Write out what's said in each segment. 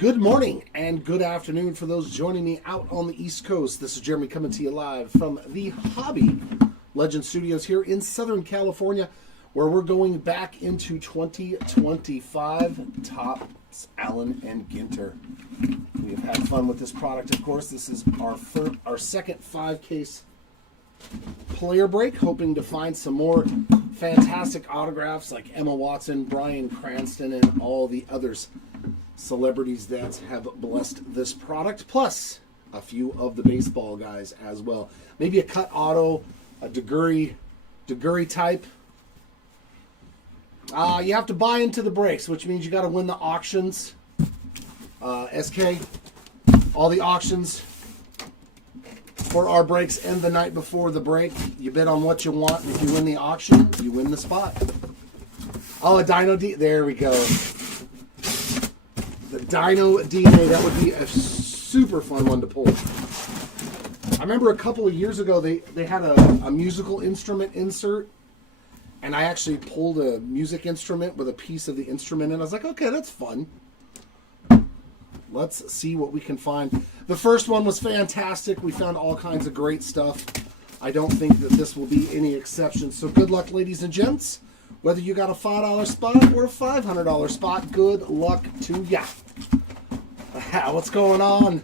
Good morning and good afternoon for those joining me out on the East Coast. This is Jeremy coming to you live from the Hobby Legend Studios here in Southern California, where we're going back into 2025 Topps Allen and Ginter. We have had fun with this product, of course. This is our second 5-case player break, hoping to find some more fantastic autographs like Emma Watson, Bryan Cranston, and all the others. Celebrities that have blessed this product, plus a few of the baseball guys as well. Maybe a cut auto, a Degury type. You have to buy into the breaks, which means you got to win the auctions. SK, all the auctions for our breaks end the night before the break. You bid on what you want. If you win the auction, you win the spot. Oh, a Dino D. There we go. The Dino DNA, that would be a super fun one to pull. I remember a couple of years ago they had a musical instrument insert, and I actually pulled a music instrument with a piece of the instrument, and I was like, okay, that's fun. Let's see what we can find. The first one was fantastic. We found all kinds of great stuff. I don't think that this will be any exception. So good luck, ladies and gents. Whether you got a $5 spot or a $500 spot, good luck to ya. What's going on?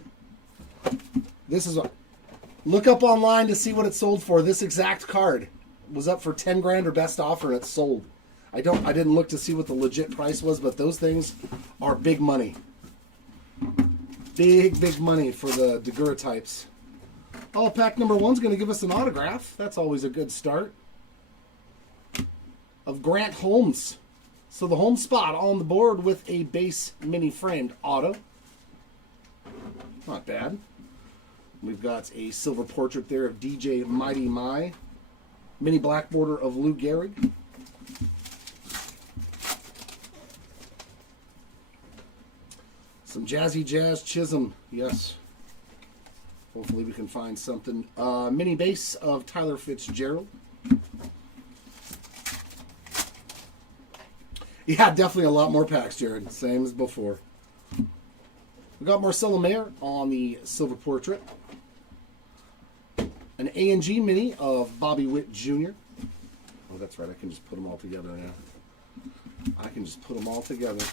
Look up online to see what it sold for. This exact card was up for 10 grand or best offer, and it's sold. I didn't look to see what the legit price was, but those things are big money. Big money for the daguerreotypes. Oh, pack number 1's going to give us an autograph. That's always a good start. Of Grant Holmes. So the home spot on the board with a base mini framed auto. Not bad. We've got a silver portrait there of DJ Mighty My. Mini black border of Lou Gehrig. Some Jazzy Jazz Chisholm. Yes. Hopefully we can find something. Mini base of Tyler Fitzgerald. Yeah, definitely a lot more packs, Jared. Same as before. We got Marcelo Mayer on the silver portrait. An A&G mini of Bobby Witt Jr. Oh, that's right. I can just put them all together now. I can just put them all together.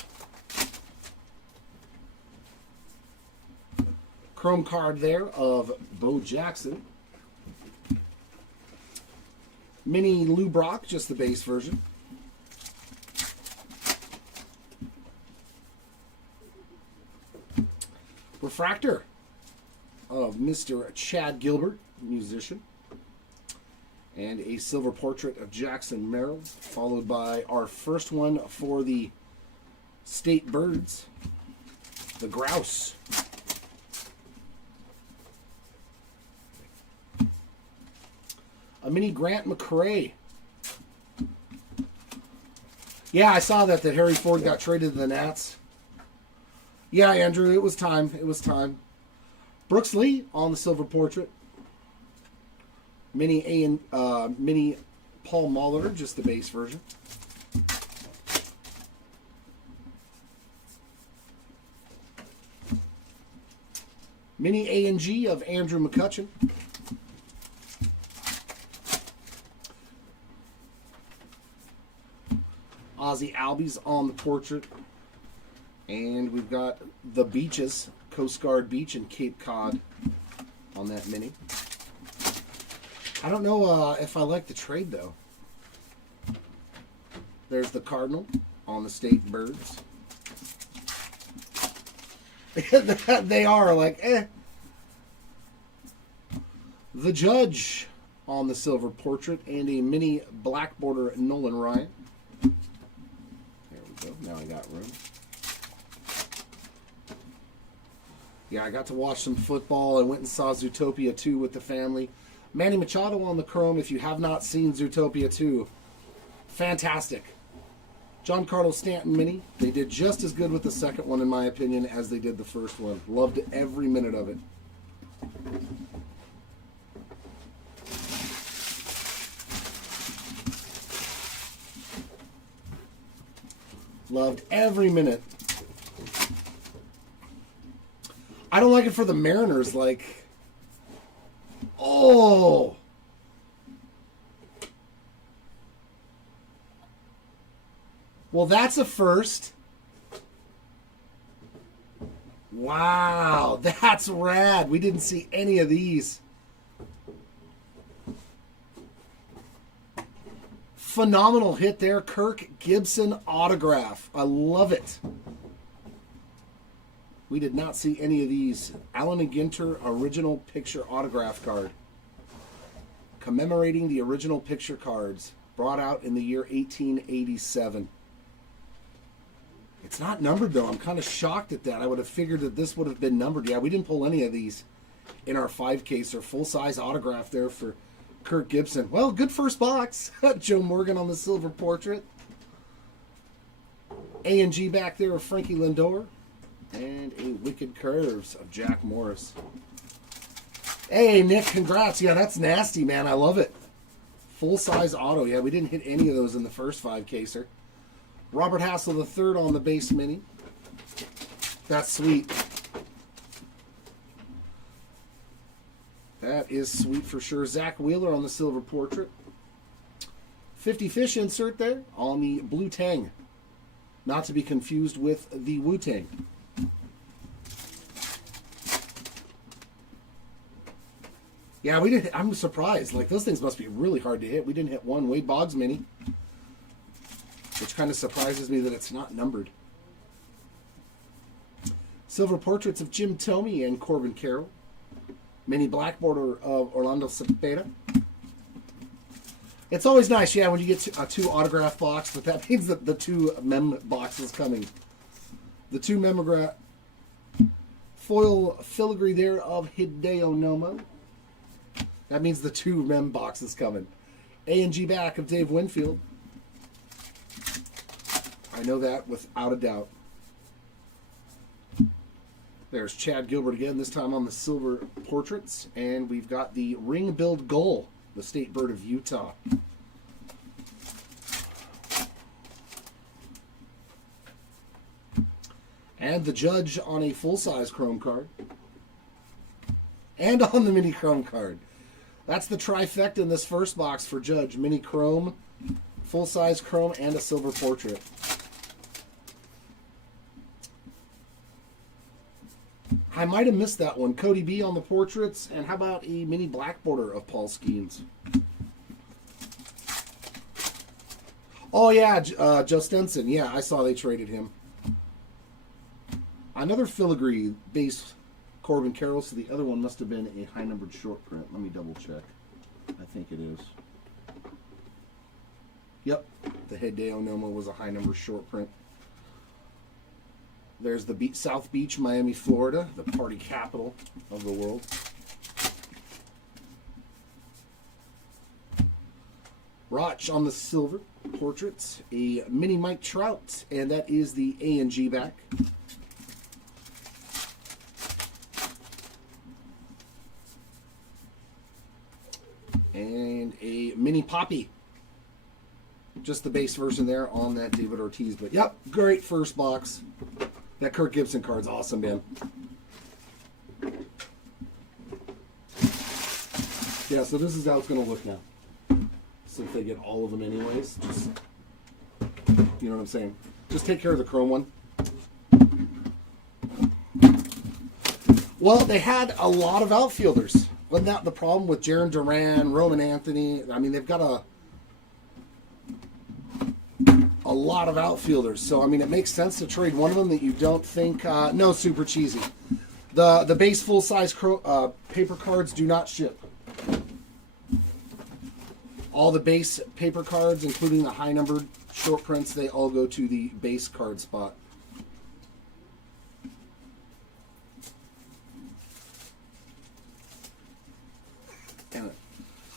Chrome card there of Bo Jackson. Mini Lou Brock, just the base version. Refractor of Mr. Chad Gilbert, musician. And a silver portrait of Jackson Merrill, followed by our first one for the State Birds, the Grouse. A mini Grant McCray. Yeah, I saw that Harry Ford got traded to the Nats. Yeah, Andrew, it was time. It was time. Brooks Lee on the silver portrait. Mini Paul Molitor, just the base version. Mini A&G of Andrew McCutchen. Ozzie Albies on the portrait. And we've got the Beaches, Coast Guard Beach and Cape Cod on that mini. I don't know if I like the trade, though. There's the Cardinal on the State Birds. They are like, eh. The Judge on the silver portrait and a mini black border Nolan Ryan. There we go. Now I got room. Yeah, I got to watch some football. I went and saw Zootopia 2 with the family. Manny Machado on the chrome. If you have not seen Zootopia 2, fantastic. John Carlos Stanton mini. They did just as good with the second one, in my opinion, as they did the first one. Loved every minute of it. Loved every minute. I don't like it for the Mariners. Like, oh. Well, that's a first. Wow, that's rad. We didn't see any of these. Phenomenal hit there. Kirk Gibson autograph. I love it. We did not see any of these. Allen and Ginter original picture autograph card. Commemorating the original picture cards brought out in the year 1887. It's not numbered, though. I'm kind of shocked at that. I would have figured that this would have been numbered. Yeah, we didn't pull any of these in our 5-case or full-size autograph there for Kirk Gibson. Well, good first box. Joe Morgan on the silver portrait. A&G back there of Frankie Lindor. And a Wicked Curves of Jack Morris. Hey, Nick, congrats. Yeah, that's nasty, man. I love it. Full-size auto. Yeah, we didn't hit any of those in the first 5-caser. Robert Hassel III on the base mini. That's sweet. That is sweet for sure. Zach Wheeler on the silver portrait. 50 Fish insert there on the Blue Tang. Not to be confused with the Wu Tang. Yeah, we didn't. I'm surprised. Like, those things must be really hard to hit. We didn't hit one. Wade Boggs mini. Which kind of surprises me that it's not numbered. Silver portraits of Jim Thome and Corbin Carroll. Mini black border of Orlando Cepeda. It's always nice, yeah, when you get a 2 autograph box, but that means that the 2 mem boxes coming. The 2 memograph foil filigree there of Hideo Nomo. That means the 2 mem boxes coming. A&G back of Dave Winfield. I know that without a doubt. There's Chad Gilbert again, this time on the silver portraits. And we've got the ring-billed gull, the state bird of Utah. And the Judge on a full-size chrome card. And on the mini chrome card. That's the trifecta in this first box for Judge. Mini chrome, full-size chrome, and a silver portrait. I might have missed that one. Cody B on the portraits. And how about a mini black border of Paul Skeens? Oh, yeah, Joe Stenson. Yeah, I saw they traded him. Another filigree base Corbin Carroll. So the other one must have been a high-numbered short print. Let me double check. I think it is. Yep, the Hideo Nomo was a high-number short print. There's the South Beach, Miami, Florida, the party capital of the world. Roch on the silver portraits, a mini Mike Trout, and that is the A&G back. And a mini Poppy. Just the base version there on that David Ortiz. But yep, great first box. That Kirk Gibson card's awesome, man. Yeah, so this is how it's going to look now. Since they get all of them anyways. Just, you know what I'm saying? Just take care of the chrome one. Well, they had a lot of outfielders. Wasn't that the problem with Jarren Duran, Roman Anthony? I mean, they've got a lot of outfielders. So, I mean, it makes sense to trade one of them that you don't think... no, super cheesy. The base full-size paper cards do not ship. All the base paper cards, including the high-numbered short prints, they all go to the base card spot. Damn it.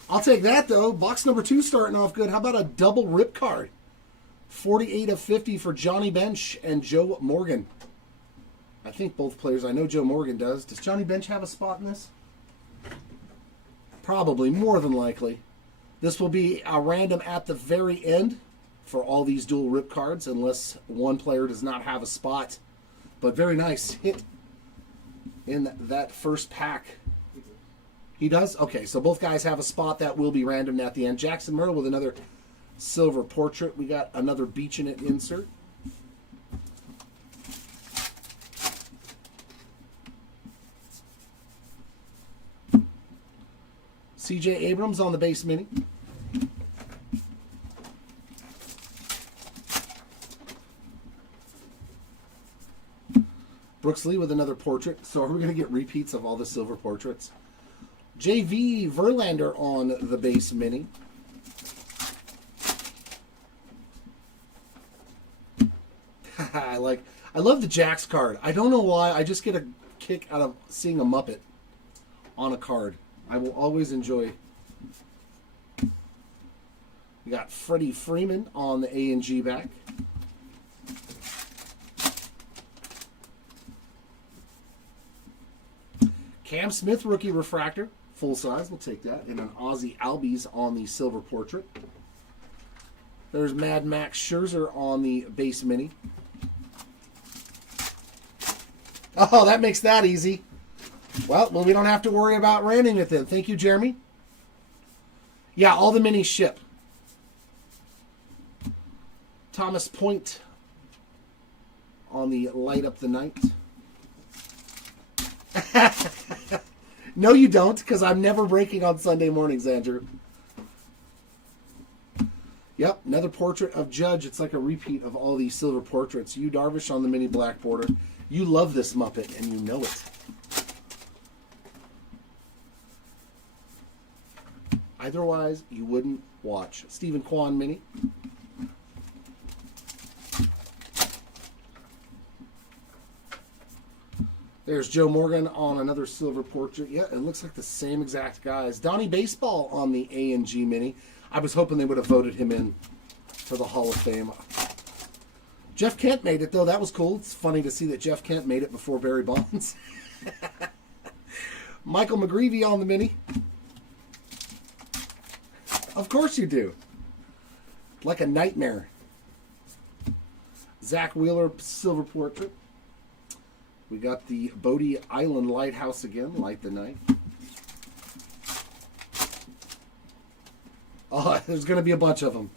I'll take that, though. Box number 2 starting off good. How about a double rip card? 48 of 50 for Johnny Bench and Joe Morgan. I think both players. I know Joe Morgan does. Does Johnny Bench have a spot in this? Probably, more than likely. This will be a random at the very end for all these dual rip cards, unless one player does not have a spot. But very nice hit in that first pack. He does? Okay, so both guys have a spot that will be random at the end. Jackson Merle with another silver portrait. We got another Beach in It insert. C.J. Abrams on the base mini. Brooks Lee with another portrait. So are we going to get repeats of all the silver portraits? J.V. Verlander on the base mini. I love the Jax card. I don't know why. I just get a kick out of seeing a Muppet on a card. I will always enjoy. We got Freddie Freeman on the A&G back. Cam Smith rookie refractor, full size. We'll take that. And an Ozzie Albies on the silver portrait. There's Mad Max Scherzer on the base mini. Oh, that makes that easy. Well, we don't have to worry about ramming it then. Thank you, Jeremy. Yeah, all the minis ship. Thomas Point on the Light Up the Night. No, you don't, because I'm never breaking on Sunday mornings, Andrew. Yep, another portrait of Judge. It's like a repeat of all these silver portraits. Yu Darvish on the mini black border. You love this Muppet, and you know it. Otherwise, you wouldn't watch. Stephen Kwan mini. There's Joe Morgan on another silver portrait. Yeah, it looks like the same exact guys. Donnie Baseball on the A&G mini. I was hoping they would have voted him in for the Hall of Fame. Jeff Kent made it, though. That was cool. It's funny to see that Jeff Kent made it before Barry Bonds. Michael McGreevy on the mini. Of course you do. Like a nightmare. Zach Wheeler silver portrait. We got the Bodie Island Lighthouse again, Light the Night. Oh, there's going to be a bunch of them.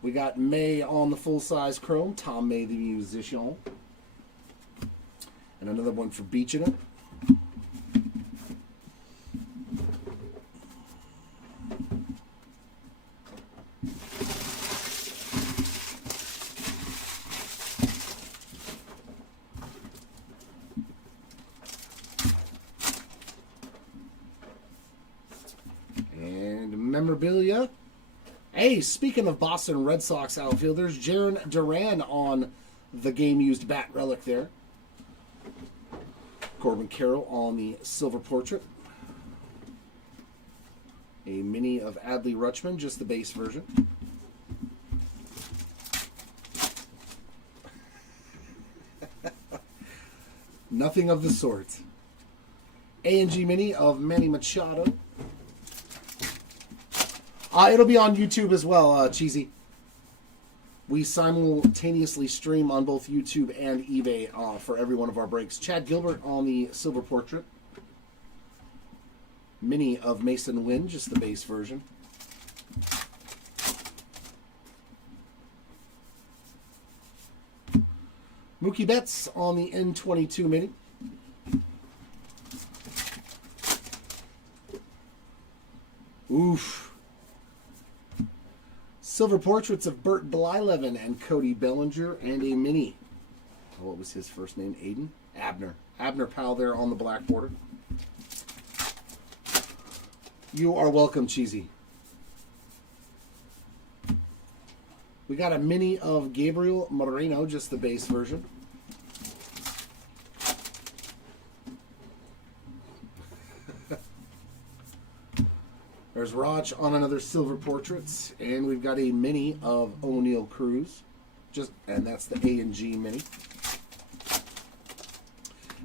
We got May on the full-size chrome, Tom May the musician. And another one for Beach in It. Memorabilia. Hey, speaking of Boston Red Sox outfielders, Jaron Duran on the game-used bat relic there. Corbin Carroll on the silver portrait. A mini of Adley Rutschman, just the base version. Nothing of the sort. A&G mini of Manny Machado. It'll be on YouTube as well, Cheesy. We simultaneously stream on both YouTube and eBay for every one of our breaks. Chad Gilbert on the silver portrait. Mini of Mason Wynn, just the base version. Mookie Betts on the N22 mini. Oof. Silver portraits of Bert Blyleven and Cody Bellinger, and a mini. Oh, what was his first name? Aiden? Abner. Abner Powell there on the black border. You are welcome, Cheesy. We got a mini of Gabriel Moreno, just the base version. There's Raj on another silver portraits, and we've got a mini of O'Neal Cruz, and that's the A&G mini.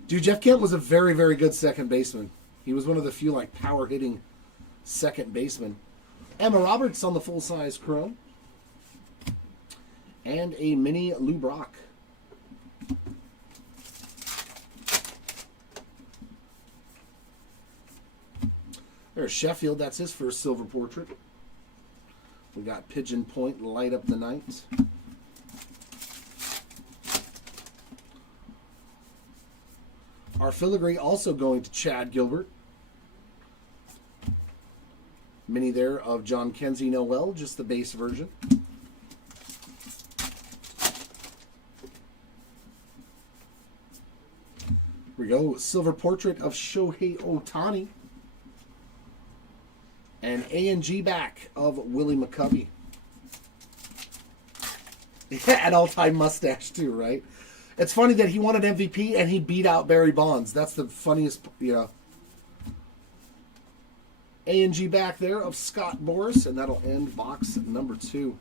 Dude, Jeff Kent was a very, very good second baseman. He was one of the few power hitting second basemen. Emma Roberts on the full size chrome, and a mini Lou Brock. There's Sheffield. That's his first silver portrait. We got Pigeon Point, Light Up the Night. Our filigree also going to Chad Gilbert. Mini there of John Kenzie Noel, just the base version. Here we go. Silver portrait of Shohei Ohtani. And A&G back of Willie McCovey. Yeah, an all-time mustache too, right? It's funny that he won an MVP and he beat out Barry Bonds. That's the funniest, you know. A&G back there of Scott Boras, and that'll end box number 2.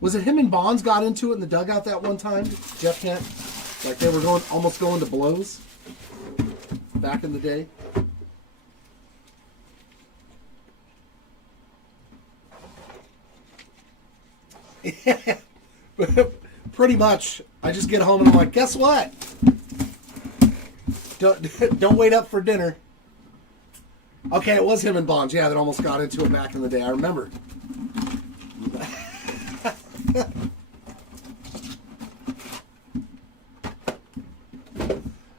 Was it him and Bonds got into it in the dugout that one time? Jeff Kent? Like they were almost going to blows back in the day? Pretty much. I just get home and I'm like, guess what? Don't wait up for dinner. Okay, it was him and Bonds. Yeah, that almost got into it back in the day. I remember.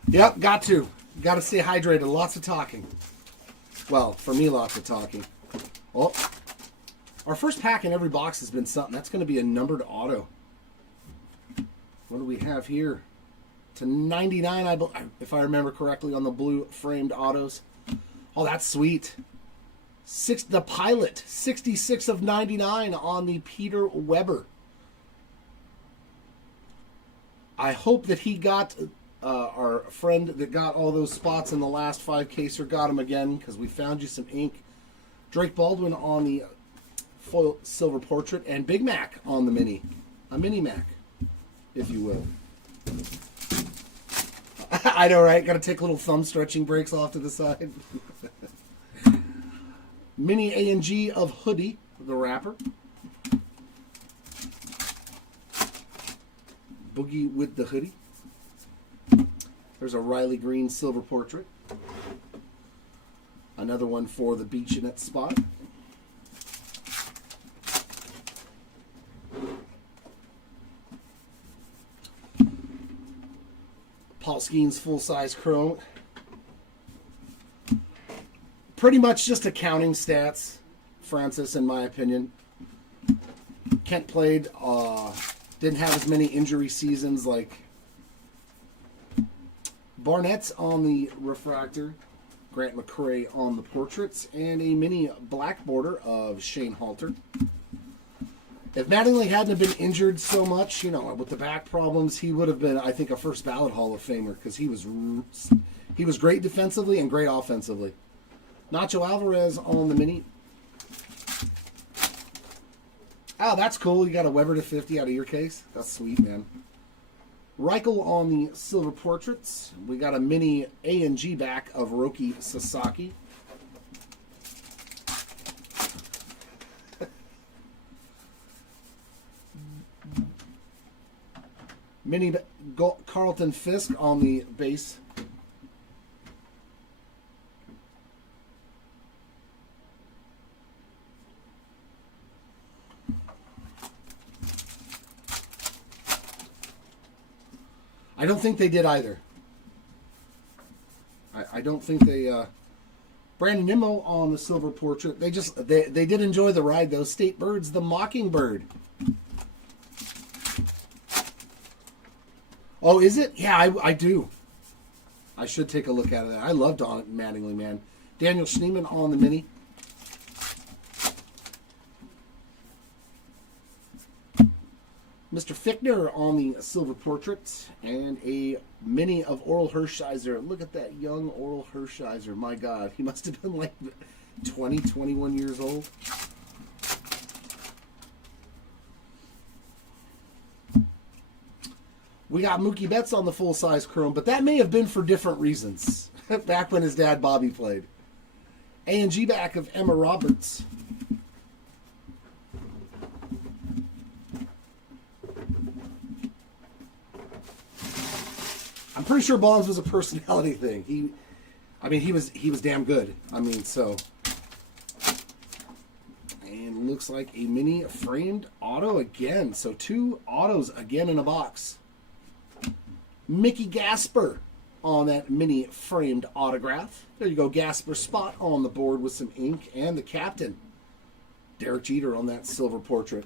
Yep, got to. Got to stay hydrated. Lots of talking. Well, for me, lots of talking. Oh, our first pack in every box has been something. That's going to be a numbered auto. What do we have here? To 99, if I remember correctly, on the blue framed autos. Oh, that's sweet. The Pilot, 66 of 99 on the Peter Weber. I hope that he got our friend that got all those spots in the last 5-caser got them again, because we found you some ink. Drake Baldwin on the foil silver portrait, and Big Mac on the mini. A mini Mac, if you will. I know, right? Got to take little thumb stretching breaks off to the side. Mini A&G of Hoodie, the wrapper. Boogie with the hoodie. There's a Riley Green silver portrait. Another one for the Beach-in-It spot. Paul Skeens full-size chrome. Pretty much just accounting stats, Francis, in my opinion. Kent played, didn't have as many injury seasons like Barnett's on the refractor, Grant McCrae on the portraits, and a mini black border of Shane Halter. If Mattingly hadn't have been injured so much, you know, with the back problems, he would have been, I think, a first ballot Hall of Famer, because he was great defensively and great offensively. Nacho Alvarez on the mini. Oh, that's cool. You got a Weber to 50 out of your case. That's sweet, man. Reichel on the silver portraits. We got a mini A&G back of Roki Sasaki. Mini Carlton Fisk on the base. I don't think they did either. I don't think they... Brandon Nimmo on the silver portrait. They did enjoy the ride, though. State Birds, the Mockingbird. Oh, is it? Yeah, I do. I should take a look at it. I loved on it, Mattingly, man. Daniel Schneemann on the mini. Mr. Fichtner on the silver portrait, and a mini of Oral Hershiser. Look at that young Oral Hershiser. My God, he must have been like 20, 21 years old. We got Mookie Betts on the full-size chrome, but that may have been for different reasons. Back when his dad Bobby played. A&G back of Emma Roberts. I'm pretty sure Bonds was a personality thing. I mean, he was damn good. I mean, so. And looks like a mini framed auto again. So 2 autos again in a box. Mickey Gasper on that mini framed autograph. There you go, Gasper spot on the board with some ink. And the captain, Derek Jeter, on that silver portrait.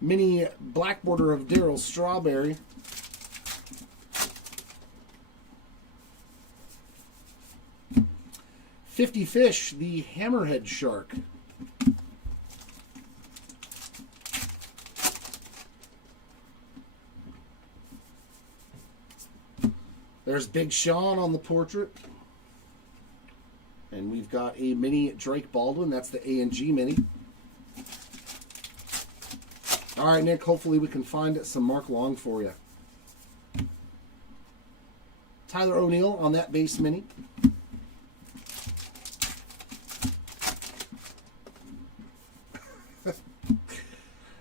Mini black border of Darryl Strawberry. $50 Fish, the Hammerhead Shark. There's Big Sean on the portrait. And we've got a mini Drake Baldwin. That's the A&G mini. All right, Nick, hopefully we can find some Mark Long for you. Tyler O'Neill on that base mini.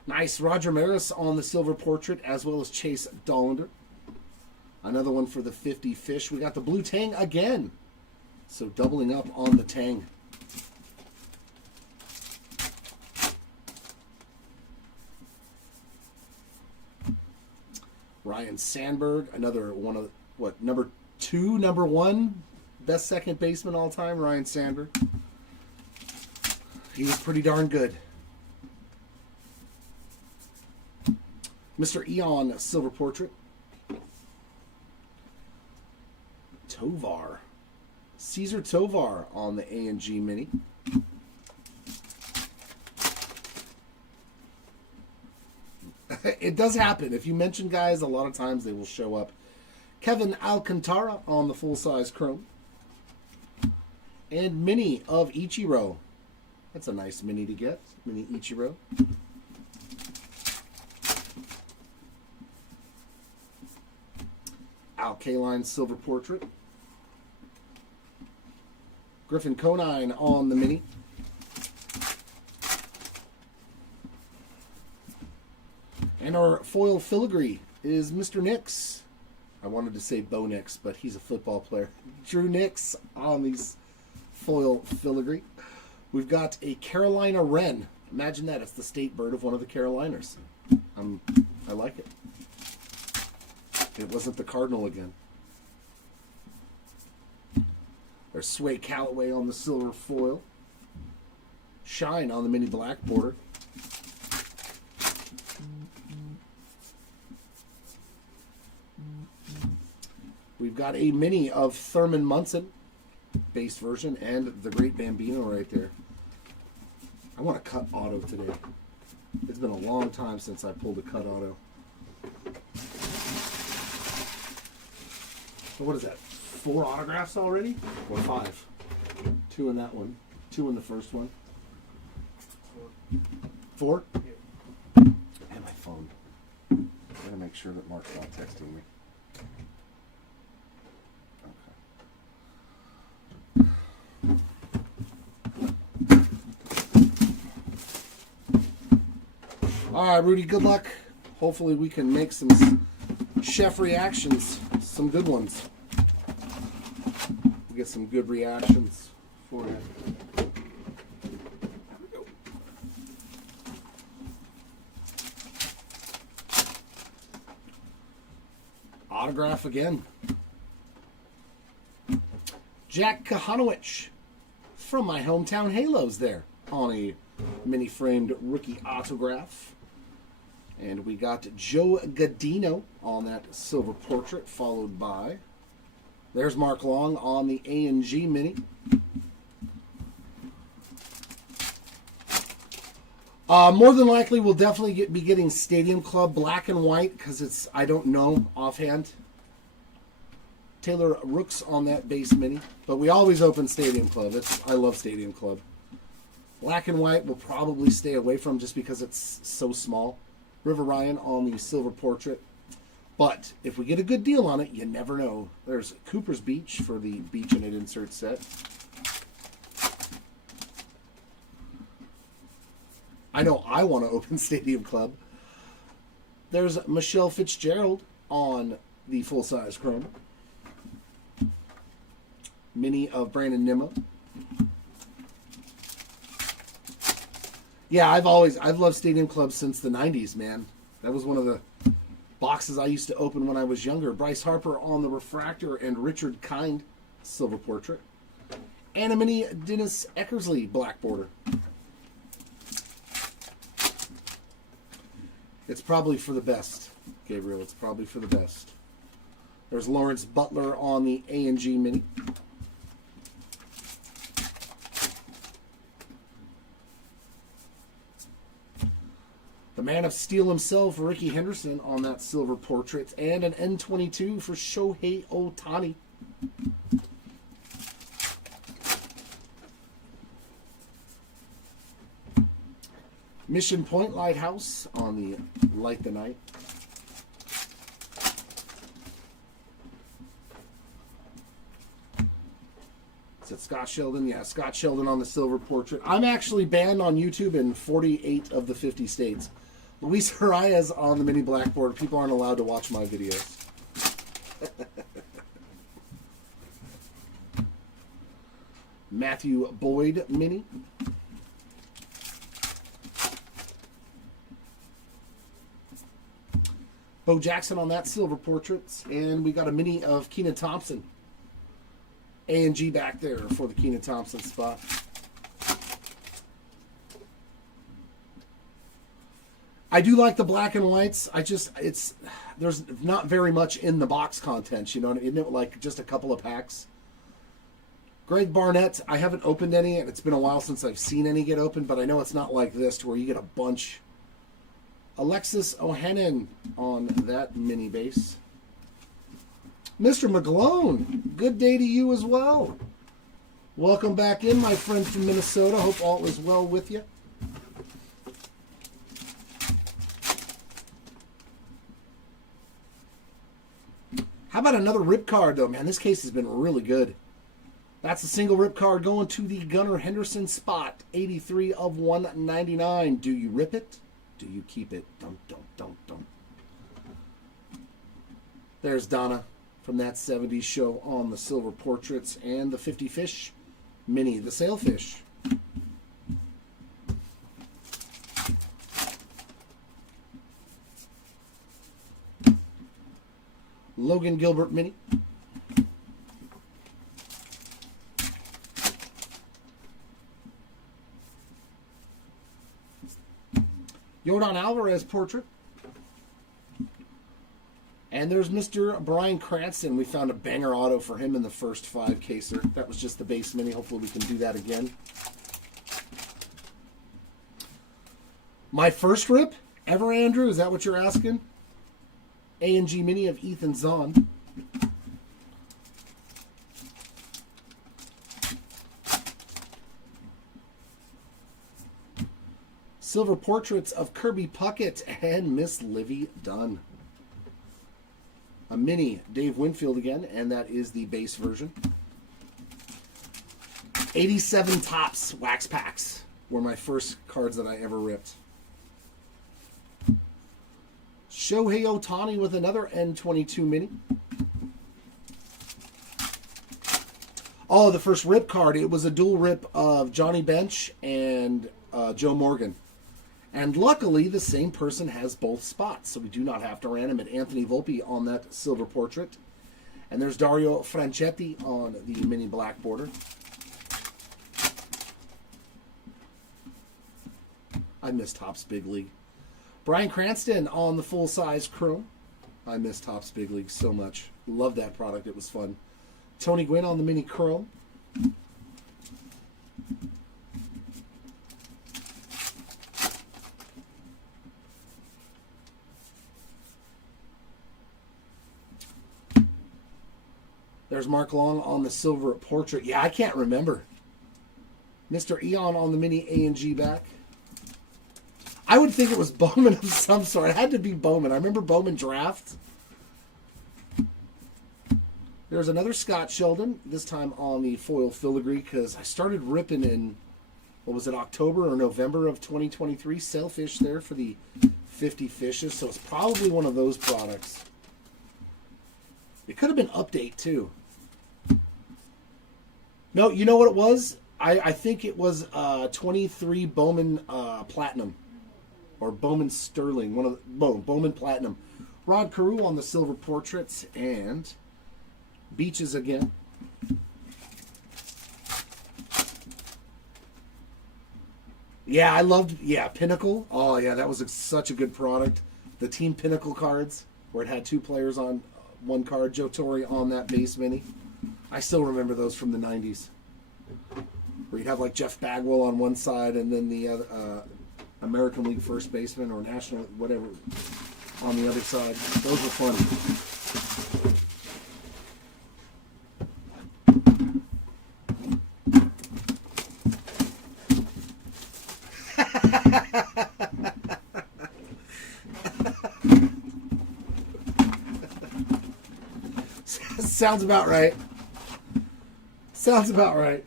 Nice. Roger Maris on the silver portrait, as well as Chase Dollander. Another one for the 50 Fish. We got the blue Tang again. So doubling up on the Tang. Ryan Sandberg, another one of, what, number 1 best second baseman all time, Ryan Sandberg. He was pretty darn good. Mr. Eon silver portrait. Tovar. Caesar Tovar on the A&G mini. It does happen. If you mention guys, a lot of times they will show up. Kevin Alcantara on the full-size chrome. And mini of Ichiro. That's a nice mini to get. Mini Ichiro. Al Kaline silver portrait. Griffin Conine on the mini. And our foil filigree is Mr. Nix. I wanted to say Bo Nix, but he's a football player. Drew Nix on these foil filigree. We've got a Carolina Wren. Imagine that. It's the state bird of one of the Carolinas. I like it. It wasn't the Cardinal again. There's Sway Callaway on the silver foil. Shine on the mini black border. We've got a mini of Thurman Munson, base version, and the Great Bambino right there. I want a cut auto today. It's been a long time since I pulled a cut auto. So what is that? 4 autographs already? Or 5? 2 in that one. 2 in the first one. 4? Yeah. And my phone. I'm going to make sure that Mark's not texting me. All right, Rudy, good luck. Hopefully we can make some chef reactions, some good ones. We'll get some good reactions for you. There we go. Autograph again. Jack Kahanowicz from my hometown Halos there on a mini framed rookie autograph. And we got Joe Godino on that silver portrait, followed by, there's Mark Long on the A&G mini. More than likely, we'll definitely be getting Stadium Club black and white, because it's, I don't know offhand. Taylor Rooks on that base mini. But we always open Stadium Club. I love Stadium Club. Black and white we'll probably stay away from just because it's so small. River Ryan on the silver portrait. But if we get a good deal on it, you never know. There's Cooper's Beach for the Beach in It insert set. I know I want to open Stadium Club. There's Michelle Fitzgerald on the full-size chrome. mini of Brandon Nimmo. Yeah, I've loved Stadium Club since the 90s, man. That was one of the boxes I used to open when I was younger. Bryce Harper on the refractor and Richard Kind silver portrait. And a mini Dennis Eckersley black border. It's probably for the best, Gabriel. It's probably for the best. There's Lawrence Butler on the A&G mini. The Man of Steel himself, Ricky Henderson, on that silver portrait. And an N22 for Shohei Ohtani. Mission Point Lighthouse on the Light the Night. Is it Scott Sheldon? Yeah, Scott Sheldon on the silver portrait. I'm actually banned on YouTube in 48 of the 50 states. Luis Arias on the mini blackboard. People aren't allowed to watch my videos. Matthew Boyd mini. Bo Jackson on that silver portraits. And we got a mini of Keenan Thompson. A&G back there for the Keenan Thompson spot. I do like the black and whites. There's not very much in the box content, you know, isn't it? Like just a couple of packs. Greg Barnett, I haven't opened any, and it's been a while since I've seen any get opened, but I know it's not like this to where you get a bunch. Alexis Ohanian on that mini base. Mr. McGlone, good day to you as well. Welcome back in, my friend from Minnesota. Hope all is well with you. How about another rip card, though, man? This case has been really good. That's a single rip card going to the Gunnar Henderson spot. 83 of 199. Do you rip it? Do you keep it? Don't. There's Donna from that 70s show on the silver portraits and the 50 fish mini, the sailfish. Logan Gilbert mini. Yordan Alvarez portrait. And there's Mr. Brian Cranston. We found a banger auto for him in the first 5-caser. That was just the base mini. Hopefully we can do that again. My first rip ever, Andrew? Is that what you're asking? A&G mini of Ethan Zahn. Silver portraits of Kirby Puckett and Miss Livy Dunn. A mini Dave Winfield again, and that is the base version. 87 Topps wax packs were my first cards that I ever ripped. Shohei Ohtani with another N22 mini. Oh, the first rip card. It was a dual rip of Johnny Bench and Joe Morgan. And luckily, the same person has both spots, so we do not have to random it. Anthony Volpe on that silver portrait. And there's Dario Franchetti on the mini black border. I miss Topps Big League. Brian Cranston on the full-size chrome. I miss Topps Big League so much. Love that product. It was fun. Tony Gwynn on the mini chrome. There's Mark Long on the silver portrait. Yeah, I can't remember. Mr. Eon on the mini A&G back. I would think it was Bowman of some sort. It had to be Bowman. I remember Bowman draft. There's another Scott Sheldon, this time on the foil filigree, because I started ripping in, what was it, October or November of 2023. Sailfish there for the 50 fishes, so it's probably one of those products. It could have been Update, too. No, you know what it was? I think it was 23 Bowman Platinum. Or Bowman Sterling. One of the, Bowman Platinum. Rod Carew on the silver portraits. And Beaches again. Yeah, I loved, Pinnacle. Oh, yeah, that was such a good product. The Team Pinnacle cards, where it had 2 players on one card. Joe Torre on that base mini. I still remember those from the 90s. Where you'd have like Jeff Bagwell on one side and then the other, American League first baseman or national, whatever, on the other side. Those were fun. Sounds about right. Sounds about right.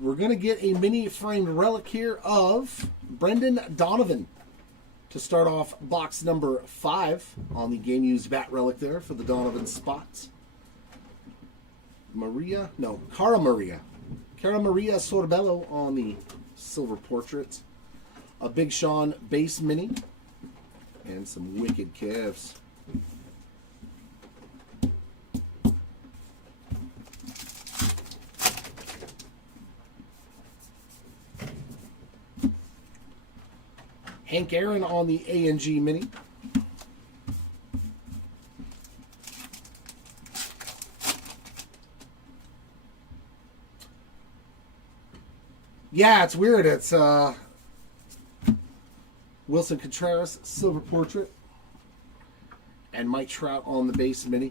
We're going to get a mini framed relic here of Brendan Donovan to start off box number 5 on the game used bat relic there for the Donovan spots. Cara Maria Sorbello on the silver portrait. A Big Sean base mini. And some wicked calves. Hank Aaron on the A&G mini. Yeah, it's weird. It's Wilson Contreras silver portrait and Mike Trout on the base mini.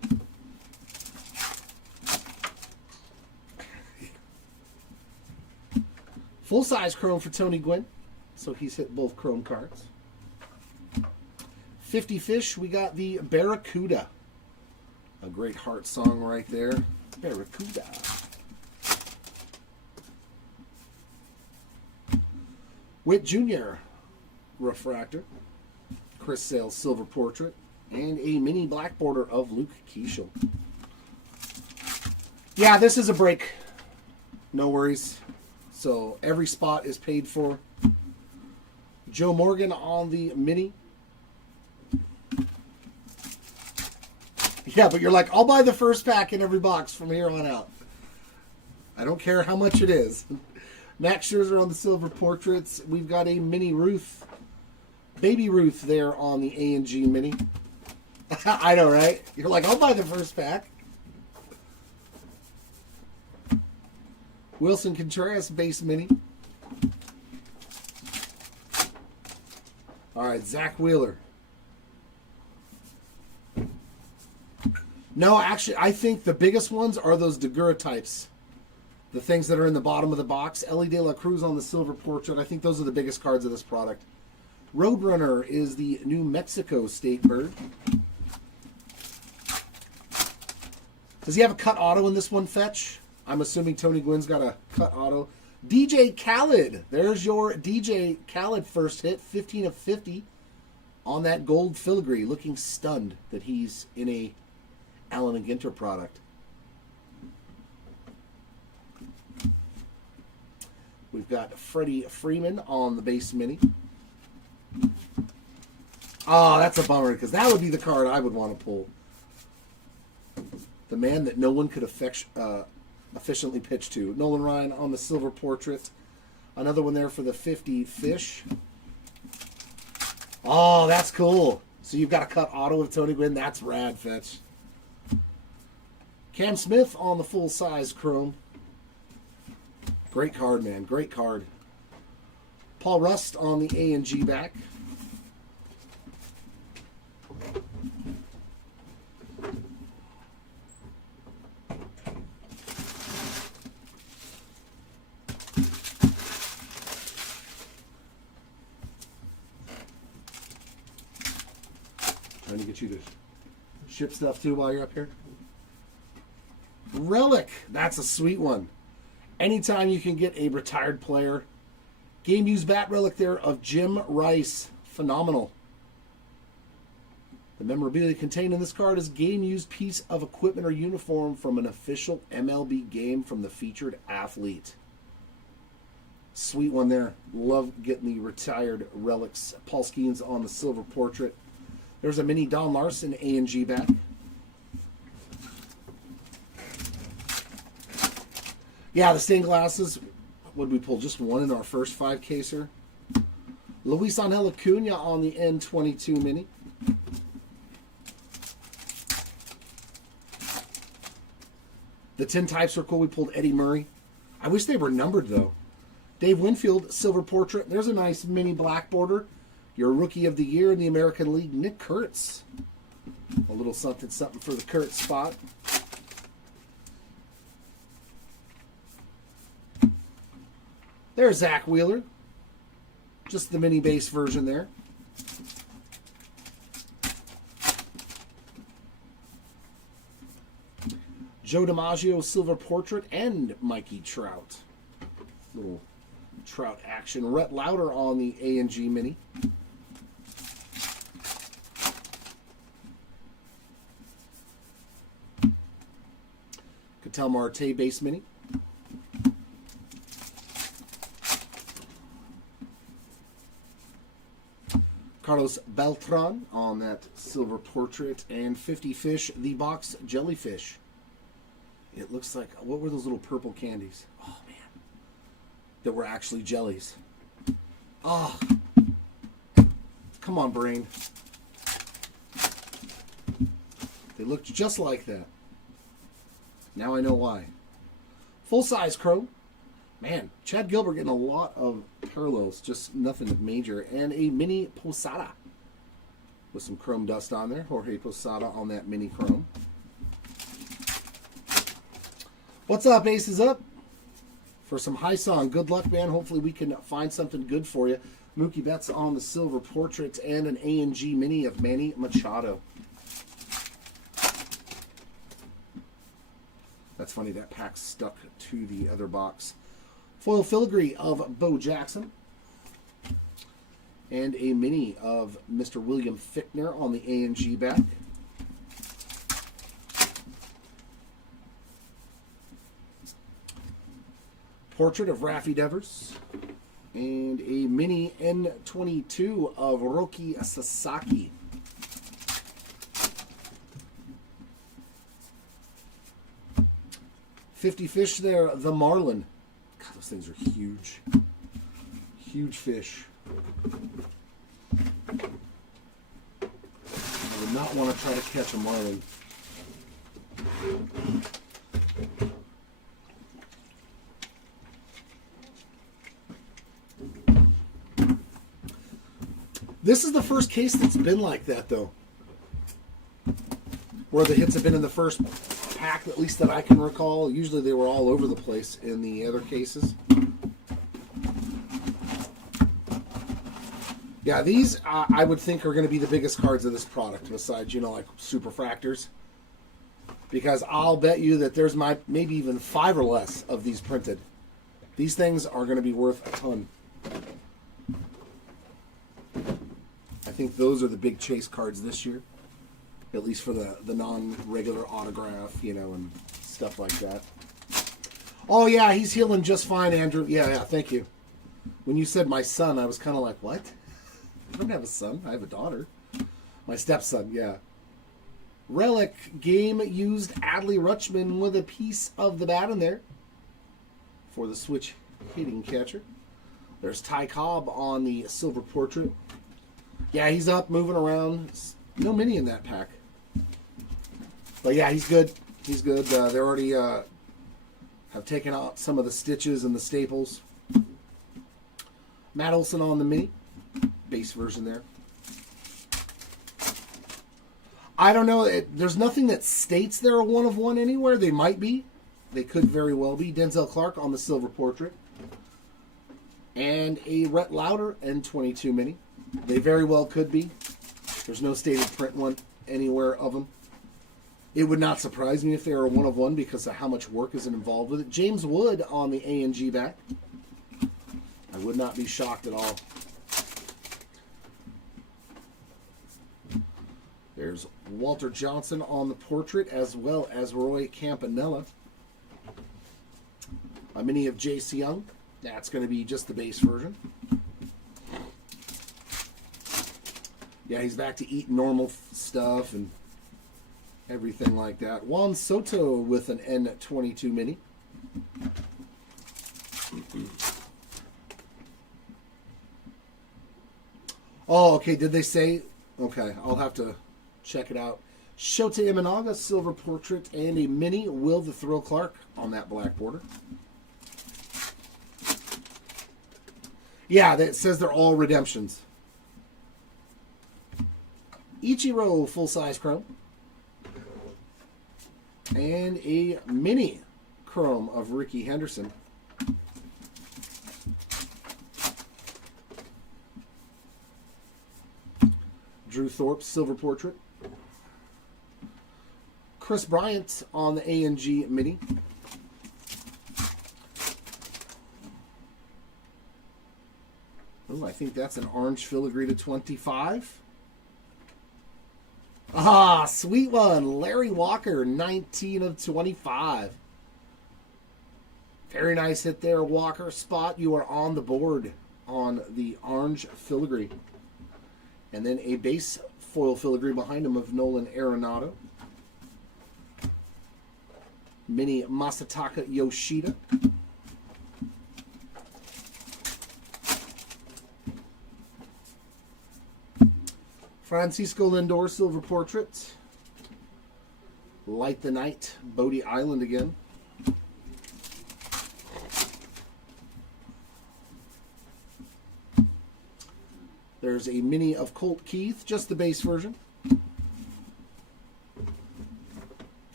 Full size chrome for Tony Gwynn. So he's hit both chrome cards. 50 fish, we got the Barracuda. A great heart song right there. Barracuda. Witt Jr. refractor. Chris Sale's silver portrait. And a mini black border of Luke Keeschel. Yeah, this is a break. No worries. So every spot is paid for. Joe Morgan on the mini. Yeah, but you're like, I'll buy the first pack in every box from here on out. I don't care how much it is. Max Scherzer on the silver portraits. We've got a mini Ruth. Baby Ruth there on the A&G mini. I know, right? You're like, I'll buy the first pack. Wilson Contreras base mini. All right, Zach Wheeler. No, actually, I think the biggest ones are those daguerreotypes. The things that are in the bottom of the box. Ellie De La Cruz on the silver portrait. I think those are the biggest cards of this product. Roadrunner is the New Mexico State bird. Does he have a cut auto in this one, Fetch? I'm assuming Tony Gwynn's got a cut auto. DJ Khaled. There's your DJ Khaled first hit. 15 of 50 on that gold filigree. Looking stunned that he's in a Allen and Ginter product. We've got Freddie Freeman on the base mini. Oh, that's a bummer because that would be the card I would want to pull. The man that no one could efficiently pitch to. Nolan Ryan on the silver portrait. Another one there for the 50 fish. Oh, that's cool. So you've got a cut auto of Tony Gwynn. That's rad, Fetch. Cam Smith on the full-size chrome. Great card, man. Great card. Paul Rust on the A&G back. Trying to get you to ship stuff too while you're up here. Relic. That's a sweet one. Anytime you can get a retired player. Game used bat relic there of Jim Rice. Phenomenal. The memorabilia contained in this card is game-used piece of equipment or uniform from an official MLB game from the featured athlete. Sweet one there. Love getting the retired relics. Paul Skeens on the silver portrait. There's a mini Don Larson A&G back. Yeah, the stained glasses. What did we pull? Just one in our first 5-caser. Luis Angel Acuna on the N22 mini. The tin types are cool. We pulled Eddie Murray. I wish they were numbered, though. Dave Winfield, silver portrait. There's a nice mini black border. Your rookie of the year in the American League, Nick Kurtz. A little something for the Kurtz spot. There's Zach Wheeler. Just the mini base version there. Joe DiMaggio, silver portrait, and Mikey Trout. Little Trout action. Rhett Lauder on the A&G mini. Ketel Marte base mini. Carlos Beltran on that silver portrait. And 50 Fish, the box jellyfish. It looks like, what were those little purple candies? Oh, man. That were actually jellies. Oh. Come on, brain. They looked just like that. Now I know why. Full-size chrome. Man, Chad Gilbert getting a lot of parallels. Just nothing major. And a mini Posada. With some chrome dust on there. Jorge Posada on that mini chrome. What's up, Aces Up? For some high song. Good luck, man. Hopefully we can find something good for you. Mookie Betts on the silver portrait and an A&G mini of Manny Machado. That's funny, that pack stuck to the other box. Foil filigree of Bo Jackson. And a mini of Mr. William Fichtner on the A&G back. Portrait of Raffy Devers. And a mini N22 of Roki Sasaki. $50 Fish there, the Marlin. God, those things are huge. Huge fish. I would not want to try to catch a marlin. This is the first case that's been like that, though. Where the hits have been in the first pack, at least that I can recall. Usually they were all over the place in the other cases. Yeah, these I would think are going to be the biggest cards of this product, besides, you know, like Superfractors. Because I'll bet you that there's maybe even 5 or less of these printed. These things are going to be worth a ton. I think those are the big chase cards this year. At least for the non-regular autograph, you know, and stuff like that. Oh, yeah, he's healing just fine, Andrew. Yeah, thank you. When you said my son, I was kind of like, what? I don't have a son. I have a daughter. My stepson, yeah. Relic game used Adley Rutschman with a piece of the bat in there for the switch hitting catcher. There's Ty Cobb on the silver portrait. Yeah, he's up, moving around. No mini in that pack. But yeah, he's good. He's good. They already have taken out some of the stitches and the staples. Matt Olson on the mini. Base version there. I don't know. There's nothing that states they're a 1 of 1 anywhere. They might be. They could very well be. Denzel Clark on the silver portrait. And a Rhett Lauder N22 mini. They very well could be. There's no stated print one anywhere of them. It would not surprise me if they were a 1 of 1 because of how much work is involved with it. James Wood on the A&G back. I would not be shocked at all. There's Walter Johnson on the portrait, as well as Roy Campanella. A mini of J.C. Young. That's going to be just the base version. Yeah, he's back to eating normal stuff and everything like that. Juan Soto with an N22 mini. Oh, okay. Did they say? Okay, I'll have to check it out. Shota Imanaga, silver portrait, and a mini Will the Thrill Clark on that black border. Yeah, that says they're all redemptions. Ichiro full-size chrome. And a mini chrome of Ricky Henderson. Drew Thorpe silver portrait. Chris Bryant on the A&G mini. Oh, I think that's an orange filigree to 25. Ah, sweet one. Larry Walker, 19 of 25. Very nice hit there, Walker. Spot, you are on the board on the orange filigree. And then a base foil filigree behind him of Nolan Arenado. Mini Masataka Yoshida. Francisco Lindor silver portrait. Light the Night, Bodie Island again. There's a mini of Colt Keith, just the base version.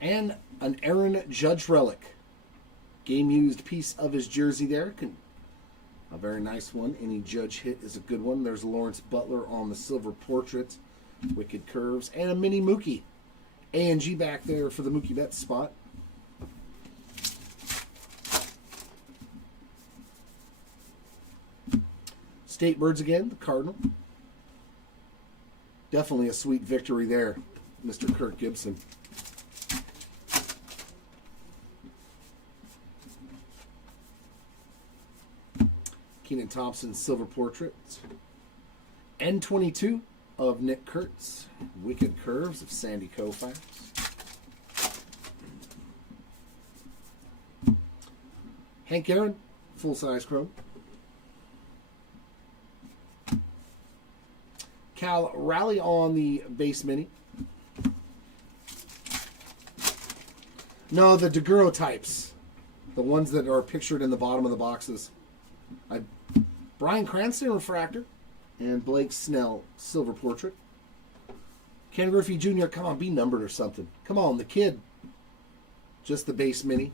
And an Aaron Judge relic. Game-used piece of his jersey there. A very nice one. Any Judge hit is a good one. There's Lawrence Butler on the silver portrait. Wicked curves. And a mini Mookie. A&G back there for the Mookie Betts spot. State Birds again, the Cardinal. Definitely a sweet victory there, Mr. Kirk Gibson. Keenan Thompson silver portrait. N22 of Nick Kurtz. Wicked curves of Sandy Koufax. Hank Aaron, full-size chrome. Cal Raleigh on the base mini. No, the Deguro types. The ones that are pictured in the bottom of the boxes. Brian Cranston refractor. And Blake Snell silver portrait. Ken Griffey Jr., come on, be numbered or something. Come on, the kid. Just the base mini.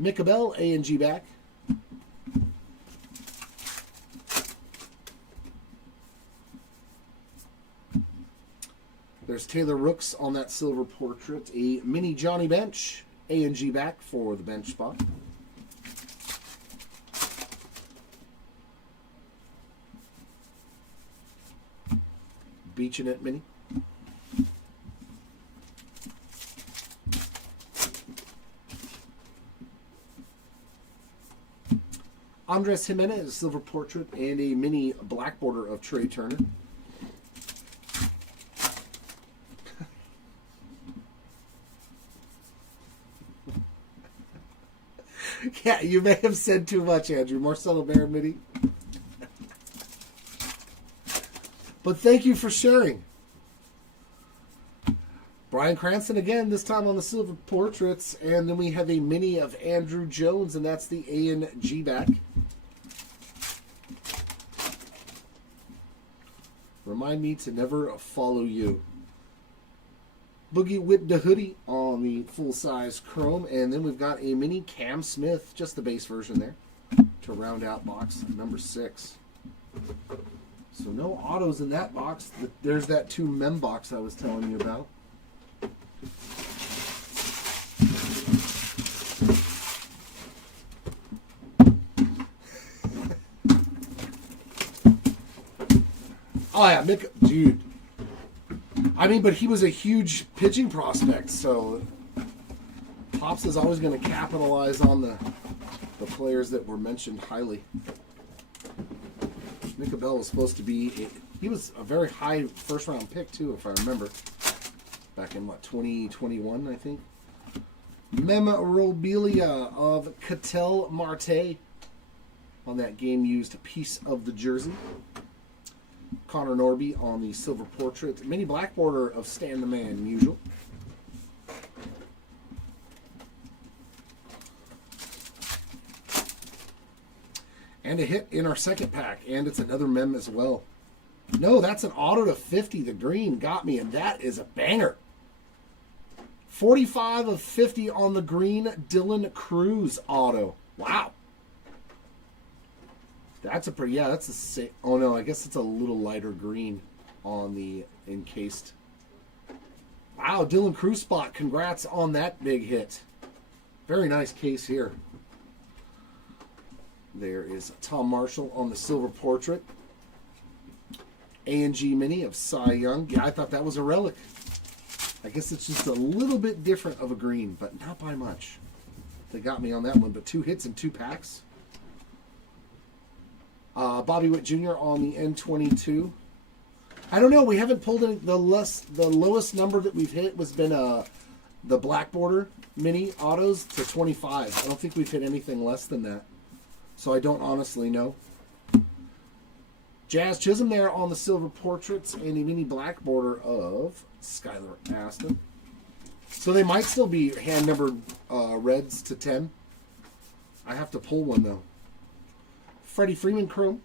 Mick Abel, A&G back. There's Taylor Rooks on that silver portrait. A mini Johnny Bench. A&G back for the bench spot. Beachin' It mini. Andres Jimenez, silver portrait, and a mini black border of Trey Turner. Yeah, you may have said too much, Andrew. Marcelo Bear mini. But thank you for sharing. Brian Cranston again, this time on the silver portraits. And then we have a mini of Andrew Jones, and that's the A&G back. Remind me to never follow you. Boogie with the hoodie on on the full-size chrome. And then we've got a mini Cam Smith, just the base version there, to round out box number 6. So no autos in that box. There's that 2 mem box I was telling you about. Oh yeah, Mick, dude. I mean, but he was a huge pitching prospect, so Pops is always going to capitalize on the players that were mentioned highly. Mick Bell was supposed to be, he was a very high first-round pick, too, if I remember. Back in, what, 2021, I think? Memorabilia of Ketel Marte on that game-used piece of the jersey. Connor Norby on the silver portrait. Mini black border of Stan the Man, usual. And a hit in our second pack. And it's another mem as well. No, that's an auto to 50. The green got me, and that is a banger. 45 of 50 on the green Dylan Cruz auto. Wow. That's a pretty, yeah, that's a same. Oh no, I guess it's a little lighter green on the encased. Wow, Dylan Cruz spot. Congrats on that big hit. Very nice case here. There is Tom Marshall on the silver portrait. A&G Mini of Cy Young. Yeah, I thought that was a relic. I guess it's just a little bit different of a green, but not by much. They got me on that one, but 2 hits and 2 packs. Bobby Witt Jr. on the N22. I don't know. We haven't pulled any. The lowest number that we've hit has been the black border mini autos to 25. I don't think we've hit anything less than that. So I don't honestly know. Jazz Chisholm there on the silver portraits and a mini black border of Skylar Aston. So they might still be hand numbered reds to 10. I have to pull one though. Freddie Freeman chrome.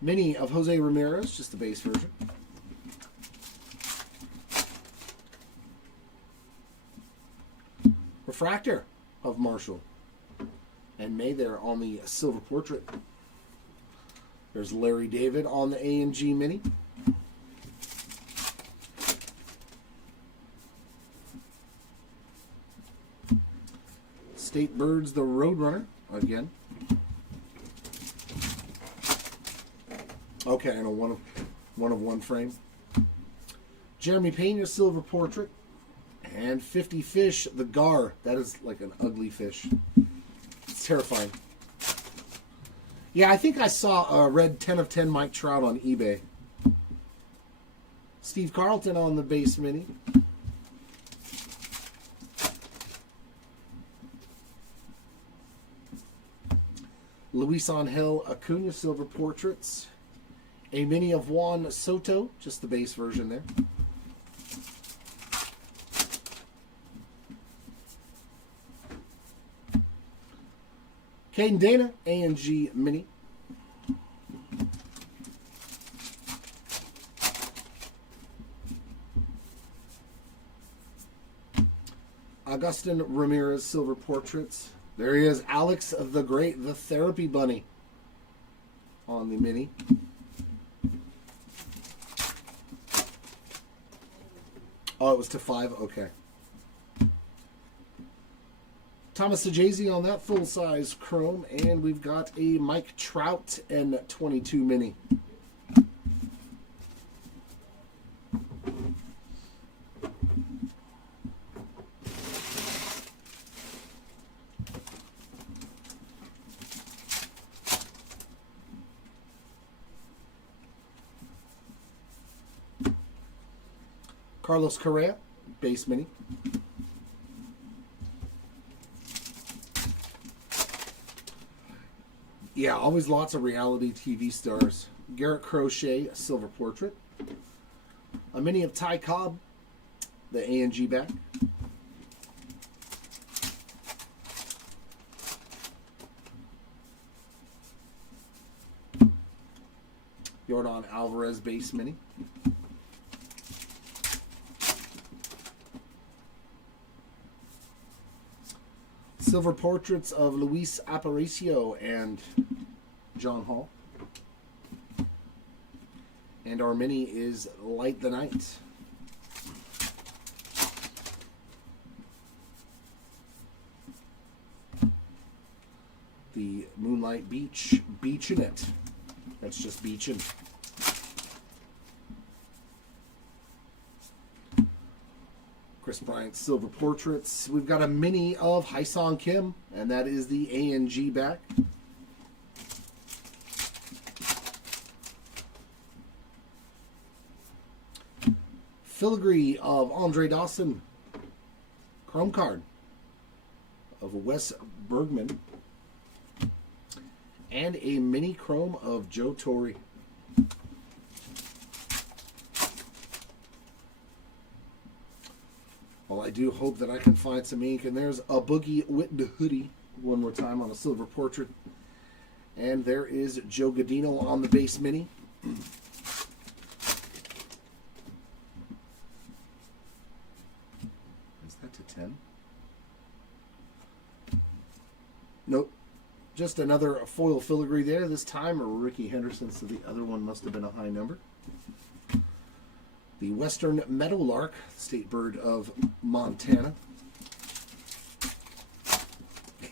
Mini of Jose Ramirez, just the base version. Refractor of Marshall. And May there on the silver portrait. There's Larry David on the A&G Mini. State Birds, the Roadrunner, again. Okay, I know one of one frame. Jeremy Pena, silver portrait. And 50 Fish, the Gar. That is like an ugly fish. It's terrifying. Yeah, I think I saw a red 10 of 10 Mike Trout on eBay. Steve Carlton on the base mini. Luis Angel Acuna silver portraits. A mini of Juan Soto, just the base version there. Caden Dana, A&G Mini. Augustin Ramirez silver portraits. There he is, Alex the Great, the Therapy Bunny on the mini. Oh, it was to 5? Okay. Thomas Sajazi on that full-size chrome, and we've got a Mike Trout and 22 mini. Carlos Correa, base mini. Yeah, always lots of reality TV stars. Garrett Crochet, silver portrait. A mini of Ty Cobb, the A&G back. Yordan Alvarez base mini. Silver portraits of Luis Aparicio and John Hall. And our mini is Light the Night. The Moonlight Beach, beaching it. That's just beaching. Chris Bryant Silver Portraits. We've got a mini of Hyesung Kim, and that is the ANG back. Filigree of Andre Dawson. Chrome card of Wes Bergman. And a mini chrome of Joe Torre. Well, I do hope that I can find some ink. And there's a Boogie Whitten hoodie one more time on a silver portrait. And there is Joe Godino on the base mini. Is that to 10? Nope. Just another foil filigree there. This time a Ricky Henderson, so the other one must have been a high number. The Western Meadowlark, state bird of Montana.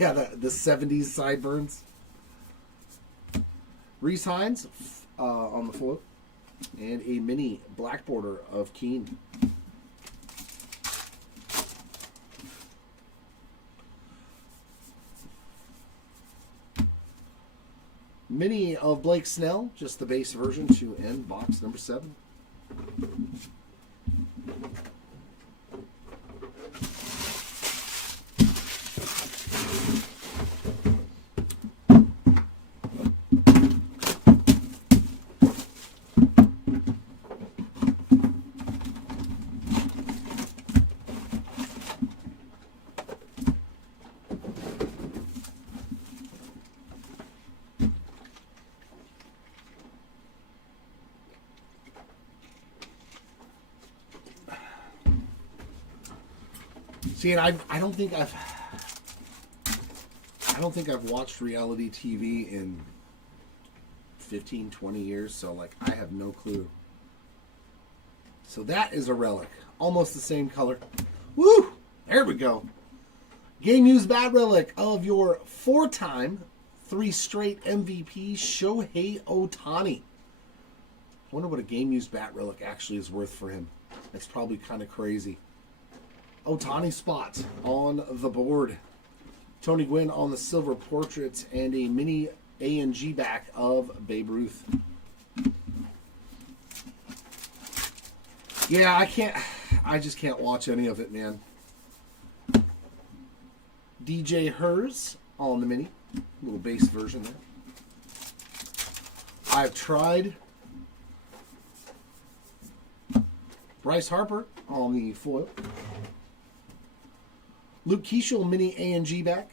Yeah, the 70s sideburns. Reese Hines on the float. And a mini black border of Keene. Mini of Blake Snell, just the base version to end box number 7. See, and I don't think I've watched reality TV in 15, 20 years, so like I have no clue. So that is a relic, almost the same color. Woo! There we go. Game used bat relic of your 4-time, 3 straight MVP Shohei Ohtani. I wonder what a game used bat relic actually is worth for him. It's probably kind of crazy. Ohtani spot on the board. Tony Gwynn on the silver portraits and a mini ANG back of Babe Ruth. Yeah, I just can't watch any of it, man. DJ Hers on the mini. Little base version there. I've tried Bryce Harper on the foil. Luke Keeschel mini ANG back.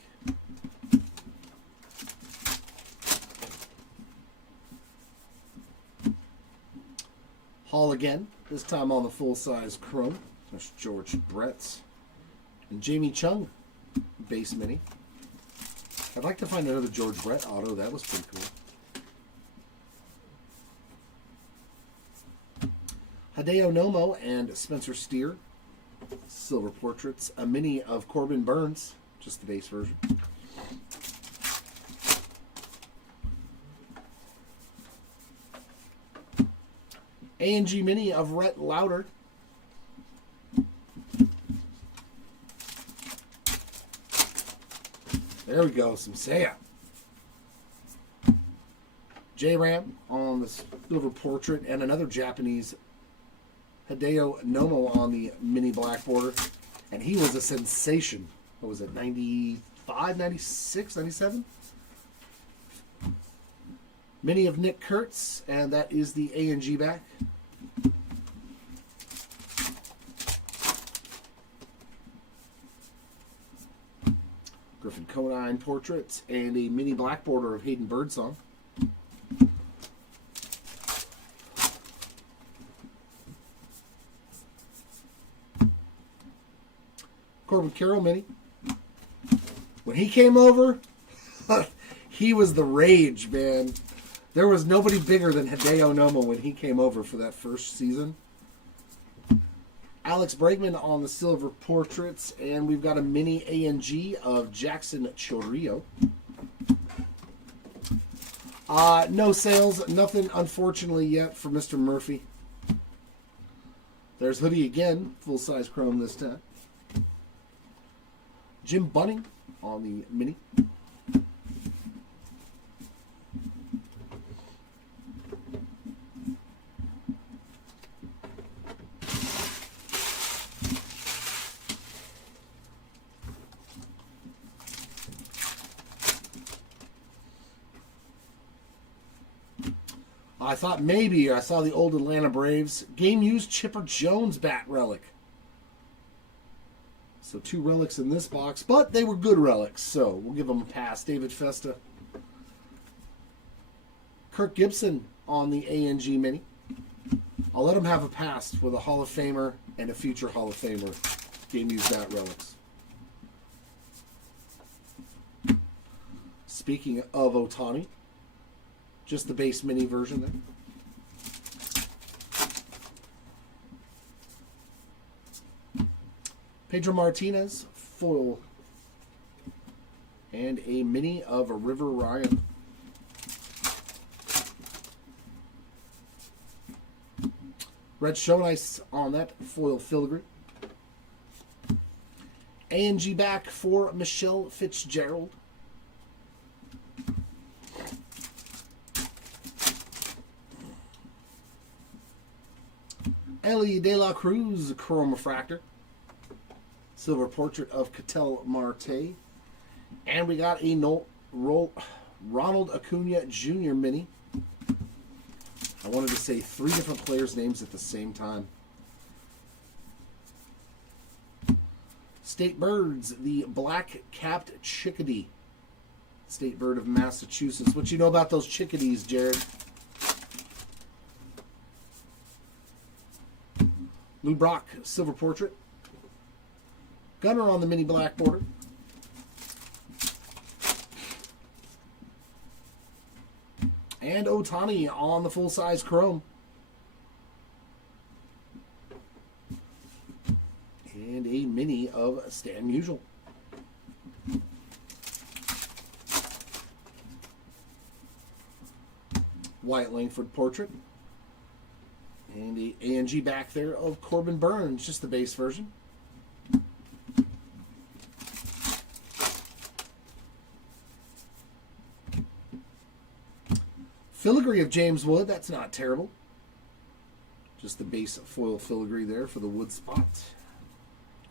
Hall again, this time on the full-size chrome. There's George Brett's. And Jamie Chung, base mini. I'd like to find another George Brett auto. That was pretty cool. Hideo Nomo and Spencer Steer. Silver portraits. A mini of Corbin Burns. Just the base version. ANG mini of Rhett Lauder. There we go. Some Seiya. J-Ram on the silver portrait. And another Japanese Hideo Nomo on the mini black border. And he was a sensation. What was it, 95, 96, 97? Mini of Nick Kurtz, and that is the ANG back. Griffin Conine portraits, and a mini black border of Hayden Birdsong. Corbin Carroll mini When he came over, he was the rage, man. There was nobody bigger than Hideo Nomo when he came over for that first season. Alex Bregman on the silver portraits, and we've got a mini ANG of Jackson Chorrillo. No sales, nothing unfortunately yet for Mr. Murphy. There's Hoodie again, full-size chrome this time. Jim Bunning on the mini. I thought maybe I saw the old Atlanta Braves game-used Chipper Jones bat relic. So 2 relics in this box, but they were good relics, so we'll give them a pass. David Festa. Kirk Gibson on the ANG Mini. I'll let him have a pass with a Hall of Famer and a future Hall of Famer game-used bat relics. Speaking of Ohtani, just the base mini version there. Pedro Martinez, foil. And a mini of a River Ryan. Red Shownice on that foil filigree. ANG back for Michelle Fitzgerald. Ellie De La Cruz, Chrome Refractor. Silver portrait of Ketel Marte. And we got a Ronald Acuna Jr. mini. I wanted to say 3 different players' names at the same time. State Birds, the black-capped chickadee. State bird of Massachusetts. What you know about those chickadees, Jared? Lou Brock, silver portrait. Gunner on the mini black border. And Ohtani on the full-size chrome. And a mini of Stan Musial. Wyatt Langford portrait. And the ANG back there of Corbin Burns, just the base version. Filigree of James Wood, that's not terrible. Just the base foil filigree there for the wood spot.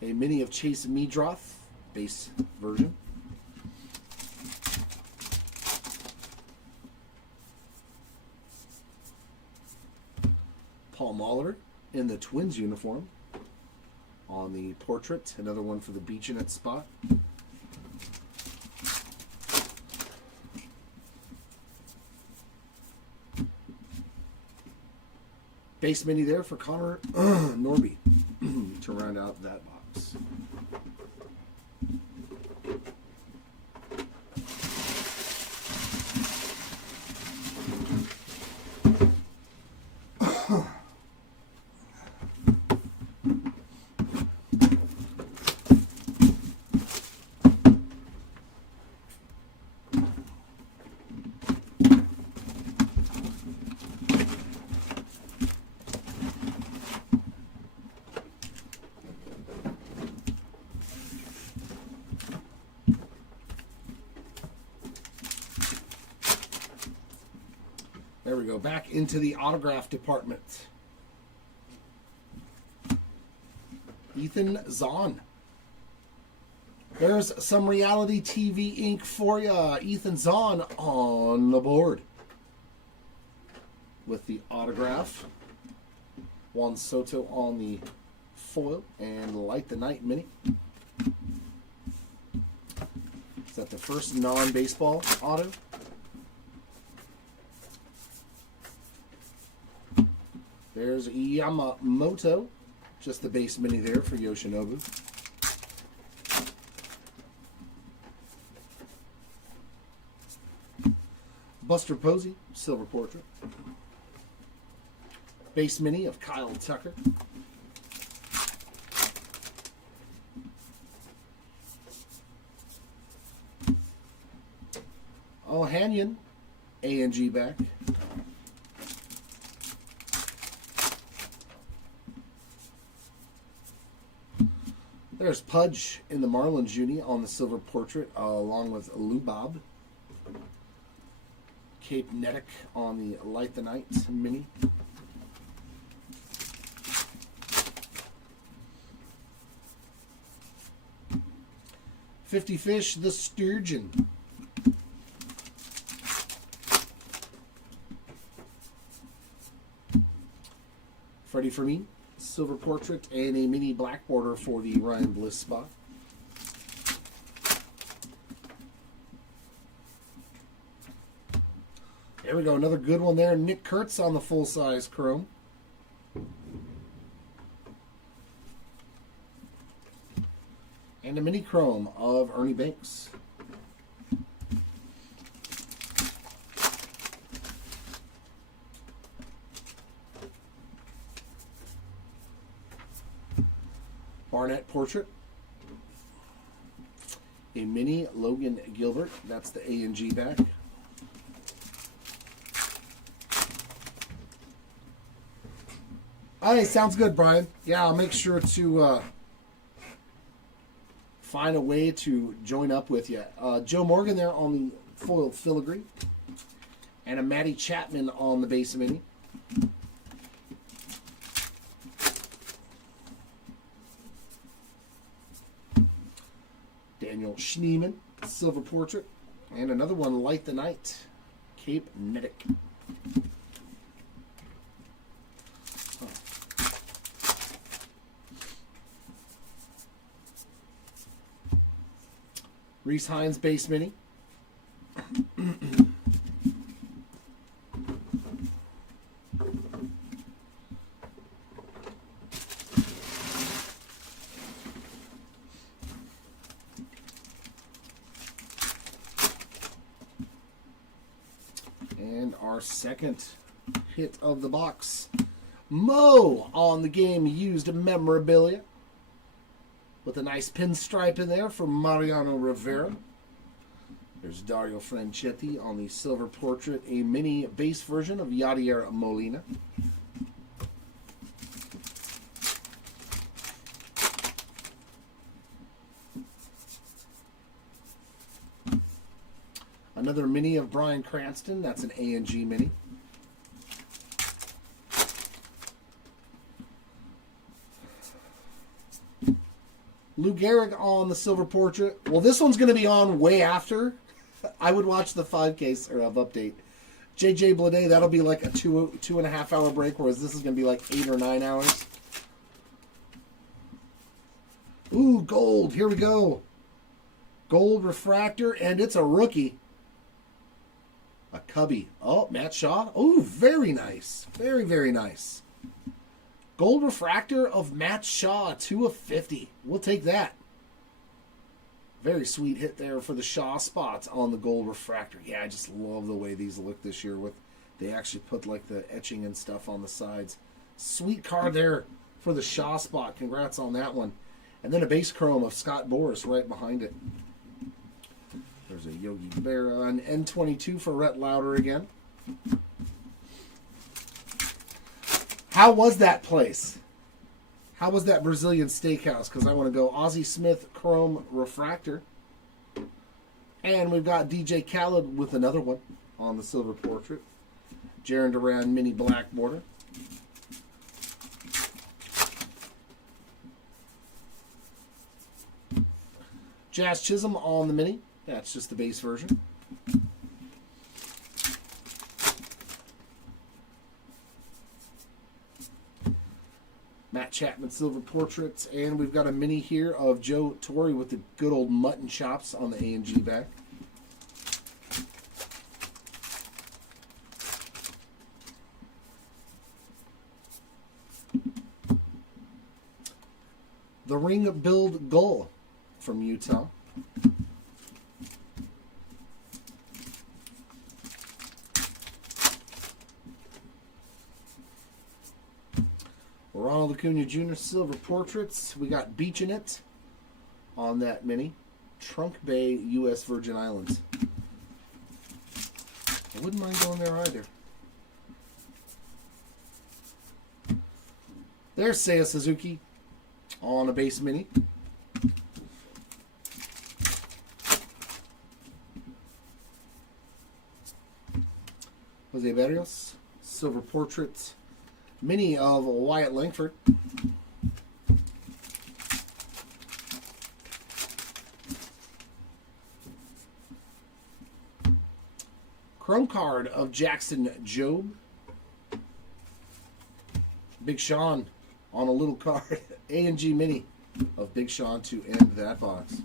A mini of Chase Meadroth, base version. Paul Molitor in the Twins uniform on the portrait. Another one for the Beach-in-It spot. Base mini there for Connor Norby to round out that box. There we go, back into the autograph department. Ethan Zahn. There's some Reality TV ink for ya. Ethan Zahn on the board. With the autograph. Juan Soto on the foil. And Light the Night mini. Is that the first non-baseball auto? There's Yamamoto, just the base mini there for Yoshinobu. Buster Posey, silver portrait. Base mini of Kyle Tucker. Hanyan, A&G back. There's Pudge in the Marlins uni on the silver portrait, along with Lubob. Cape Nedick on the Light the Night mini. $50 Fish, the Sturgeon. Freddie Fermin, silver portrait, and a mini black border for the Ryan Bliss spot. There we go, another good one there. Nick Kurtz on the full-size chrome. And a mini chrome of Ernie Banks. Barnett portrait. A mini Logan Gilbert. That's the A&G back. Hey, sounds good, Brian. Yeah, I'll make sure to find a way to join up with you. Joe Morgan there on the foil filigree. And a Matty Chapman on the base mini. Daniel Schneeman, silver portrait. And another one, Light the Night, Cape Nedick. Reese Hines base mini. And our second hit of the box. Mo on the game used memorabilia. With a nice pinstripe in there from Mariano Rivera. There's Dario Franchetti on the silver portrait. A mini base version of Yadier Molina. Another mini of Bryan Cranston. That's an A&G mini. Lou Gehrig on the silver portrait. Well, this one's going to be on way after. I would watch the 5K of update. JJ Bleday, that'll be like a 2.5 hour break, whereas this is going to be like 8 or 9 hours. Ooh, gold. Here we go. Gold refractor, and it's a rookie. A Cubby. Oh, Matt Shaw. Ooh, very nice. Very, very nice. Gold refractor of Matt Shaw, 2/50. We'll take that. Very sweet hit there for the Shaw spots on the gold refractor. Yeah, I just love the way these look this year. They actually put like the etching and stuff on the sides. Sweet card there for the Shaw spot. Congrats on that one. And then a base chrome of Scott Boras right behind it. There's a Yogi Berra, an N22 for Rhett Lauder again. How was that place? How was that Brazilian steakhouse? Because I want to go Ozzie Smith Chrome Refractor. And we've got DJ Khaled with another one on the silver portrait. Jaron Duran mini black border. Jazz Chisholm on the mini. That's just the base version. Matt Chapman silver portraits, and we've got a mini here of Joe Torre with the good old mutton chops on the A&G back. The Ring Build Gull from Utah. Ronald Acuna Jr. Silver Portraits. We got Beach in it on that mini. Trunk Bay, U.S. Virgin Islands. I wouldn't mind going there either. There's Seiya Suzuki on a base mini. Jose Berrios, Silver Portraits. Mini of Wyatt Langford. Chrome card of Jackson Jobe. Big Sean on a little card. A&G Mini of Big Sean to end that box.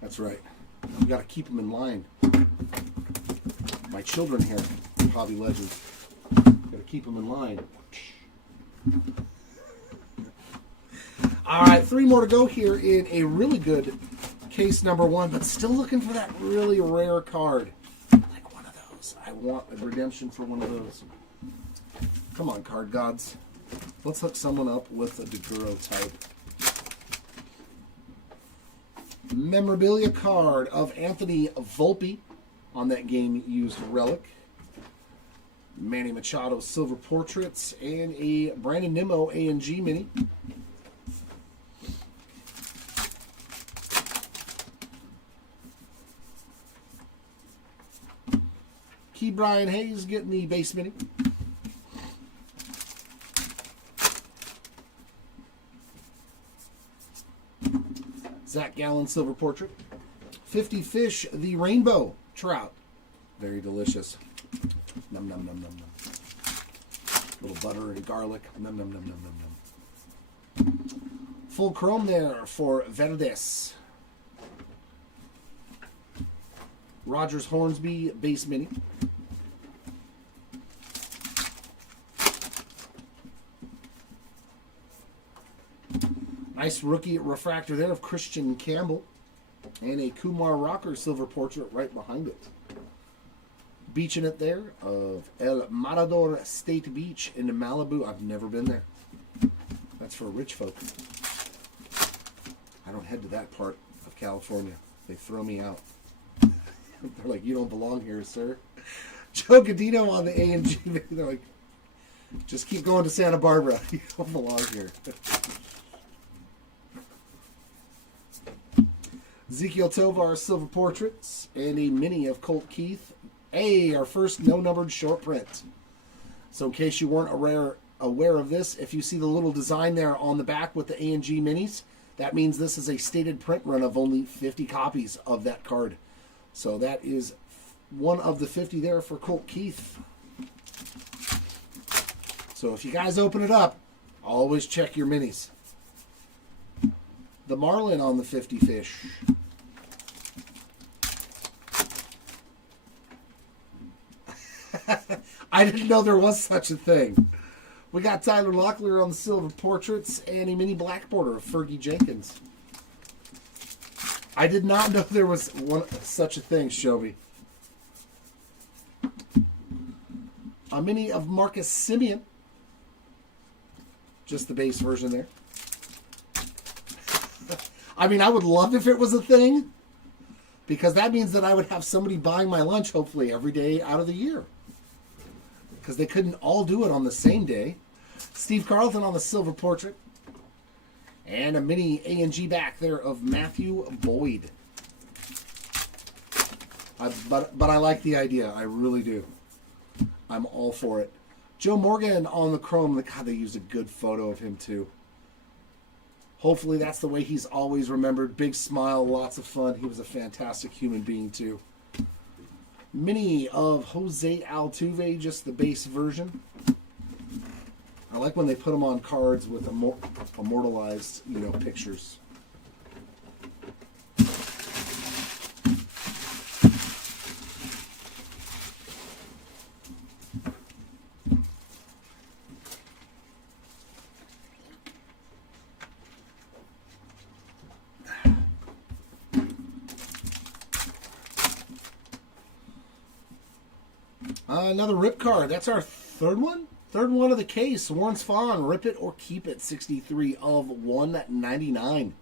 That's right. We got to keep them in line. My children here, Hobby Legends, got to keep them in line. All right, 3 more to go here in a really good case number 1, but still looking for that really rare card. Like one of those. I want a redemption for one of those. Come on, card gods. Let's hook someone up with a Deguro type. Memorabilia card of Anthony Volpe on that game used relic. Manny Machado Silver Portraits and a Brandon Nimmo A&G Mini. Key Brian Hayes getting the base mini. Zach Gallen Silver Portrait. 50 Fish, the Rainbow Trout. Very delicious. Num num num num num. Little butter and garlic. Num num num num num num. Full chrome there for Verdes. Rogers Hornsby base mini. Nice rookie refractor there of Christian Campbell. And a Kumar Rocker Silver Portrait right behind it. Beach in it there of El Matador State Beach in Malibu. I've never been there. That's for rich folk. I don't head to that part of California. They throw me out. They're like, you don't belong here, sir. Joe Godino on the A&G. They're like, just keep going to Santa Barbara. You don't belong here. Ezekiel Tovar Silver Portraits and a mini of Colt Keith. Hey, our first no-numbered short print. So in case you weren't aware of this, if you see the little design there on the back with the A&G minis, that means this is a stated print run of only 50 copies of that card. So that is one of the 50 there for Colt Keith. So if you guys open it up, always check your minis. The Marlin on the 50 Fish. I didn't know there was such a thing. We got Tyler Locklear on the Silver Portraits and a mini black border of Fergie Jenkins. I did not know there was such a thing, Shelby. A mini of Marcus Simeon. Just the base version there. I mean, I would love if it was a thing, because that means that I would have somebody buying my lunch, hopefully, every day out of the year. Because they couldn't all do it on the same day. Steve Carlton on the Silver Portrait. And a mini A&G back there of Matthew Boyd. But I like the idea. I really do. I'm all for it. Joe Morgan on the chrome. God, they used a good photo of him too. Hopefully that's the way he's always remembered. Big smile, lots of fun. He was a fantastic human being too. Mini of Jose Altuve, just the base version. I like when they put them on cards with immortalized, pictures. Another rip card. That's our third one. Third one of the case. Warren Spahn, rip it or keep it. 63 of 199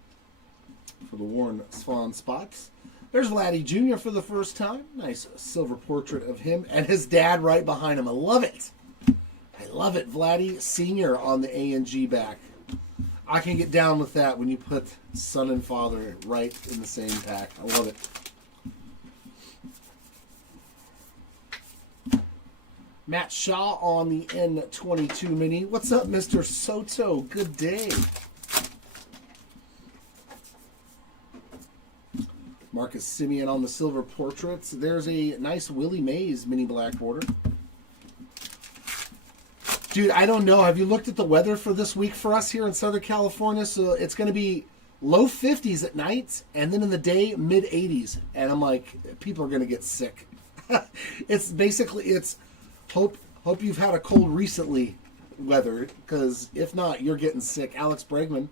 for the Warren Spahn spots. There's Vladdy Jr. for the first time. Nice silver portrait of him and his dad right behind him. I love it. I love it. Vladdy Sr. on the A&G back. I can get down with that when you put son and father right in the same pack. I love it. Matt Shaw on the N22 Mini. What's up, Mr. Soto? Good day. Marcus Simeon on the silver portraits. There's a nice Willie Mays mini black border. Dude, I don't know. Have you looked at the weather for this week for us here in Southern California? So it's going to be low 50s at night, and then in the day, mid 80s. And I'm like, people are going to get sick. It's hope you've had a cold recently weather, because if not, you're getting sick. Alex Bregman,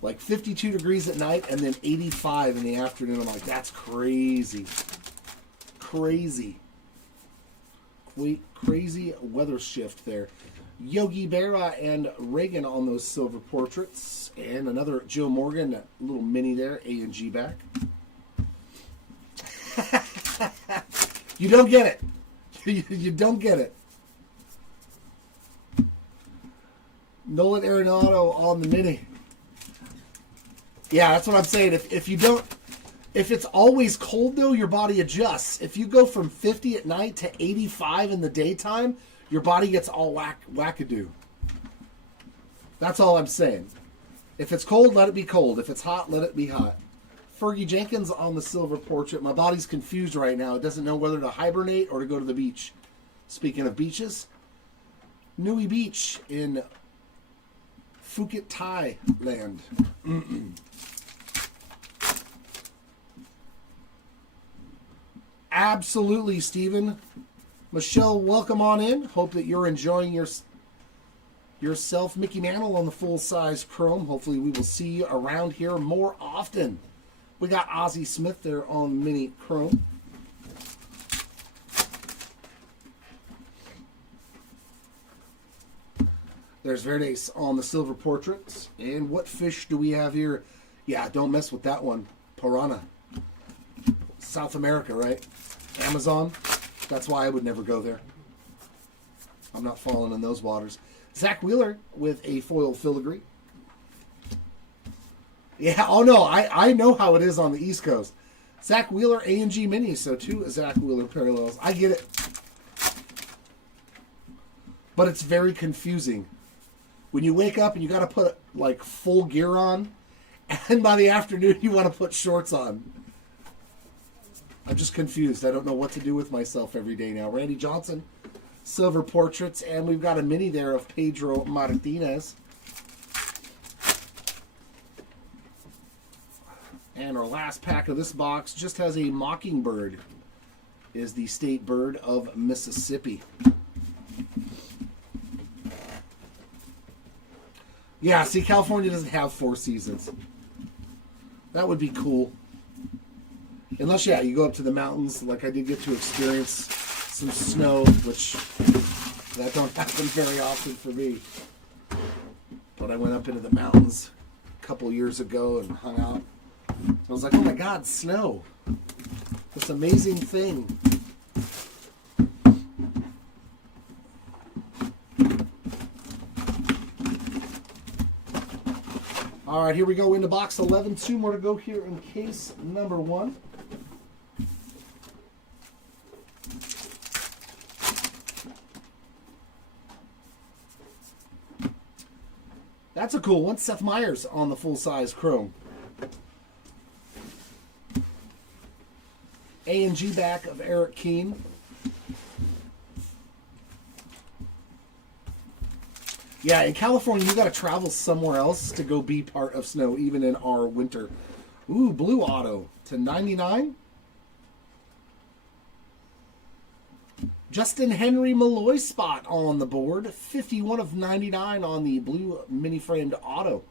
like 52 degrees at night and then 85 in the afternoon. I'm like, that's crazy. Crazy weather shift there. Yogi Berra and Reagan on those silver portraits. And another Joe Morgan little mini there, A&G back. You don't get it. You don't get it. Nolan Arenado on the mini. Yeah, that's what I'm saying. If it's always cold though, your body adjusts. If you go from 50 at night to 85 in the daytime, your body gets all wackadoo. That's all I'm saying. If it's cold, let it be cold. If it's hot, let it be hot. Fergie Jenkins on the silver portrait. My body's confused right now. It doesn't know whether to hibernate or to go to the beach. Speaking of beaches, Nui Beach in Phuket, Thailand. Absolutely, Stephen. Michelle, welcome on in. Hope that you're enjoying yourself. Mickey Mantle on the full-size chrome. Hopefully we will see you around here more often. We got Ozzie Smith there on mini chrome. There's Verdes on the silver portraits. And what fish do we have here? Yeah, don't mess with that one. Piranha. South America, right? Amazon. That's why I would never go there. I'm not falling in those waters. Zach Wheeler with a foil filigree. Yeah, oh no, I know how it is on the East Coast. Zach Wheeler, A&G Mini, so two Zach Wheeler parallels. I get it. But it's very confusing. When you wake up and you got to put like full gear on, and by the afternoon you want to put shorts on. I'm just confused. I don't know what to do with myself every day now. Randy Johnson, silver portraits, and we've got a mini there of Pedro Martinez. And our last pack of this box just has a mockingbird. Is the state bird of Mississippi. Yeah, see, California doesn't have 4 seasons. That would be cool. Unless, yeah, you go up to the mountains, like I did get to experience some snow, which that don't happen very often for me. But I went up into the mountains a couple years ago and hung out. I was like, oh my God, snow. This amazing thing. All right, here we go into box 11. 2 more to go here in case number 1. That's a cool one. Seth Meyers on the full-size chrome. A&G back of Eric Keane. Yeah, in California, you got to travel somewhere else to go be part of snow, even in our winter. Ooh, blue auto to 99. Justin Henry Malloy spot on the board. 51 of 99 on the blue mini-framed auto.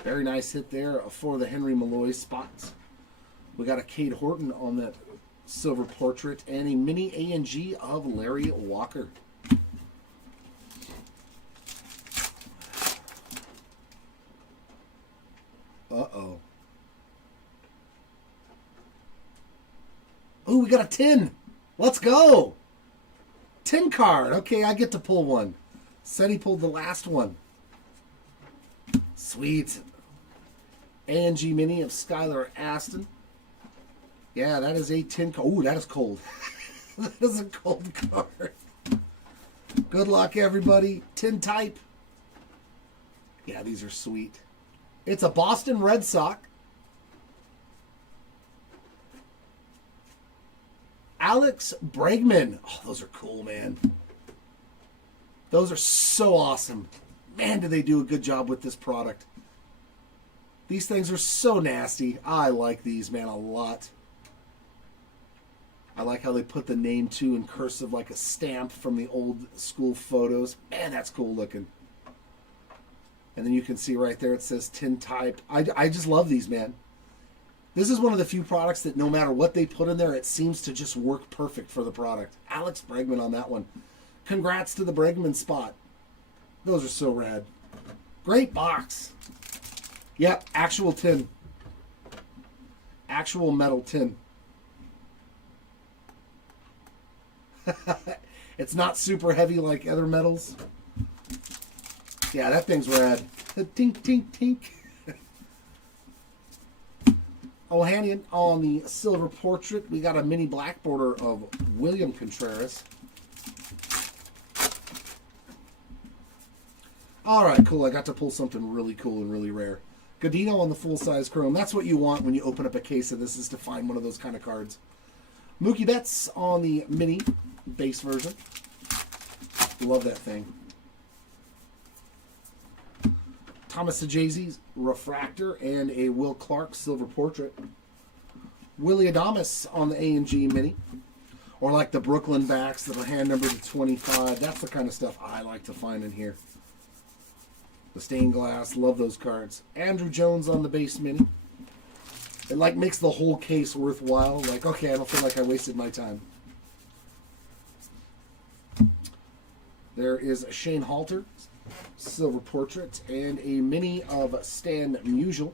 Very nice hit there for the Henry Malloy spots. We got a Cade Horton on that silver portrait and a mini A&G of Larry Walker. Uh-oh. Ooh, we got a 10. Let's go. 10 card. Okay, I get to pull one. Said he pulled the last one. Sweet. A&G mini of Skylar Aston. Yeah, that is a 10 card. Ooh, that is cold. That is a cold card. Good luck, everybody. 10 type. Yeah, these are sweet. It's a Boston Red Sox. Alex Bregman. Oh, those are cool, man. Those are so awesome. Man, do they do a good job with this product. These things are so nasty. I like these, man, a lot. I like how they put the name, too, in cursive like a stamp from the old school photos. Man, that's cool looking. And then you can see right there it says tin type. I just love these, man. This is one of the few products that no matter what they put in there, it seems to just work perfect for the product. Alex Bregman on that one. Congrats to the Bregman spot. Those are so rad. Great box. Yep, actual tin. Actual metal tin. It's not super heavy like other metals. Yeah, that thing's rad. Tink, tink, tink. Ohanian on the silver portrait. We got a mini black border of William Contreras. All right, cool. I got to pull something really cool and really rare. Godino on the full-size chrome. That's what you want when you open up a case of this, is to find one of those kind of cards. Mookie Betts on the mini base version. Love that thing. Thomas Sajazi's refractor and a Will Clark silver portrait. Willie Adames on the A&G mini. Or like the Brooklyn backs that are hand numbered to 25. That's the kind of stuff I like to find in here. The stained glass. Love those cards. Andrew Jones on the base mini. It like makes the whole case worthwhile. Like, okay, I don't feel like I wasted my time. There is Shane Halter silver portrait and a mini of Stan Musial.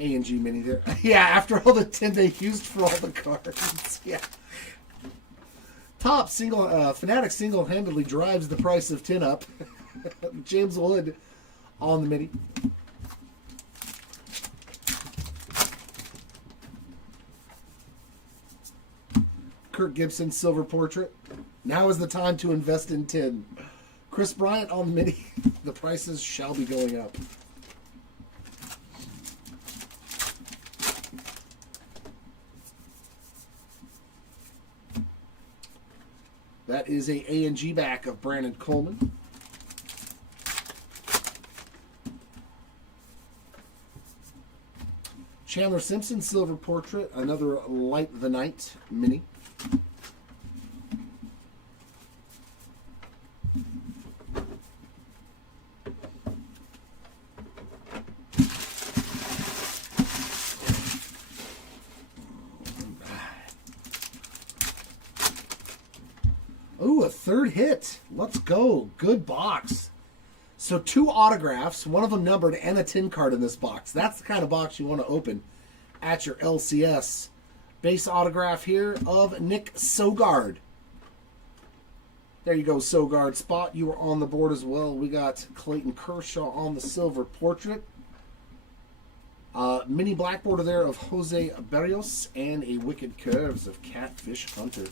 A&G mini there. Yeah, after all the tin they used for all the cards. Yeah. Top single Fanatic single-handedly drives the price of tin up. James Wood on the mini. Kirk Gibson silver portrait. Now is the time to invest in tin. Chris Bryant on the mini. The prices shall be going up. That is a A&G back of Brandon Coleman. Chandler Simpson silver portrait. Another Light the Night mini. Ooh, a third hit. Let's go. Good box. So 2 autographs, one of them numbered, and a tin card in this box. That's the kind of box you want to open at your LCS. Base autograph here of Nick Sogard. There you go, Sogard Spot. You are on the board as well. We got Clayton Kershaw on the silver portrait. Mini black border there of Jose Berrios and a Wicked Curves of Catfish Hunter.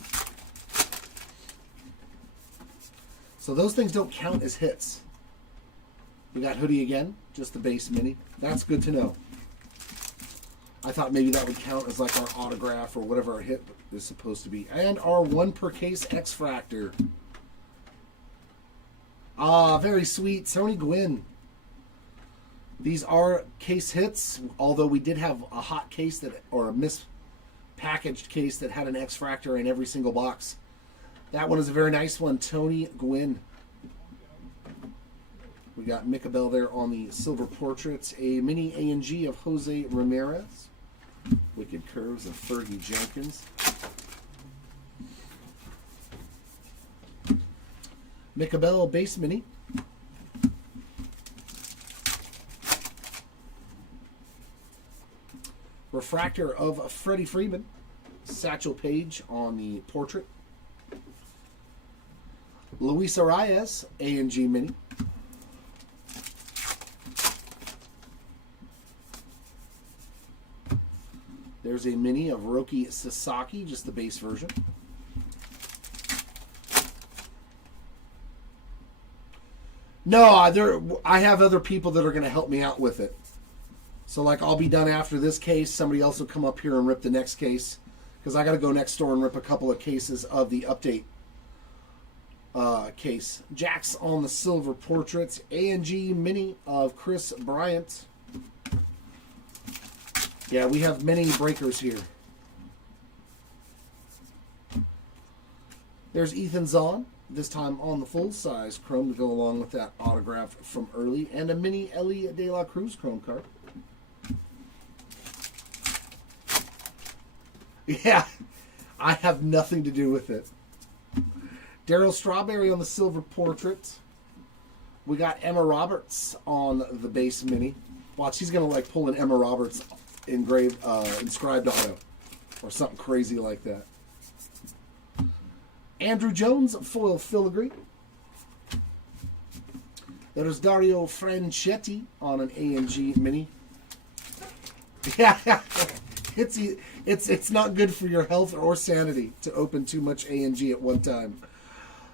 So those things don't count as hits. We got Hoodie again, just the base mini. That's good to know. I thought maybe that would count as like our autograph or whatever our hit is supposed to be. And our 1 per case X-Fractor. Ah, very sweet. Tony Gwynn. These are case hits, although we did have a hot case that, or a mispackaged case that had an X-Fractor in every single box. That one is a very nice one, Tony Gwynn. We got Micabel there on the silver portraits. A mini A&G of Jose Ramirez. Wicked Curves of Fergie Jenkins. Micabel base mini. Refractor of Freddie Freeman. Satchel Paige on the portrait. Luis Arias, A&G mini. There's a mini of Roki Sasaki, just the base version. No, I have other people that are going to help me out with it. So, like, I'll be done after this case. Somebody else will come up here and rip the next case. Because I got to go next door and rip a couple of cases of the update case. Jax on the silver portraits. A&G mini of Chris Bryant. Yeah, we have many breakers here. There's Ethan Zahn, this time on the full-size chrome to go along with that autograph from early. And a mini Ellie De La Cruz chrome card. Yeah, I have nothing to do with it. Darryl Strawberry on the silver portrait. We got Emma Roberts on the base mini. Watch, he's going to like pull an Emma Roberts inscribed auto or something crazy like that. Andrew Jones, foil filigree. There's Dario Franchetti on an A&G mini. Yeah, it's not good for your health or sanity to open too much A&G at one time.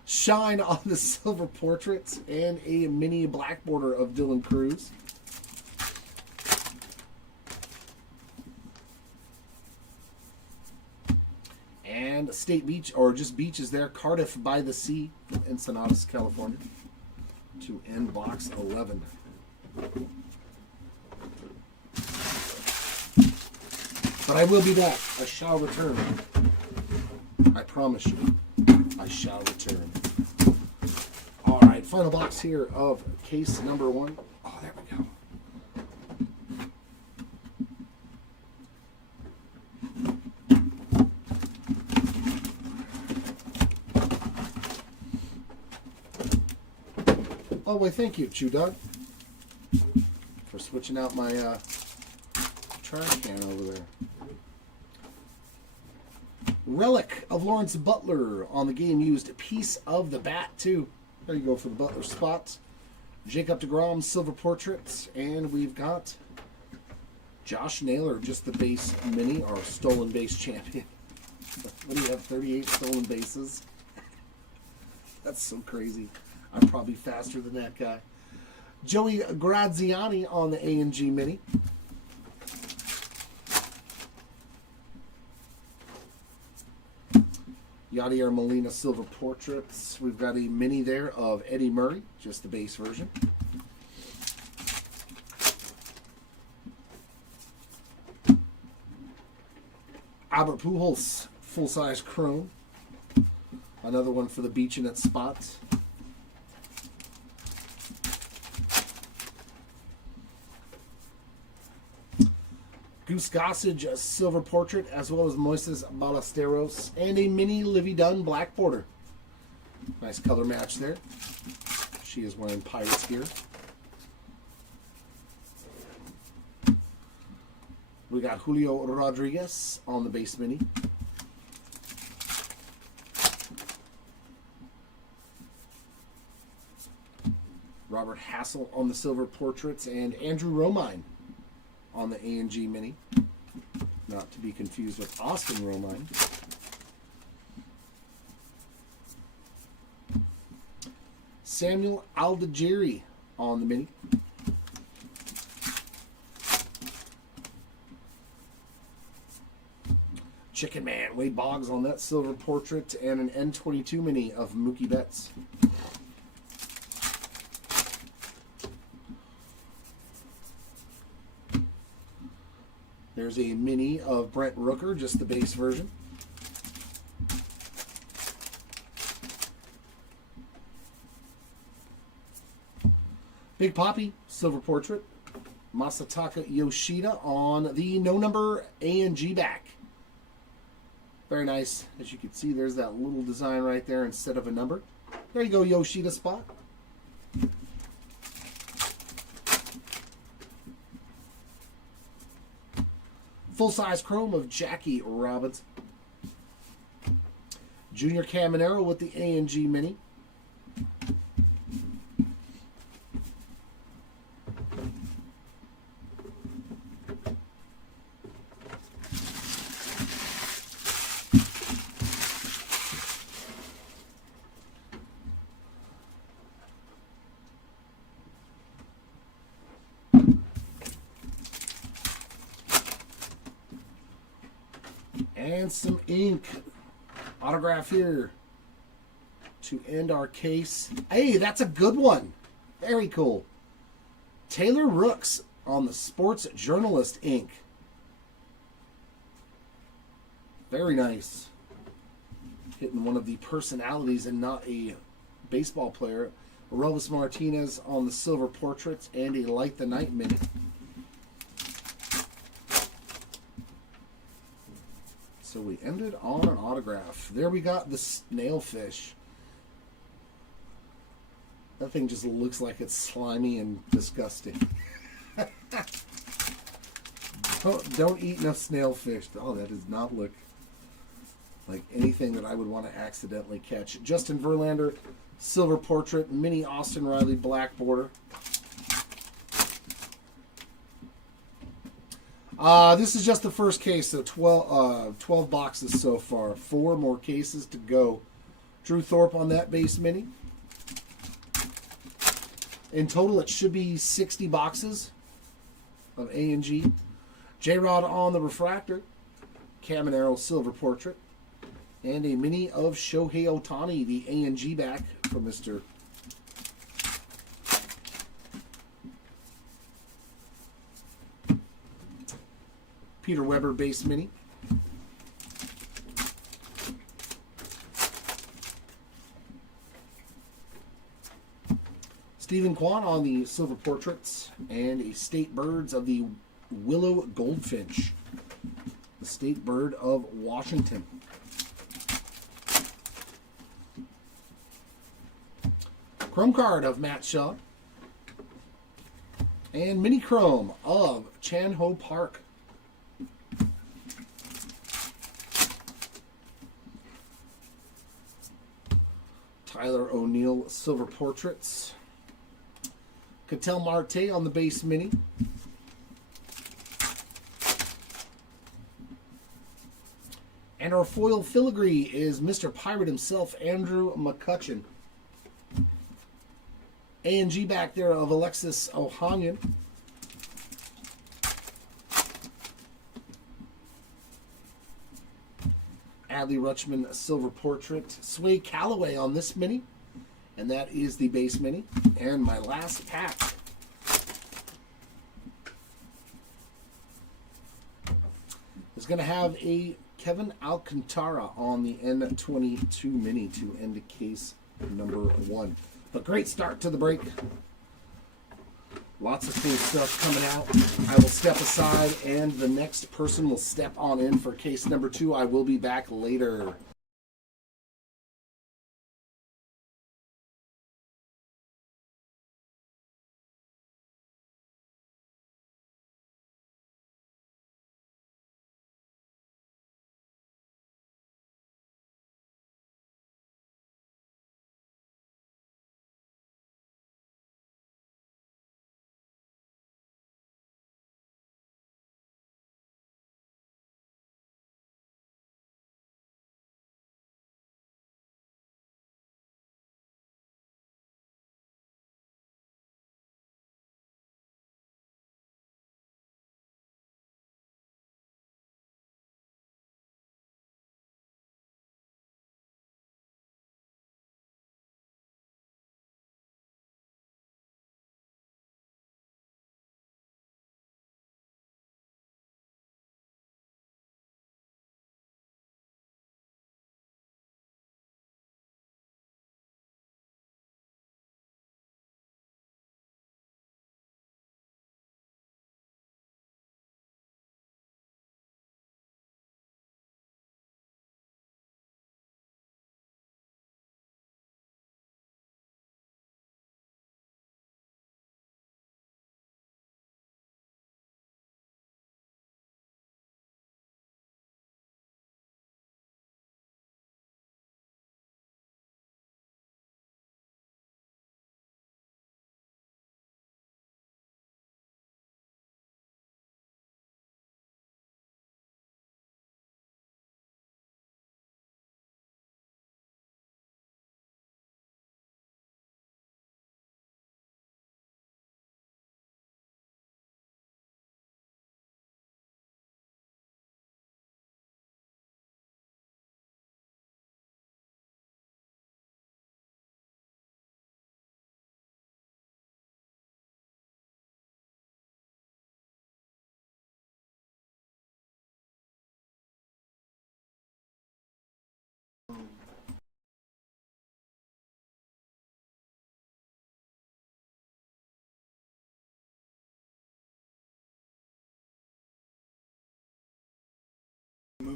Shine on the silver portraits and a mini black border of Dylan Cruz. And State Beach, or just beaches there, Cardiff by the Sea from Ensenadas, California, to end box 11. But I will be back. I shall return. I promise you. I shall return. All right, final box here of case number 1. Oh, there we go. Oh, wait, thank you, Chew Dog, for switching out my trash can over there. Relic of Lawrence Butler on the game used. Piece of the bat, too. There you go for the Butler spots. Jacob deGrom, silver portraits. And we've got Josh Naylor, just the base mini, our stolen base champion. What do you have, 38 stolen bases? That's so crazy. I'm probably faster than that guy. Joey Graziani on the A&G mini. Yadier Molina silver portraits. We've got a mini there of Eddie Murray, just the base version. Albert Pujols, full-size chrome. Another one for the beach in its spots. Goose Gossage, a silver portrait, as well as Moises Ballesteros, and a mini Livy Dunn black border. Nice color match there. She is wearing Pirates gear. We got Julio Rodriguez on the base mini. Robert Hassel on the silver portraits, and Andrew Romine on the A&G Mini. Not to be confused with Austin Romine. Samuel Aldegiri on the Mini. Chicken Man, Wade Boggs on that silver portrait, and an N22 Mini of Mookie Betts. There's a Mini of Brent Rooker, just the base version. Big Papi, silver portrait. Masataka Yoshida on the no number A&G back. Very nice. As you can see, there's that little design right there instead of a number. There you go, Yoshida spot. Full-size chrome of Jackie Robinson. Junior Caminero with the A&G Mini. And some ink. Autograph here to end our case. Hey, that's a good one. Very cool. Taylor Rooks on the Sports Journalist ink. Very nice. Hitting one of the personalities and not a baseball player. Aroldis Martinez on the silver portraits and a Light the Night Mini. So we ended on an autograph. There we got the snailfish. That thing just looks like it's slimy and disgusting. Don't eat no snailfish. Oh, that does not look like anything that I would want to accidentally catch. Justin Verlander, silver portrait, Mini Austin Riley black border. This is just the first case, so 12 boxes so far. 4 more cases to go. Drew Thorpe on that base Mini. In total, it should be 60 boxes of A&G. J-Rod on the refractor. Caminero silver portrait. And a Mini of Shohei Ohtani, the A&G back from Mr. Peter Weber base Mini. Stephen Kwan on the silver portraits, and a State Birds of the Willow Goldfinch, the State Bird of Washington. Chrome card of Matt Shaw, and Mini Chrome of Chan Ho Park. Tyler O'Neill silver portraits. Ketel Marte on the base Mini. And our foil filigree is Mr. Pirate himself, Andrew McCutcheon. A&G back there of Alexis Ohanian. Adley Rutschman silver portrait. Sway Calloway on this Mini. And that is the base Mini. And my last pack. Is going to have a Kevin Alcantara on the N22 Mini to end case number 1. But great start to the break. Lots of cool stuff coming out. I will step aside and the next person will step on in for case number 2. I will be back later.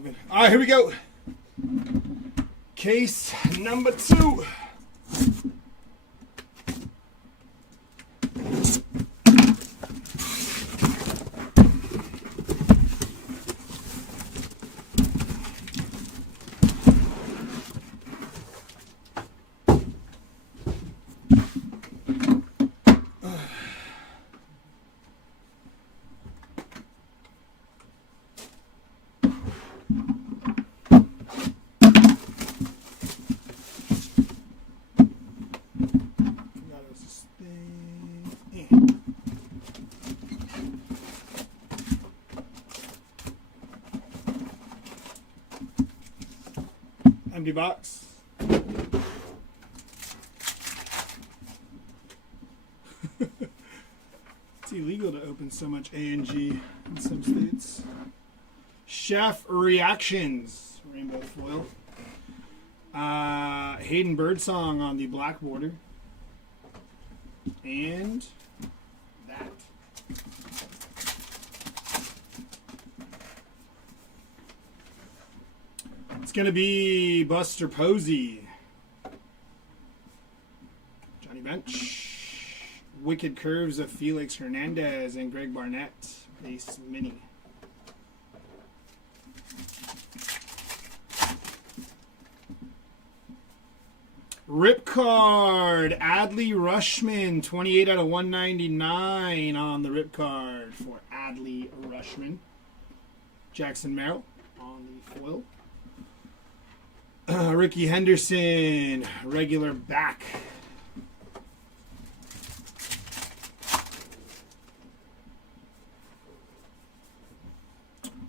open. All right, here we go. Case number 2. Empty box. It's illegal to open so much A&G in some states. Chef Reactions. Rainbow foil. Hayden Birdsong on the black border. And that. It's going to be Buster Posey. Johnny Bench. Wicked Curves of Felix Hernandez and Greg Barnett. Base mini. Rip card. Adley Rushman. 28 out of 199 on the rip card for Adley Rushman. Jackson Merrill on the foil. Ricky Henderson, regular back.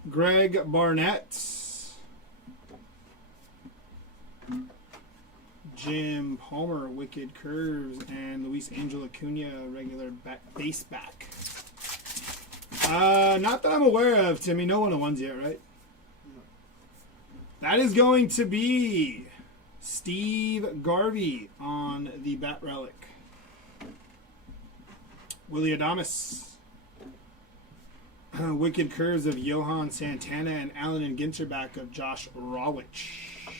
Greg Barnett. Jim Palmer, Wicked Curves, and Luis Angel Acuna, regular base back. Not that I'm aware of, Timmy. No 101s yet, right? That is going to be Steve Garvey on the Bat Relic. Willie Adames. Wicked Curves of Johan Santana and Allen and Ginter back of Josh Rawich.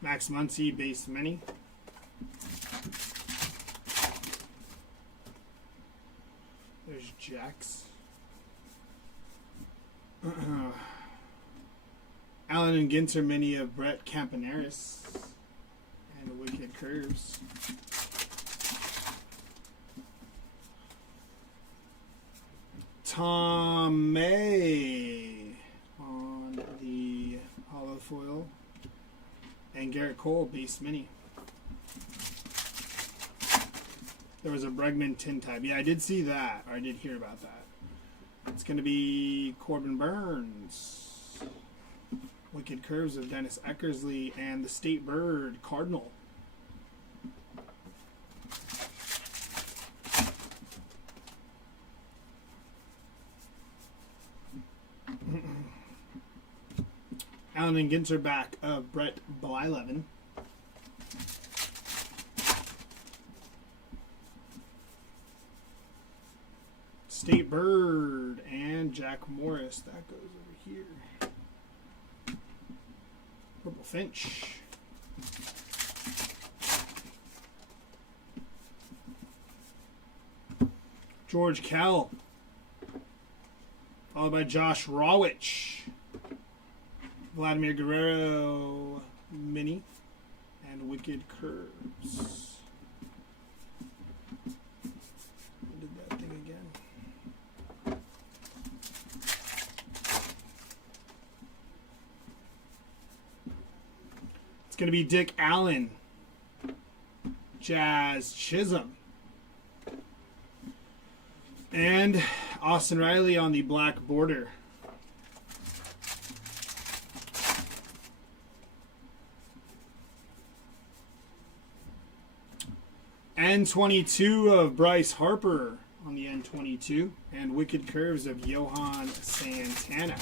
Max Muncy, base mini. There's Jax. Allen and Ginter mini of Brett Campaneris. And Wicked Curves. Tom May on the hollow foil. And Garrett Cole, base mini. There was a Bregman tin type. Yeah, I did see that. Or I did hear about that. It's going to be Corbin Burns. Wicked Curves of Dennis Eckersley. And the State Bird, Cardinal. Allen and Ginter back of Brett Blyleven. State Bird and Jack Morris. That goes over here. Purple Finch. George Kell. Followed by Josh Rawich. Vladimir Guerrero mini and Wicked Curves. I did that thing again. It's going to be Dick Allen, Jazz Chisholm, and Austin Riley on the black border. N22 of Bryce Harper on the N22. And Wicked Curves of Johan Santana.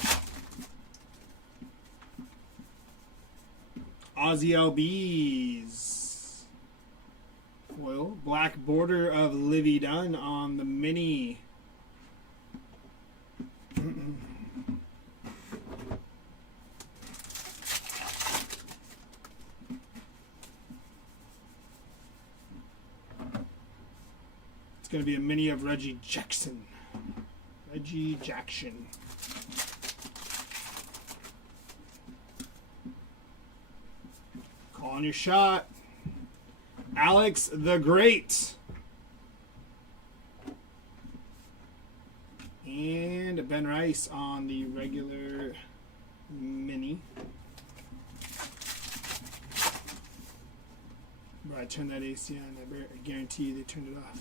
Ozzy LBs foil. Black border of Livy Dunn on the mini. It's going to be a mini of Reggie Jackson. Reggie Jackson. Calling your shot. Alex the Great. And Ben Rice on the regular mini. Bro, I turned that AC on. I guarantee you they turned it off.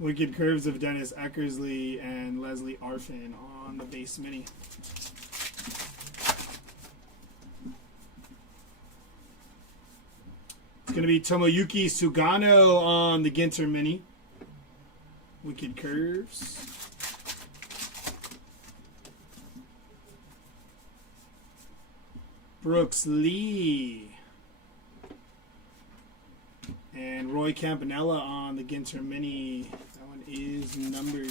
Wicked Curves of Dennis Eckersley and Leslie Arfin on the base mini. It's going to be Tomoyuki Sugano on the Ginter mini. Wicked Curves. Brooks Lee. And Roy Campanella on the Ginter mini. That one is numbered.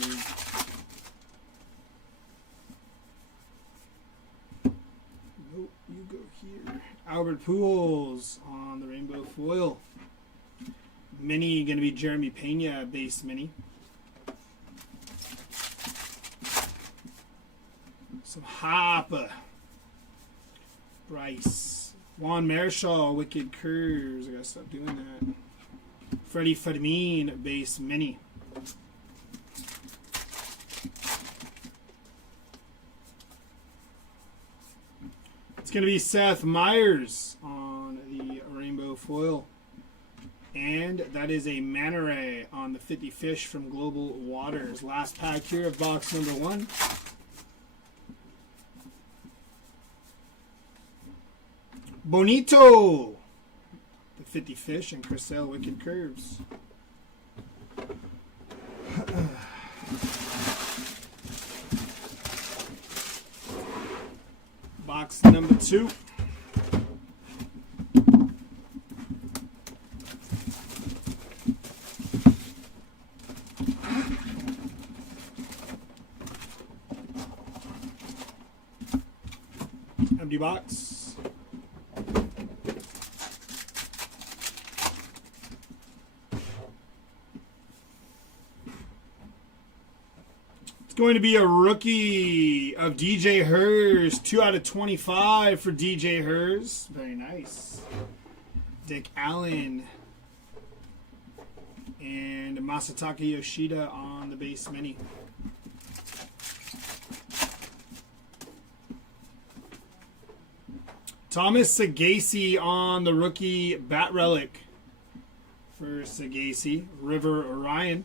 Nope, you go here. Albert Pujols on the rainbow foil. Mini going to be Jeremy Pena base mini. Some Hopper. Bryce. Juan Marichal, Wicked Curves. I gotta stop doing that. Freddie Fermin base mini. It's going to be Seth Meyers on the rainbow foil. And that is a Manta Ray on the 50 Fish from Global Waters. Last pack here of box number 1. Bonito. The 50 Fish and Crisell Wicked Curves. Box number 2. Empty box. Going to be a rookie of DJ Hers. 2 out of 25 for DJ Hers. Very nice. Dick Allen. And Masataka Yoshida on the base mini. Thomas Sagasi on the rookie bat relic for Sagasi. River Orion.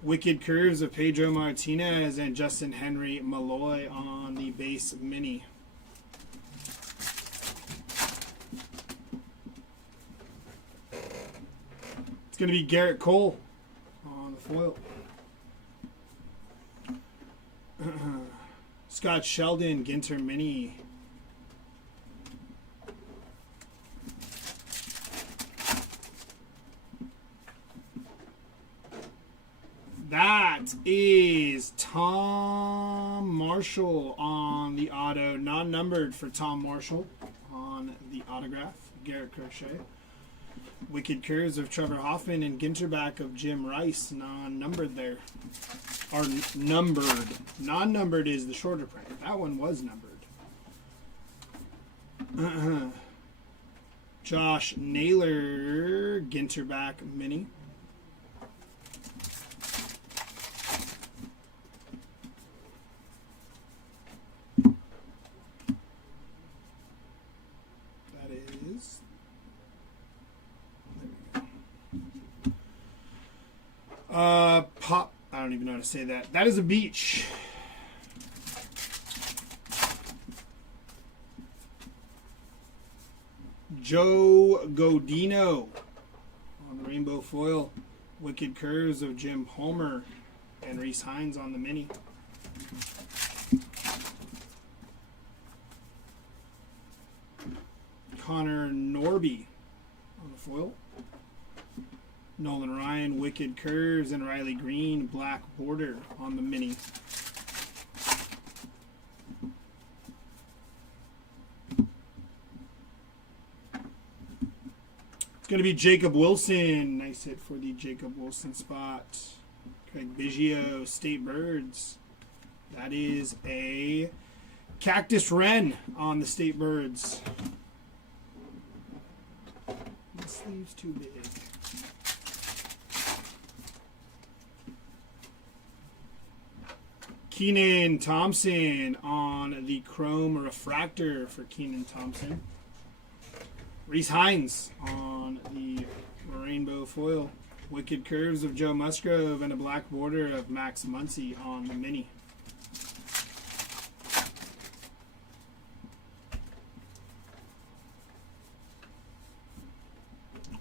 Wicked Curves of Pedro Martinez and Justin Henry Malloy on the base mini. It's going to be Garrett Cole on the foil. Scott Sheldon, Ginter mini. That is Tom Marshall on the auto. Non-numbered for Tom Marshall on the autograph. Garrett Crochet. Wicked Curves of Trevor Hoffman and Ginterback of Jim Rice. Non-numbered there. Or numbered. Non-numbered is the shorter print. That one was numbered. Josh Naylor, Ginterback mini. Pop. I don't even know how to say that. That is a beach. Joe Godino on the rainbow foil. Wicked Curves of Jim Homer and Reese Hines on the mini. Connor Norby foil. Nolan Ryan, Wicked Curves, and Riley Green, black border on the mini. It's going to be Jacob Wilson. Nice hit for the Jacob Wilson spot. Craig Biggio, State Birds. That is a Cactus Wren on the State Birds. The sleeve's too big. Keenan Thompson on the Chrome Refractor for Keenan Thompson. Reese Hines on the Rainbow Foil. Wicked Curves of Joe Musgrove and a black border of Max Muncy on the mini.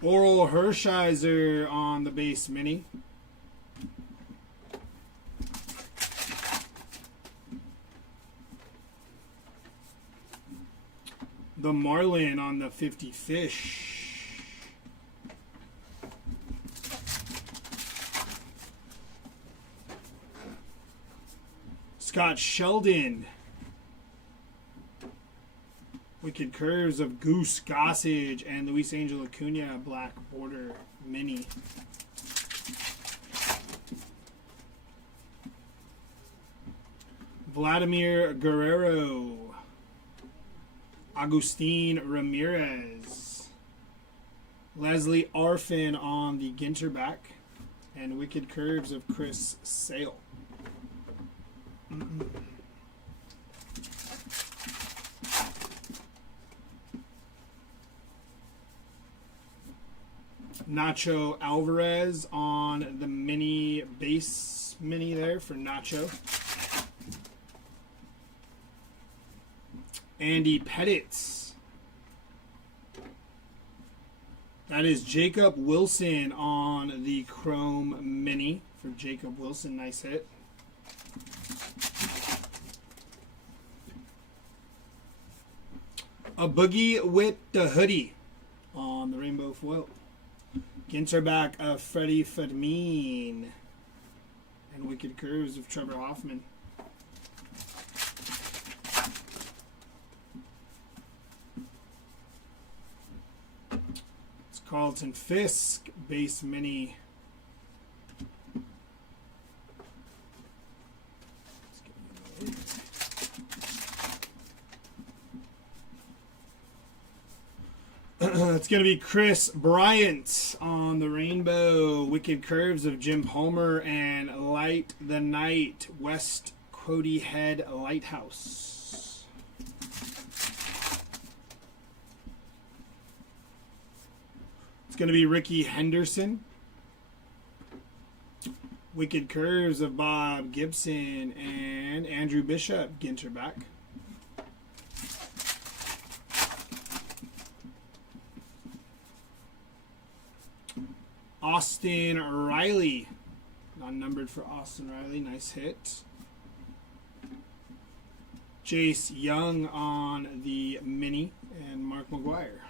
Oral Hershiser on the base mini. The Marlin on the 50 Fish. Scott Sheldon. Wicked Curves of Goose Gossage and Luis Angel Acuna, black border mini. Vladimir Guerrero. Agustin Ramirez. Leslie Arfin on the Ginter back. And Wicked Curves of Chris Sale. Nacho Alvarez on the mini base mini there for Nacho. Andy Pettit. That is Jacob Wilson on the Chrome Mini for Jacob Wilson. Nice hit. A Boogie with the Hoodie on the Rainbow Foil. Ginter back of Freddie Fedmeen. And Wicked Curves of Trevor Hoffman. Carlton Fisk, base mini. It's going to be Chris Bryant on the Rainbow. Wicked Curves of Jim Palmer and Light the Night, West Cody Head Lighthouse. Going to be Ricky Henderson. Wicked Curves of Bob Gibson and Andrew Bishop, Ginter back. Austin Riley. Non-numbered for Austin Riley. Nice hit. Jace Young on the mini and Mark McGuire.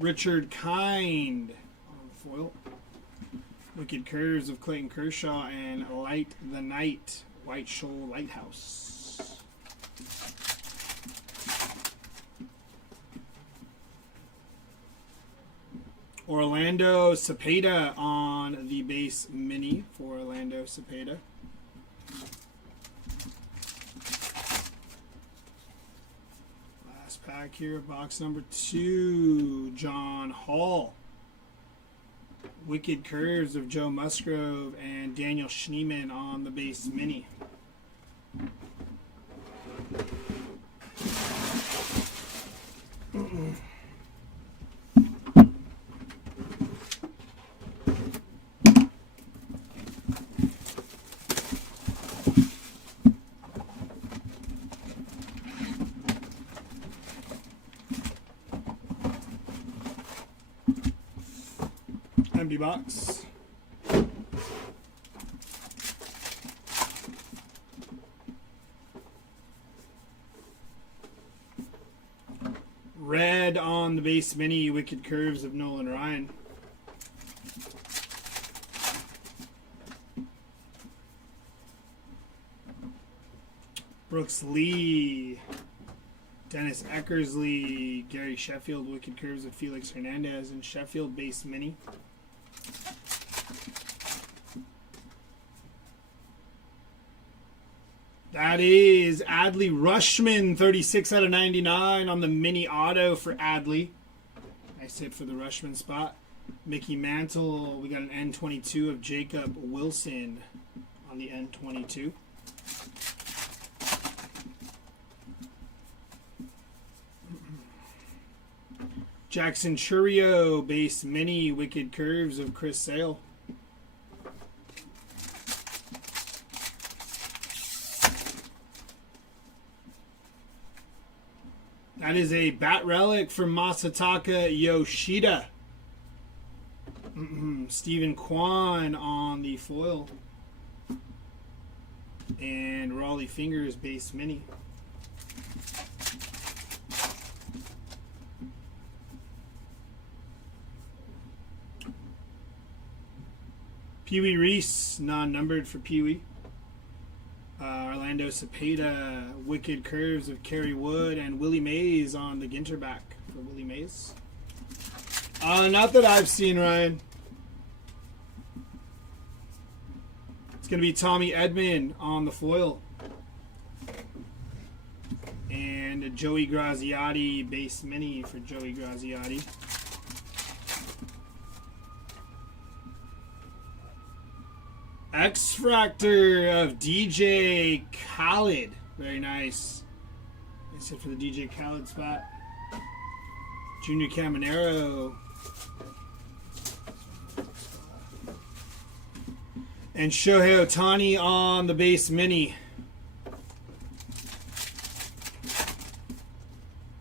Richard Kind on foil. Wicked Curves of Clayton Kershaw and Light the Night, White Shoal Lighthouse. Orlando Cepeda on the base mini for Orlando Cepeda. Pack here, box number 2, John Hall. Wicked Curves of Joe Musgrove and Daniel Schneeman on the base mini. Empty box. red on the base mini, Wicked Curves of Nolan Ryan. Brooks Lee, Dennis Eckersley, Gary Sheffield, Wicked Curves of Felix Hernandez, and Sheffield base mini. That is Adley Rushman, 36 out of 99 on the mini auto for Adley. Nice hit for the Rushman spot. Mickey Mantle, we got an N22 of Jacob Wilson on the N22. Jackson Churio, base mini, Wicked Curves of Chris Sale. That is a bat relic for Masataka Yoshida. Stephen Kwan on the foil. And Raleigh Fingers base mini. Pee Wee Reese, non-numbered for Pee Wee. Orlando Cepeda, Wicked Curves of Kerry Wood, and Willie Mays on the Ginter back for Willie Mays. Not that I've seen, Ryan. It's going to be Tommy Edman on the foil. And a Joey Graziotti base mini for Joey Graziotti. X-Fractor of DJ Khaled. Very nice. Nice hit for the DJ Khaled spot. Junior Caminero. And Shohei Ohtani on the base mini.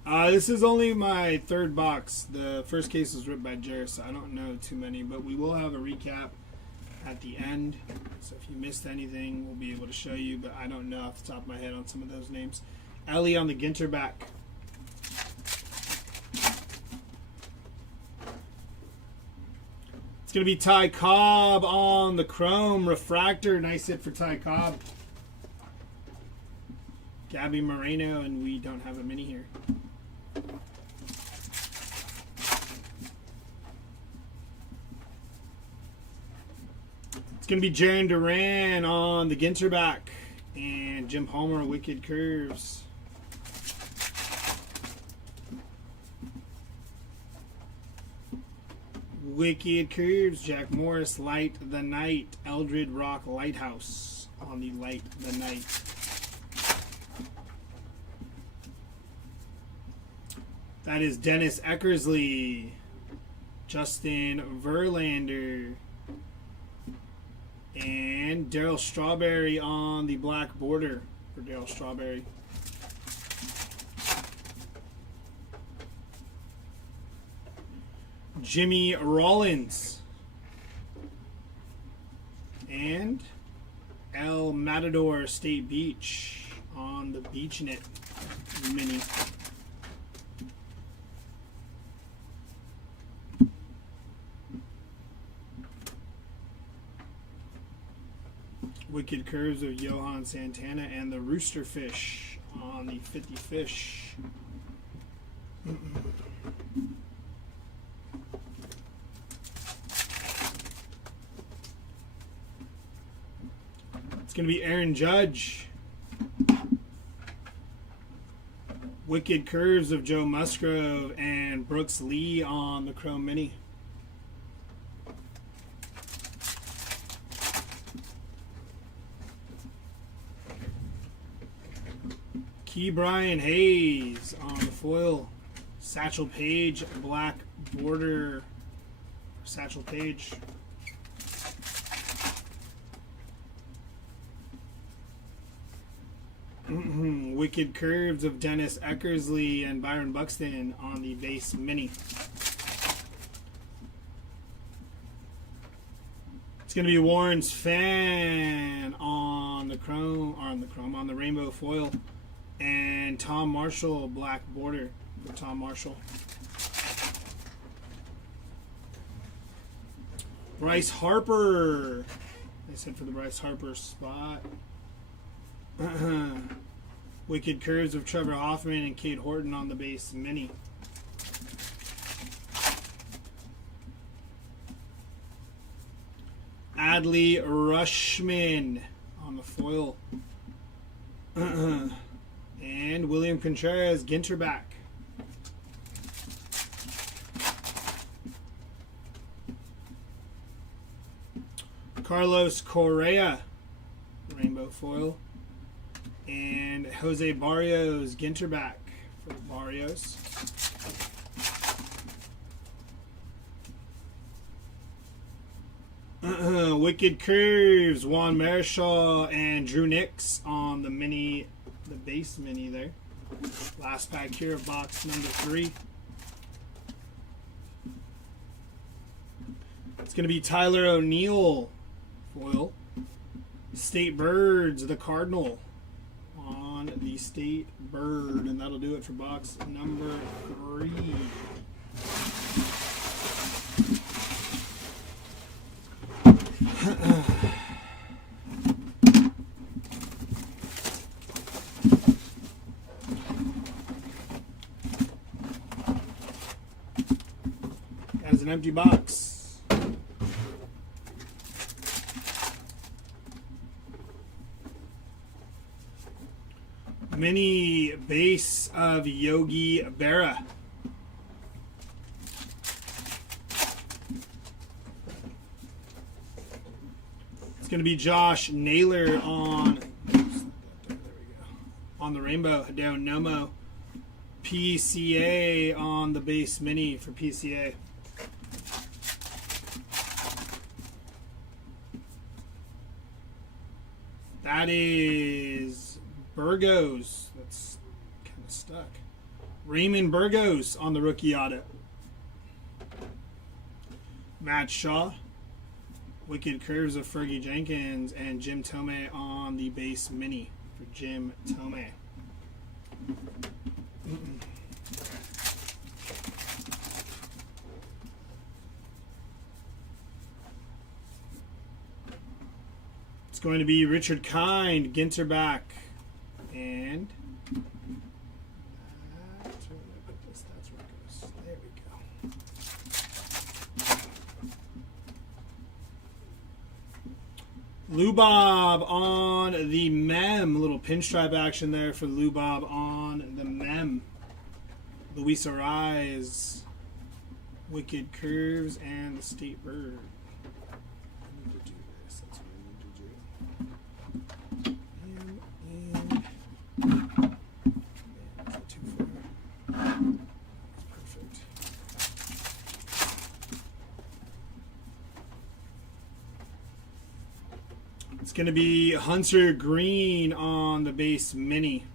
This is only my third box. The first case was ripped by Jer, so I don't know too many, but we will have a recap at the end. So if you missed anything, we'll be able to show you, but I don't know off the top of my head on some of those names. Ellie on the Ginter back. It's going to be Ty Cobb on the Chrome Refractor. Nice hit for Ty Cobb. Gabby Moreno, and we don't have a mini here. It's going to be Jaron Duran on the Ginter back. And Jim Homer, Wicked Curves. Wicked Curves, Jack Morris, Light the Night. Eldred Rock Lighthouse on the Light the Night. That is Dennis Eckersley. Justin Verlander. And Darryl Strawberry on the black border for Darryl Strawberry. Jimmy Rollins. And El Matador State Beach on the BeachNet mini. Wicked Curves of Johan Santana and the Rooster Fish on the 50 Fish. It's going to be Aaron Judge. Wicked Curves of Joe Musgrove and Brooks Lee on the Chrome Mini. Key Brian Hayes on the foil. Satchel Paige, black border. Satchel Paige. Wicked Curves of Dennis Eckersley and Byron Buxton on the base mini. It's going to be Warren's Fan on the chrome, on the rainbow foil. And Tom Marshall, black border. for Tom Marshall. Bryce Harper. They said for the Bryce Harper spot. Wicked Curves of Trevor Hoffman and Cade Horton on the base mini. Adley Rushman on the foil. And William Contreras, Ginter back. Carlos Correa, rainbow foil. And Jose Barrios, Ginter back for Barrios. Wicked Curves, Juan Marichal and Drew Nix on the mini, the base mini there. Last pack here of box number 3. It's going to be Tyler O'Neill, foil. State Birds, the Cardinal on the State Bird. And that'll do it for box number 3. That is an empty box. Mini base of Yogi Berra. It's going to be Josh Naylor on, there we go, on the rainbow. Hideo Nomo. PCA on the base mini for PCA. That is Burgos. That's kind of stuck. Raymond Burgos on the rookie audit. Matt Shaw. Wicked Curves of Fergie Jenkins and Jim Thome on the base mini for Jim Thome. It's going to be Richard Kind, Ginter back, and that's where I put this. That's where it goes. There we go. Lou Bob on the Mem. Little pinstripe action there for Lou Bob on the Mem. Luis Ariz, Wicked Curves, and the State Bird. I need to do this. That's what I need to do. And too far. That's perfect. It's going to be Hunter Green on the base mini.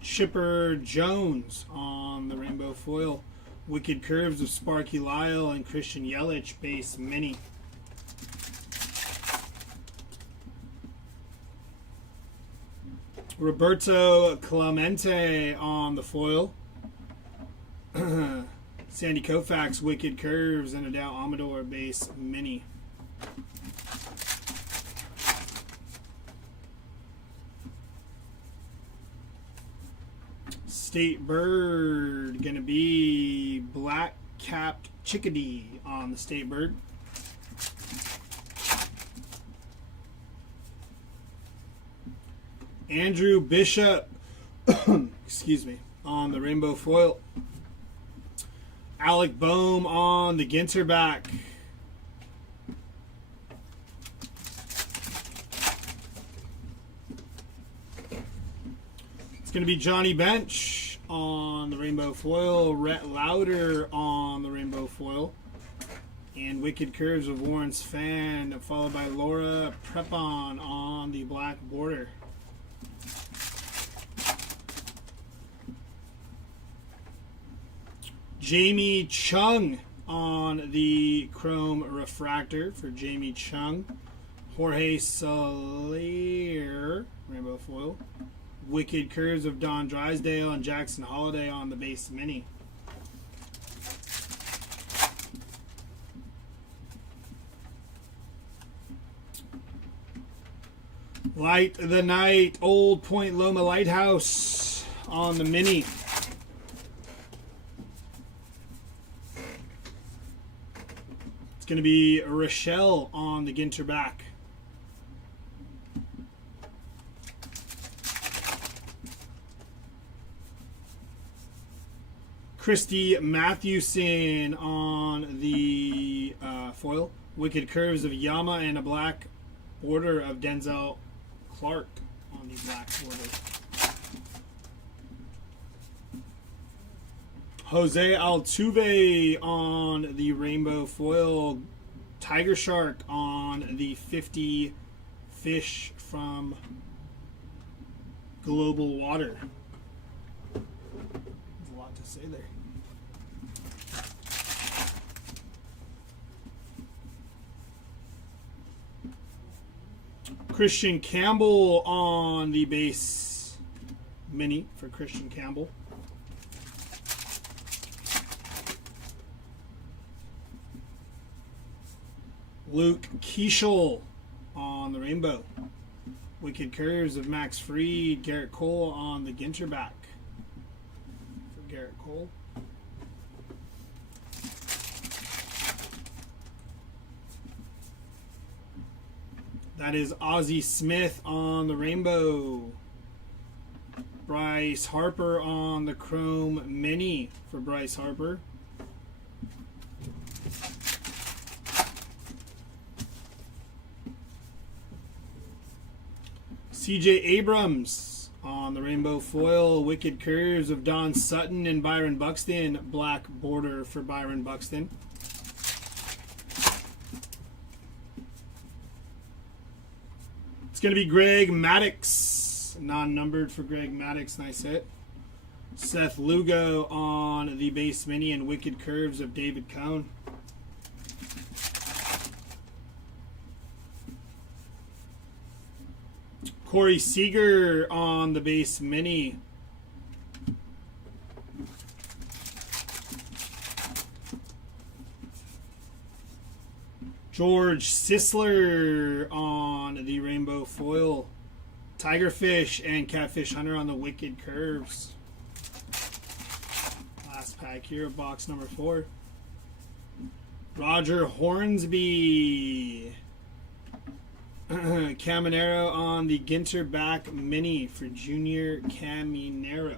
Chipper Jones on the rainbow foil. Wicked Curves of Sparky Lyle and Christian Yelich base mini. Roberto Clemente on the foil. Sandy Koufax, Wicked Curves, and Adele Amador base mini. State Bird, gonna be Black Capped Chickadee on the State Bird. Andrew Bishop, excuse me, on the rainbow foil. Alec Boehm on the Ginter back. It's going to be Johnny Bench on the rainbow foil. Rhett Lauder on the rainbow foil. And Wicked Curves of Warren's Fan, followed by Laura Prepon on the black border. Jamie Chung on the chrome refractor for Jamie Chung. Jorge Soler, rainbow foil. Wicked Curves of Don Drysdale and Jackson Holiday on the base mini. Light the Night, Old Point Loma Lighthouse on the mini. It's going to be Rochelle on the Ginter back. Christy Mathewson on the foil. Wicked Curves of Yama and a black border of Denzel Clark on the black border. Jose Altuve on the rainbow foil. Tiger Shark on the 50 fish from Global Water. There's a lot to say there. Christian Campbell on the base mini for Christian Campbell. Luke Keeschel on the rainbow. Wicked Curves of Max Fried. Garrett Cole on the Ginter back for Garrett Cole. That is Ozzie Smith on the rainbow. Bryce Harper on the chrome mini for Bryce Harper. CJ Abrams on the rainbow foil. Wicked Curves of Don Sutton and Byron Buxton. Black border for Byron Buxton. It's going to be Greg Maddux, non-numbered for Greg Maddux. Nice hit. Seth Lugo on the base mini and Wicked Curves of David Cone. Corey Seager on the base mini. George Sisler on the rainbow foil. Tigerfish and Catfish Hunter on the Wicked Curves. Last pack here of box number 4. Roger Hornsby. Caminero on the Ginter back mini for Junior Caminero.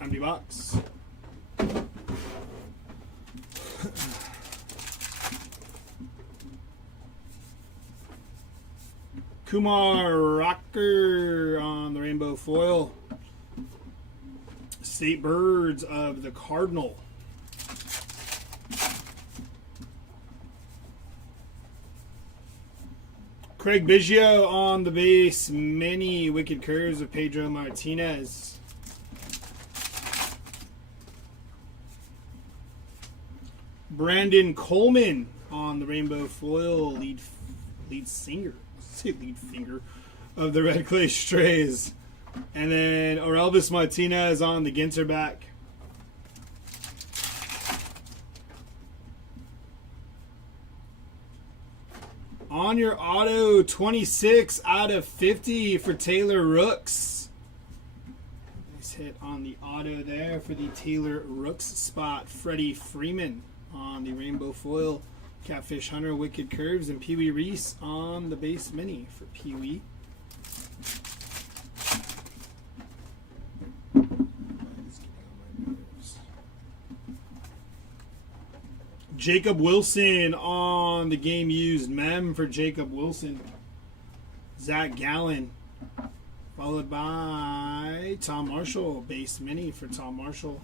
Empty box. Kumar Rocker on the rainbow foil. State Birds of the Cardinal. Craig Biggio on the base mini. Wicked Curves of Pedro Martinez. Brandon Coleman on the rainbow foil. Lead singer. Say lead finger of the Red Clay Strays. And then Orelvis Martinez on the Ginter back. On your auto, 26 out of 50 for Taylor Rooks. Nice hit on the auto there for the Taylor Rooks spot. Freddie Freeman on the rainbow foil. Catfish Hunter, Wicked Curves, and Pee Wee Reese on the base mini for Pee Wee. Jacob Wilson on the game used mem for Jacob Wilson. Zach Gallen Followed by Tom Marshall, base mini for Tom Marshall.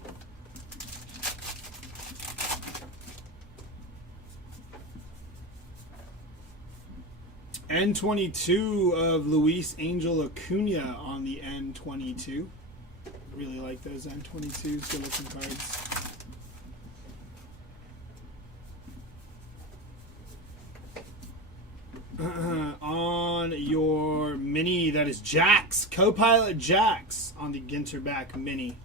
N22 of Luis Angel Acuna on the N22. Really like those N22s. Good looking cards. On your mini, that is Jax, co-pilot Jax on the Ginter back mini.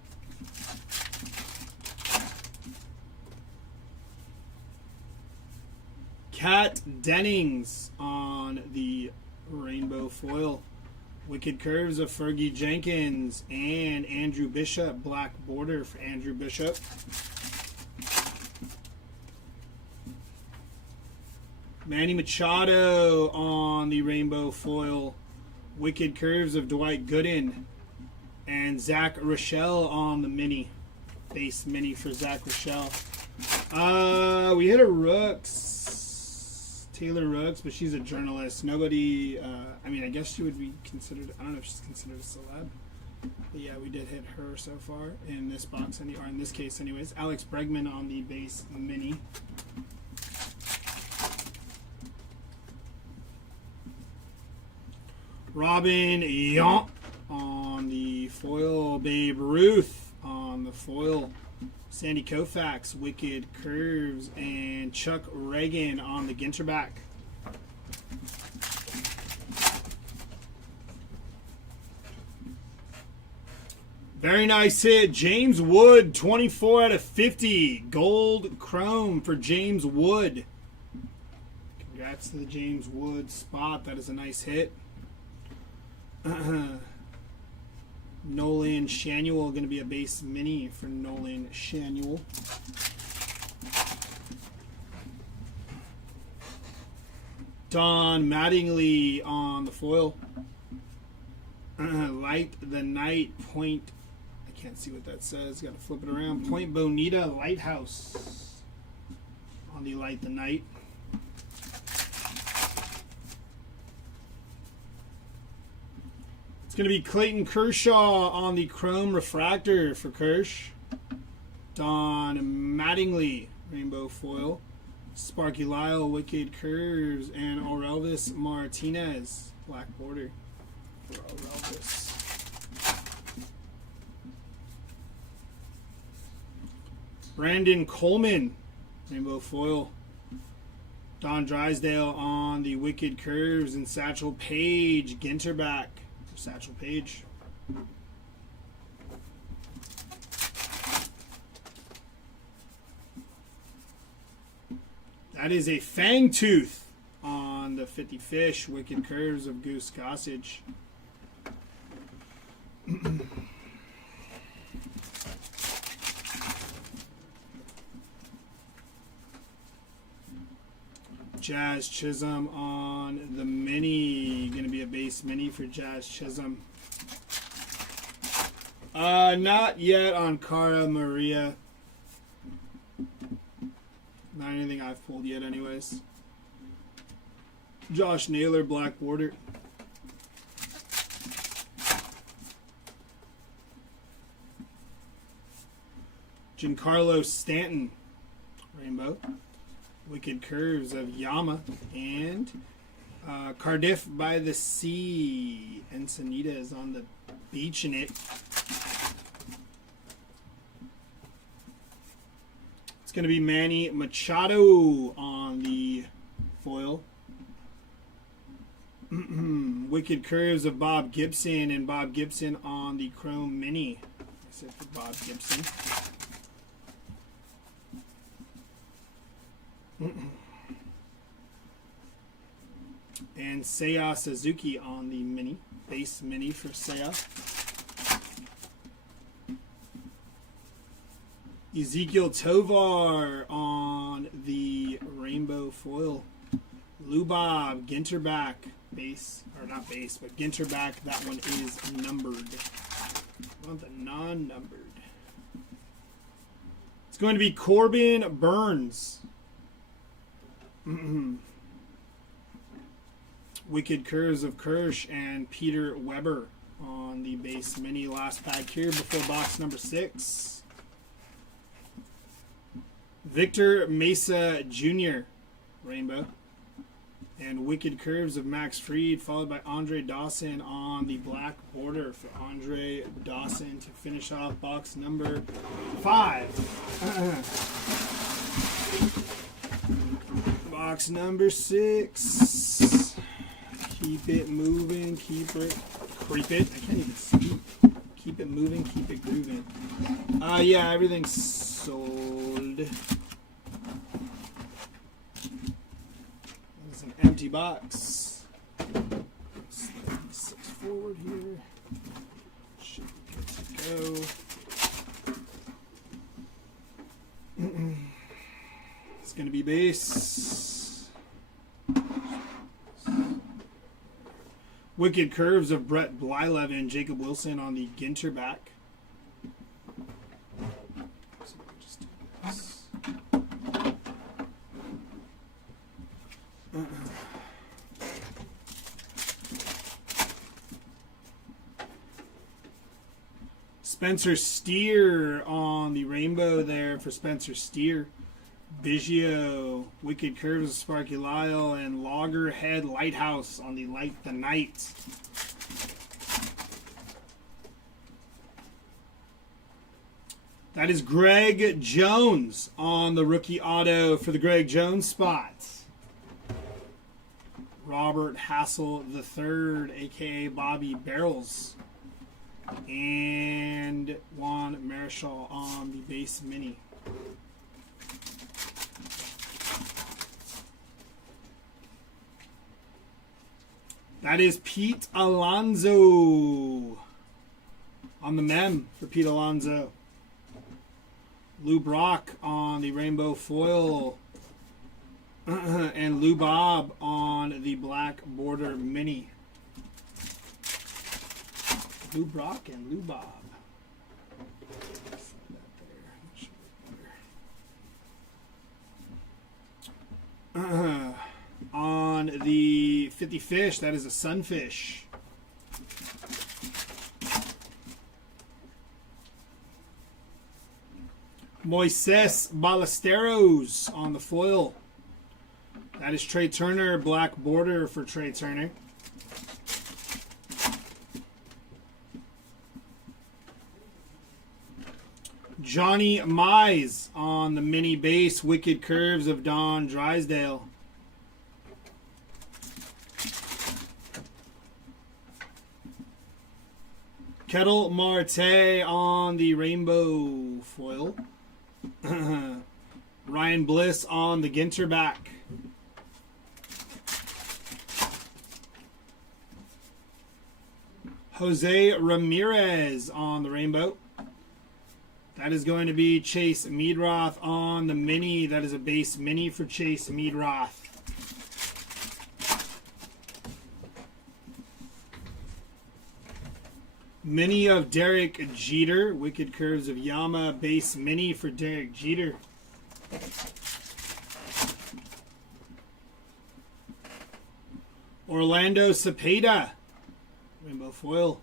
Kat Dennings on the rainbow foil. Wicked Curves of Fergie Jenkins and Andrew Bishop, black border for Andrew Bishop. Manny Machado on the rainbow foil. Wicked Curves of Dwight Gooden and Zach Rochelle on the mini. Base mini for Zach Rochelle. We hit a Rooks. Taylor Rooks, but she's a journalist. Nobody, I mean, I guess she would be considered, I don't know if she's considered a celeb. But yeah, we did hit her so far in this box, or in this case anyways. Alex Bregman on the base mini. Robin Yount on the foil. Babe Ruth on the foil. Sandy Koufax, Wicked Curves, and Chuck Reagan on the Ginter back. Very nice hit. James Wood, 24 out of 50. Gold Chrome for James Wood. Congrats to the James Wood spot. That is a nice hit. Nolan Shanuel, going to be a base mini for Nolan Shanuel. Don Mattingly on the foil. Light the Night Point. I can't see what that says. Got to flip it around. Point Bonita Lighthouse on the Light the Night. It's going to be Clayton Kershaw on the Chrome Refractor for Kersh. Don Mattingly, Rainbow Foil. Sparky Lyle, Wicked Curves, and Orelvis Martinez, black border for Orelvis. Brandon Coleman, Rainbow Foil. Don Drysdale on the Wicked Curves, and Satchel Paige, Ginter back. Satchel Paige. That is a Fang Tooth on the 50 Fish, Wicked Curves of Goose Gossage. Jazz Chisholm on the mini. Going to be a base mini for Jazz Chisholm. Not yet on Cara Maria. Not anything I've pulled yet anyways. Josh Naylor, black border. Giancarlo Stanton, rainbow. Wicked Curves of Yama, and Cardiff by the Sea. Ensenita is on the beach in it. It's going to be Manny Machado on the foil. Wicked Curves of Bob Gibson, and Bob Gibson on the Chrome Mini. I said for Bob Gibson. And Seiya Suzuki on the mini, base mini for Seiya. Ezekiel Tovar on the rainbow foil. Lubob, Ginter back, base, or not base, but Ginter back. That one is numbered. I want the non-numbered. It's going to be Corbin Burns. Wicked Curves of Kirsch and Peter Weber on the base mini. Last pack here before box number 6. Victor Mesa Jr. Rainbow. And Wicked Curves of Max Fried, followed by Andre Dawson on the black border for Andre Dawson to finish off box number 5. Box number 6. Keep it moving, keep it, creep it. I can't even speak. Keep it moving, keep it grooving. Yeah, everything's sold. It's an empty box. Slide 6 forward here. Should be good to go. It's going to be base. Wicked Curves of Brett Blylev and Jacob Wilson on the Ginter back. So we'll just do this. Spencer Steer on the rainbow there for Spencer Steer. Biggio, Wicked Curves of Sparky Lyle, and Loggerhead Lighthouse on the Light the Night. That is Greg Jones on the rookie auto for the Greg Jones spot. Robert Hassel III, a.k.a. Bobby Barrels. And Juan Marichal on the base mini. That is Pete Alonso on the mem for Pete Alonso. Lou Brock on the rainbow foil. And Lou Bob on the black border mini. Lou Brock and Lou Bob. On the 50 fish, that is a sunfish. Moises Ballesteros on the foil. That is Trey Turner, black border for Trey Turner. Johnny Mize on the mini base, Wicked Curves of Don Drysdale. Kettle Marte on the rainbow foil. Ryan Bliss on the Ginter back. Jose Ramirez on the rainbow. That is going to be Chase Meadroth on the mini. That is a base mini for Chase Meadroth. Mini of Derek Jeter. Wicked Curves of Yama. Base mini for Derek Jeter. Orlando Cepeda. Rainbow foil.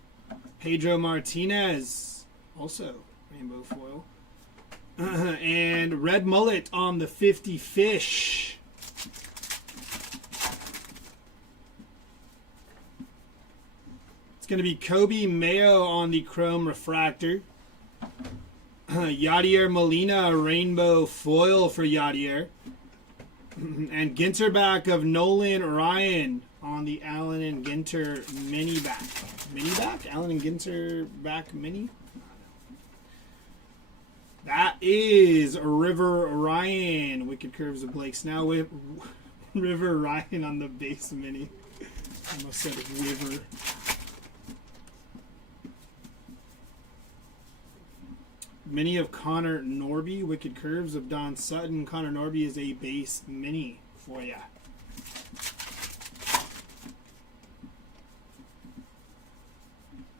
Pedro Martinez. Also rainbow foil. And Red Mullet on the 50 fish. It's going to be Kobe Mayo on the chrome refractor. Yadier Molina, rainbow foil for Yadier. And Ginter back of Nolan Ryan on the Allen and Ginter mini back. Mini back? Allen and Ginter back mini? That is River Ryan. Wicked Curves of Blake Snell with River Ryan on the base mini. Almost said River. Mini of Connor Norby. Wicked Curves of Don Sutton. Connor Norby is a base mini for ya.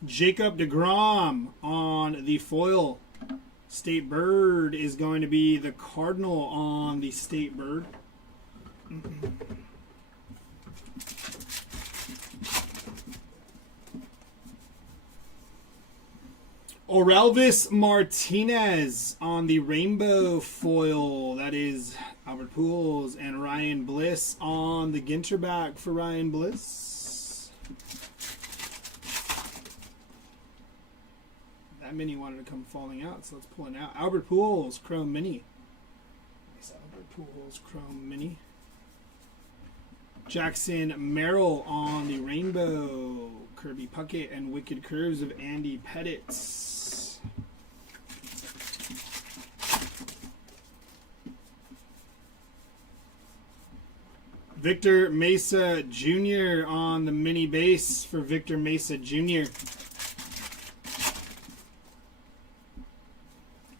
Jacob deGrom on the foil. State Bird is going to be the Cardinal on the State Bird. Orelvis Martinez on the rainbow foil. That is Albert Pujols. And Ryan Bliss on the Ginter back for Ryan Bliss. That mini wanted to come falling out, so let's pull it out. Albert Pujols, Chrome Mini. Nice Albert Pujols, Chrome Mini. Jackson Merrill on the rainbow. Kirby Puckett and Wicked Curves of Andy Pettit. Victor Mesa Jr. on the mini base for Victor Mesa Jr.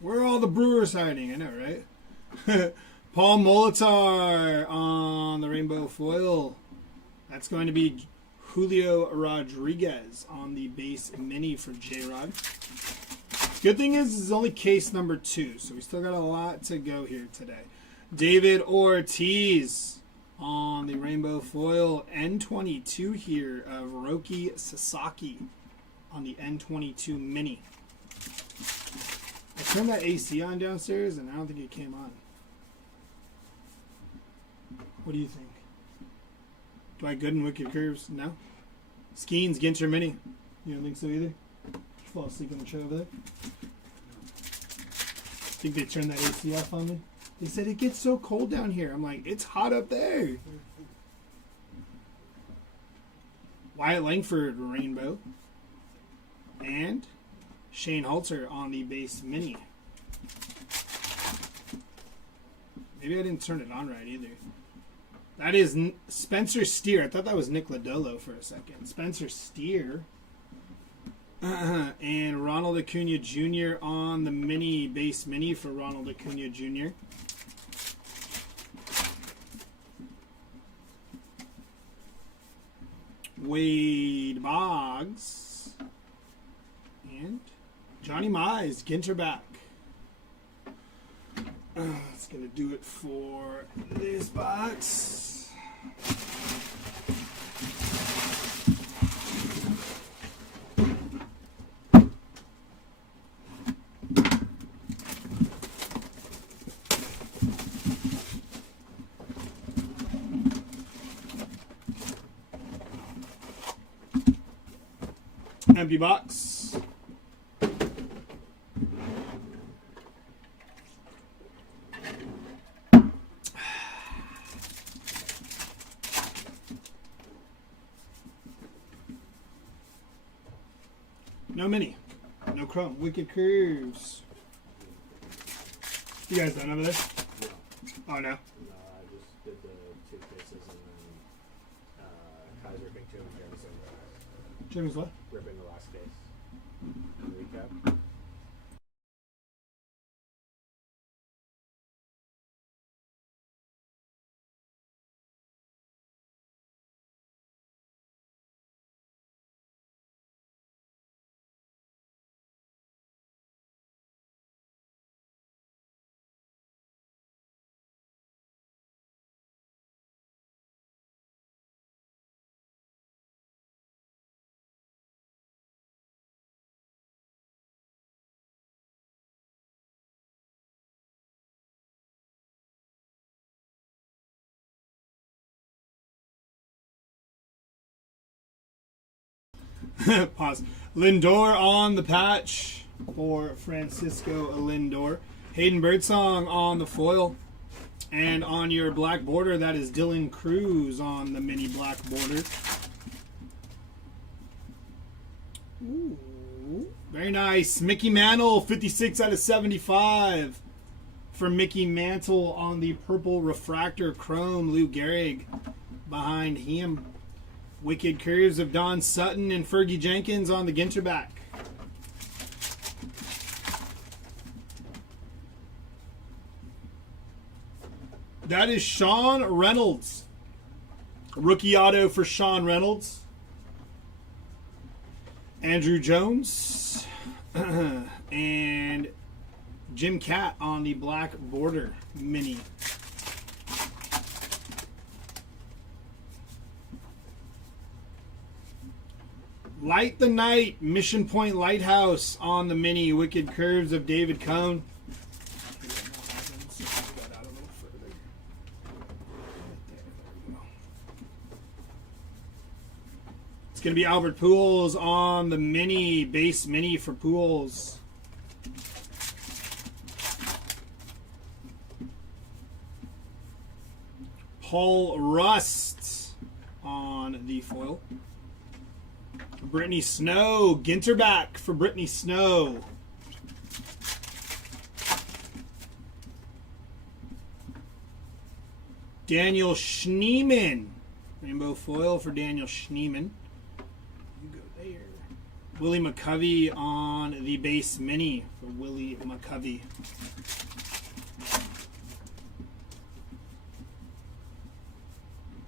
Where are all the Brewers hiding? I know, right? Paul Molitor on the rainbow foil. That's going to be Julio Rodriguez on the base mini for J-Rod. Good thing is, this is only case number 2, so we still got a lot to go here today. David Ortiz on the rainbow foil. N22 here of Roki Sasaki on the N22 mini. I turned that AC on downstairs and I don't think it came on. What do you think? Do I good in Wicked Curves? No? Skeens Ginter mini. You don't think so either? Did you fall asleep on the chair over there? Think they turned that AC off on me? They said it gets so cold down here. I'm like, it's hot up there. Wyatt Langford rainbow. And Shane Halter on the base mini. Maybe I didn't turn it on right either. That is Spencer Steer. I thought that was Nick Lodolo for a second. Spencer Steer. And Ronald Acuna Jr. on the mini base mini for Ronald Acuna Jr. Wade Boggs. And Johnny Mize, Ginter back. That's going to do it for this box. Empty box. No mini. No chrome. Wicked Curves. You guys done over there? No. Oh, no? No, I just did the 2 cases and then Kai's ripping 2 and Jeremy's doing Jimmy's what? ripping the last case. Recap. Pause. Lindor on the patch for Francisco Lindor. Hayden Birdsong on the foil. And on your black border, that is Dylan Cruz on the mini black border. Ooh, very nice. Mickey Mantle, 56 out of 75 for Mickey Mantle on the purple refractor chrome. Lou Gehrig behind him. Wicked Curves of Don Sutton and Fergie Jenkins on the Ginter back. That is Sean Reynolds. Rookie auto for Sean Reynolds. Andrew Jones. And Jim Catt on the black border mini. Light the Night, Mission Point Lighthouse on the mini. Wicked Curves of David Cohn. It's going to be Albert Pujols on the mini, base mini for Pujols. Paul Rust on the foil. Brittany Snow, Ginter back for Brittany Snow. Daniel Schneeman, rainbow foil for Daniel Schneeman. You go there. Willie McCovey on the base mini for Willie McCovey.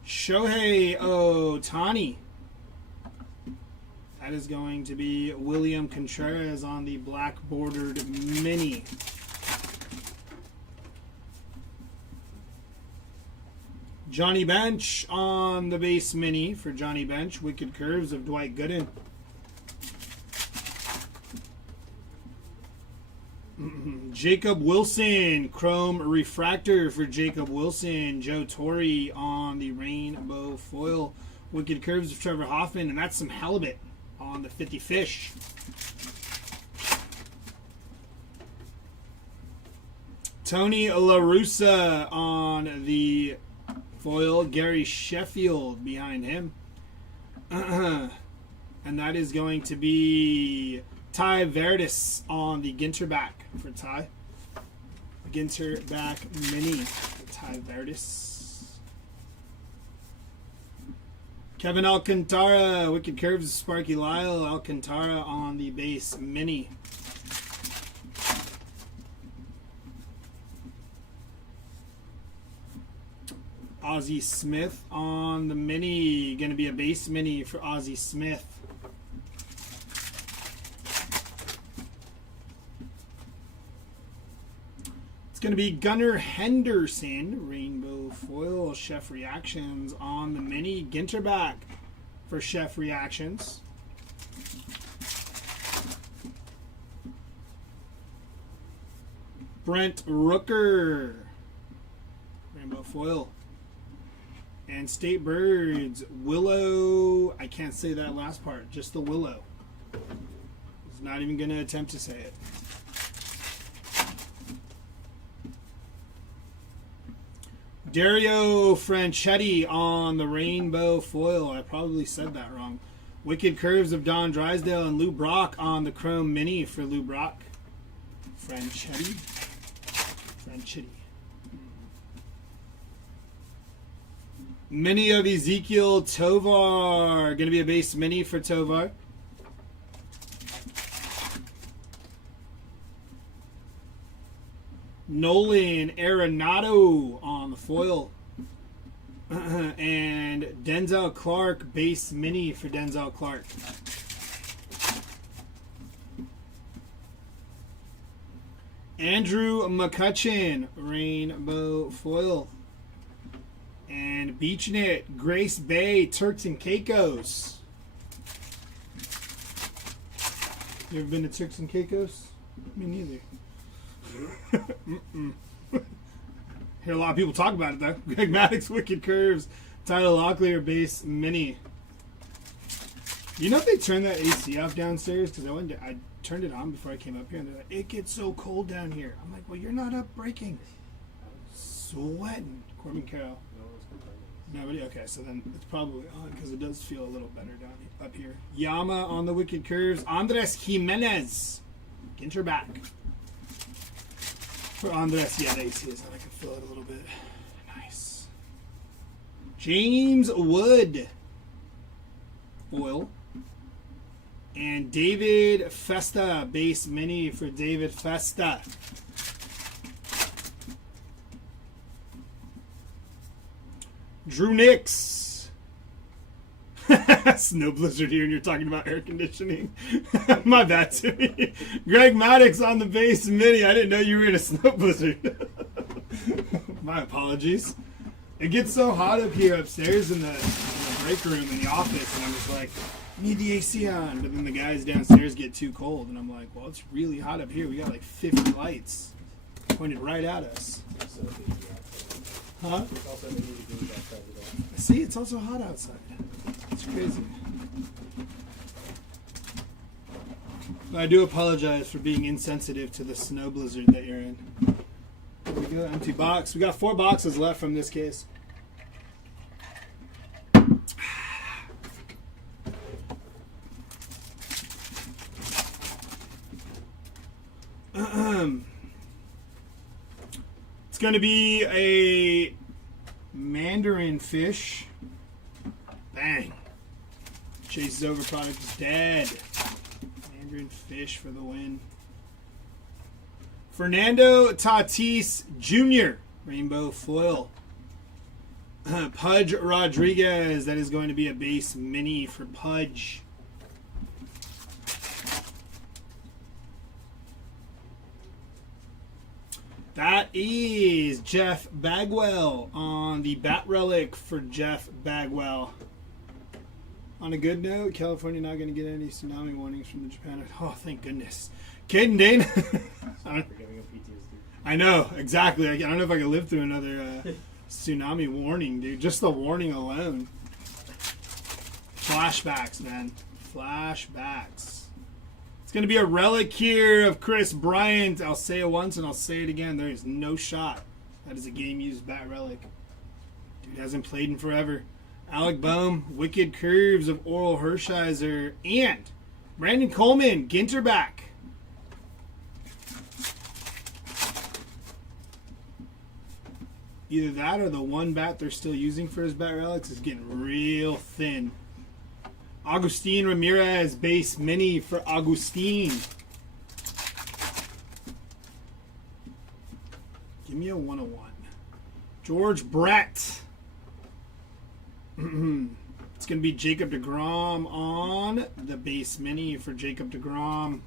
Shohei Ohtani. That is going to be William Contreras on the black bordered mini. Johnny Bench on the base mini for Johnny Bench. Wicked Curves of Dwight Gooden. Jacob Wilson, Chrome Refractor for Jacob Wilson. Joe Torre on the rainbow foil. Wicked Curves of Trevor Hoffman, and that's some halibut on the 50 fish. Tony La Russa on the foil. Gary Sheffield behind him. And that is going to be Ty Verdis on the Ginter back for Ty. Ginter back mini for Ty Verdis. Kevin Alcantara, Wicked Curves, Sparky Lyle, Alcantara on the base mini. Ozzie Smith on the mini. Going to be a base mini for Ozzie Smith. It's going to be Gunnar Henderson, rainbow foil, Chef Reactions on the mini. Ginter back for Chef Reactions. Brent Rooker, rainbow foil. And State Birds, Willow, I can't say that last part, just the Willow. He's not even going to attempt to say it. Dario Franchetti on the rainbow foil. I probably said that wrong. Wicked Curves of Don Drysdale and Lou Brock on the chrome mini for Lou Brock. Franchetti. Mini of Ezekiel Tovar. Going to be a base mini for Tovar. Nolan Arenado on the foil. And Denzel Clark, base mini for Denzel Clark. Andrew McCutcheon, rainbow foil. And Beachnet, Grace Bay, Turks and Caicos. You ever been to Turks and Caicos? Me neither. Hear a lot of people talk about it though. Greg Maddox, Wicked Curves, Tyler Locklear, base mini. You know if they turned that AC off downstairs? Because I turned it on before I came up here, and they're like, "It gets so cold down here." I'm like, "Well, you're not up breaking." Sweating. Corbin Carroll. Nobody. Okay, so then it's probably on because it does feel a little better down up here. Yama on the Wicked Curves. Andres Jimenez, Ginter back. For Andres, yeah, the AC is on. I can feel it a little bit. Nice. James Wood, foil. And David Festa, base mini for David Festa. Drew Nix. Snow blizzard here, and you're talking about air conditioning. My bad, Timmy. Greg Maddox on the base mini. I didn't know you were in a snow blizzard. My apologies. It gets so hot up here upstairs in the break room in the office, and I'm just like, Need the AC on, but then the guys downstairs get too cold, and I'm like, well, it's really hot up here. We got like 50 lights pointed right at us. So the, Huh? it's also the easy to do outside the door. See, it's also hot outside. It's crazy. But I do apologize for being insensitive to the snow blizzard that you're in. There we go, empty box. We got 4 boxes left from this case. It's going to be a Mandarin fish. Bang. Chase's over product is dead. Mandarin fish for the win. Fernando Tatis Jr. Rainbow foil. Pudge Rodriguez. That is going to be a base mini for Pudge. That is Jeff Bagwell on the Bat Relic for Jeff Bagwell. On a good note, California not going to get any tsunami warnings from the Japan. Oh, thank goodness. Caden Dane. For giving him PTSD. I know, exactly. I don't know if I can live through another tsunami warning, dude. Just the warning alone. Flashbacks, man. Flashbacks. It's going to be a relic here of Chris Bryant. I'll say it once and I'll say it again. There is no shot. That is a game-used bat relic. Dude hasn't played in forever. Alec Boehm, Wicked Curves of Oral Hershiser, and Brandon Coleman, Ginter back. Either that or the one bat they're still using for his bat relics is getting real thin. Agustin Ramirez, base mini for Agustin. Give me a 101. George Brett. It's going to be Jacob deGrom on the base mini for Jacob deGrom.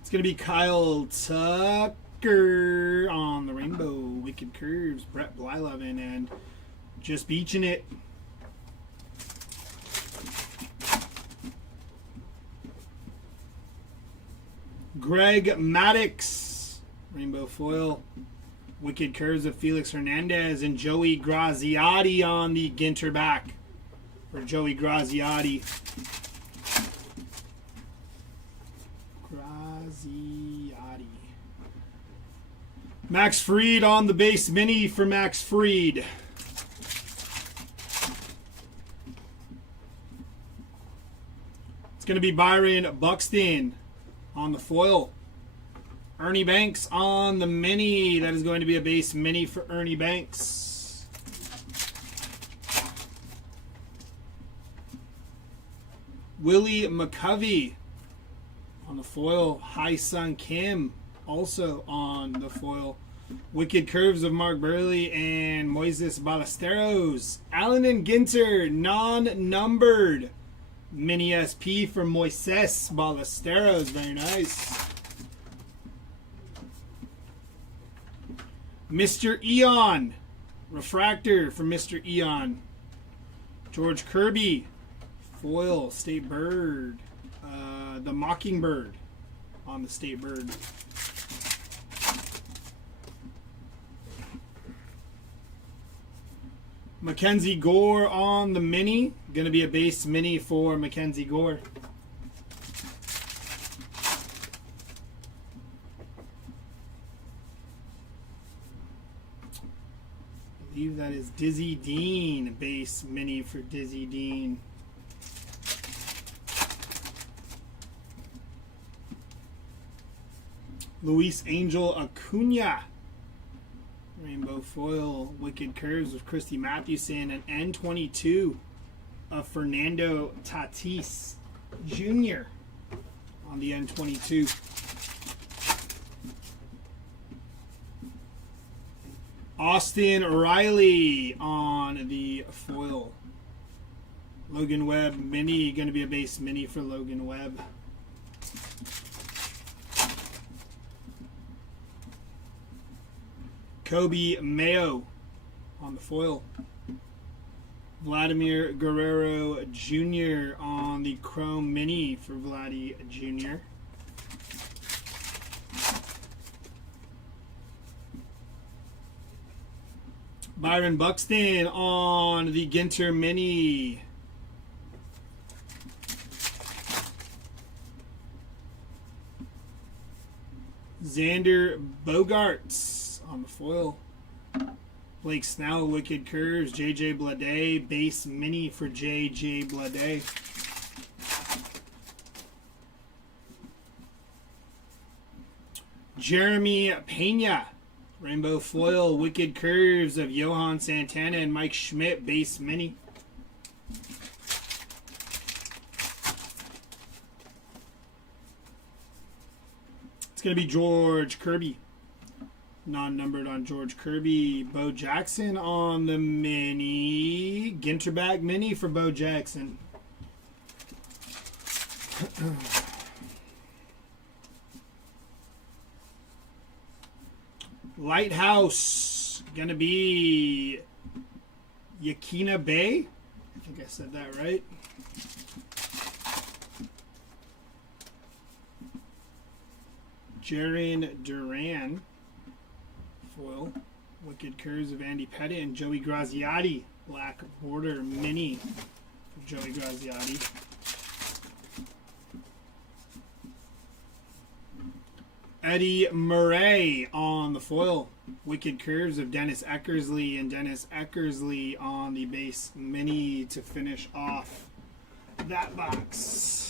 It's going to be Kyle Tucker on the Rainbow Wicked Curves. Brett Blyleven and just beaching it. Greg Maddox, Rainbow Foil. Wicked Curves of Felix Hernandez and Joey Graziotti on the Ginter back for Joey Graziotti. Graziotti. Max Fried on the base mini for Max Fried. It's going to be Byron Buxton on the foil. Ernie Banks on the mini. That is going to be a base mini for Ernie Banks. Willie McCovey on the foil. Hai Sung Kim also on the foil. Wicked Curves of Mark Burley and Moises Ballesteros. Allen and Ginter, non-numbered. Mini SP for Moises Ballesteros. Very nice. Mr. Eon. Refractor for Mr. Eon. George Kirby. Foil. State Bird. The Mockingbird on the State Bird. Mackenzie Gore on the mini. Going to be a base mini for Mackenzie Gore. I believe that is Dizzy Dean. Base mini for Dizzy Dean. Luis Angel Acuna. Rainbow Foil, Wicked Curves of Christy Mathewson, and N22 of Fernando Tatis Jr. on the N22. Austin Riley on the foil. Logan Webb mini, going to be a base mini for Logan Webb. Kobe Mayo on the foil. Vladimir Guerrero Jr. on the Chrome Mini for Vladdy Jr. Byron Buxton on the Ginter Mini. Xander Bogaerts on the foil. Blake Snell, Wicked Curves. JJ Bleday, base mini for JJ Bleday. Jeremy Pena, Rainbow Foil, Wicked Curves of Johan Santana and Mike Schmidt, base mini. It's going to be George Kirby. Non-numbered on George Kirby. Bo Jackson on the mini. Ginterback mini for Bo Jackson. Lighthouse. Going to be Yakina Bay. I think I said that right. Jaren Duran. Foil. Wicked Curves of Andy Pettit and Joey Graziotti. Black border mini for Joey Graziotti. Eddie Murray on the foil. Wicked Curves of Dennis Eckersley and Dennis Eckersley on the base mini to finish off that box.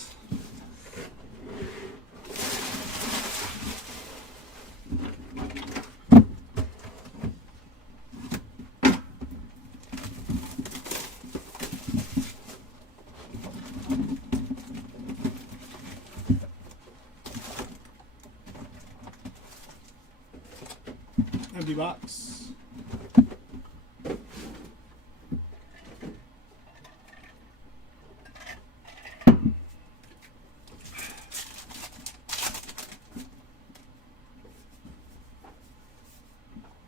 Empty box.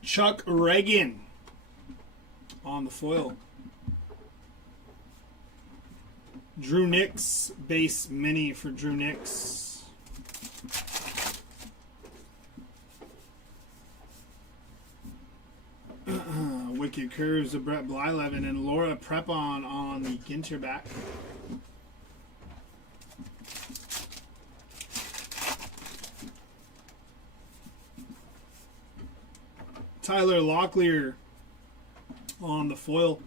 Chuck Reagan on the foil. Drew Nix, base mini for Drew Nix. Wicked Curves of Brett Blyleven and Laura Prepon on the Ginter back. Tyler Locklear on the foil.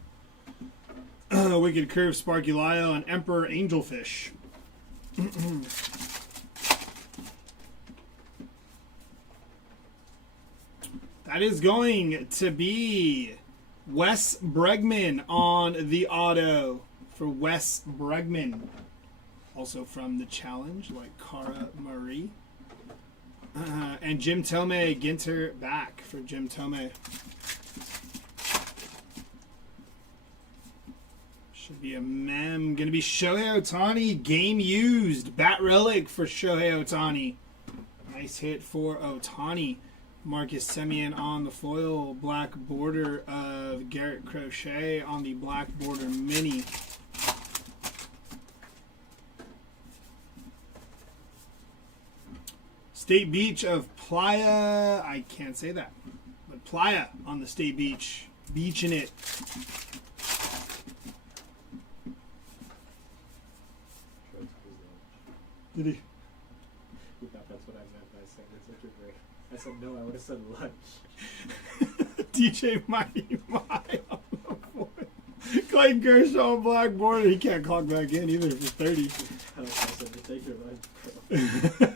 Wicked Curve, Sparky Lyle, and Emperor Angelfish. That is going to be Wes Bregman on the auto for Wes Bregman. Also from the challenge, like Cara Marie. And Jim Tomei, Ginter back for Jim Tomei. Should be a mem. Going to be Shohei Ohtani, game used. Bat relic for Shohei Ohtani. Nice hit for Ohtani. Marcus Semien on the foil. Black border of Garrett Crochet on the black border mini. State Beach of Playa. I can't say that. But Playa on the State Beach. Beaching it. Did he? He thought that's what I meant by saying it's such a great. I said no, I would have said lunch. DJ Mighty My on the foil. Clayton Kershaw black border. He can't clock back in either if he's 30. I said to take your lunch, bro.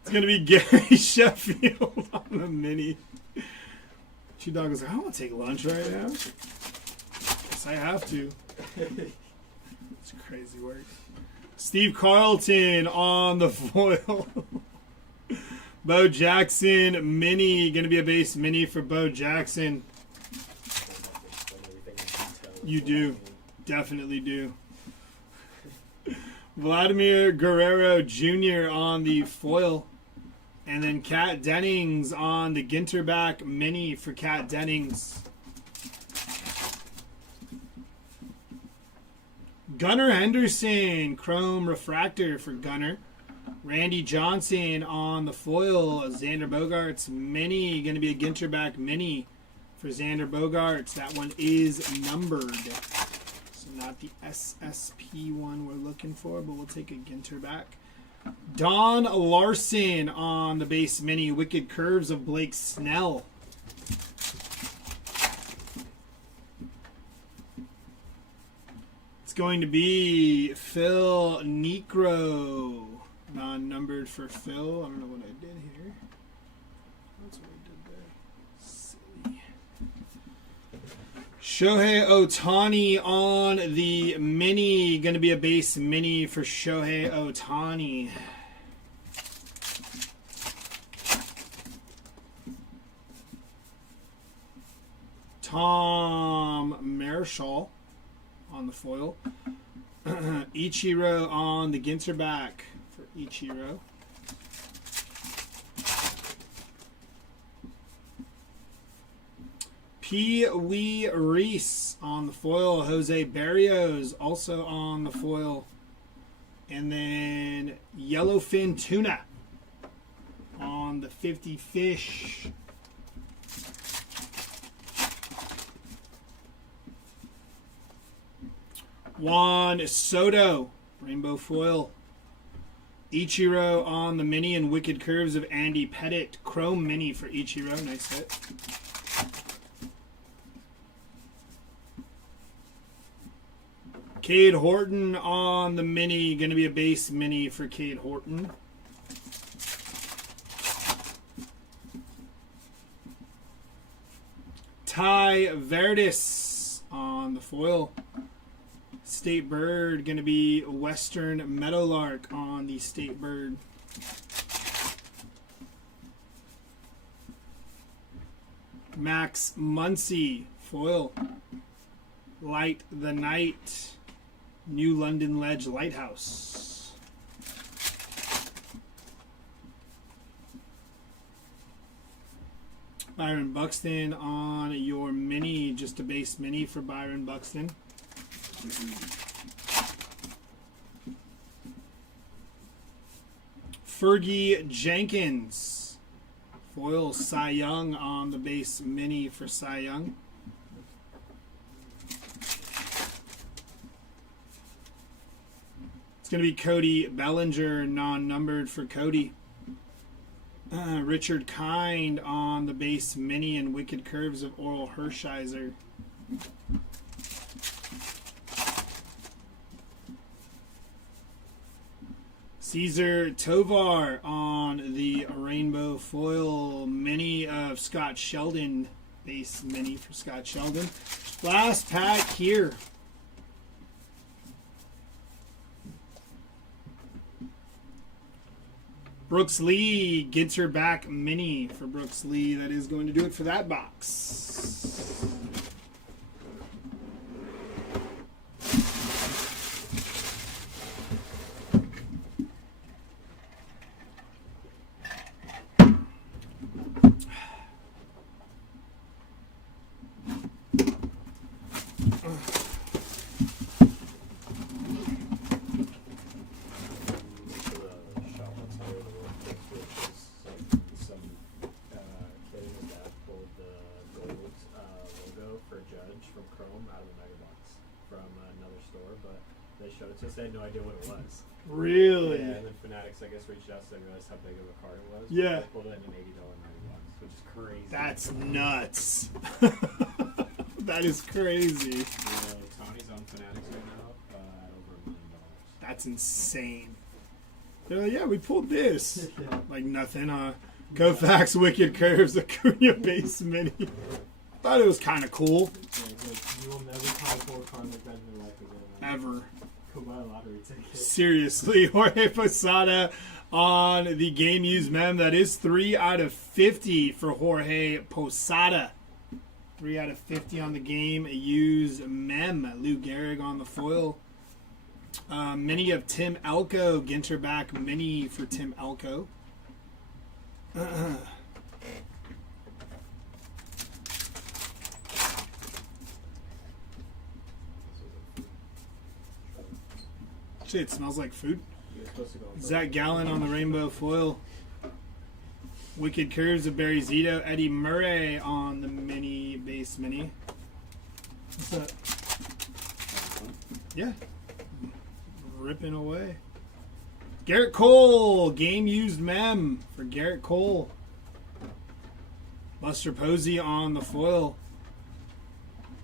It's going to be Gary Sheffield on the mini. Dog was like, I want to take lunch right now. Guess I have to. It's crazy work. Steve Carlton on the foil. Bo Jackson mini. Going to be a base mini for Bo Jackson. You do. Definitely do. Vladimir Guerrero Jr. on the foil. And then Kat Dennings on the Ginterback Mini for Kat Dennings. Gunnar Henderson, Chrome Refractor for Gunnar. Randy Johnson on the foil. Xander Bogaerts Mini. Going to be a Ginterback Mini for Xander Bogaerts. That one is numbered. So not the SSP one we're looking for, but we'll take a Ginterback. Don Larson on the base Mini. Wicked Curves of Blake Snell. It's going to be Phil Niekro. Non-numbered for Phil. I don't know what I did here. That's what I did there. Silly. Shohei Ohtani on the Mini. Going to be a base Mini for Shohei Ohtani. Tom Marshall on the foil. Ichiro on the Ginterback for Ichiro. Pee Wee Reese on the foil. Jose Barrios also on the foil. And then Yellowfin Tuna on the 50 Fish. Juan Soto, Rainbow Foil. Ichiro on the Mini and Wicked Curves of Andy Pettit. Chrome Mini for Ichiro. Nice hit. Cade Horton on the Mini. Going to be a base Mini for Cade Horton. Ty Verdis on the foil. State Bird, going to be Western Meadowlark on the State Bird. Max Muncy, foil. Light the Night, New London Ledge Lighthouse. Byron Buxton on your Mini, just a base Mini for Byron Buxton. Fergie Jenkins, foil Cy Young on the base Mini for Cy Young. It's going to be Cody Bellinger, non-numbered for Cody. Richard Kind on the base Mini and Wicked Curves of Oral Hershiser. Caesar Tovar on the Rainbow Foil Mini of Scott Sheldon. Base Mini for Scott Sheldon. Last pack here. Brooks Lee, Ginterback Mini for Brooks Lee. That is going to do it for that box. I had no idea what it was. Really? Yeah, and then Fanatics, I guess, reached out so they realized how big of a card it was. Yeah. They pulled it in an $80 $90, which is crazy. That's nuts. That is crazy. Tony's on Fanatics right now at over $1 million. That's insane. They're like, yeah, we pulled this. Yeah. Like nothing. Koufax, Wicked Curves, Acuna base Mini. Thought it was kind of cool. Yeah, you will never tie for a card like that in your life again. Ever. Go buy a lottery ticket. Seriously, Jorge Posada on the game used mem. That is 3 out of 50 for Jorge Posada. 3 out of 50 on the game used mem. Lou Gehrig on the foil. Mini of Tim Elko. Ginterback Mini for Tim Elko. Shit, it smells like food. You're supposed to go on Zach Gallen on the rainbow foil. Wicked Curves of Barry Zito. Eddie Murray on the mini base mini. What's that? Yeah. Ripping away. Garrett Cole. Game used mem for Garrett Cole. Buster Posey on the foil.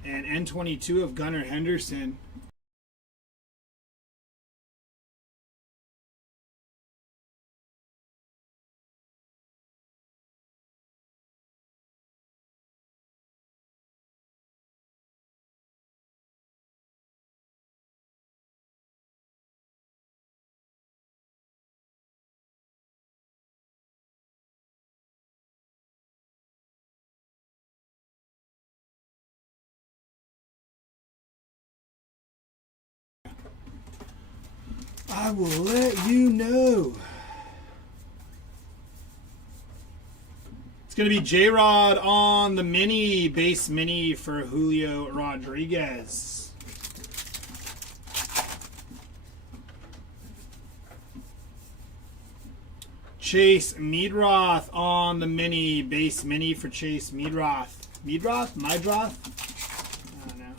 And N22 of Gunnar Henderson. I will let you know. It's going to be J-Rod on the mini, base mini for Julio Rodriguez. Chase Meadroth on the mini, base mini for Chase Meadroth. Meadroth? Meadroth? I don't know.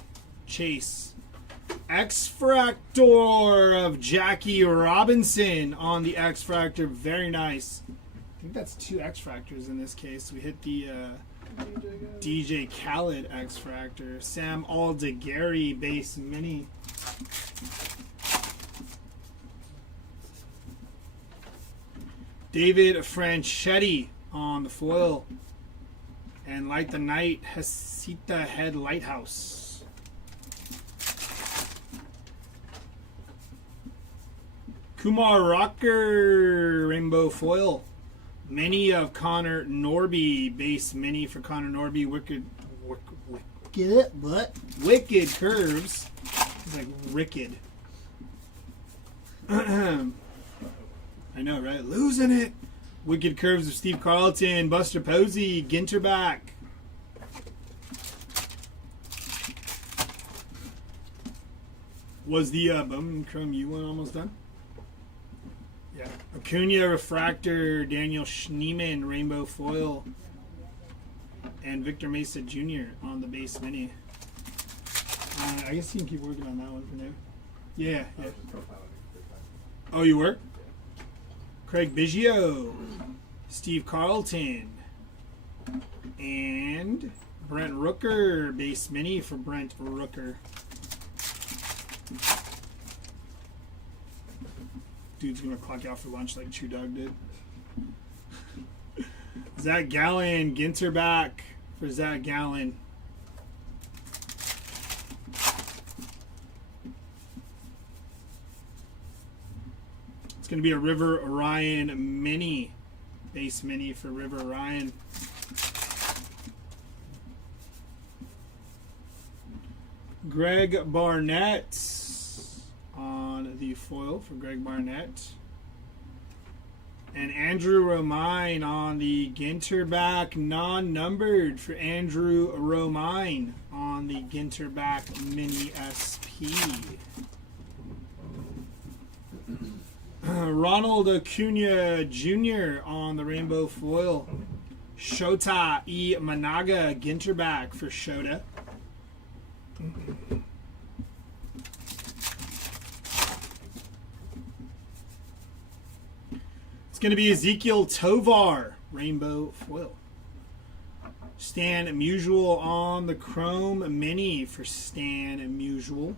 Chase. X-Fractor of Jackie Robinson on the X-Fractor. Very nice. I think that's 2 X-Fractors in this case. We hit the DJ Khaled X-Fractor. Sam Aldegari base mini. David Franchetti on the foil. And Light the Night, Hasita Head Lighthouse. Kumar Rocker, rainbow foil. Mini of Connor Norby, base mini for Connor Norby. Wicked Curves. It's like Ricked. I know, right? Losing it. Wicked Curves of Steve Carlton. Buster Posey, Ginter back. Was the Bowman Chrome U one almost done? Yeah. Acuna Refractor, Daniel Schneemann, rainbow foil, and Victor Mesa Jr. on the base mini. I guess you can keep working on that one for now. Yeah, yeah. Oh, you were? Craig Biggio, Steve Carlton, and Brent Rooker, base mini for Brent Rooker. Dude's gonna clock out for lunch like Chew Dog did. Zach Gallen, Ginter back for Zach Gallen. It's gonna be a River Orion mini, base mini for River Orion. Greg Barnett on the foil for Greg Barnett. And Andrew Romine on the Ginter back, non-numbered for Andrew Romine on the Ginter back mini SP. Ronald Acuna Jr. on the rainbow foil. Shota E. Managa Ginter back for Shota. It's going to be Ezekiel Tovar, rainbow foil. Stan Musial on the chrome mini for Stan Musial.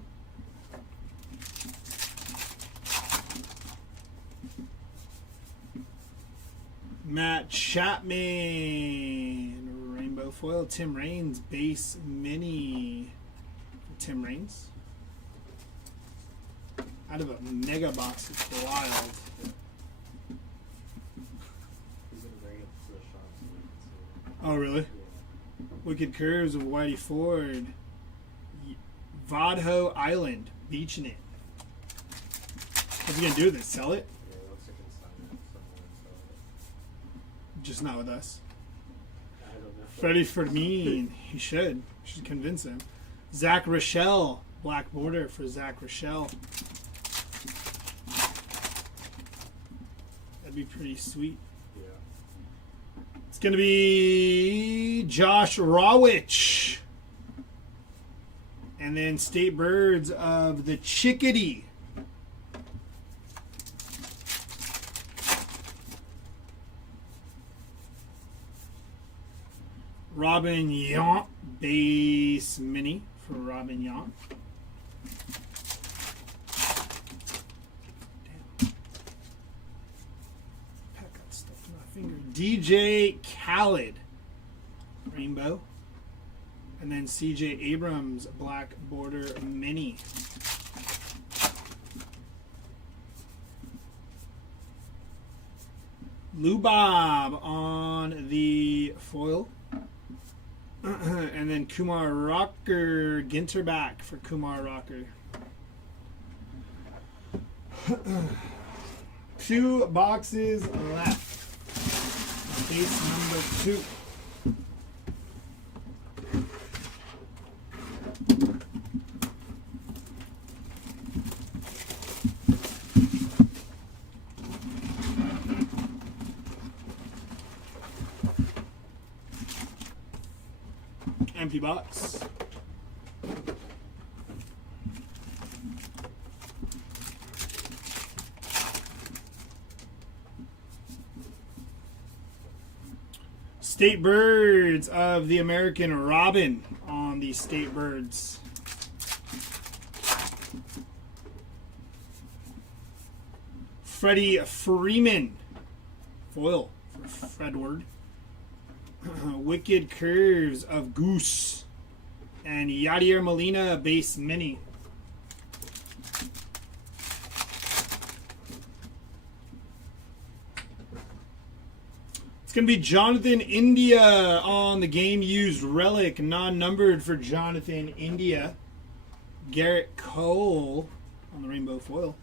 Matt Chapman, rainbow foil. Tim Raines, base mini. Tim Raines. Out of a mega box, it's wild. Oh, really? Wicked Curves of Whitey Ford. Vodho Island, beaching it. What's he going to do with it? Sell it? Just not with us. I don't know. Freddie Fermin. He should. Should convince him. Zach Rochelle. Black border for Zach Rochelle. That'd be pretty sweet. Yeah. It's going to be Josh Rawitch. And then State Birds of the Chickadee. Robin Yount, base mini for Robin Yount. Damn. Pat got stuck in my finger. DJ Khaled, rainbow. And then CJ Abrams, black border mini. Lou Bob on the foil. And then Kumar Rocker, Ginter back for Kumar Rocker. 2 boxes left. Base number 2. Empty box. State Birds of the American Robin on the State Birds. Freddie Freeman, foil for Fredward. Wicked Curves of Goose. And Yadier Molina, base mini. It's going to be Jonathan India on the game used relic, non-numbered for Jonathan India. Garrett Cole on the rainbow foil.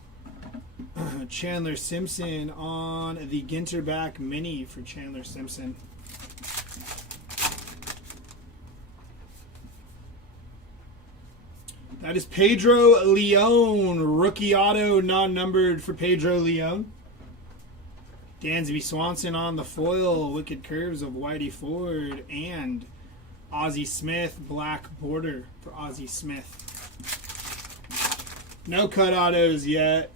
Chandler Simpson on the Ginterback mini for Chandler Simpson. That is Pedro Leon, rookie auto, non-numbered for Pedro Leon. Dansby Swanson on the foil, Wicked Curves of Whitey Ford, and Ozzie Smith, black border for Ozzie Smith. No cut autos yet.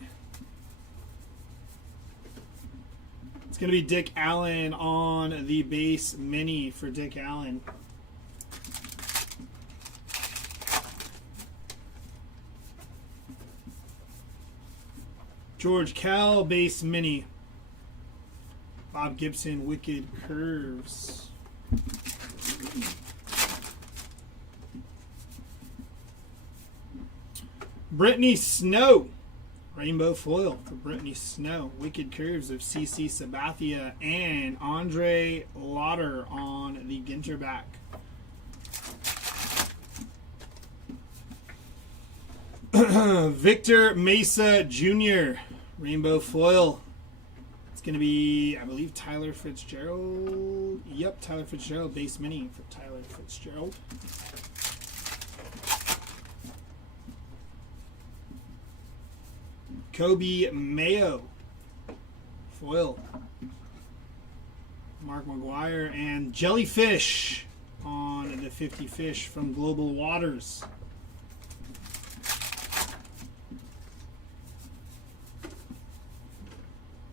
It's going to be Dick Allen on the base mini for Dick Allen. George Kell, base mini. Bob Gibson, Wicked Curves. Brittany Snow, rainbow foil for Brittany Snow. Wicked Curves of CC Sabathia and Andre Lauder on the Ginterback. Victor Mesa Jr., rainbow foil. It's going to be, I believe, Tyler Fitzgerald. Yep, Tyler Fitzgerald, base mini for Tyler Fitzgerald. Kobe Mayo, foil. Mark McGuire and Jellyfish on the 50 Fish from Global Waters.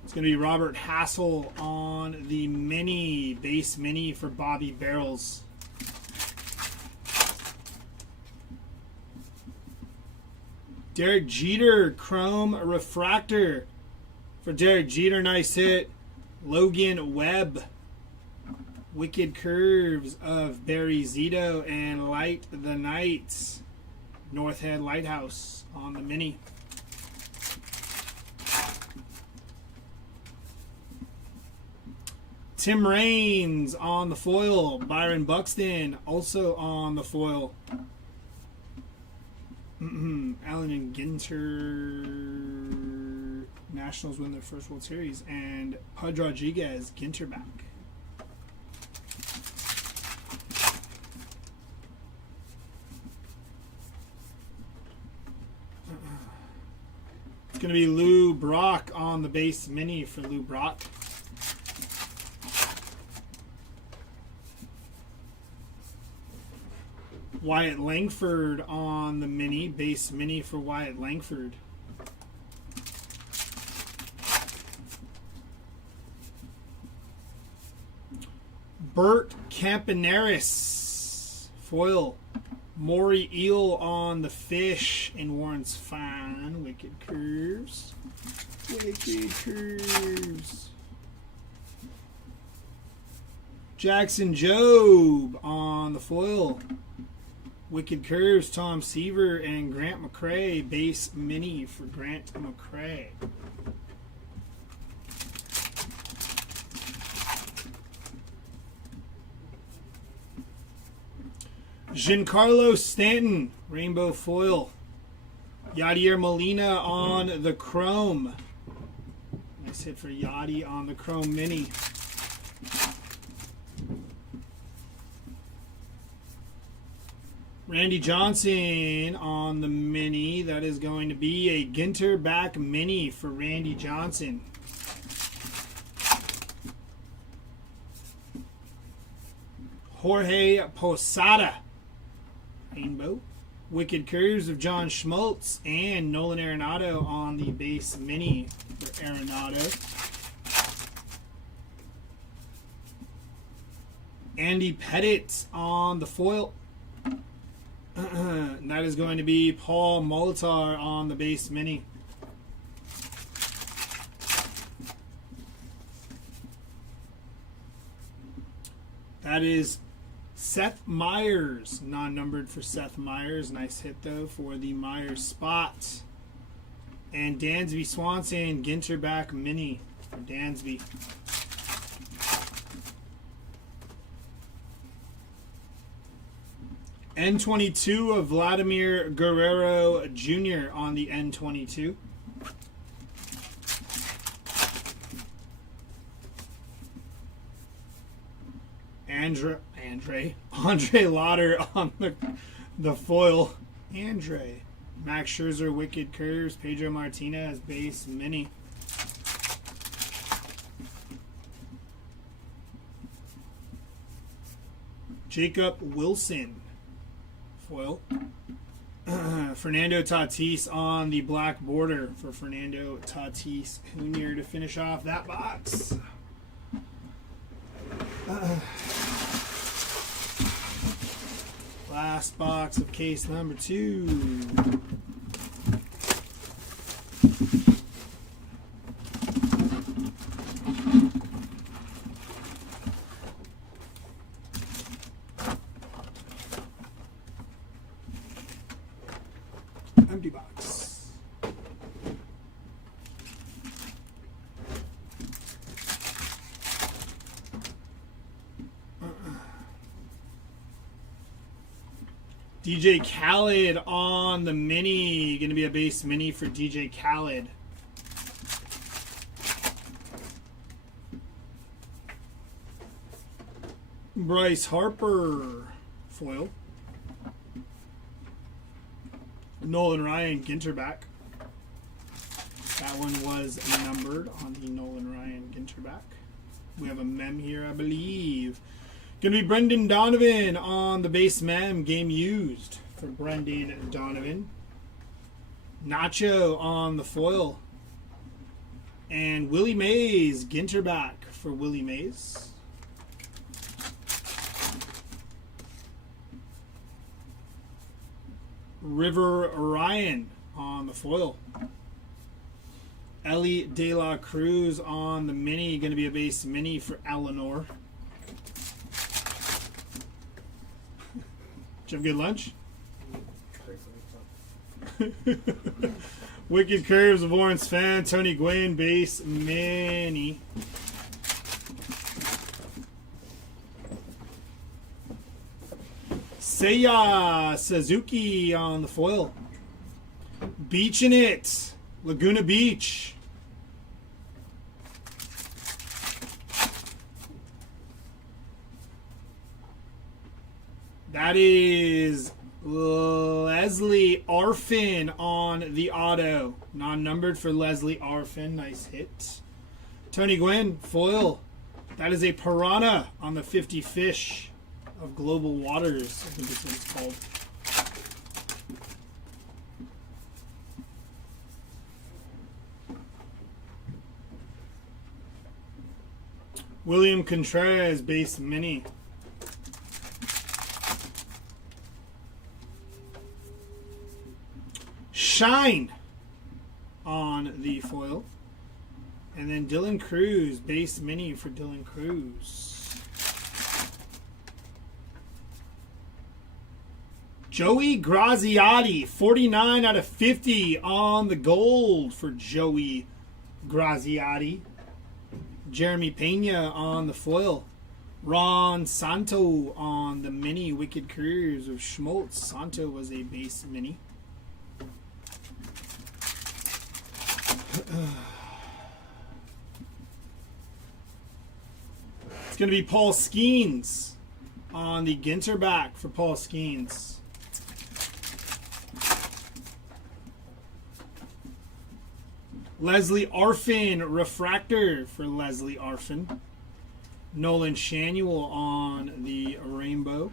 It's going to be Robert Hassel on the mini, base mini for Bobby Barrels. Derek Jeter, Chrome Refractor for Derek Jeter, nice hit. Logan Webb, Wicked Curves of Barry Zito and Light the Nights, North Head Lighthouse on the mini. Tim Raines on the foil. Byron Buxton also on the foil. Allen and Ginter. Nationals win their first World Series. And Pudge Rodriguez, Ginterback. going to be Lou Brock on the base mini for Lou Brock. Wyatt Langford on the mini, base mini for Wyatt Langford. Bert Campaneris, foil. Maury Eel on the fish, and Warren's fine. Wicked Curves. Wicked Curves. Jackson Jobe on the foil. Wicked Curves, Tom Seaver and Grant McCrae. Base mini for Grant McCrae. Giancarlo Stanton, rainbow foil. Yadier Molina on the chrome. Nice hit for Yadi on the chrome mini. Randy Johnson on the mini. That is going to be a Ginter back mini for Randy Johnson. Jorge Posada, rainbow. Wicked Curves of John Schmaltz and Nolan Arenado on the base mini for Arenado. Andy Pettit on the foil. And that is going to be Paul Molitor on the base mini. That is Seth Meyers, non-numbered for Seth Meyers. Nice hit, though, for the Meyers spot. And Dansby Swanson, Ginter back mini for Dansby. N22 of Vladimir Guerrero Jr. on the N22. Andre Lauder on the foil. Andre. Max Scherzer, Wicked Curves. Pedro Martinez, base mini. Jacob Wilson, foil. Fernando Tatis on the black border for Fernando Tatis Jr. to finish off that box. Last box of case number 2. Empty box. DJ Khaled on the mini. Going to be a base mini for DJ Khaled. Bryce Harper, foil. Nolan Ryan, Ginter back. That one was numbered on the Nolan Ryan Ginter back. We have a mem here, I believe. Going to be Brendan Donovan on the base mem. Game used for Brendan Donovan. Nacho on the foil. And Willie Mays, Ginter back for Willie Mays. River Ryan on the foil. Ellie De La Cruz on the mini. Going to be a base mini for Eleanor. Did you have a good lunch? Wicked Curves of Lawrence Fan. Tony Gwynn, base mini. Seiya Suzuki on the foil. Beaching it. Laguna Beach. That is Leslie Arfin on the auto. Non-numbered for Leslie Arfin. Nice hit. Tony Gwynn, foil. That is a piranha on the 50 fish of Global Waters. I think that's what it's called. William Contreras, base mini. Shine on the foil. And then Dylan Cruz, base mini for Dylan Cruz. Joey Graziotti, 49 out of 50 on the gold for Joey Graziotti. Jeremy Pena on the foil. Ron Santo on the mini Wicked Careers of Schmaltz. Santo was a base mini. It's going to be Paul Skeens on the Ginter back for Paul Skeens. Leslie Arfin refractor for Leslie Arfin. Nolan Shanuel on the rainbow.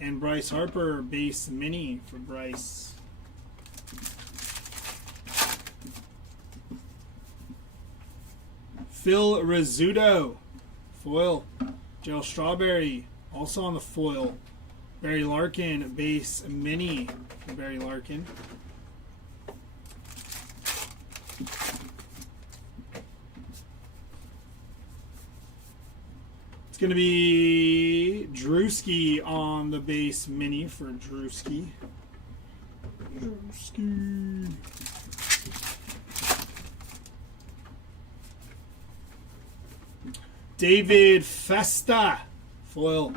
And Bryce Harper base mini for Bryce. Phil Rizzuto, foil. Jill Strawberry, also on the foil. Barry Larkin, base mini for Barry Larkin. It's going to be Drewski on the base mini for Drewski. Drewski. David Festa, foil.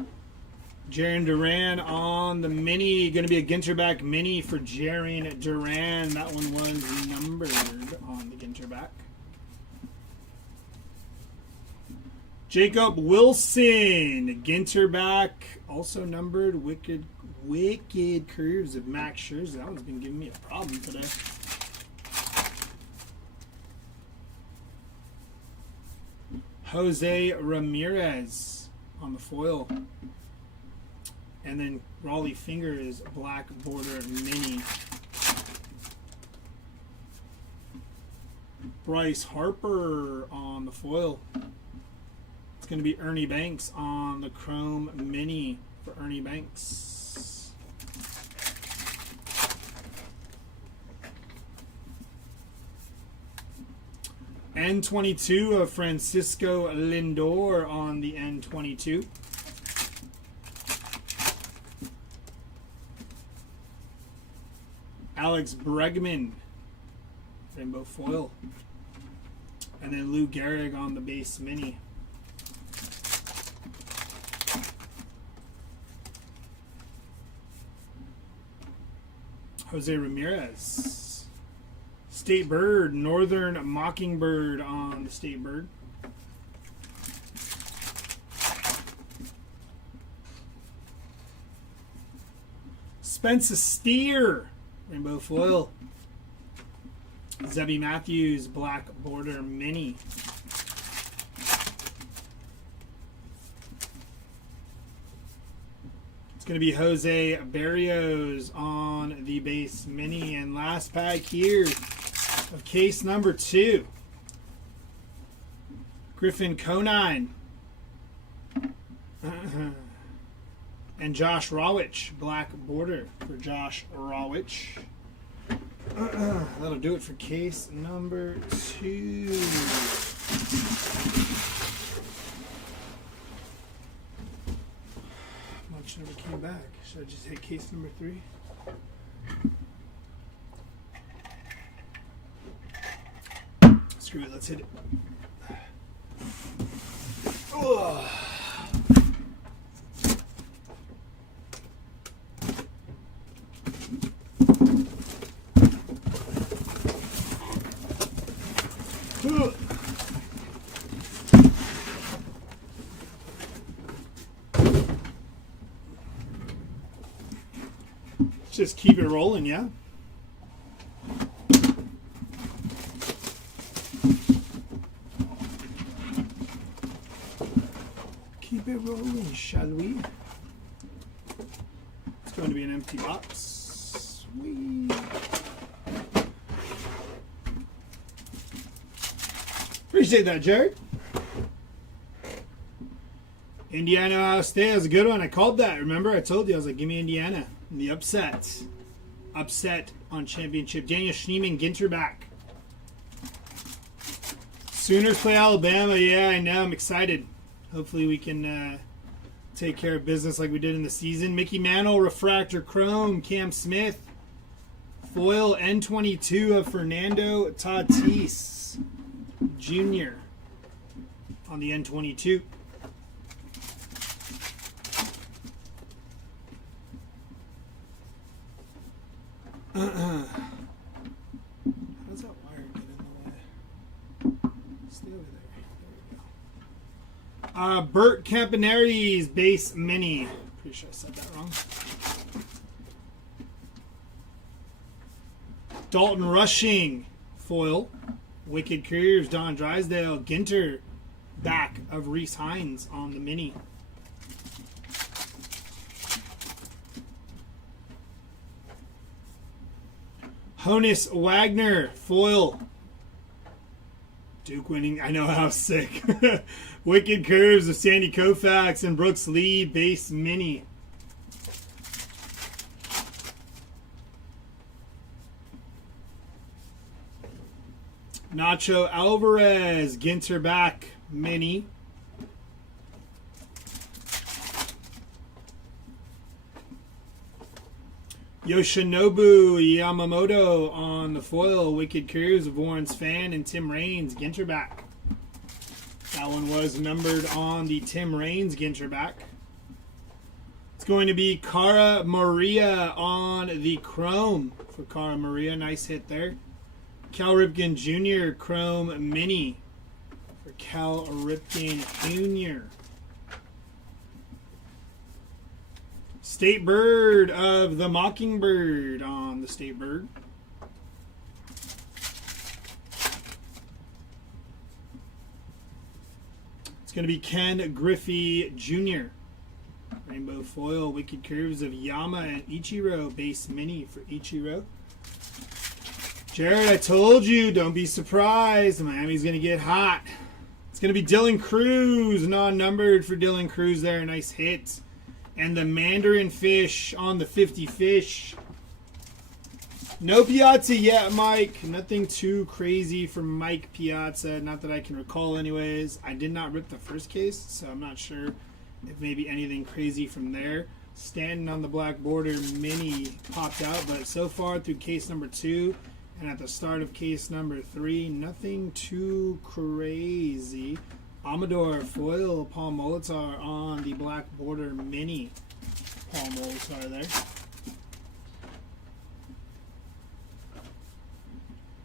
Jaron Duran on the mini. Going to be a Ginterback mini for Jaron Duran. That one was numbered on the Ginterback. Jacob Wilson, Ginterback, also numbered. Wicked Curves of Max Scherzer. That one's been giving me a problem today. Jose Ramirez on the foil. And then Raleigh Fingers, black border mini. Bryce Harper on the foil. It's going to be Ernie Banks on the chrome mini for Ernie Banks. N22 of Francisco Lindor on the N22. Alex Bregman, rainbow foil. And then Lou Gehrig on the base mini. Jose Ramirez. State Bird, Northern Mockingbird on the State Bird. Spencer Steer, rainbow foil. Zebby Matthews, black border mini. It's going to be Jose Barrios on the base mini. And last pack here of case number 2. Griffin Conine. And Josh Rawitch, black border for Josh Rawitch. That'll do it for case number 2. Much never came back. Should I just hit case number 3? Screw it, let's hit it. Oh. Just keep it rolling, yeah? Keep it rolling, shall we? It's going to be an empty box. Sweet. Appreciate that, Jared. Indiana, Ohio State is a good one. I called that. Remember, I told you. I was like, give me Indiana. And the upset. Upset on championship. Daniel Schneemann, Ginter back. Sooners play Alabama. Yeah, I know. I'm excited. Hopefully we can take care of business like we did in the season. Mickey Mantle, Refractor Chrome, Cam Smith. Foil N22 of Fernando Tatis Jr. on the N22. How does that wire get in the way? Stay over there. There we go. Bert Campaneri's base mini. Pretty sure I said that wrong. Dalton Rushing foil. Wicked Couriers, Don Drysdale. Ginter back of Reese Hines on the mini. Honus Wagner, foil. Duke winning. I know how sick. Wicked Curves of Sandy Koufax and Brooks Lee, base mini. Nacho Alvarez, Ginter back, mini. Yoshinobu Yamamoto on the foil. Wicked Couriers of Warren's Fan and Tim Raines, Ginter back. That one was numbered on the Tim Raines Ginter back. It's going to be Cara Maria on the Chrome for Cara Maria. Nice hit there. Cal Ripken Jr. Chrome Mini for Cal Ripken Jr. State Bird of the Mockingbird on the State Bird. It's going to be Ken Griffey Jr. Rainbow Foil, Wicked Curves of Yama and Ichiro. Base Mini for Ichiro. Jared, I told you, don't be surprised. Miami's going to get hot. It's going to be Dylan Cruz, non-numbered for Dylan Cruz there. Nice hit. And the Mandarin Fish on the 50 Fish. No Piazza yet, Mike. Nothing too crazy from Mike Piazza. Not that I can recall anyways. I did not rip the first case, so I'm not sure if maybe anything crazy from there. Standing on the black border mini popped out, but so far through case number 2 and at the start of case number 3, nothing too crazy. Amador foil Paul Molitor on the black border mini. Paul Molitor there.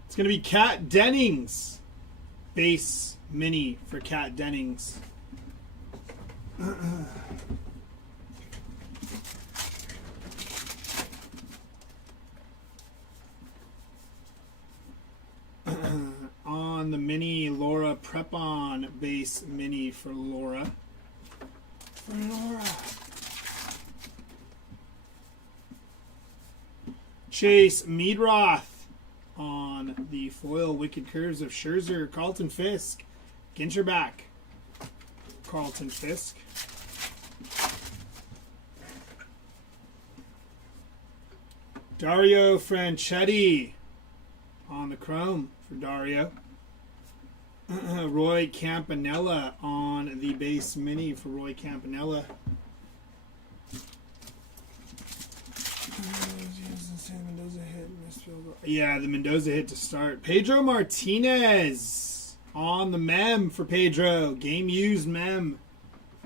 It's going to be Kat Dennings. Base mini for Kat Dennings. On the mini, Laura Prepon base mini for Laura. Chase Meadroth on the foil, Wicked Curves of Scherzer, Carlton Fisk. Ginter back. Carlton Fisk. Dario Franchetti on the chrome for Dario. Roy Campanella on the base mini for Roy Campanella. Yeah, the Mendoza hit to start. Pedro Martinez on the mem for Pedro. Game used mem.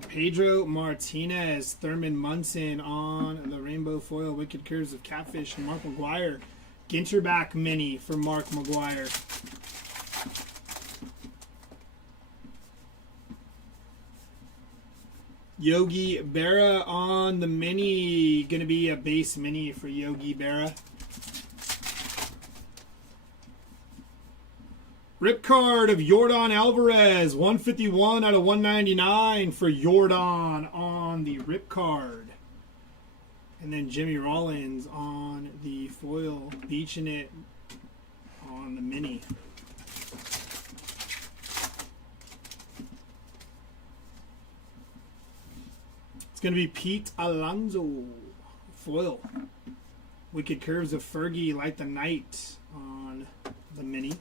Pedro Martinez. Thurman Munson on the rainbow foil. Wicked Curves of Catfish and Mark McGuire. Ginter back mini for Mark McGuire. Yogi Berra on the mini. Going to be a base mini for Yogi Berra. Rip card of Yordan Alvarez. 151 out of 199 for Yordan on the rip card. And then Jimmy Rollins on the foil. Beaching it on the mini. It's going to be Pete Alonso. Foil. Wicked Curves of Fergie. Light the Night on the mini.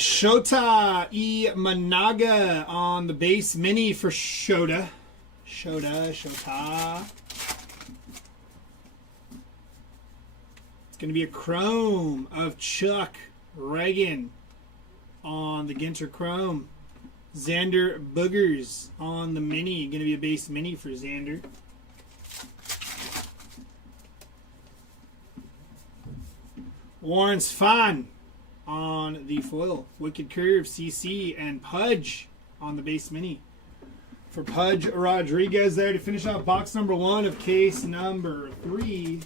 Shota Managa on the base mini for Shota. Shota. It's going to be a chrome of Chuck Reagan on the Ginter Chrome. Xander Boogers on the mini. Going to be a base mini for Xander. Warren Spahn on the foil. Wicked Curve, CC, and Pudge on the base mini. For Pudge Rodriguez there to finish off box number 1 of case number 3.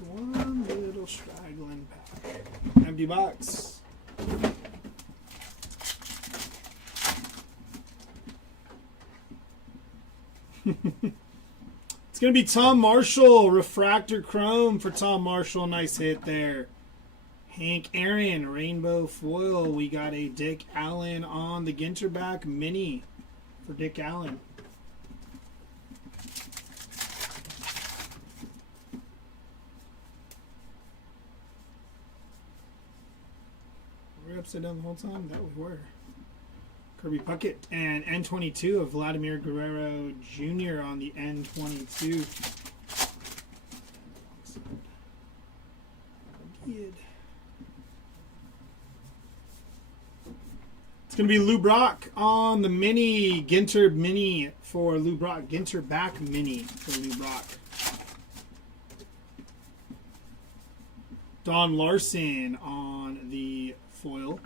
One little straggling pack. Empty box. It's going to be Tom Marshall. Refractor Chrome for Tom Marshall. Nice hit there. Hank Aaron. Rainbow foil. We got a Dick Allen on the Ginterback mini for Dick Allen. Were we upside down the whole time? That we were. Kirby Puckett and N22 of Vladimir Guerrero Jr. on the N22. It's going to be Lou Brock on the mini. Ginter mini for Lou Brock. Ginter back mini for Lou Brock. Don Larson on the foil.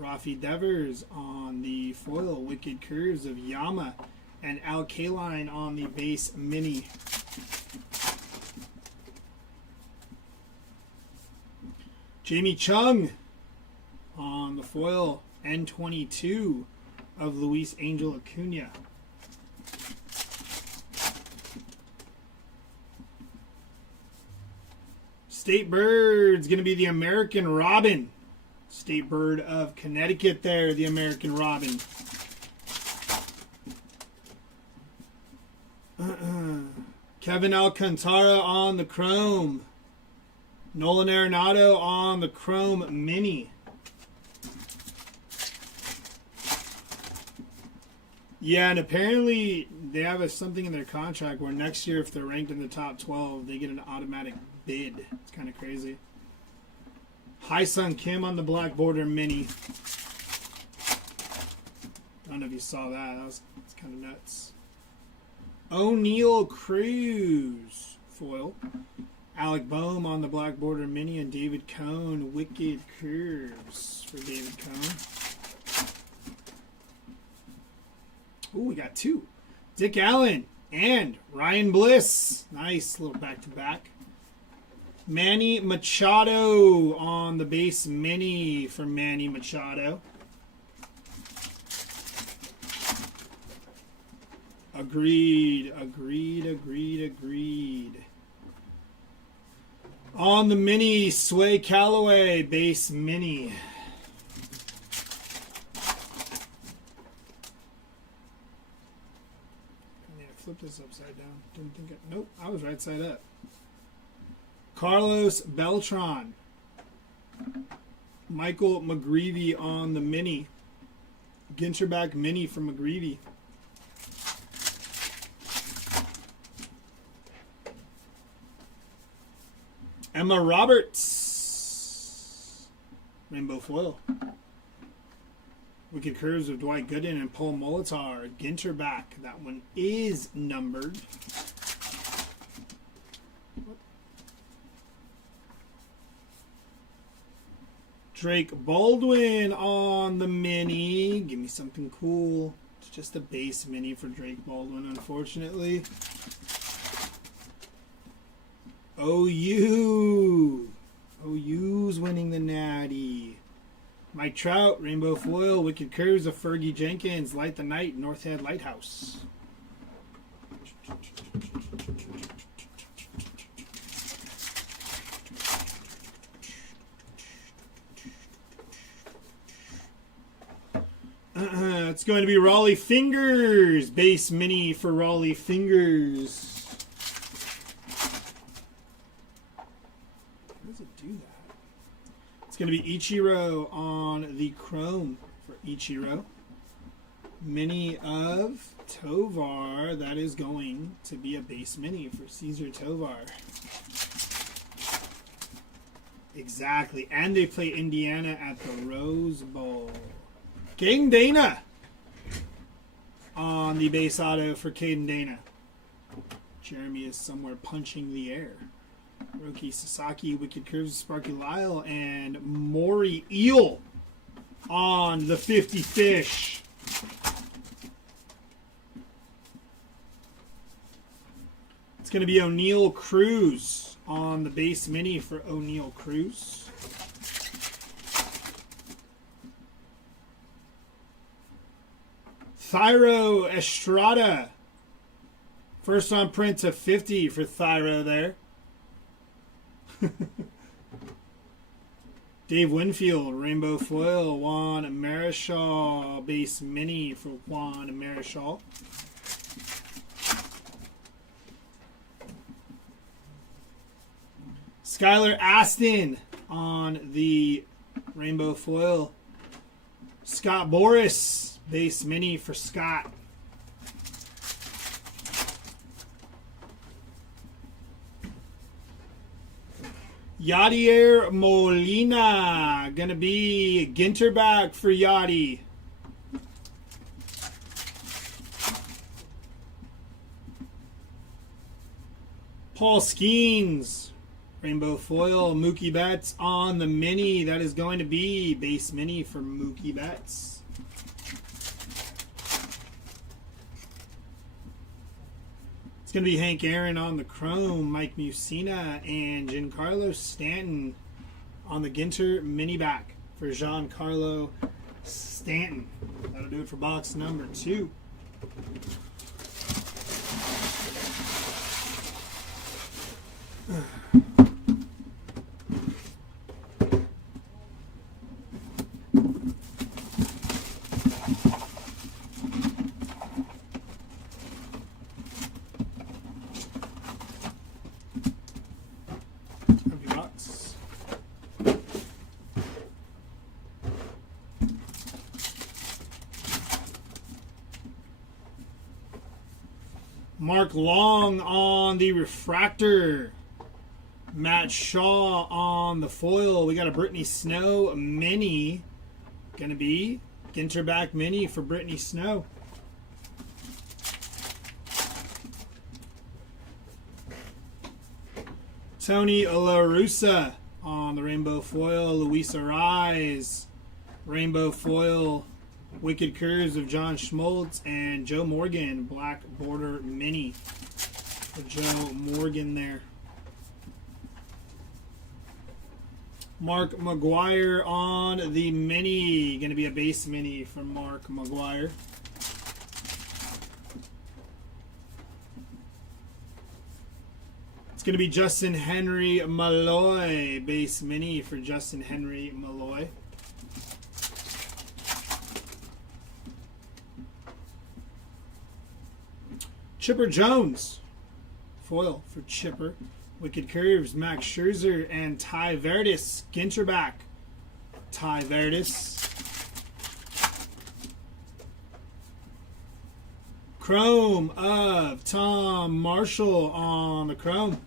Rafi Devers on the foil. Wicked Curves of Yama and Al Kaline on the base mini. Jamie Chung on the foil. N22 of Luis Angel Acuna. State Bird's going to be the American Robin. State Bird of Connecticut there, the American Robin. Kevin Alcantara on the Chrome. Nolan Arenado on the Chrome Mini. Yeah, and apparently they have something in their contract where next year if they're ranked in the top 12, they get an automatic bid. It's kind of crazy. Hai-Sung Kim on the Black Border Mini. I don't know if you saw that. It's kind of nuts. O'Neal Cruz foil. Alec Boehm on the Black Border Mini and David Cohn. Wicked Curves for David Cohn. Ooh, we got 2. Dick Allen and Ryan Bliss. Nice little back-to-back. Manny Machado on the base mini for Manny Machado. Agreed. On the mini, Sway Calloway, base mini. I need to flip this upside down. Didn't think it. Nope, I was right side up. Carlos Beltran. Michael McGreevy on the mini. Ginterback mini from McGreevy. Emma Roberts. Rainbow foil. Wicked Curves of Dwight Gooden and Paul Molitor. Ginter back. That one is numbered. Drake Baldwin on the mini. Give me something cool. It's just a base mini for Drake Baldwin, unfortunately. OU. OU's winning the Natty. Mike Trout, Rainbow Foil, Wicked Curves of Fergie Jenkins, Light the Night, North Head Lighthouse. It's going to be Raleigh Fingers, base mini for Raleigh Fingers. How does it do that? It's going to be Ichiro on the chrome for Ichiro. Mini of Tovar. That is going to be a base mini for Caesar Tovar. Exactly. And they play Indiana at the Rose Bowl. Caden Dana on the base auto for Caden Dana. Jeremy is somewhere punching the air. Roki Sasaki, Wicked Curves, Sparky Lyle, and Maury Eel on the 50 fish. It's going to be O'Neal Cruz on the base mini for O'Neal Cruz. Thyro Estrada. First on print to 50 for Thyro there. Dave Winfield, Rainbow Foil, Juan Marichal, base mini for Juan Marichal. Skylar Aston on the Rainbow Foil. Scott Boris, base mini for Scott. Yadier Molina, gonna be Ginter back for Yadi. Paul Skeens, Rainbow Foil, Mookie Betts on the mini. That is going to be base mini for Mookie Betts. It's going to be Hank Aaron on the chrome, Mike Musina, and Giancarlo Stanton on the Ginter mini back for Giancarlo Stanton. That'll do it for box number 2. Mark Long on the refractor. Matt Shaw on the foil. We got a Brittany Snow mini. Gonna be Ginter back mini for Brittany Snow. Tony La Russa on the rainbow foil. Luis Arise. Rainbow foil. Wicked Curves of John Schmoltz and Joe Morgan, black border mini for Joe Morgan there. Mark McGuire on the mini, going to be a base mini for Mark McGuire. It's going to be Justin Henry Malloy, base mini for Justin Henry Malloy. Chipper Jones, foil for Chipper. Wicked Curves, Max Scherzer, and Ty Verdes, Ginter back. Ty Verdes. Chrome of Tom Marshall on the chrome.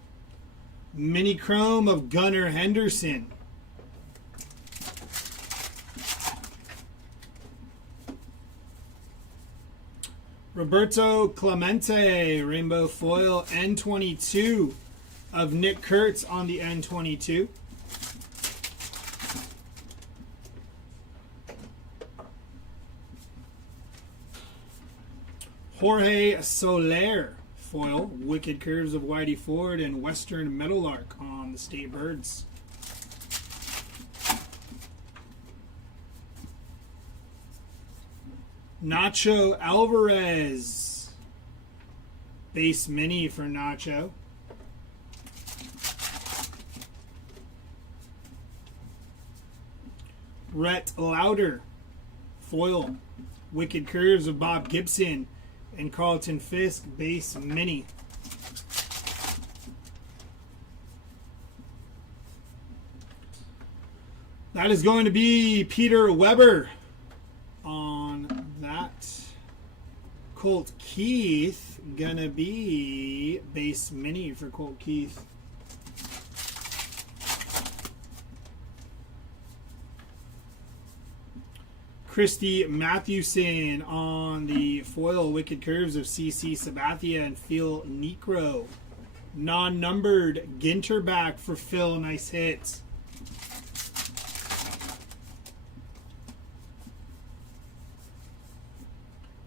Mini chrome of Gunnar Henderson. Roberto Clemente, rainbow foil, N22 of Nick Kurtz on the N22. Jorge Soler, foil, Wicked Curves of Whitey Ford and Western Meadowlark on the State Birds. Nacho Alvarez, base mini for Nacho. Rhett Lauder, foil, Wicked Curves of Bob Gibson and Carlton Fisk, base mini. That is going to be Peter Weber on that. Colt Keith, gonna be base mini for Colt Keith. Christy Mathewson on the foil, Wicked Curves of CC Sabathia and Phil Necro. Non-numbered Ginter back for Phil, nice hit.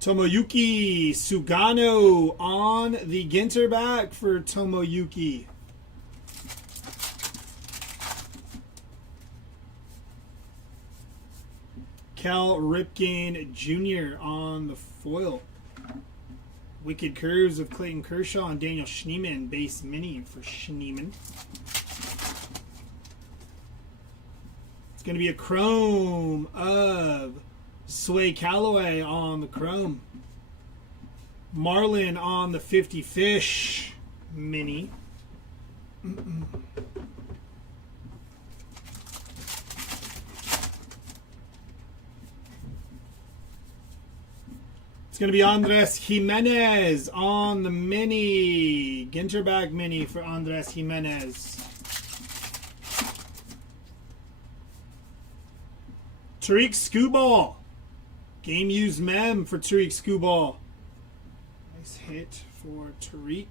Tomoyuki Sugano on the Ginter back for Tomoyuki. Cal Ripken Jr. on the foil. Wicked Curves of Clayton Kershaw and Daniel Schneemann, base mini for Schneemann. It's going to be a chrome of Sway Calloway on the chrome. Marlin on the 50 Fish mini. It's going to be Andres Jimenez on the mini. Ginterback mini for Andres Jimenez. Tariq Skubal. Game used mem for Tariq Skubal. Nice hit for Tariq.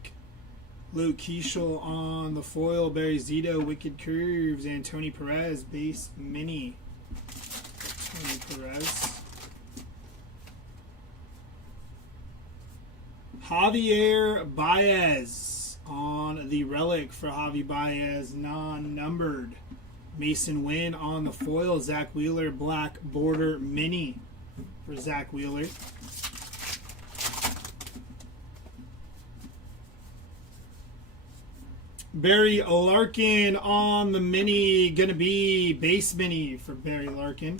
Luke Keishel on the foil. Barry Zito, Wicked Curves. And Tony Perez, base mini. Tony Perez. Javier Baez on the relic for Javi Baez, non-numbered. Mason Wynn on the foil. Zach Wheeler, black border mini for Zach Wheeler. Barry Larkin on the mini, gonna be base mini for Barry Larkin.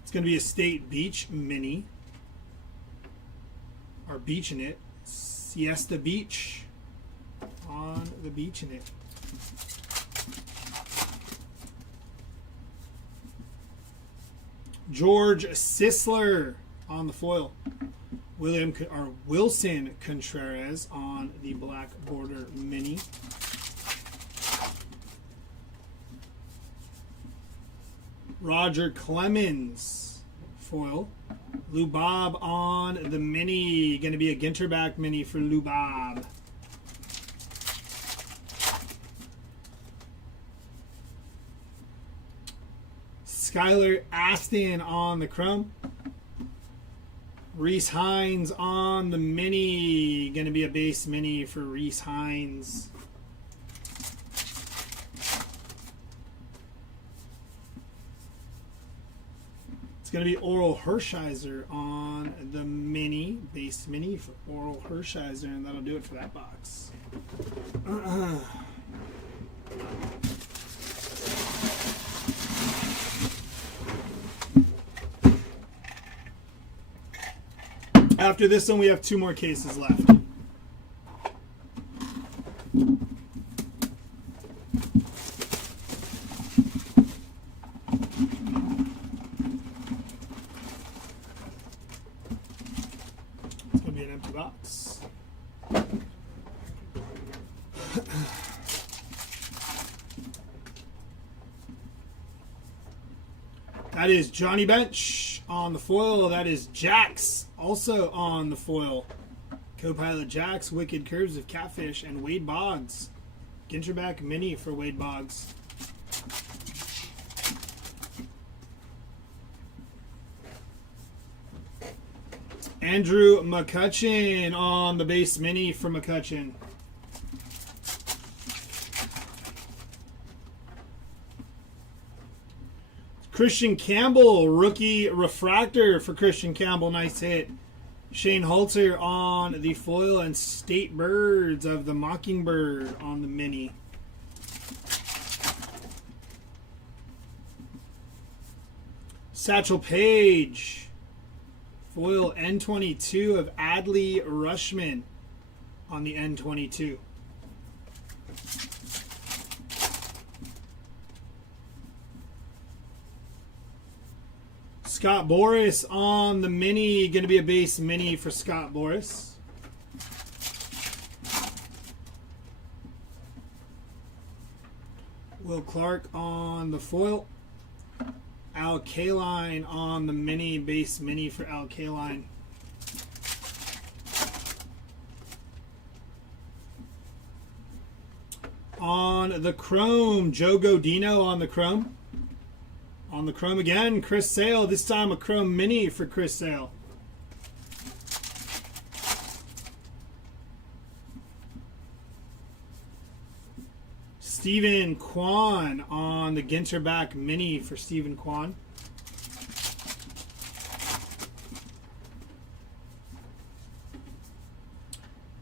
It's going to be a State Beach mini. Or beach in it. Siesta Beach. On the beach in it. George Sisler on the foil. Wilson Contreras on the black border mini. Roger Clemens foil. Lou Bob on the mini. Going to be a Ginterback mini for Lou Bob. Skylar Aston on the chrome. Reese Hines on the mini. Going to be a base mini for Reese Hines. It's going to be Oral Hershiser on the mini, base mini for Oral Hershiser, and that'll do it for that box. After this one, we have 2 more cases left. Box. That is Johnny Bench on the foil. That is Jax also on the foil. Co-pilot Jax, Wicked Curves of Catfish, and Wade Boggs. Ginterback Mini for Wade Boggs. Andrew McCutcheon on the base Mini for McCutcheon. Christian Campbell, rookie refractor for Christian Campbell. Nice hit. Shane Halter on the foil, and State Birds of the Mockingbird on the Mini. Satchel Paige, foil N22 of Adley Rushman on the N22. Scott Boris on the Mini, going to be a base Mini for Scott Boris. Will Clark on the foil. Al Kaline on the Mini, base Mini for Al Kaline. On the Chrome, Joe Godino on the Chrome. On the Chrome again, Chris Sale. This time a Chrome Mini for Chris Sale. Stephen Kwan on the Ginterback Mini for Stephen Kwan.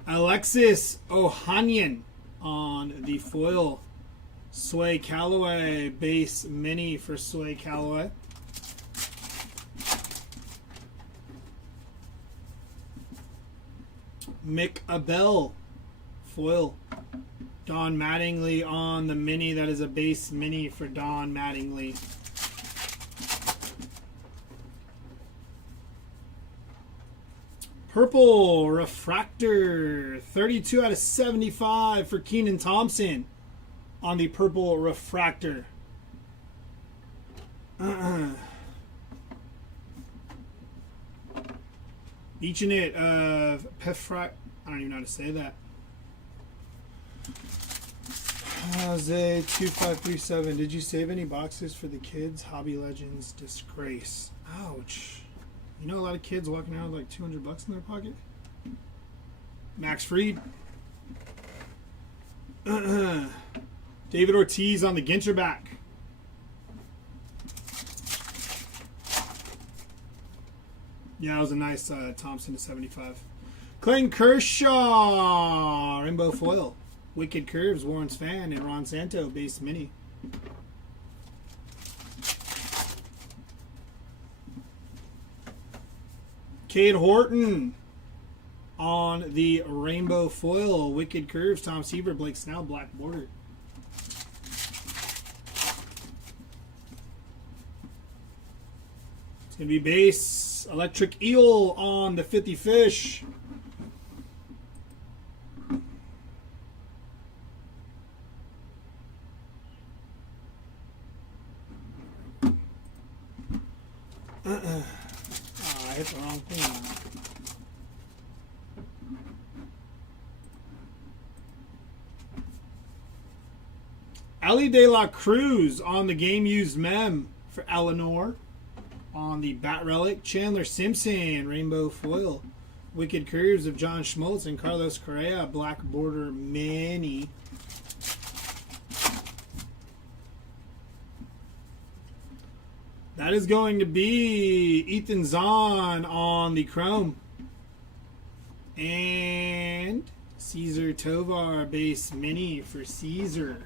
Alexis Ohanian on the foil. Sway Calloway, base Mini for Sway Calloway. Mick Abel, foil. Don Mattingly on the Mini. That is a base Mini for Don Mattingly. Purple Refractor, 32 out of 75 for Keenan Thompson on the Purple Refractor. Each in it of Pefra. I don't even know how to say that. Jose 2537. Did you save any boxes for the kids? Hobby Legends disgrace. Ouch. You know a lot of kids walking around with like $200 in their pocket? Max Fried. David Ortiz on the Ginterback. Yeah, that was a nice Thompson to 75. Clayton Kershaw, Rainbow Foil. Wicked Curves, Warren's Fan, and Ron Santo, base Mini. Cade Horton on the Rainbow Foil. Wicked Curves, Tom Seaver, Blake Snell, black border. It's going to be base Electric Eel on the 50 Fish. I hit the wrong thing. Ellie De La Cruz on the game used mem for Eleanor. On the Bat Relic, Chandler Simpson, Rainbow Foil. Wicked Curves of John Schmoltz and Carlos Correa, black border Mini. That is going to be Ethan Zahn on the Chrome. And Caesar Tovar, base Mini for Caesar.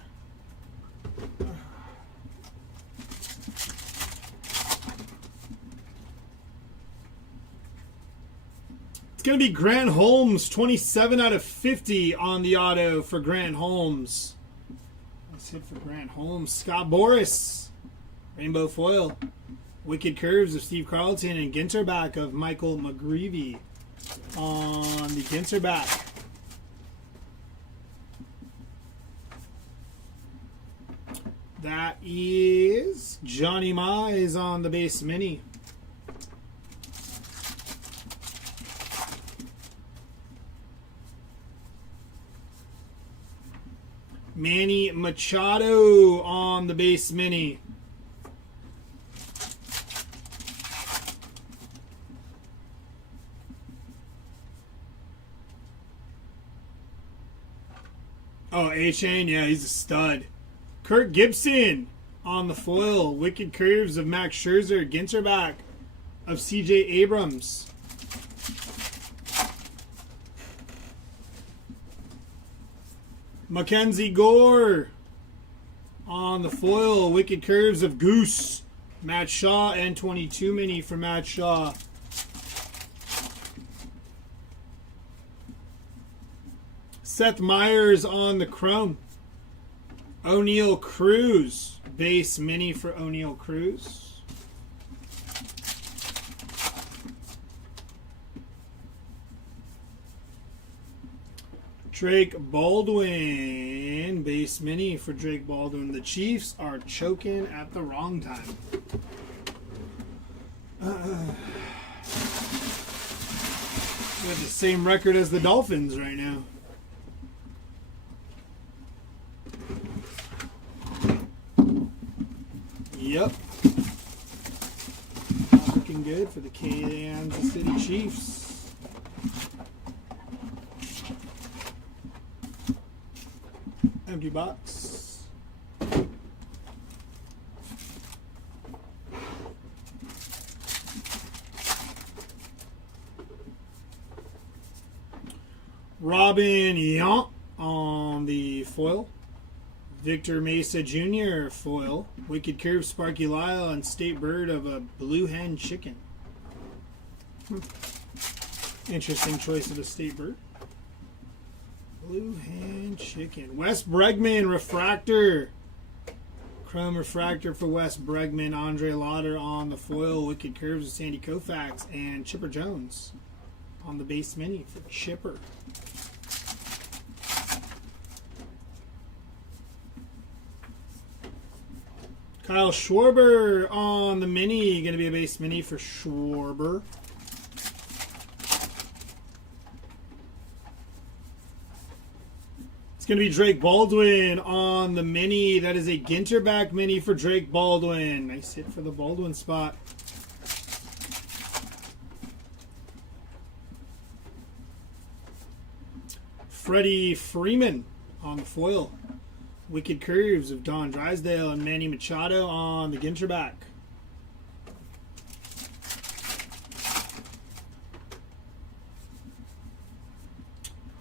It's going to be Grant Holmes, 27 out of 50 on the auto for Grant Holmes. Nice hit for Grant Holmes. Scott Boris, Rainbow Foil. Wicked Curves of Steve Carlton and Ginterback of Michael McGreevy on the Ginterback. That is Johnny Mize on the base mini. Manny Machado on the base mini. Oh, A-Chain, yeah, he's a stud. Kirk Gibson on the foil. Wicked Curves of Max Scherzer. Ginter back of C.J. Abrams. Mackenzie Gore on the foil. Wicked Curves of Goose. Matt Shaw and 22 mini for Matt Shaw. Seth Meyers on the chrome. O'Neal Cruz. Base mini for O'Neal Cruz. Drake Baldwin. Base mini for Drake Baldwin. The Chiefs are choking at the wrong time. We have the same record as the Dolphins right now. Yep. Not looking good for the Kansas City Chiefs. Empty box. Robin Yount on the foil. Victor Mesa Jr. foil. Wicked Curve, Sparky Lyle, and State Bird of a Blue Hen Chicken. Interesting choice of a State Bird. Blue Hen Chicken. Wes Bregman Refractor. Chrome Refractor for Wes Bregman. Andre Lauder on the foil. Wicked Curves of Sandy Koufax. And Chipper Jones on the base mini for Chipper. Kyle Schwarber on the mini. Going to be a base mini for Schwarber. It's going to be Drake Baldwin on the mini. That is a Ginter back mini for Drake Baldwin. Nice hit for the Baldwin spot. Freddie Freeman on the foil. Wicked Curves of Don Drysdale and Manny Machado on the Ginter back.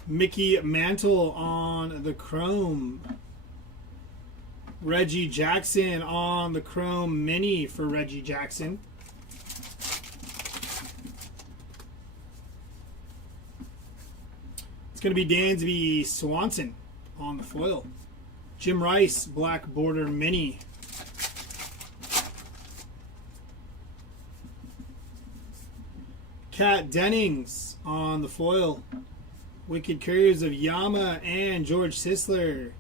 Mickey Mantle on the chrome. Reggie Jackson on the chrome mini for Reggie Jackson. It's going to be Dansby Swanson on the foil. Jim Rice, black border mini. Kat Dennings on the foil. Wicked Curves of Yama and George Sisler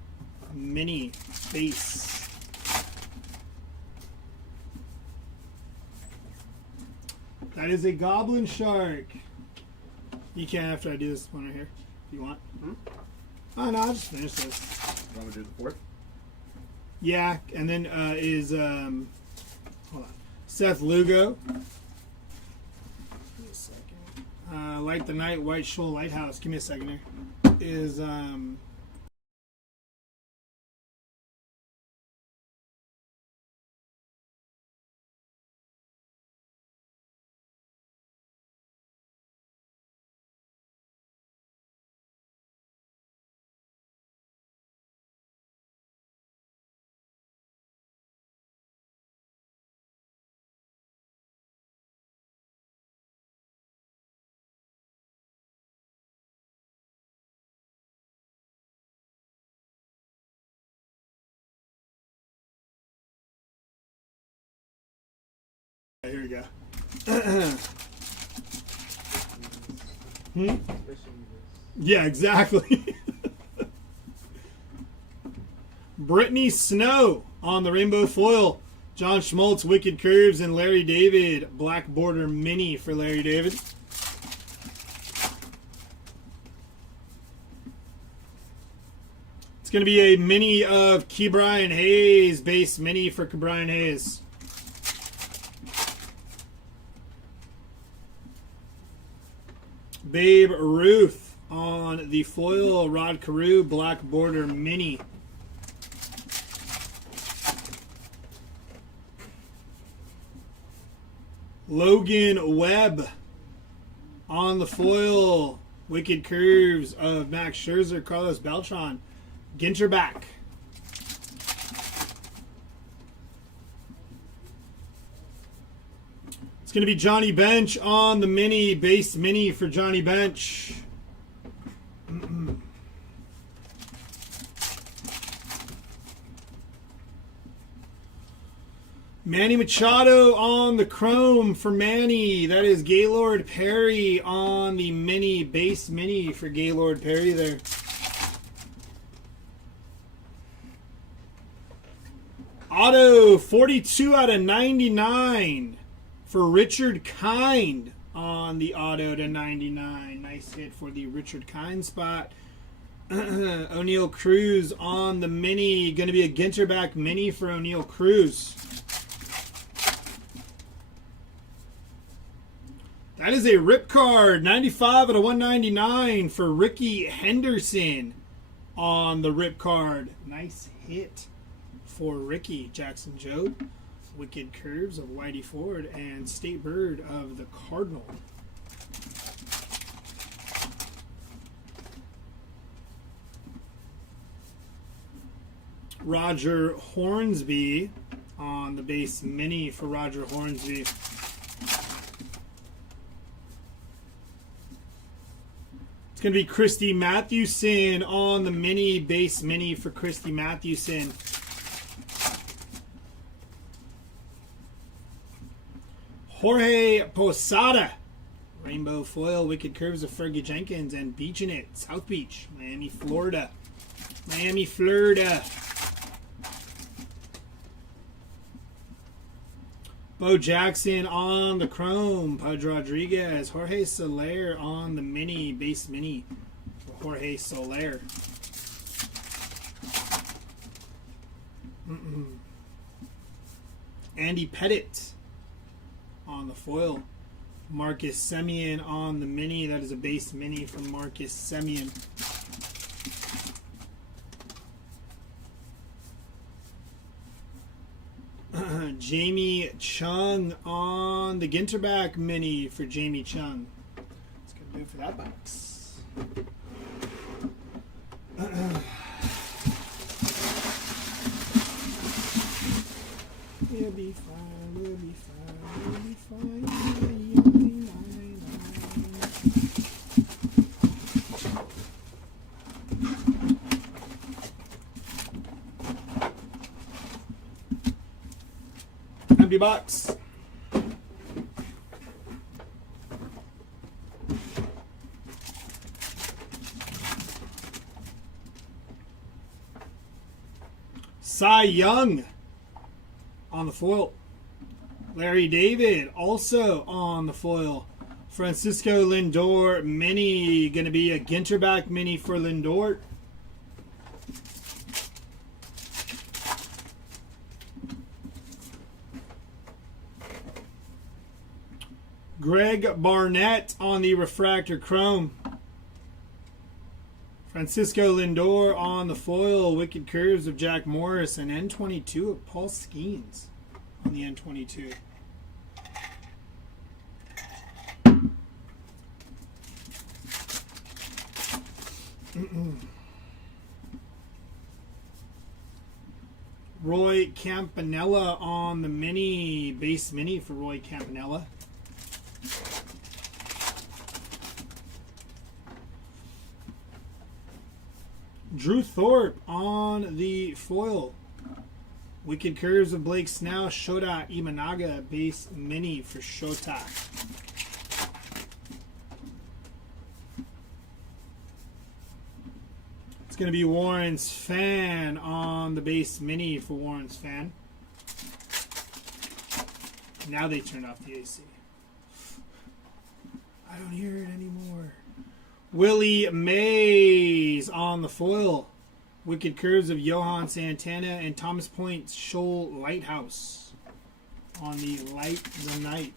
mini base. That is a Goblin Shark. You can after I do this one right here if you want. Oh no, I'll just finish this. You want to do the fourth? Yeah, and then is hold on, Seth Lugo. Give me a second. Light the Night, White Shoal Lighthouse. Give me a second here. Is here we go. Yeah, exactly. Brittany Snow on the rainbow foil. John Schmaltz, Wicked Curves, and Larry David, black border mini for Larry David. It's going to be a mini of Ke'Bryan Hayes, base mini for Ke'Bryan Hayes. Babe Ruth on the foil, Rod Carew, black border mini. Logan Webb on the foil, Wicked Curves of Max Scherzer, Carlos Beltran, Ginter back. It's going to be Johnny Bench on the mini, base mini for Johnny Bench. Manny Machado on the chrome for Manny. That is Gaylord Perry on the mini, base mini for Gaylord Perry there. Auto 42 out of 99 for Richard Kind on the auto to 99. Nice hit for the Richard Kind spot. O'Neal Cruz on the mini. Going to be a Ginter back mini for O'Neal Cruz. That is a rip card, 95 out of 199 for Ricky Henderson on the rip card. Nice hit for Ricky. Jackson Jobe, Wicked Curves of Whitey Ford, and State Bird of the Cardinal. Roger Hornsby on the base mini for Roger Hornsby. It's going to be Christy Mathewson on the mini, base mini for Christy Mathewson. Jorge Posada, rainbow foil, Wicked Curves of Fergie Jenkins, and Beaching It, South Beach, Miami, Florida. Miami, Florida. Bo Jackson on the chrome, Pudge Rodriguez, Jorge Soler on the mini, base mini for Jorge Soler. Andy Pettit on the foil, Marcus Semien on the mini, that is a base mini from Marcus Semien. Jamie Chung on the Ginterback mini for Jamie Chung. That's going to do it for that box. We'll be fine, we'll be fine, we'll be fine. Empty box. Cy Young on the foil. Larry David also on the foil. Francisco Lindor mini, going to be a Ginterback mini for Lindor. Greg Barnett on the refractor chrome. Francisco Lindor on the foil, Wicked Curves of Jack Morris, and N22 of Paul Skeens on the N22. Roy Campanella on the mini, base mini for Roy Campanella. Drew Thorpe on the foil. Wicked Curves of Blake Snell, Shota Imanaga, base mini for Shota. going to be Warren's Fan on the base mini for Warren's Fan. Now they turned off the AC. I don't hear it anymore. Willie Mays on the foil. Wicked Curves of Johan Santana and Thomas Point's Shoal Lighthouse on the Light the Night.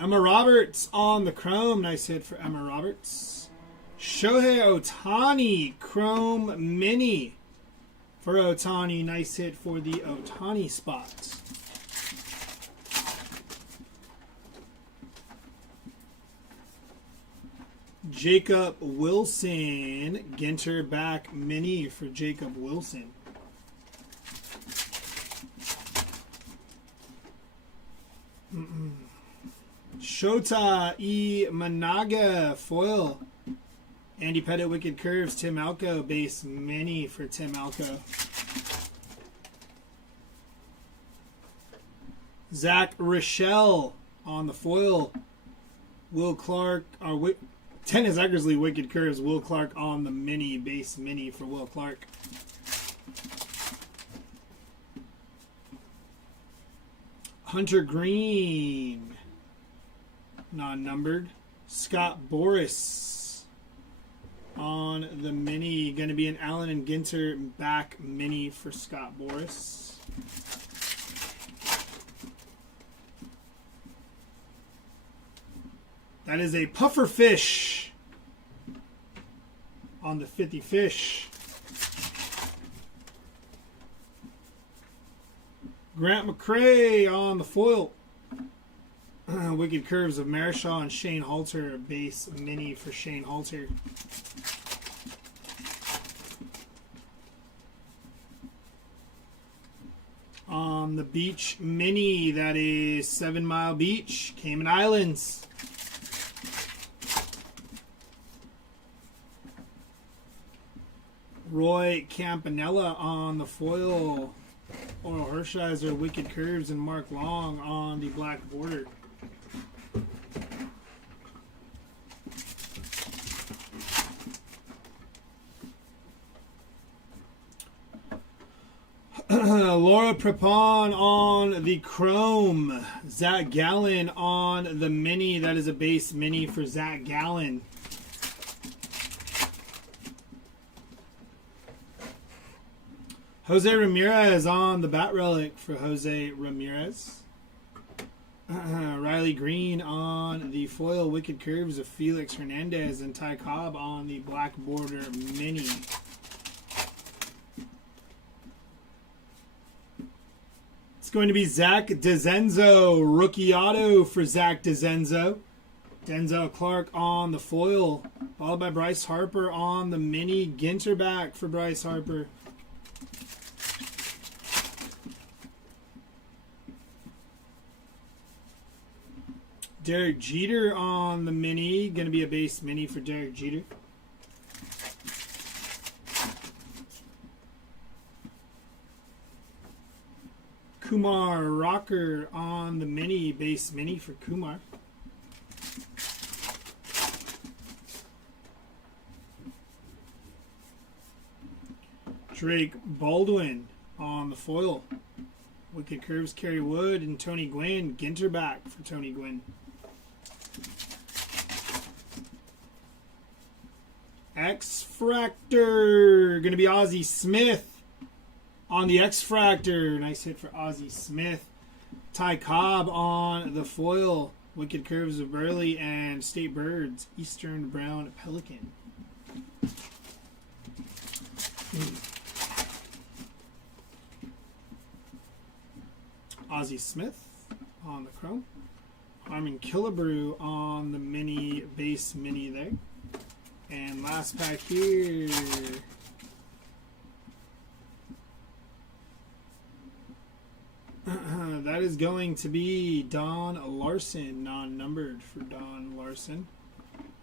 Emma Roberts on the Chrome. Nice hit for Emma Roberts. Shohei Ohtani Chrome Mini for Ohtani. Nice hit for the Ohtani spot. Jacob Wilson, Ginter back mini for Jacob Wilson. Shota E. Managa foil. Andy Pettit Wicked Curves, Tim Alco base mini for Tim Alco. Zach Rochelle on the foil. Will Clark, or Dennis Eckersley Wicked Curves, Will Clark on the mini, base mini for Will Clark. Hunter Green, non-numbered. Scott Boris on the mini. Going to be an Allen and Ginter back mini for Scott Boris. That is a puffer fish on the 50 fish. Grant McCray on the foil. Wicked Curves of Marishaw and Shane Halter, base mini for Shane Halter. On the beach mini, that is 7 Mile Beach, Cayman Islands. Roy Campanella on the foil. Oral Hershiser, Wicked Curves, and Mark Long on the black border. Laura Prepon on the chrome. Zach Gallen on the mini. That is a base mini for Zach Gallen. Jose Ramirez on the bat relic for Jose Ramirez. Riley Green on the foil. Wicked Curves of Felix Hernandez and Ty Cobb on the black border mini. It's going to be Zach DeZenzo, rookie auto for Zach DeZenzo. Denzel Clark on the foil, followed by Bryce Harper on the mini. Ginter back for Bryce Harper. Derek Jeter on the mini. Going to be a base mini for Derek Jeter. Kumar Rocker on the mini. Base mini for Kumar. Drake Baldwin on the foil. Wicked Curves, Kerry Wood and Tony Gwynn. Ginter back for Tony Gwynn. X-Fractor. Going to be Ozzie Smith on the X-Fractor. Nice hit for Ozzie Smith. Ty Cobb on the foil. Wicked Curves of Burley and State Birds. Eastern Brown Pelican. Ozzie Smith on the chrome. Harmon Killebrew on the mini, base mini there. And last pack here. That is going to be Don Larson, non-numbered for Don Larson.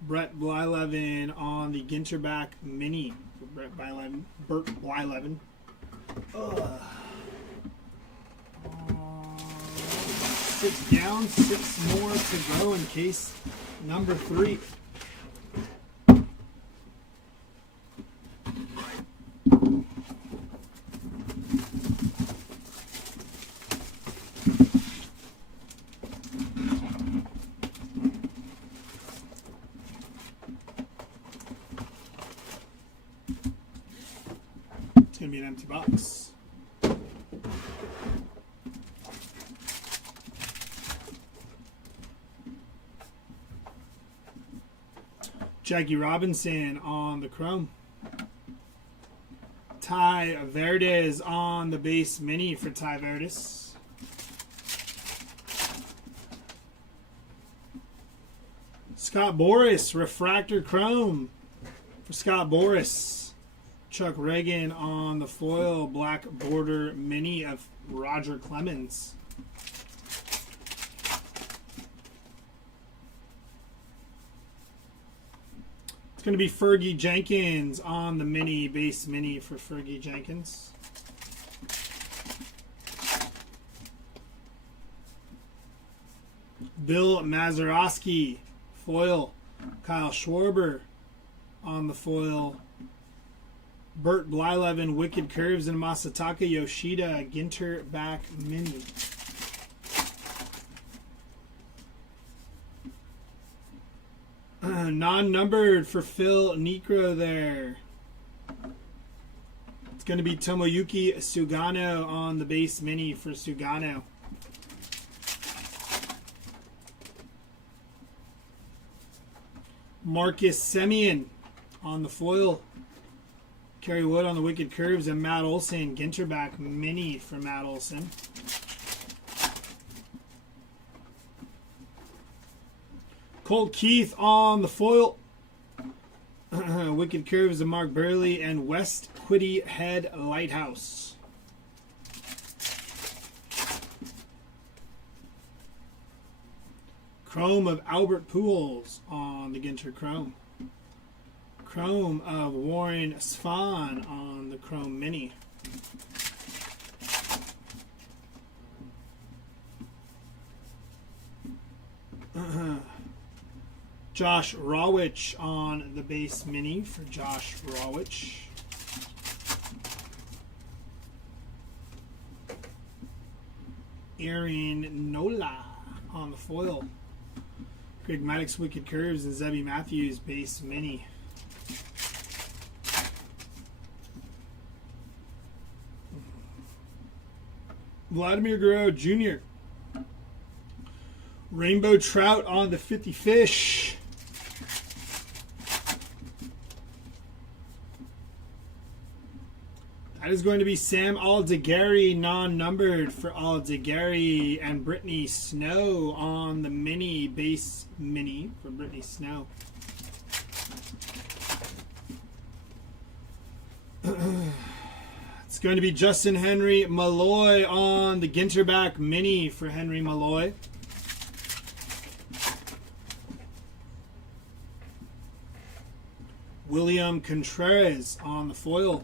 Brett Blyleven on the Ginterback mini for Brett Blyleven. Burt Blyleven. 6 down, 6 more to go in case number 3. to be an empty box. Jackie Robinson on the chrome. Ty Verdes on the base mini for Ty Verdes. Scott Boras, refractor chrome for Scott Boras. Chuck Reagan on the foil, black border mini of Roger Clemens. It's going to be Fergie Jenkins on the mini, base mini for Fergie Jenkins. Bill Mazeroski, foil. Kyle Schwarber on the foil. Bert Blyleven, Wicked Curves, and Masataka Yoshida, Ginter back mini. Non-numbered for Phil Necro there. It's going to be Tomoyuki Sugano on the base mini for Sugano. Marcus Semien on the foil. Kerry Wood on the Wicked Curves, and Matt Olson, Ginterback mini for Matt Olson. Colt Keith on the foil. Wicked Curves of Mark Burley and West Quiddy Head Lighthouse. Chrome of Albert Pujols on the Ginter Chrome. Chrome of Warren Spahn on the Chrome Mini. Josh Rawitch on the base mini for Josh Rawitch. Aaron Nola on the foil. Greg Maddox Wicked Curves and Zebby Matthews base mini. Vladimir Guerrero Jr. Rainbow Trout on the 50 Fish. That is going to be Sam Aldegari, non-numbered for Aldegari, and Brittany Snow on the mini, base mini for Brittany Snow. It's going to be Justin Henry Malloy on the Ginterback mini for Henry Malloy. William Contreras on the foil.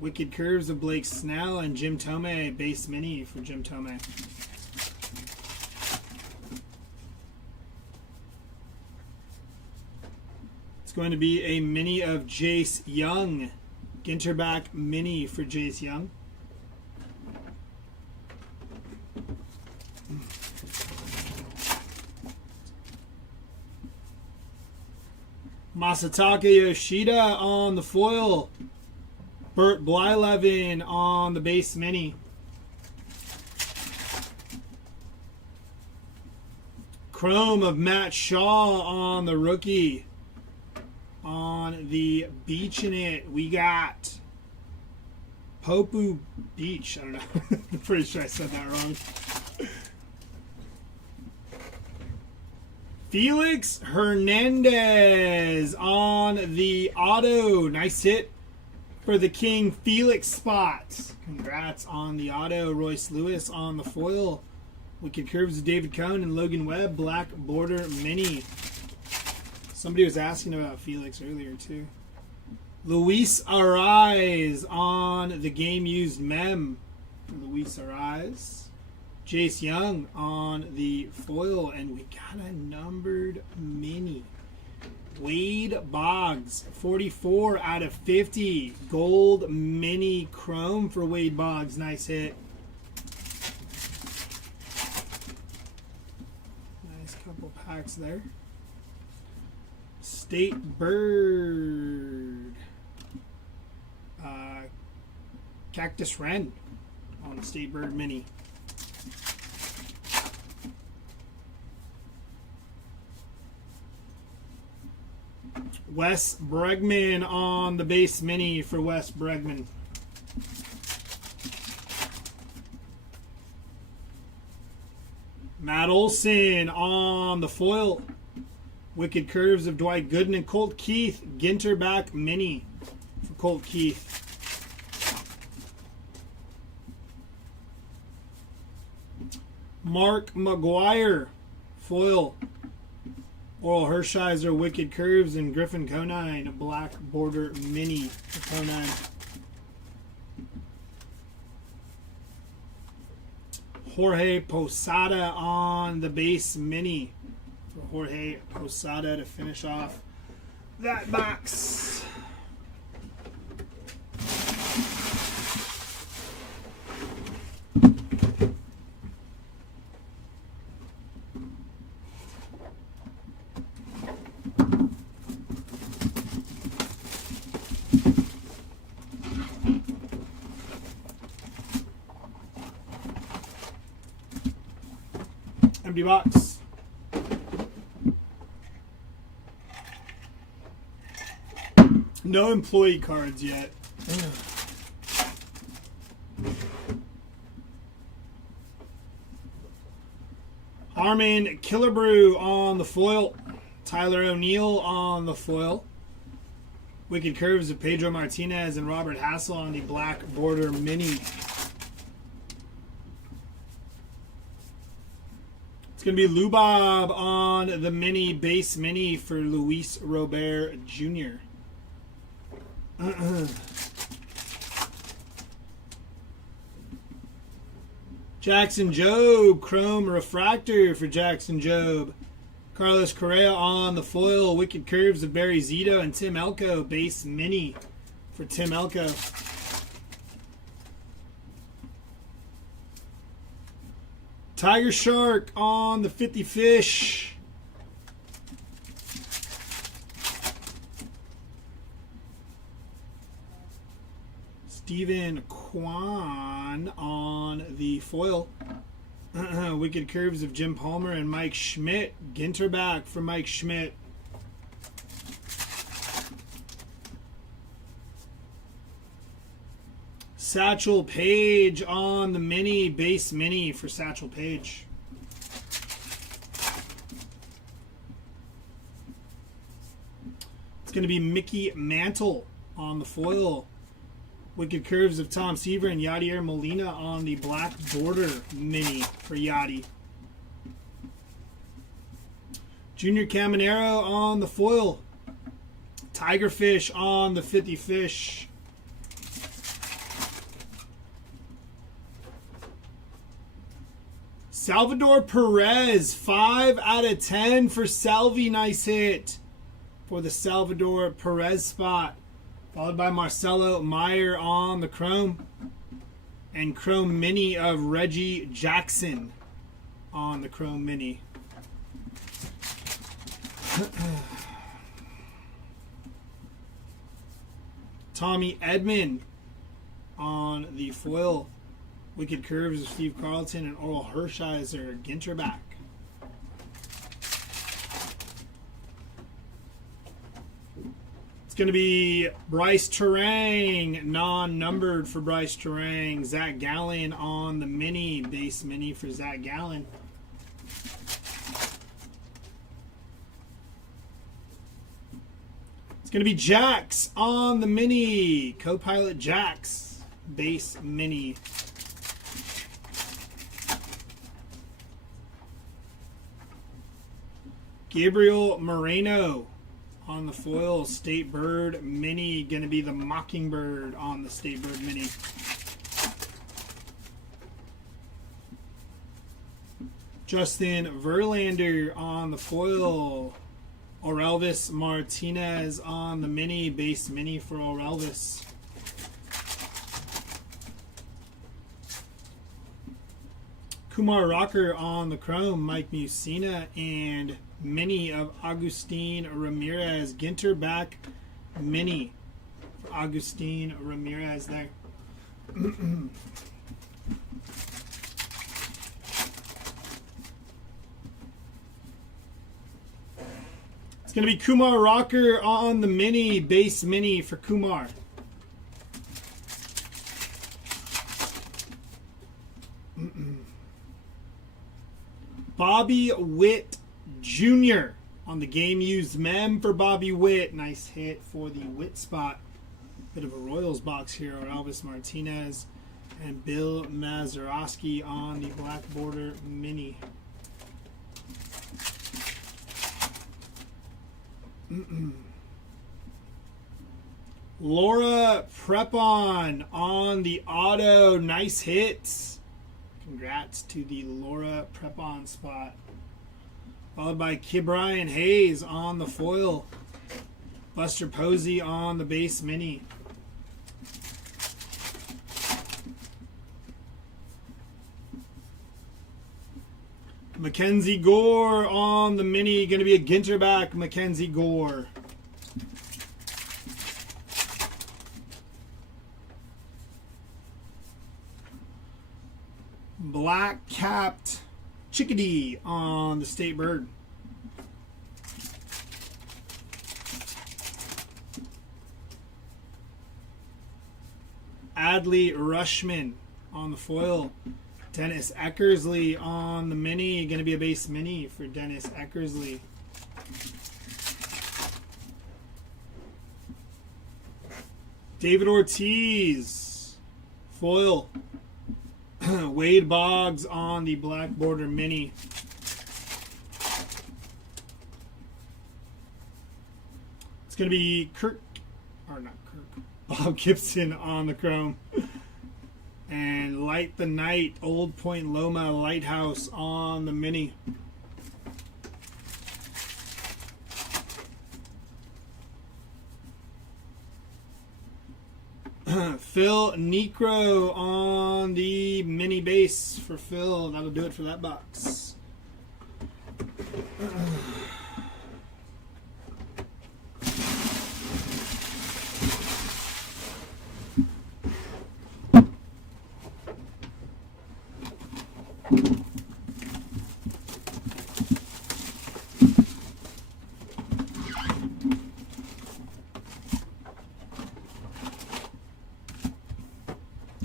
Wicked Curves of Blake Snell and Jim Tomei, base mini for Jim Tomei. It's going to be a mini of Jace Young. Ginterback mini for Jace Young. Masataka Yoshida on the foil. Bert Blyleven on the base mini. Chrome of Matt Shaw on the rookie. On the Beach in it, we got Popu Beach. I don't know. I'm pretty sure I said that wrong. Felix Hernandez on the auto. Nice hit for the King Felix spot. Congrats on the auto. Royce Lewis on the foil. Wicked Curves of David Cohn and Logan Webb. Black border mini. Somebody was asking about Felix earlier too. Luis Ariz on the game used mem. Luis Ariz. Jace Young on the foil, and we got a numbered mini. Wade Boggs, 44 out of 50. Gold mini chrome for Wade Boggs. Nice hit. Nice couple packs there. State Bird. Cactus Wren on the State Bird Mini. Wes Bregman on the base mini for Wes Bregman. Matt Olson on the foil. Wicked Curves of Dwight Gooden and Colt Keith. Ginter back mini for Colt Keith. Mark McGuire foil. Oral Hershiser, Wicked Curves, and Griffin Conine, a black border mini for Conine. Jorge Posada on the base mini for Jorge Posada to finish off that box. Empty box. No employee cards yet. Harmon Killebrew on the foil. Tyler O'Neill on the foil. Wicked Curves of Pedro Martinez and Robert Hassel on the black border mini. It's going to be Lubob on the mini base mini for Luis Robert Jr. Jackson Jobe, Chrome Refractor for Jackson Jobe. Carlos Correa on the foil. Wicked Curves of Barry Zito and Tim Elko, base mini for Tim Elko. Tiger Shark on the 50 Fish. Stephen Kwan on the foil. Wicked Curves of Jim Palmer and Mike Schmidt. Ginter back for Mike Schmidt. Satchel Paige on the mini, base mini for Satchel Paige. It's going to be Mickey Mantle on the foil. Wicked Curves of Tom Seaver and Yadier Molina on the black border mini for Yadi. Junior Caminero on the foil. Tigerfish on the 50 Fish. Salvador Perez, 5 out of 10 for Salvi. Nice hit for the Salvador Perez spot. Followed by Marcelo Meyer on the Chrome. And Chrome Mini of Reggie Jackson on the Chrome Mini. Tommy Edman on the foil. Wicked Curves of Steve Carlton and Oral Hershiser, Ginter back. It's going to be Bryce Terang, non-numbered for Bryce Terang. Zach Gallen on the mini, base mini for Zach Gallen. It's going to be Jax on the mini, co-pilot Jax, base mini. Gabriel Moreno on the foil, State Bird Mini. Going to be the Mockingbird on the State Bird Mini. Justin Verlander on the foil. Orelvis Martinez on the mini, base mini for Orelvis. Kumar Rocker on the chrome, Mike Musina, and mini of Agustin Ramirez. Ginter back mini for Agustin Ramirez there. It's going to be Kumar Rocker on the mini, base mini for Kumar. Bobby Witt Jr. on the game used mem for Bobby Witt. Nice hit for the Witt spot. Bit of a Royals box here. Elvis Martinez and Bill Mazeroski on the black border mini. Laura Prepon on the auto. Nice hits. Congrats to the Laura Prepon spot. Followed by Kibrian Hayes on the foil. Buster Posey on the base mini. Mackenzie Gore on the mini. Going to be a Ginter back, Mackenzie Gore. Black capped Chickadee on the State Bird. Adley Rushman on the foil. Dennis Eckersley on the mini. Going to be a base mini for Dennis Eckersley. David Ortiz. Foil. Wade Boggs on the black border mini. It's going to be Bob Gibson on the chrome. And Light the Night, Old Point Loma Lighthouse on the mini. Phil Necro on the mini base for Phil. That'll do it for that box.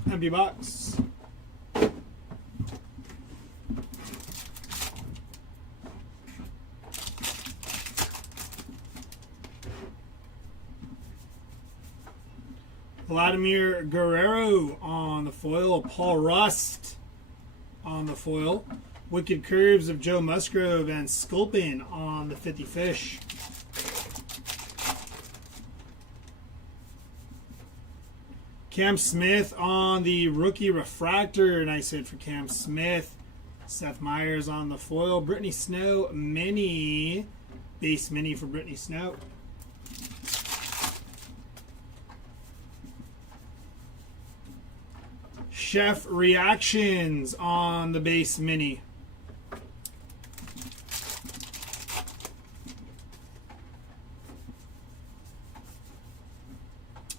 Empty box. Vladimir Guerrero on the foil. Paul Rust on the foil. Wicked Curves of Joe Musgrove and Sculpin on the 50 Fish. Cam Smith on the rookie refractor. Nice hit for Cam Smith. Seth Meyers on the foil. Brittany Snow mini. Base mini for Brittany Snow. Chef Reactions on the base mini.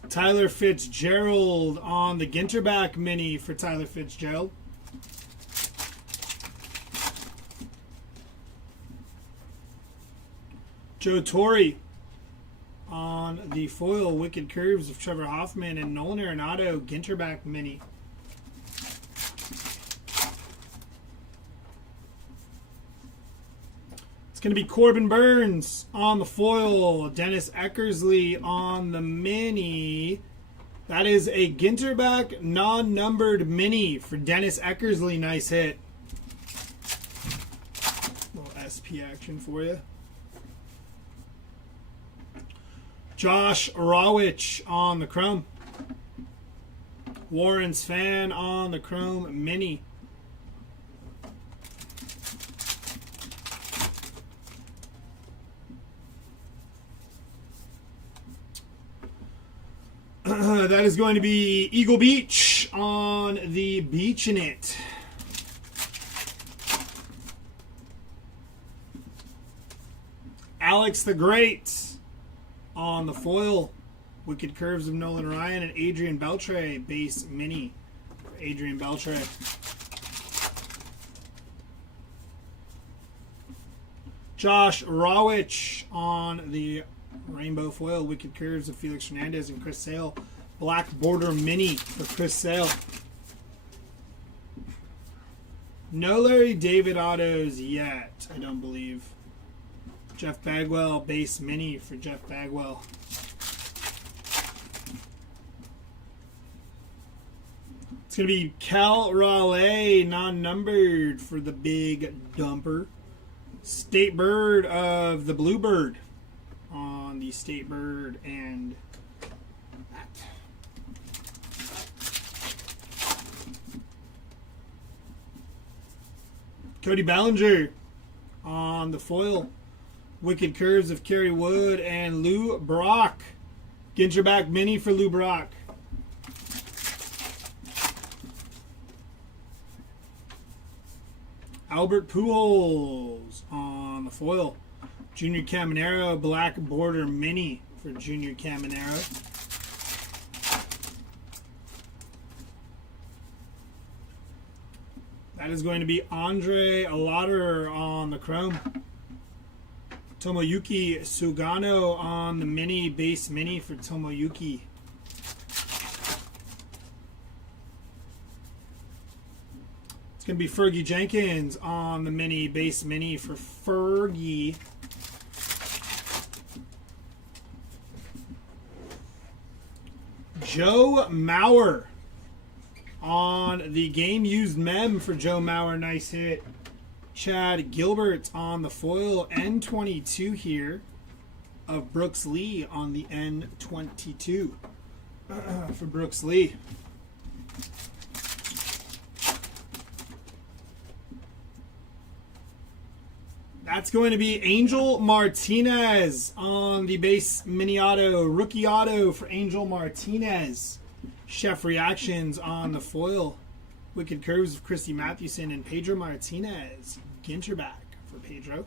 Tyler Fitzgerald on the Ginterback mini for Tyler Fitzgerald. Joe Torre on the foil. Wicked Curves of Trevor Hoffman and Nolan Arenado Ginterback mini. It's going to be Corbin Burns on the foil. Dennis Eckersley on the mini. That is a Ginterback non-numbered mini for Dennis Eckersley. Nice hit. Little SP action for you. Josh Rawich on the chrome. Warren's Fan on the chrome mini. That is going to be Eagle Beach on the Beach in It. Alex the Great on the foil. Wicked Curves of Nolan Ryan and Adrian Beltre, base mini. Adrian Beltre. Josh Rawich on the rainbow foil. Wicked Curves of Felix Hernandez and Chris Sale. Black border mini for Chris Sale. No Larry David autos yet, I don't believe. Jeff Bagwell base mini for Jeff Bagwell. It's going to be Cal Raleigh, non-numbered for the big dumper. State Bird of the Bluebird on the State Bird and that. Cody Ballinger on the foil. Wicked Curves of Kerry Wood and Lou Brock. Ginter back mini for Lou Brock. Albert Pujols on the foil. Junior Caminero black border mini for Junior Caminero. That is going to be Andre Alauder on the chrome. Tomoyuki Sugano on the mini, base mini for Tomoyuki. It's going to be Fergie Jenkins on the mini, base mini for Fergie. Joe Mauer on the game used mem for Joe Mauer. Nice hit. Chad Gilbert on the foil. N22 here of Brooks Lee on the N22 for Brooks Lee. That's going to be Angel Martinez on the base mini auto. Rookie auto for Angel Martinez. Chef Reactions on the foil. Wicked Curves of Christy Mathewson and Pedro Martinez. Ginter back for Pedro.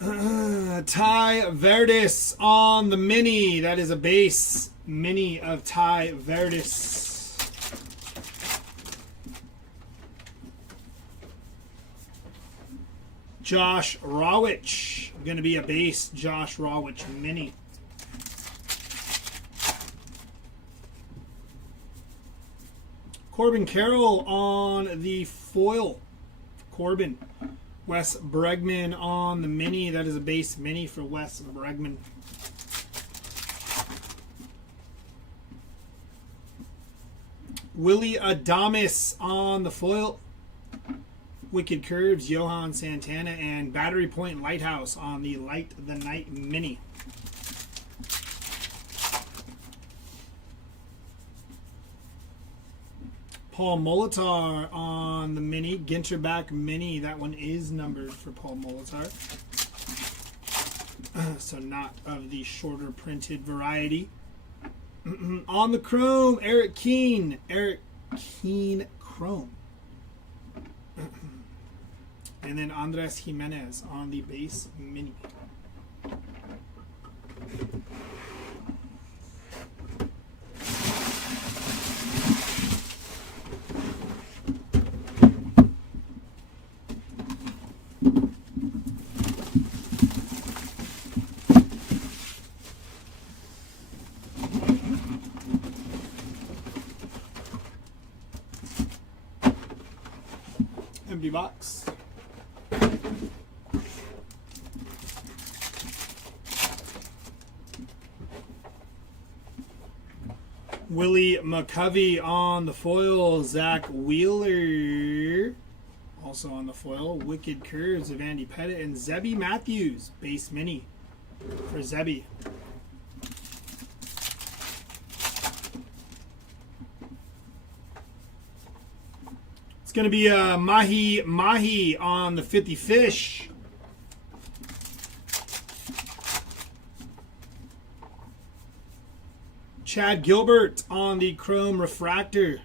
Ty Verdis on the mini. That is a base mini of Ty Verdis. Josh Rawich. Going to be a base Josh Rawich mini. Corbin Carroll on the foil. Corbin. Wes Bregman on the mini. That is a base mini for Wes Bregman. Willie Adames on the foil. Wicked Curves, Johan Santana, and Battery Point Lighthouse on the Light the Night mini. Paul Molitor on the mini, Ginter back mini. That one is numbered for Paul Molitor. So not of the shorter printed variety. On the chrome, Eric Keene. Eric Keene chrome. And then Andres Jimenez on the base mini. Empty box. Willie McCovey on the foil. Zach Wheeler also on the foil. Wicked Curves of Andy Pettit and Zebby Matthews. Base mini for Zebby. It's going to be Mahi Mahi on the 50 Fish. Chad Gilbert on the Chrome Refractor.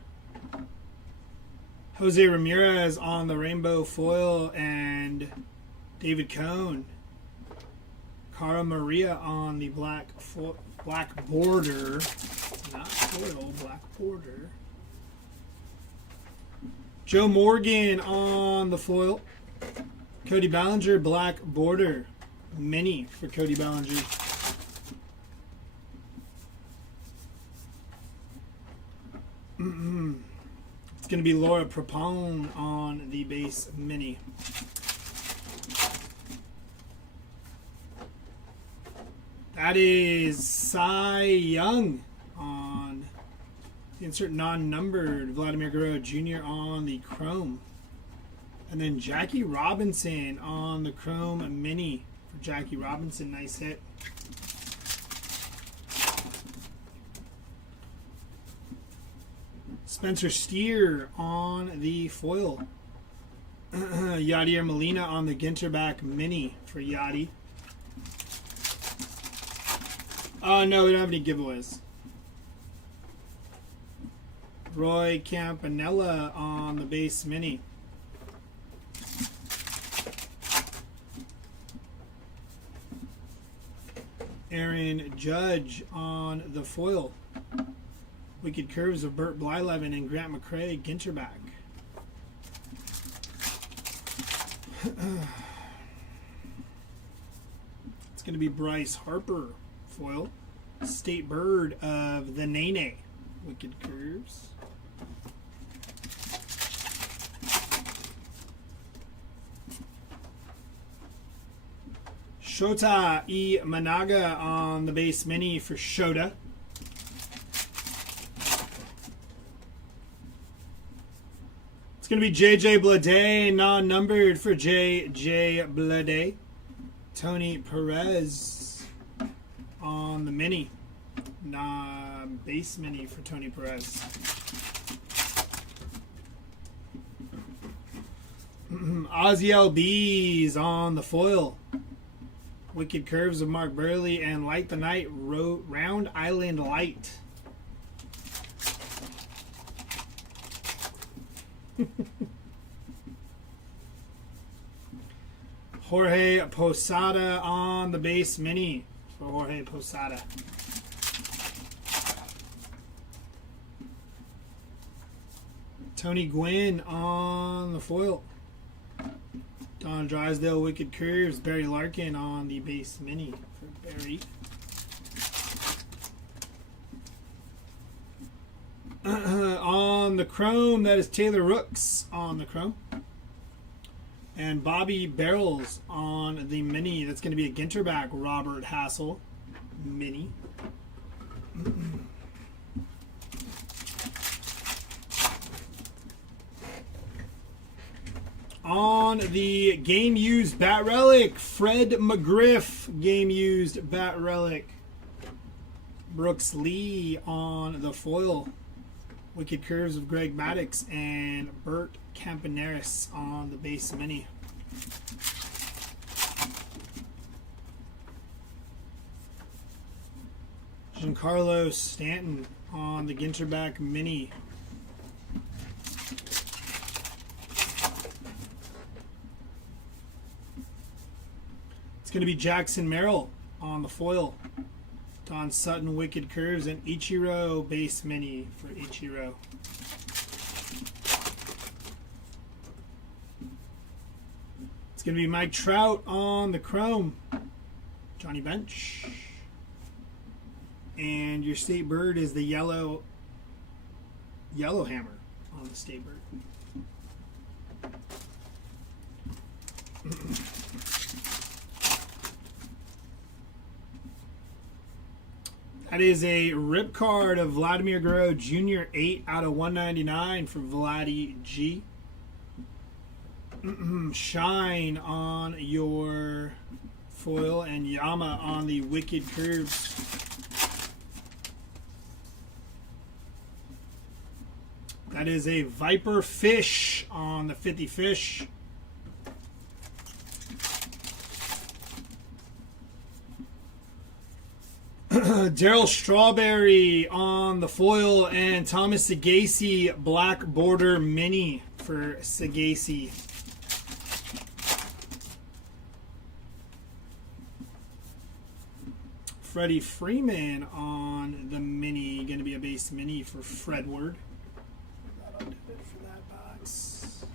Jose Ramirez on the Rainbow Foil and David Cohn Cara Maria on the black border. Not foil, black border. Joe Morgan on the foil. Cody Bellinger, black border. Mini for Cody Bellinger. It's going to be Laura Prepone on the base mini. That is Cy Young on insert non-numbered. Vladimir Guerrero Jr. on the chrome. And then Jackie Robinson on the chrome mini for Jackie Robinson. Nice hit. Spencer Steer on the foil. Yadier Molina on the Ginter back mini for Yadi. Oh, no, we don't have any giveaways. Roy Campanella on the base mini. Aaron Judge on the foil. Wicked Curves of Burt Blyleven and Grant McCrae, Ginterback. It's going to be Bryce Harper, foil. State Bird of the Nene, Wicked Curves. Shota E. Managa on the base mini for Shota. It's going to be JJ Blade, non-numbered for JJ Blade. Tony Perez on the mini. Base mini for Tony Perez. Ozzy LB's on the foil. Wicked Curves of Mark Burley and Light the Night Round Island Light. Jorge Posada on the base mini for Jorge Posada. Tony Gwynn on the foil. Don Drysdale, Wicked Curves. Barry Larkin on the base mini for Barry. On the chrome, that is Taylor Rooks on the chrome. And Bobby Barrels on the mini. That's going to be a Ginterback Robert Hassel mini. On the game used bat relic, Fred McGriff, game used bat relic. Brooks Lee on the foil. Wicked Curves of Greg Maddox and Bert Campaneris on the base mini. Giancarlo Stanton on the Ginterback mini. It's going to be Jackson Merrill on the foil. Don Sutton, Wicked Curves, and Ichiro base mini for Ichiro. It's going to be Mike Trout on the chrome. Johnny Bench. And your state bird is the yellow hammer on the state bird. That is a rip card of Vladimir Guerrero Jr. 8 out of 199 for Vladdy G. Shine on your foil and Yama on the Wicked Curves. That is a Viper Fish on the 50 Fish. Daryl Strawberry on the foil and Thomas Sagasi black border mini for Sagasi. Freddie Freeman on the mini. Going to be a base mini for Fredward. That'll do it for that box.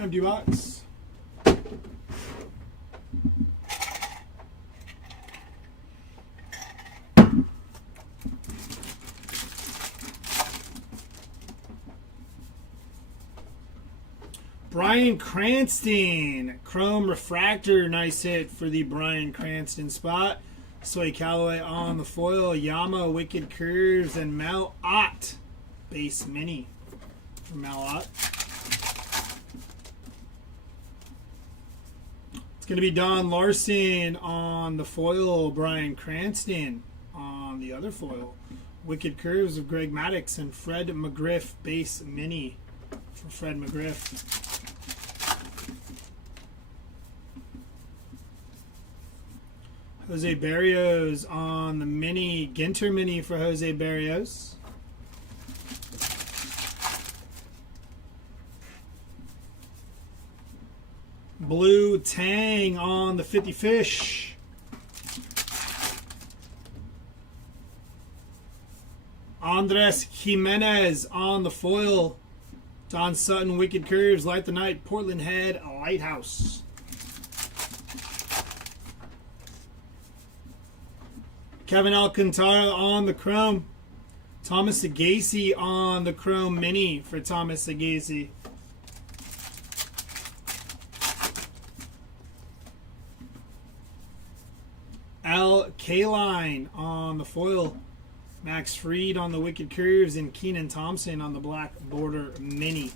Empty box. Brian Cranston, Chrome Refractor, nice hit for the Brian Cranston spot. Soy Calloway on the foil, Yama, Wicked Curves, and Mel Ott, base mini for Mel Ott. It's going to be Don Larson on the foil, Brian Cranston on the other foil. Wicked Curves of Greg Maddux and Fred McGriff, base mini for Fred McGriff. Jose Barrios on the mini, Ginter mini for Jose Barrios. Blue Tang on the 50 Fish. Andres Jimenez on the foil. Don Sutton, Wicked Curves, Light the Night, Portland Head, Lighthouse. Kevin Alcantara on the Chrome. Thomas Sagasi on the Chrome Mini for Thomas Sagasi. Al Kaline on the foil. Max Fried on the Wicked Curves and Keenan Thompson on the Black Border Mini.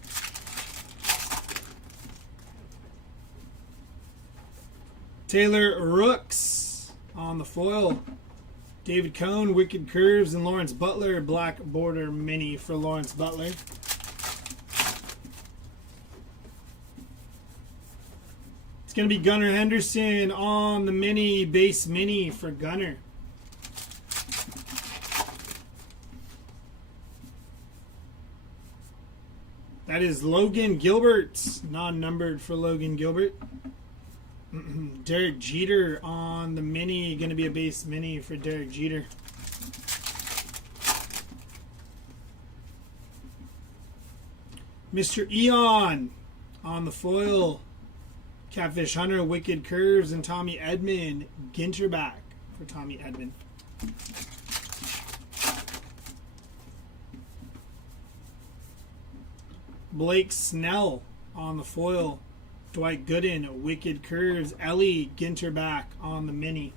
Taylor Rooks on the foil. David Cohn, Wicked Curves, and Lawrence Butler, Black Border Mini for Lawrence Butler. It's going to be Gunnar Henderson on the mini, base mini for Gunnar. That is Logan Gilbert, non-numbered for Logan Gilbert. Derek Jeter on the mini, going to be a base mini for Derek Jeter. Mr. Eon on the foil. Catfish Hunter, Wicked Curves, and Tommy Edman, Ginter back for Tommy Edman. Blake Snell on the foil. Dwight Gooden, Wicked Curves, Ellie Ginter back on the mini.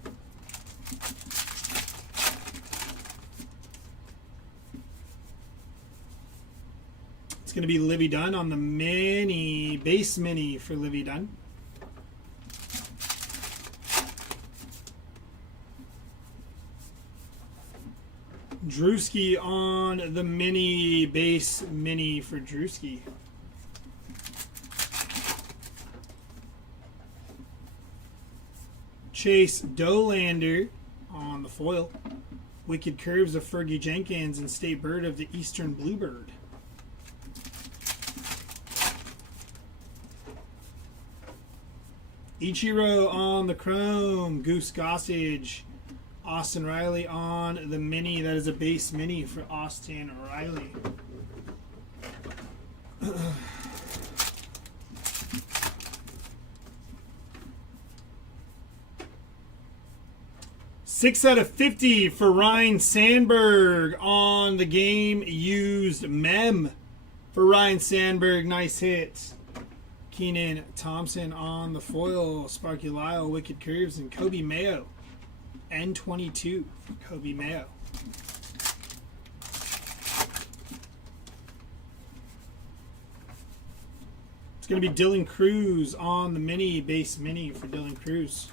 It's going to be Livy Dunn on the mini, base mini for Livy Dunn. Drewski on the mini, base mini for Drewski. Chase Dolander on the foil. Wicked Curves of Fergie Jenkins and State Bird of the Eastern Bluebird. Ichiro on the Chrome. Goose Gossage. Austin Riley on the mini. That is a base mini for Austin Riley. Six out of 50 for Ryan Sandberg on the game used mem for Ryan Sandberg. Nice hit. Keenan Thompson on the foil. Sparky Lyle, Wicked Curves, and Kobe Mayo. N22 for Kobe Mayo. It's going to be Dylan Cruz on the mini, base mini for Dylan Cruz.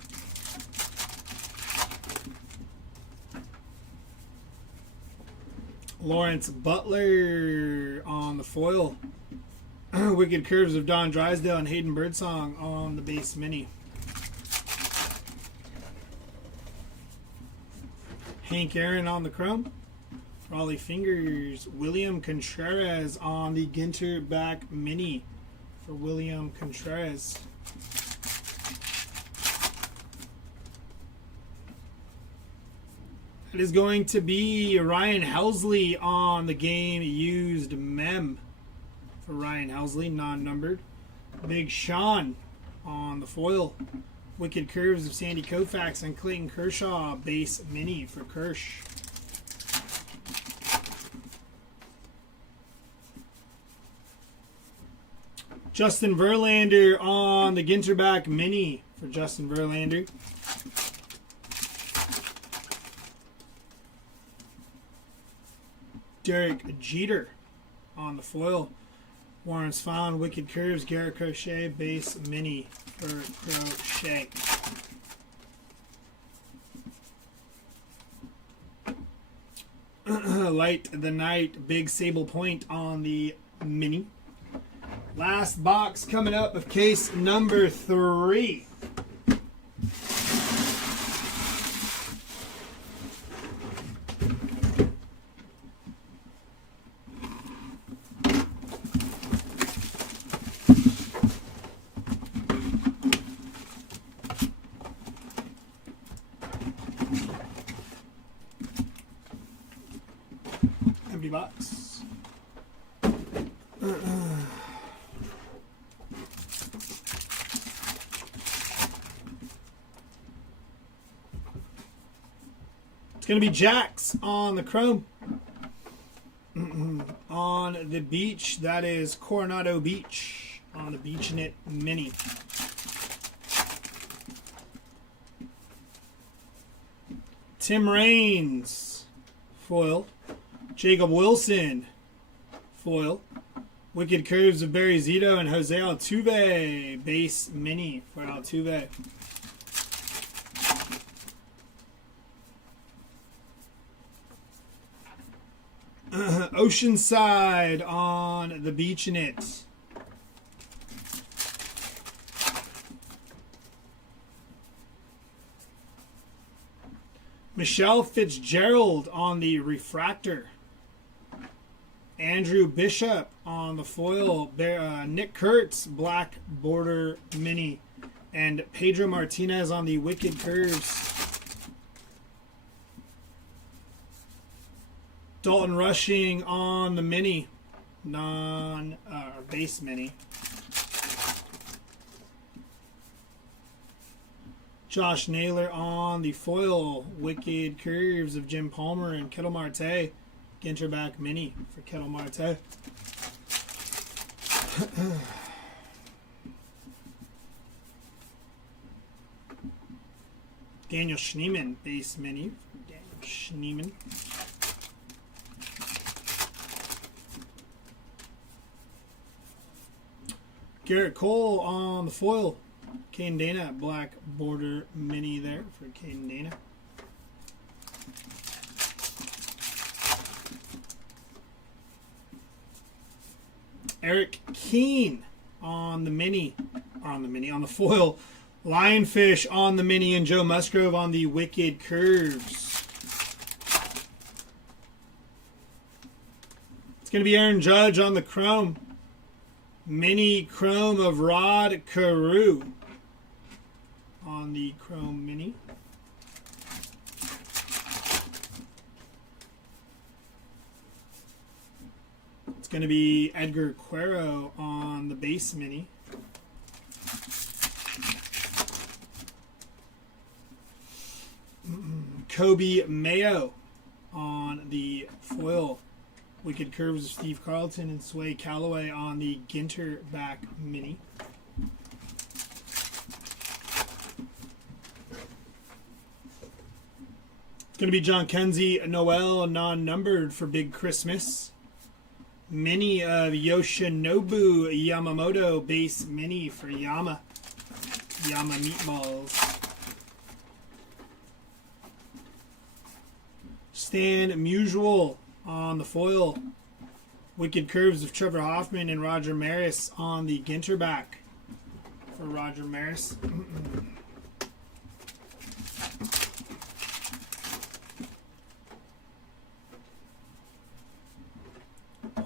Lawrence Butler on the foil. Wicked Curves of Don Drysdale and Hayden Birdsong on the base mini. Hank Aaron on the chrome. Raleigh Fingers. William Contreras on the Ginter back mini for William Contreras. It is going to be Ryan Helsley on the game used mem for Ryan Helsley, non-numbered. Big Sean on the foil. Wicked Curves of Sandy Koufax and Clayton Kershaw base mini for Kirsch. Justin Verlander on the Ginterback mini for Justin Verlander. Derek Jeter on the foil. Warren's found Wicked Curves, Garrett Crochet base mini for Crochet. Light the Night, Big Sable Point on the mini. Last box coming up of case number 3. Empty box. It's going to be Jax on the chrome. On the beach, that is Coronado Beach on the Beach Knit Mini. Tim Raines, foil. Jacob Wilson, foil. Wicked Curves of Barry Zito and Jose Altuve, base mini for Altuve. Oceanside on the Beach Knit. Michelle Fitzgerald on the Refractor. Andrew Bishop on the foil. Nick Kurtz, Black Border Mini. And Pedro Martinez on the Wicked Curves. Dalton Rushing on the Mini. Base Mini. Josh Naylor on the foil. Wicked Curves of Jim Palmer and Kettle Marte. Ginterback Mini for Kettle Marte. Daniel Schneemann, base mini for Daniel Schneemann. Garrett Cole on the foil. Kane Dana, black border mini there for Kane Dana. Eric Keane on the mini, on the foil. Lionfish on the mini and Joe Musgrove on the Wicked Curves. It's going to be Aaron Judge on the chrome. Mini chrome of Rod Carew on the chrome mini. It's going to be Edgar Quero on the base mini. Kobe Mayo on the foil. Wicked Curves of Steve Carlton and Sway Calloway on the Ginter back mini. It's going to be John Kenzie Noel non-numbered for Big Christmas. Mini of Yoshinobu Yamamoto base mini for Yama Meatballs. Stan Musial on the foil. Wicked Curves of Trevor Hoffman and Roger Maris on the Ginter back for Roger Maris.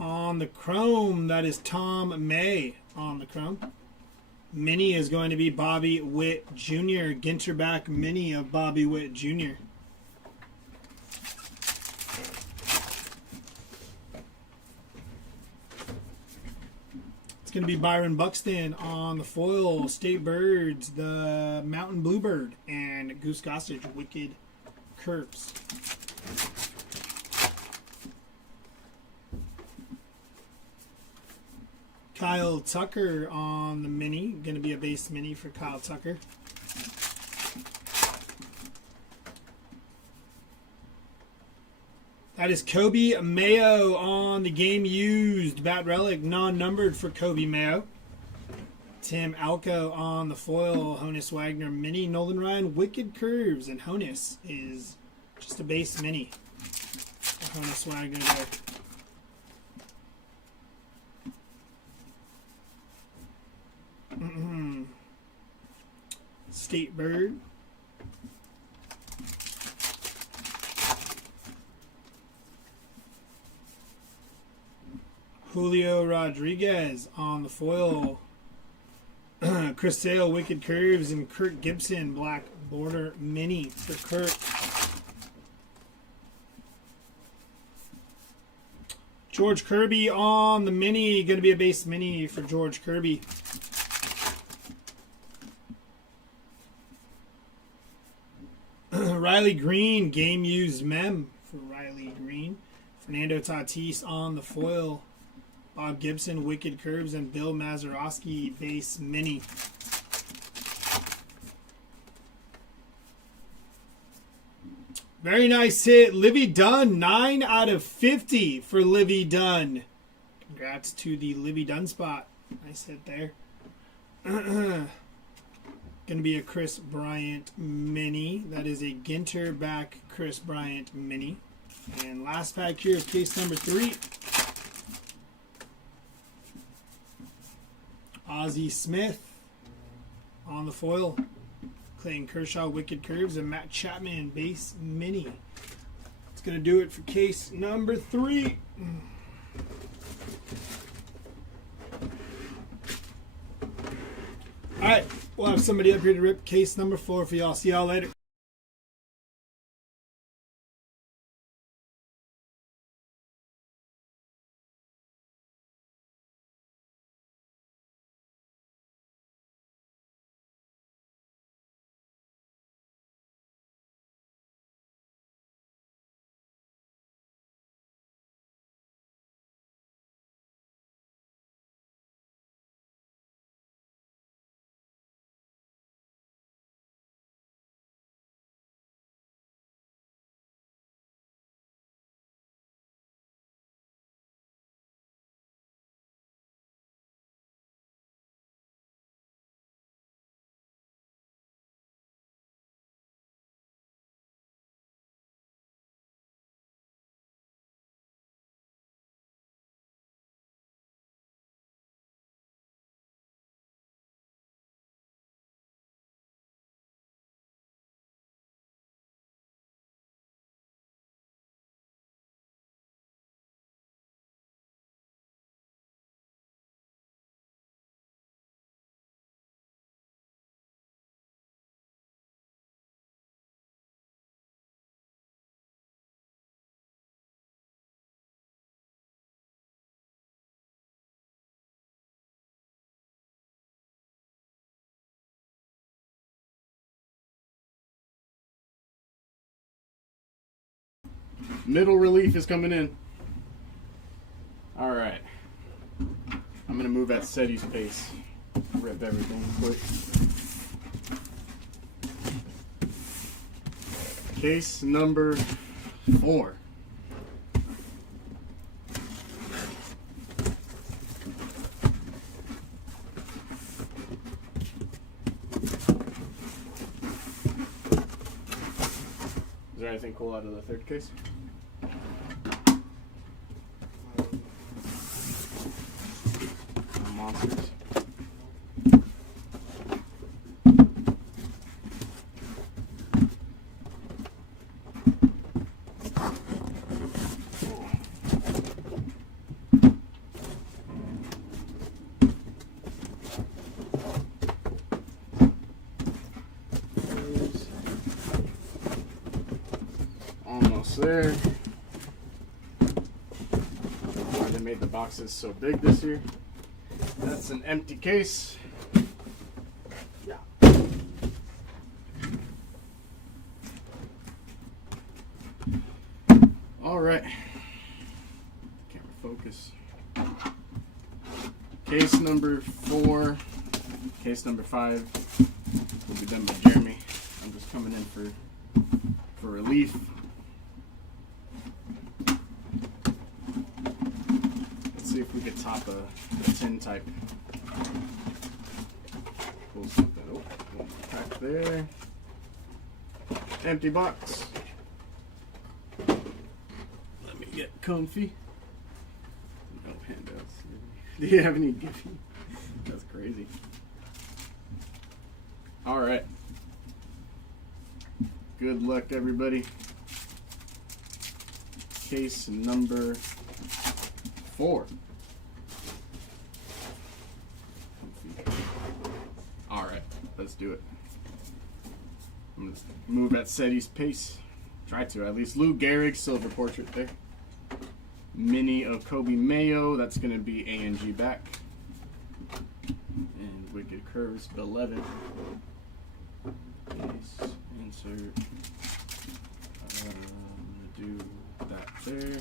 On the Chrome, that is Tom May on the Chrome. Mini is going to be Bobby Witt Jr. Ginter back mini of Bobby Witt Jr. It's going to be Byron Buxton on the foil. State Birds, the Mountain Bluebird, and Goose Gossage Wicked Curves. Kyle Tucker on the mini. Going to be a base mini for Kyle Tucker. That is Kobe Mayo on the game used. Bat Relic non-numbered for Kobe Mayo. Tim Alco on the foil. Honus Wagner mini. Nolan Ryan Wicked Curves. And Honus is just a base mini. Honus Wagner there. State Bird. Julio Rodriguez on the foil. Chris Sale Wicked Curves and Kirk Gibson Black Border Mini for Kirk. George Kirby on the mini. Going to be a base mini for George Kirby. Riley Green, game used mem for Riley Green. Fernando Tatis on the foil. Bob Gibson, Wicked Curves, and Bill Mazeroski, base mini. Very nice hit. Livy Dunn, 9 out of 50 for Livy Dunn. Congrats to the Livy Dunn spot. Nice hit there. Going to be a Chris Bryant mini. That is a Ginter back Chris Bryant mini. And last pack here is case number 3. Ozzie Smith on the foil. Clayton Kershaw Wicked Curves and Matt Chapman base mini. It's going to do it for case number 3. All right, we'll have somebody up here to rip case number 4 for y'all. See y'all later. Middle relief is coming in. All right. I'm gonna move at SETI's pace. Rip everything quick. Case number 4. Is there anything cool out of the third case? there. Why they made the boxes so big this year. That's an empty case. Yeah. All right. Camera focus. Case number 4. Case number 5 will be done by Jeremy. I'm just coming in for relief. Let's see if we could top a tin type. Pull something. Oh, one pack there. Empty box. Let me get comfy. No handouts. Do you have any Giphy? That's crazy. All right. Good luck, everybody. Case number 4. All right, let's do it. I'm gonna move at Seti's pace. Try to, at least. Lou Gehrig, silver portrait there. Mini of Kobe Mayo, that's gonna be A&G back. And Wicked Curves 11. Case, insert. I'm gonna do that there.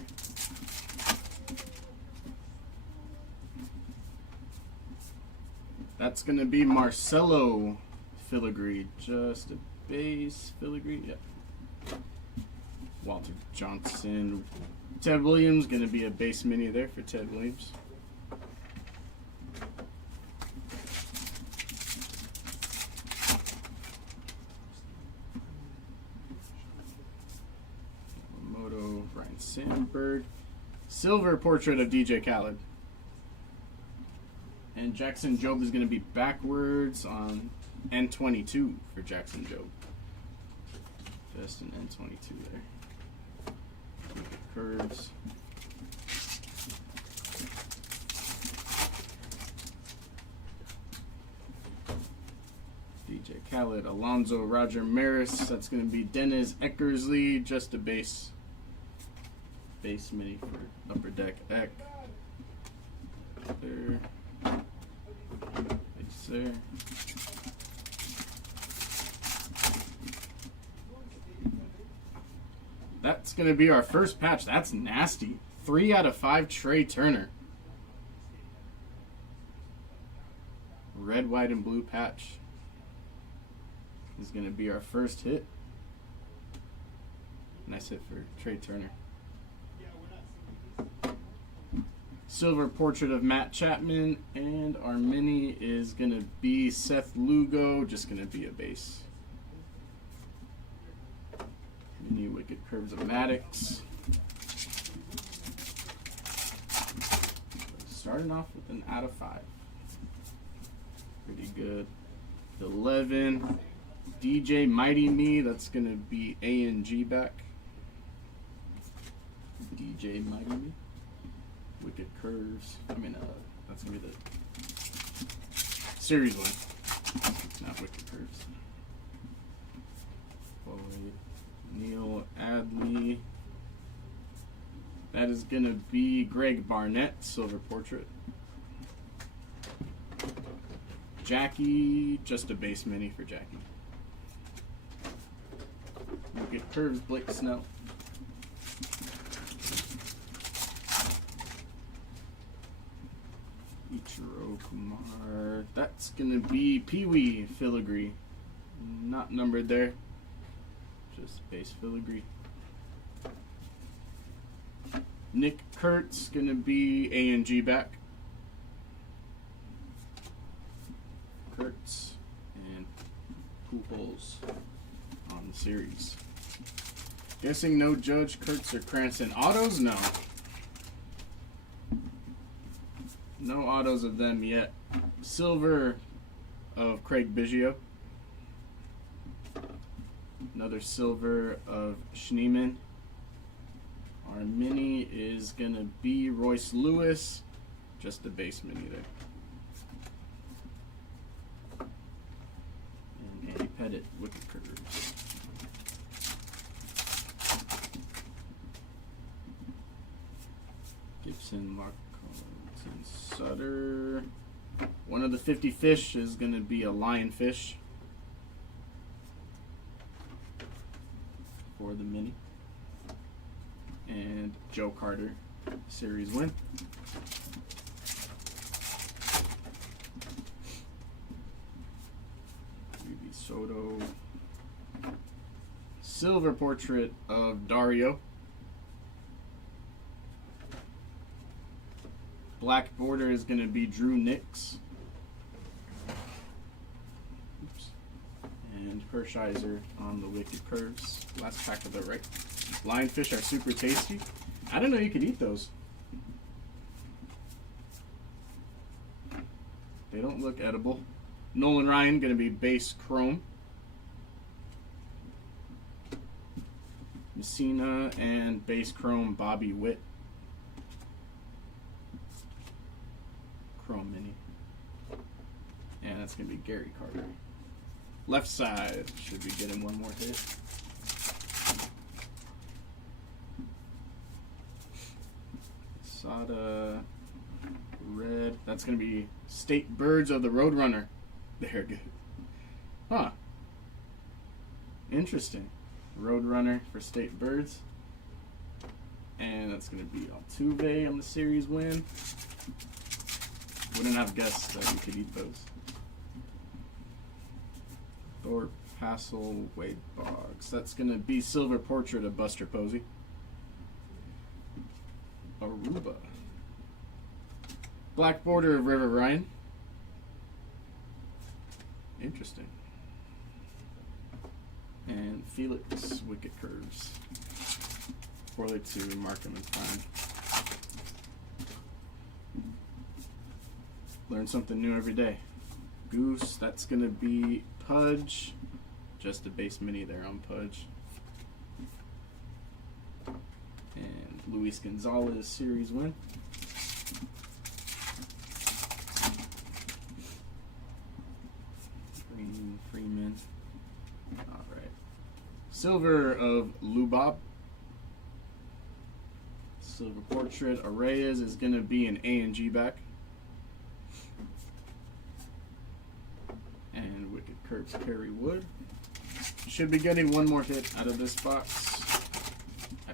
That's gonna be Marcelo filigree, just a base filigree. Yep. Walter Johnson, Ted Williams, gonna be a base mini there for Ted Williams. Ryan Sandberg. Silver portrait of DJ Khaled. And Jackson Jobe is going to be backwards on N22 for Jackson Jobe. Just an N22 there. Curves. DJ Khaled, Alonzo, Roger Maris. That's going to be Dennis Eckersley, just a base mini for Upper Deck Eck. There. Base there. That's going to be our first patch. That's nasty. 3 out of 5 Trey Turner. Red, white, and blue patch is going to be our first hit. Nice hit for Trey Turner. Silver portrait of Matt Chapman, and our mini is going to be Seth Lugo, just going to be a base. Mini Wicked Curves of Maddox. Starting off with an out of 5. Pretty good. 11. DJ Mighty Me, that's going to be A&G back. DJ Mighty Me. Wicked Curves. I mean, that's going to be the series one. Not Wicked Curves. Boyd, Neil Adley. That is going to be Greg Barnett, silver portrait. Jackie, just a base mini for Jackie. Wicked Curves, Blake Snell. Ichiro Kumar. That's going to be Pee-wee filigree. Not numbered there. Just base filigree. Nick Kurtz going to be A&G back. Kurtz and Pujols on the series. Guessing no Judge, Kurtz, or Cranston. Autos? No. No autos of them yet. Silver of Craig Biggio. Another silver of Schneemann. Our mini is going to be Royce Lewis. Just a base mini there. And Andy Pettit, Wicked Curves. Gibson, Lockhart, and Sutter. One of the 50 fish is going to be a lionfish for the mini. And Joe Carter, series win. Ruby Soto. Silver portrait of Dario. Black border is going to be Drew Nix. Oops. And Hershiser on the Wicked Curves. Last pack of the right. Lionfish are super tasty. I didn't know you could eat those. They don't look edible. Nolan Ryan going to be base chrome. Messina and base chrome Bobby Witt. Chrome mini. And that's going to be Gary Carter. Left side should be getting one more hit. Sada red. That's going to be State Birds of the Roadrunner. They're good. Huh. Interesting. Roadrunner for State Birds. And that's going to be Altuve on the series win. Wouldn't have guessed that you could eat those. Thorpe, Hassel, Wade Boggs. That's going to be Silver Portrait of Buster Posey. Aruba. Black border of River Ryan. Interesting. And Felix, Wicked Curves. Poorly to Markham and Fine. Learn something new every day. Goose, that's going to be Pudge. Just a base mini there on Pudge. And Luis Gonzalez series win. Green Freeman. Alright. Silver of Lubob. Silver portrait. Arraez is going to be an A and G back. And Wicked Curves Kerry Wood. Should be getting one more hit out of this box.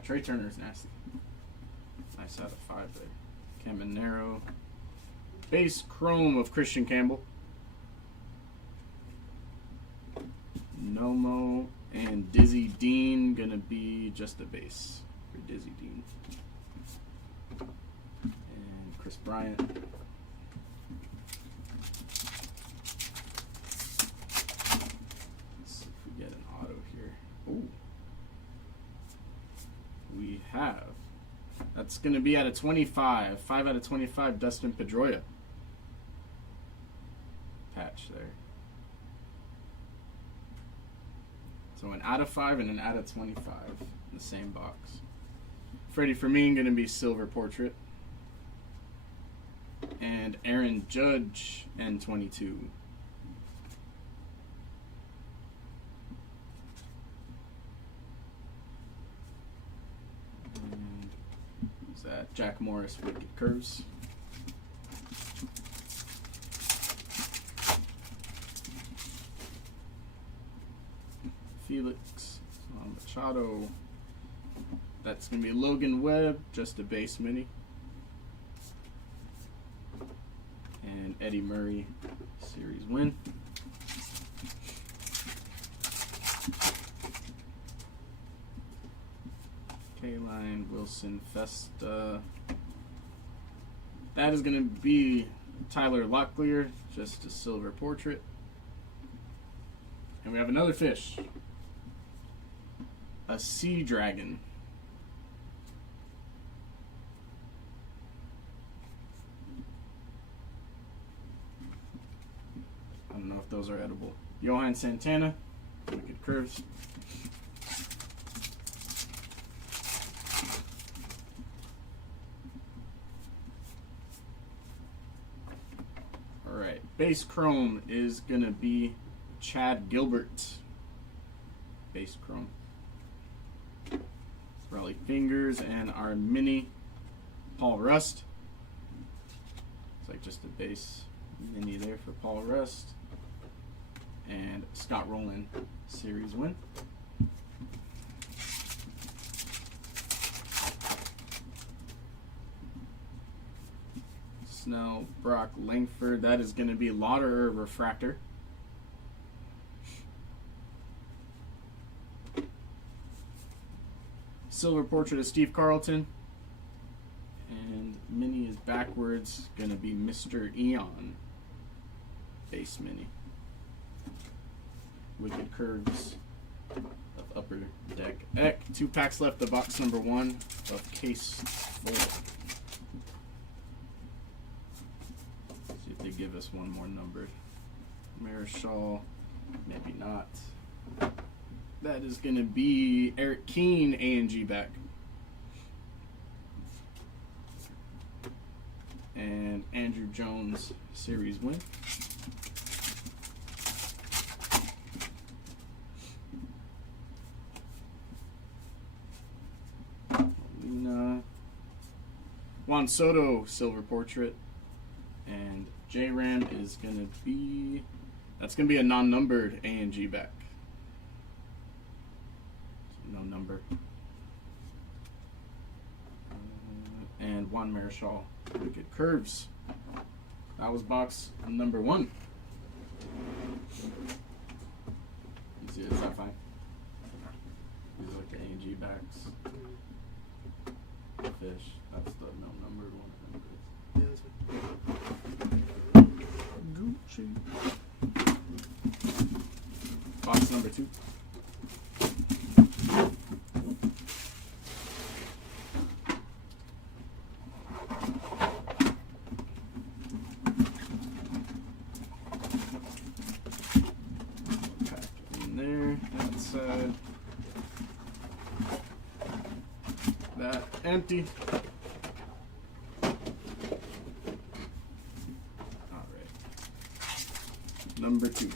Trey Turner's nasty. Nice out of 5 there. Caminero. Base chrome of Christian Campbell. Nomo and Dizzy Dean gonna be just a base for Dizzy Dean. And Chris Bryant. Let's see if we get an auto here. Ooh. We have. That's going to be out of 25. 5 out of 25, Dustin Pedroia. Patch there. So an out of 5 and an out of 25 in the same box. Freddie Fermin going to be Silver Portrait. And Aaron Judge, N22. Jack Morris, Wicked Curves. Felix Machado. That's going to be Logan Webb, just a base mini. And Eddie Murray, series win. Kaline, Wilson, Festa. That is going to be Tyler Locklear, just a silver portrait. And we have another fish. A sea dragon. I don't know if those are edible. Johan Santana, Wicked Curves. Alright, base chrome is going to be Chad Gilbert. Base chrome. Raleigh Fingers and our mini Paul Rust. It's like just a base mini there for Paul Rust. And Scott Rowland series win. Snell, Brock, Langford. That is going to be Lauderer Refractor. Silver portrait of Steve Carlton. And mini is backwards. Going to be Mr. Eon. Base mini. Wicked Curves of Upper Deck. Eck. 2 packs left of box number 1 of case 4. See if they give us one more numbered. Marischal. Maybe not. That is going to be Eric Keane, A&G back. And Andrew Jones, series win. Juan Soto, silver portrait. And J-Ram is going to be... That's going to be a non-numbered A&G back. No number. And Juan Marischal, Wicked Curves. That was box number 1. You see it? Is that fine? These are like the A&G backs. Fish. That's the no numbered one. Gucci. Box number 2. Pack in there. That side. That empty. Alright. Number 2.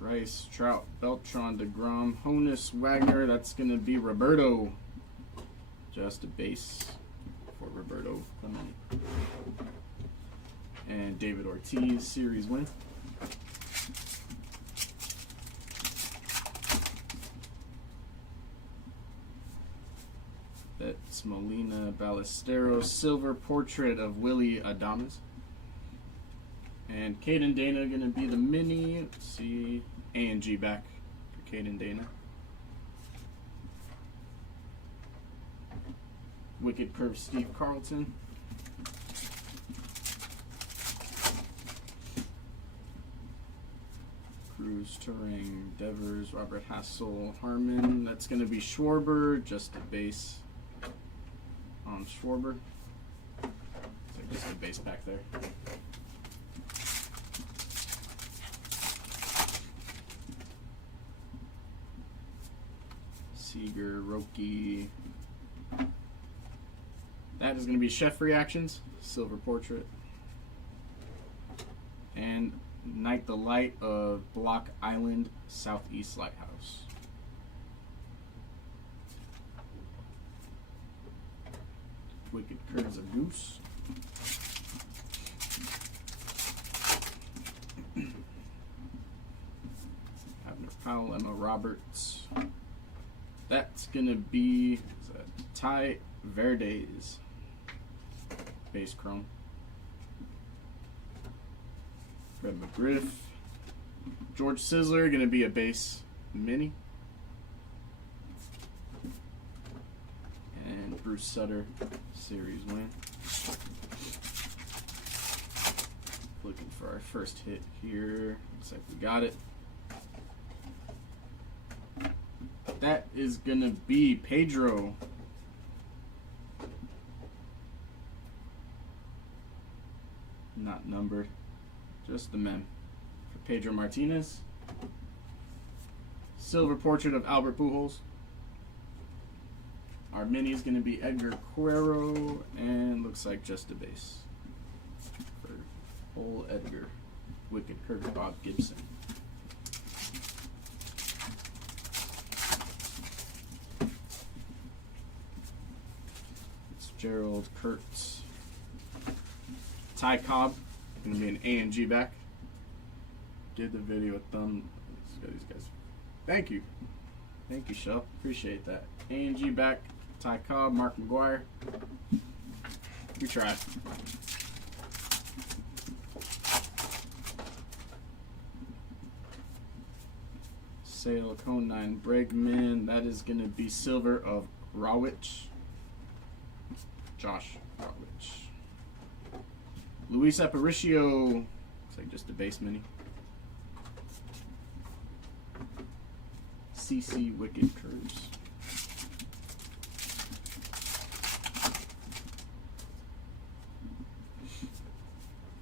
Rice, Trout, Beltran, DeGrom, Honus, Wagner. That's going to be Roberto. Just a base for Roberto Clemente. And David Ortiz, series win. That's Molina Ballesteros, silver portrait of Willie Adames. And Caden Dana going to be the mini. Let's see. A&G back for Caden Dana. Wicked Curve Steve Carlton. Cruz, Turing, Devers, Robert Hassel, Harmon. That's going to be Schwarber, just a base on Schwarber. So just a base back there. Seager, Roki. That is going to be Chef Reactions, silver portrait. And Night the Light of Block Island, Southeast Lighthouse. Wicked Curves of Goose. Abner Powell, Emma Roberts. That's going to be Ty Verdes. Base chrome. Fred McGriff. George Sizzler, going to be a base mini. And Bruce Sutter, series win. Looking for our first hit here. Looks like we got it. That is going to be Pedro. Not numbered. Just the mem. For Pedro Martinez. Silver portrait of Albert Pujols. Our mini is going to be Edgar Cuero. And looks like just a base. For old Edgar. Wicked Curve Bob Gibson. Fitzgerald, Kurtz, Ty Cobb, gonna be an A&G back. Give the video a thumb. Let's go these guys. Thank you, Shell. Appreciate that. A&G back. Ty Cobb, Mark McGuire. We try. Sale Cone 9 Bregman. That is going to be silver of Rawich. Josh Rawich. Luis Aparicio. Looks like just a base mini. CC Wicked Curves.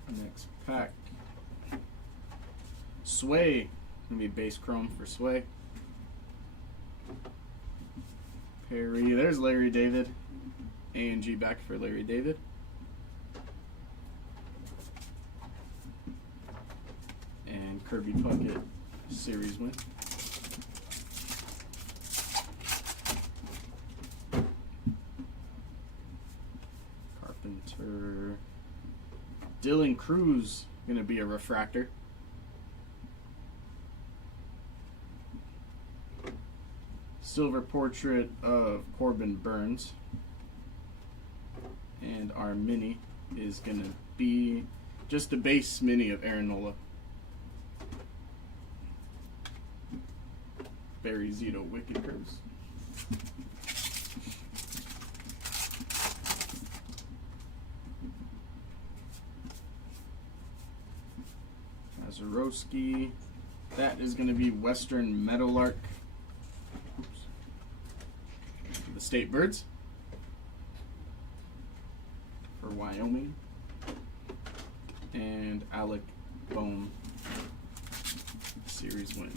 Next pack. Sway. Gonna be base chrome for Sway. Perry. There's Larry David. A&G back for Larry David. And Kirby Puckett series win. Carpenter. Dylan Cruz gonna be a refractor. Silver portrait of Corbin Burns. And our mini is gonna be just a base mini of Aaron Nola. Barry Zito Wicked Curves. Mazurowski. That is going to be Western Meadowlark. Oops. The State Birds. For Wyoming. And Alec Bohm. Series win.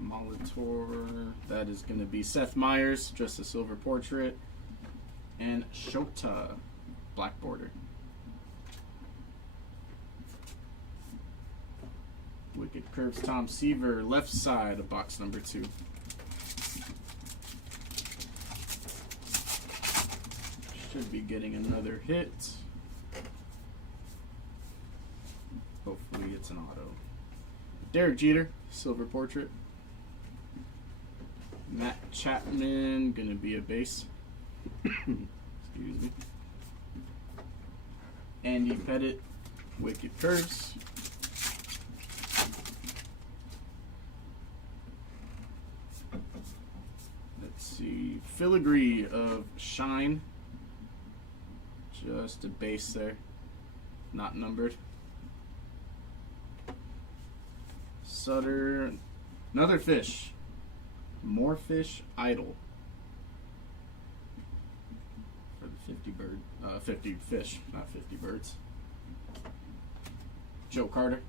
Molitor, that is going to be Seth Meyers, just a silver portrait, and Shota, black border. Wicked Curves, Tom Seaver, left side of box number 2. Should be getting another hit. Hopefully it's an auto. Derek Jeter, silver portrait. Matt Chapman, gonna be a base. Excuse me. Andy Pettit, Wicked Curves. Let's see. Filigree of Shine. Just a base there. Not numbered. Sutter. Another fish. More fish idle for the 50 bird, 50 fish, not 50 birds. Joe Carter.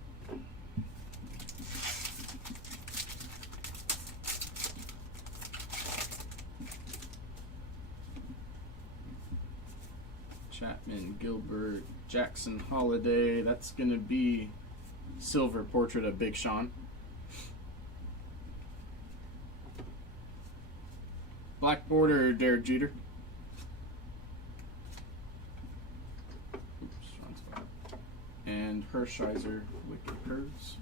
Chapman, Gilbert, Jackson Holiday. That's gonna be silver portrait of Big Sean. Black border, Derek Jeter. Oops, wrong spot. And Hershiser, Wicked Curves.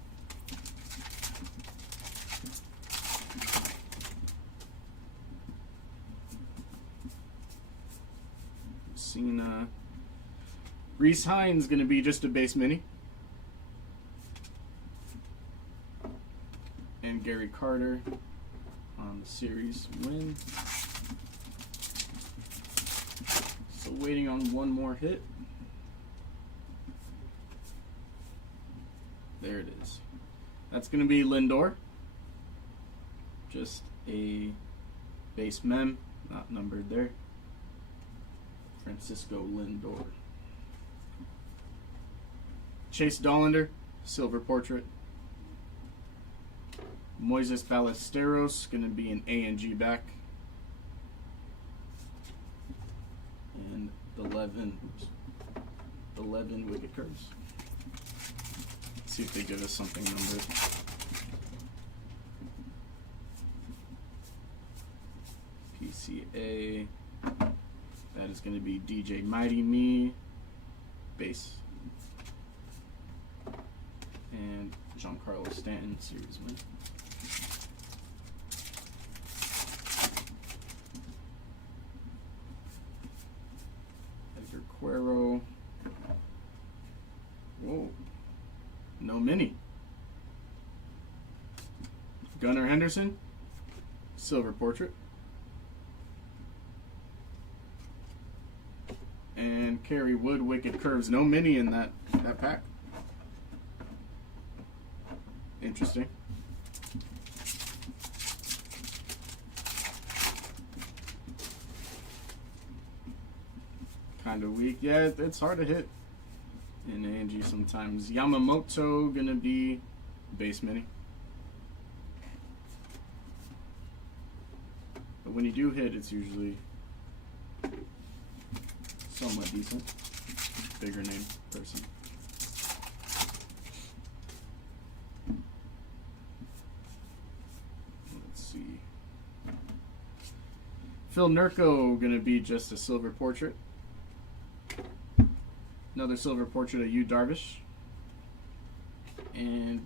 Cena. Reese Hines going to be just a base mini. And Gary Carter on the series win. So waiting on one more hit. There it is. That's going to be Lindor. Just a base mem, not numbered there. Francisco Lindor. Chase Dollander, silver portrait. Moises Ballesteros, going to be an A&G back. And the 11 Wicked Curves. Let's see if they give us something numbered. A. That is going to be DJ Mighty Me, base. And Giancarlo Stanton, series win. Edgar Cuero. Whoa. No mini. Gunnar Henderson, silver portrait. And Kerry Wood, Wicked Curves. No mini in that pack. Interesting. Kind of weak. Yeah, it's hard to hit in Angie sometimes. Yamamoto gonna be base mini. But when you do hit, it's usually somewhat decent. Bigger name person. Let's see. Phil Nurko gonna be just a silver portrait. Another silver portrait of Yu Darvish. And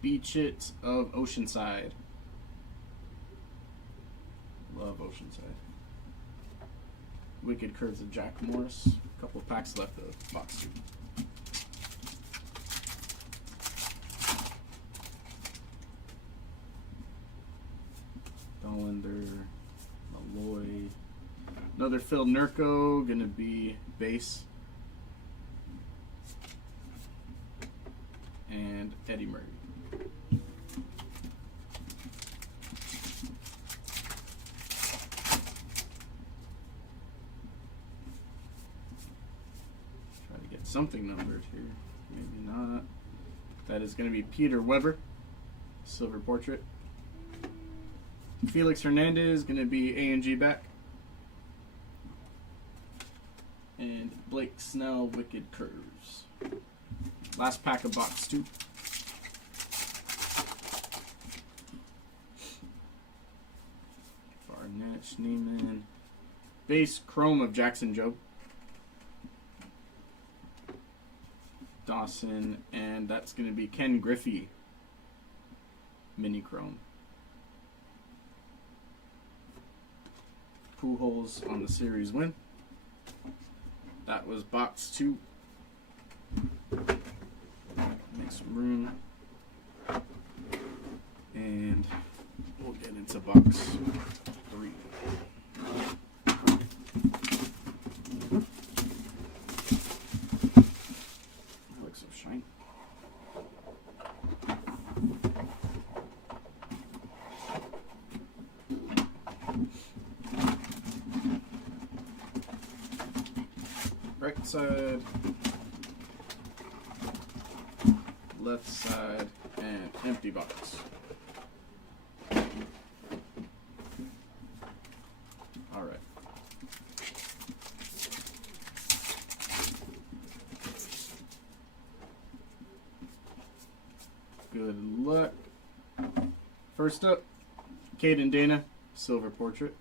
Beach It of Oceanside. Love Oceanside. Wicked Curves of Jack Morris. A couple packs left of box 2. Dollander, Malloy. Another Phil Nurko, gonna be base. And Eddie Murray. Try to get something numbered here. Maybe not. That is going to be Peter Weber, silver portrait. Felix Hernandez going to be A&G back. And Blake Snell, Wicked Curves. Last pack of box 2. Barnett, Schneeman. Base Chrome of Jackson Jobe. Dawson. And that's going to be Ken Griffey. Mini Chrome. Pujols on the series win. That was box 2. Make some room. And we'll get into box 3. That looks so shiny. Right side, left side, and empty box. All right. Good luck. First up, Caden Dana, silver portrait.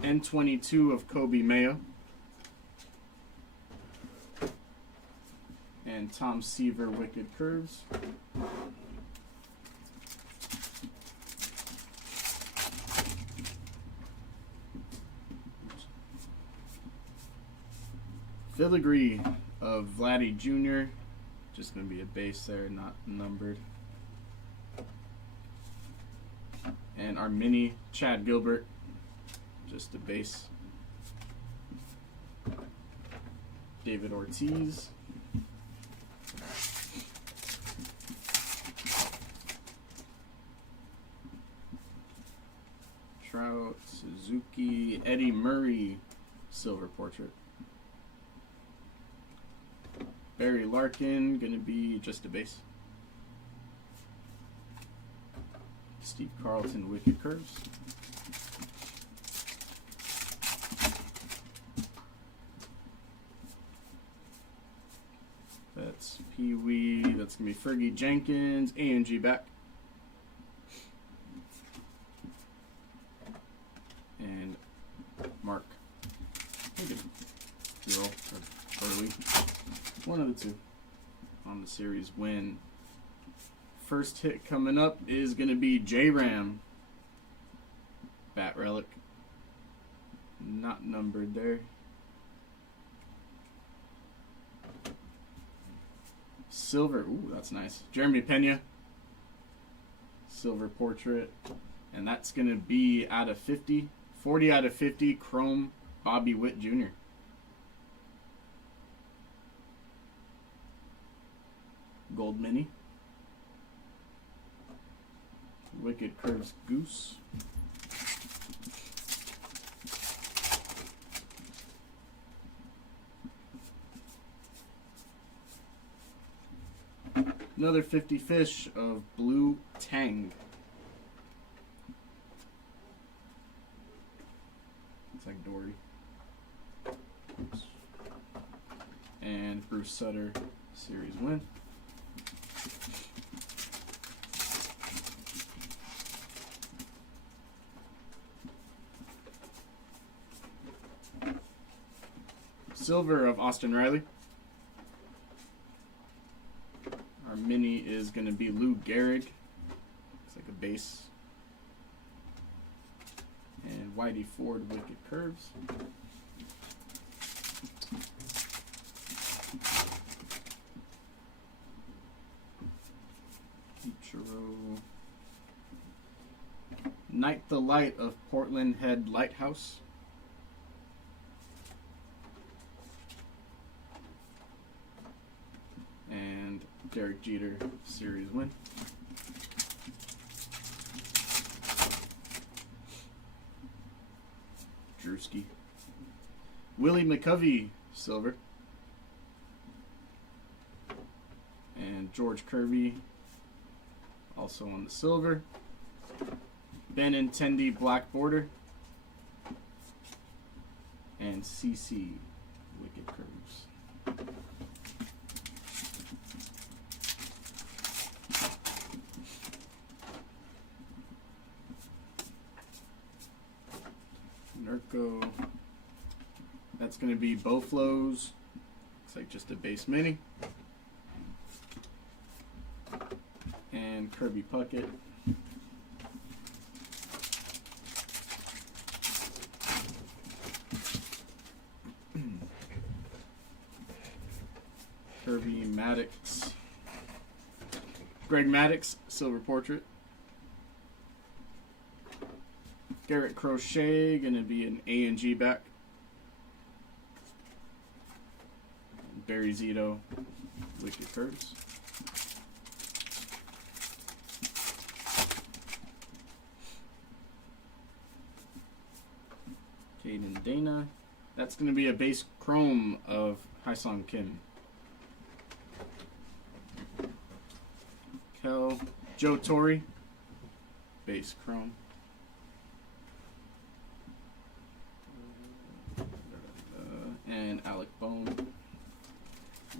N22 of Kobe Mayo. And Tom Seaver, Wicked Curves. Filigree of Vladdy Jr. Just going to be a base there, not numbered. And our mini Chad Gilbert, just a base. David Ortiz. Trout, Suzuki, Eddie Murray, silver portrait. Barry Larkin, gonna be just a base. Steve Carlton, Wicked Curves. That's Pee Wee. That's gonna be Fergie Jenkins, A&G back. One of the two on the series win. First hit coming up is going to be J-Ram. Bat relic. Not numbered there. Silver. Ooh, that's nice. Jeremy Pena. Silver portrait. And that's going to be out of 50. 40 out of 50. Chrome Bobby Witt Jr. Gold Mini. Wicked Curves Goose. Another 50 fish of Blue Tang. It's like Dory. Oops. And Bruce Sutter series win. Silver of Austin Riley. Our mini is going to be Lou Gehrig. Looks like a base. And Whitey Ford Wicked Curves. Ichiro. Night the Light of Portland Head Lighthouse. And Derek Jeter series win. Drewski. Willie McCovey silver. And George Kirby also on the silver. Benintendi black border. And CC Wicked Curves. Nurko. That's going to be Bowflows. Looks like just a base mini. And Kirby Puckett. Kirby Maddox. Greg Maddox, silver portrait. Garrett Crochet, going to be an A and G back. Barry Zito, Wicked Curves. Caden Dana. That's going to be a base chrome of Haesung Kim. Kel. Joe Torre, base chrome. And Alec Bone.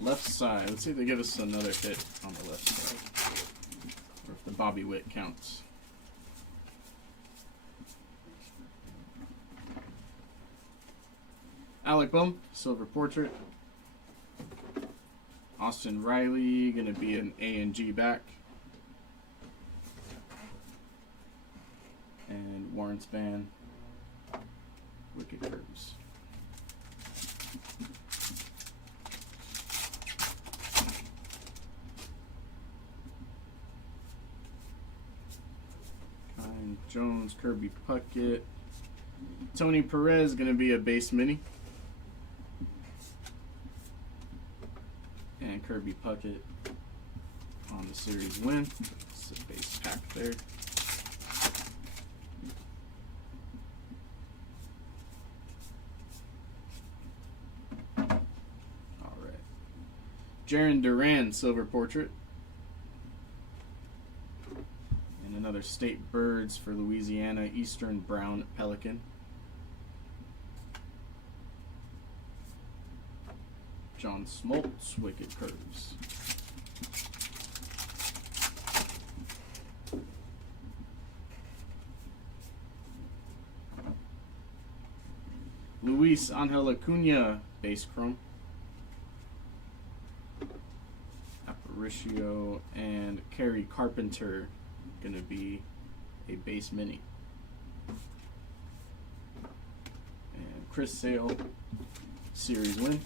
Left side. Let's see if they give us another hit on the left side. Or if the Bobby Witt counts. Alec Bone, silver portrait. Austin Riley, going to be an A and G back. And Warren Span, Wicked Curves. Jones, Kirby Puckett. Tony Perez going to be a base mini. And Kirby Puckett on the series win. It's a base pack there. Alright. Jaron Duran, silver portrait. Another State Birds for Louisiana, Eastern Brown Pelican. John Smoltz, Wicked Curves. Luis Angel Acuna, base chrome. Mauricio, and Kerry Carpenter gonna be a base mini. And Chris Sale, series win.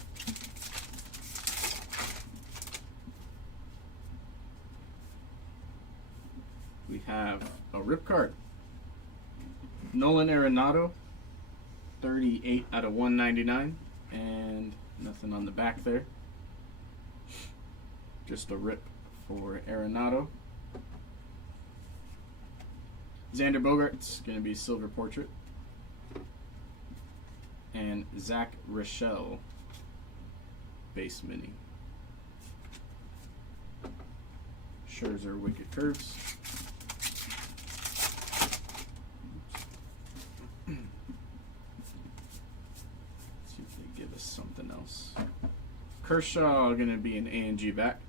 We have a rip card. Nolan Arenado, 38 out of 199, and nothing on the back there. Just a rip for Arenado. Xander Bogaerts, going to be silver portrait. And Zach Rochelle, base mini. Scherzer, wicked curves. See if they give us something else. Kershaw, going to be an A&G back.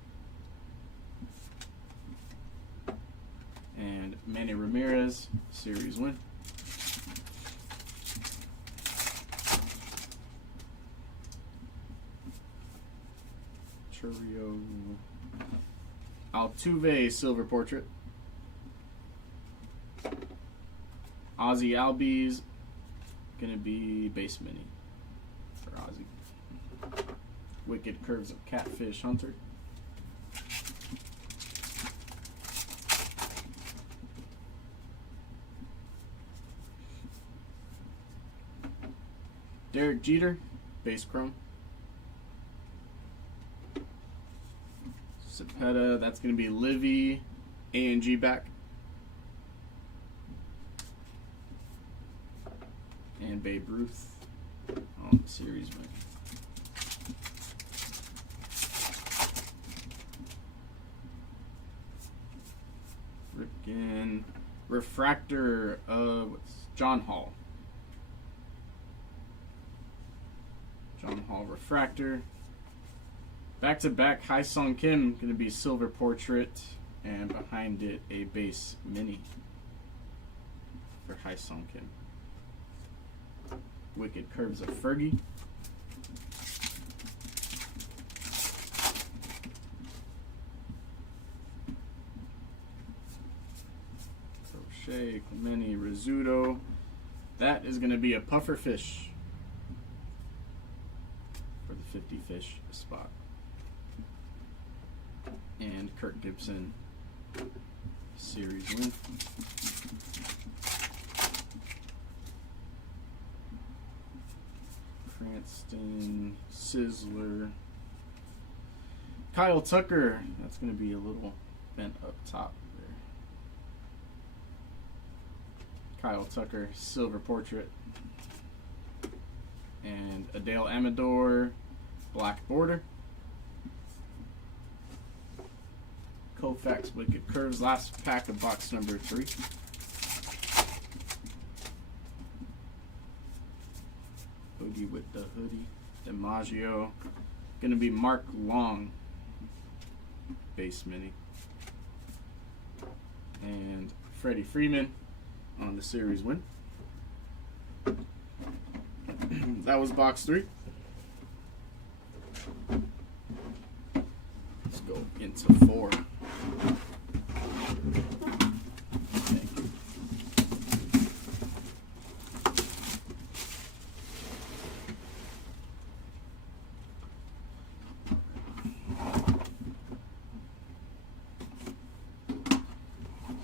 And Manny Ramirez, series win. Churio Altuve, silver portrait. Ozzy Albies, gonna be base mini for Ozzy. Wicked curves of Catfish Hunter. Derek Jeter, base chrome. Cepeda, that's going to be Livy, A&G back. And Babe Ruth on the series win. Ripken, refractor of John Hall. John Hall refractor. Back-to-back Hai-Sung Kim, going to be silver portrait, and behind it a base mini for Hai-Sung Kim. Wicked curves of Fergie. Crochet, Clemente, Rizzuto. That is going to be a puffer fish for the 50 fish spot. And Kirk Gibson, series win. Cranston, Sizzler. Kyle Tucker, that's going to be a little bent up top there. Kyle Tucker, silver portrait. And Adele Amador, black border. Koufax, wicked curves. Last pack of box number 3. Hoodie with the hoodie. DiMaggio. Gonna be Mark Long, base mini. And Freddie Freeman on the series win. That was box 3. Let's go into 4.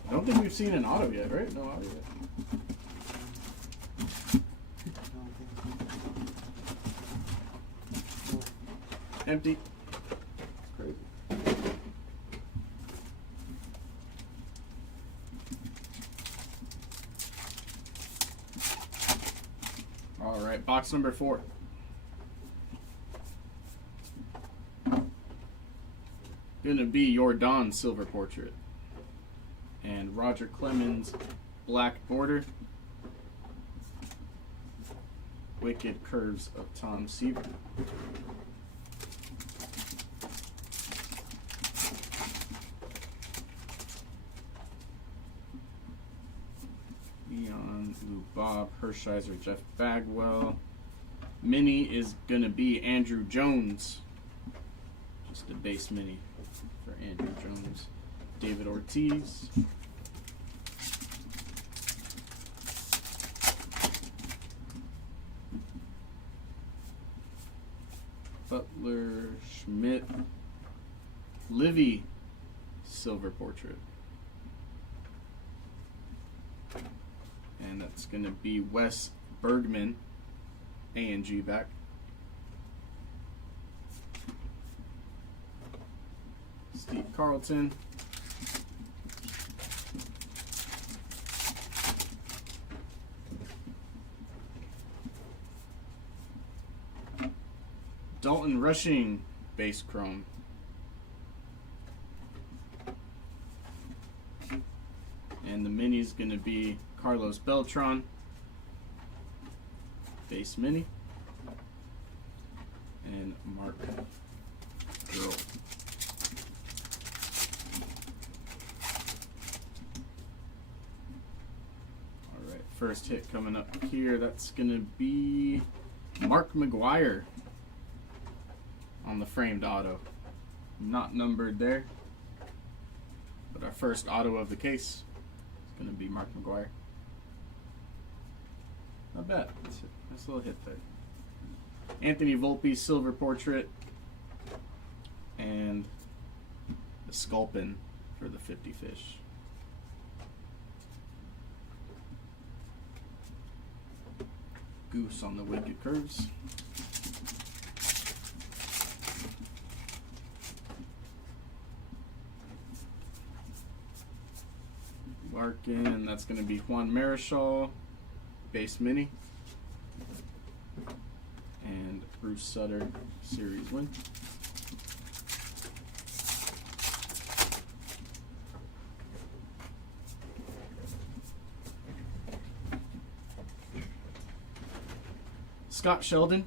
I don't think we've seen an auto yet, right? No auto yet. Empty. It's crazy. All right, box number 4. Gonna be Jordan silver portrait. And Roger Clemens, black border. Wicked curves of Tom Seaver. Leon, Lou Bob, Hershiser, Jeff Bagwell. Mini is going to be Andrew Jones. Just a base mini for Andrew Jones. David Ortiz. Butler, Schmidt, Livy, silver portrait. And that's going to be Wes Bergman, A&G back. Steve Carlton. Dalton Rushing, base chrome. And the mini is going to be Carlos Beltran, base mini. And Mark Girl. Alright, first hit coming up here. That's going to be Mark McGuire on the framed auto. Not numbered there, but our first auto of the case is going to be Mark McGuire. Not bad. Nice little hit there. Anthony Volpe, silver portrait, and the Sculpin for the 50 fish. Goose on the Wicked Curves. Larkin, that's going to be Juan Marichal, base mini. And Bruce Sutter, series win. Scott Sheldon,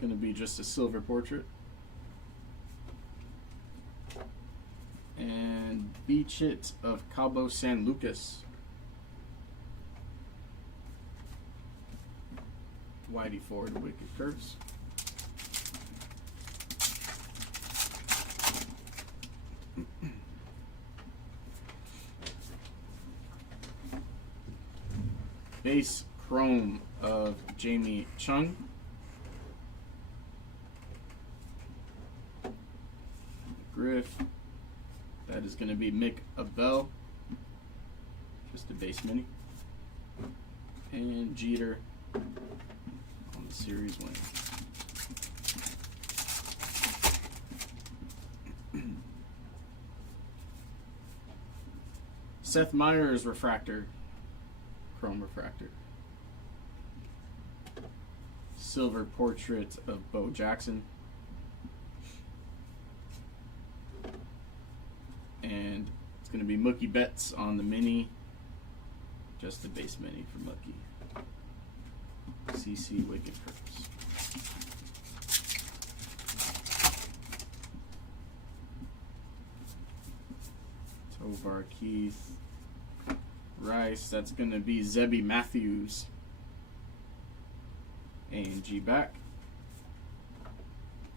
going to be just a silver portrait. And Beach Hit of Cabo San Lucas. Whitey Ford, Wicked Curves. Base chrome of Jamie Chung. Griff. That is going to be Mick Abel. Just a base mini. And Jeter on the series win. Seth Meyers refractor. Chrome refractor. Silver portrait of Bo Jackson. And it's going to be Mookie Betts on the mini. Just a base mini for Mookie. CC Wicked Curves. Tovar Keith. Rice. That's going to be Zebby Matthews. A&G back.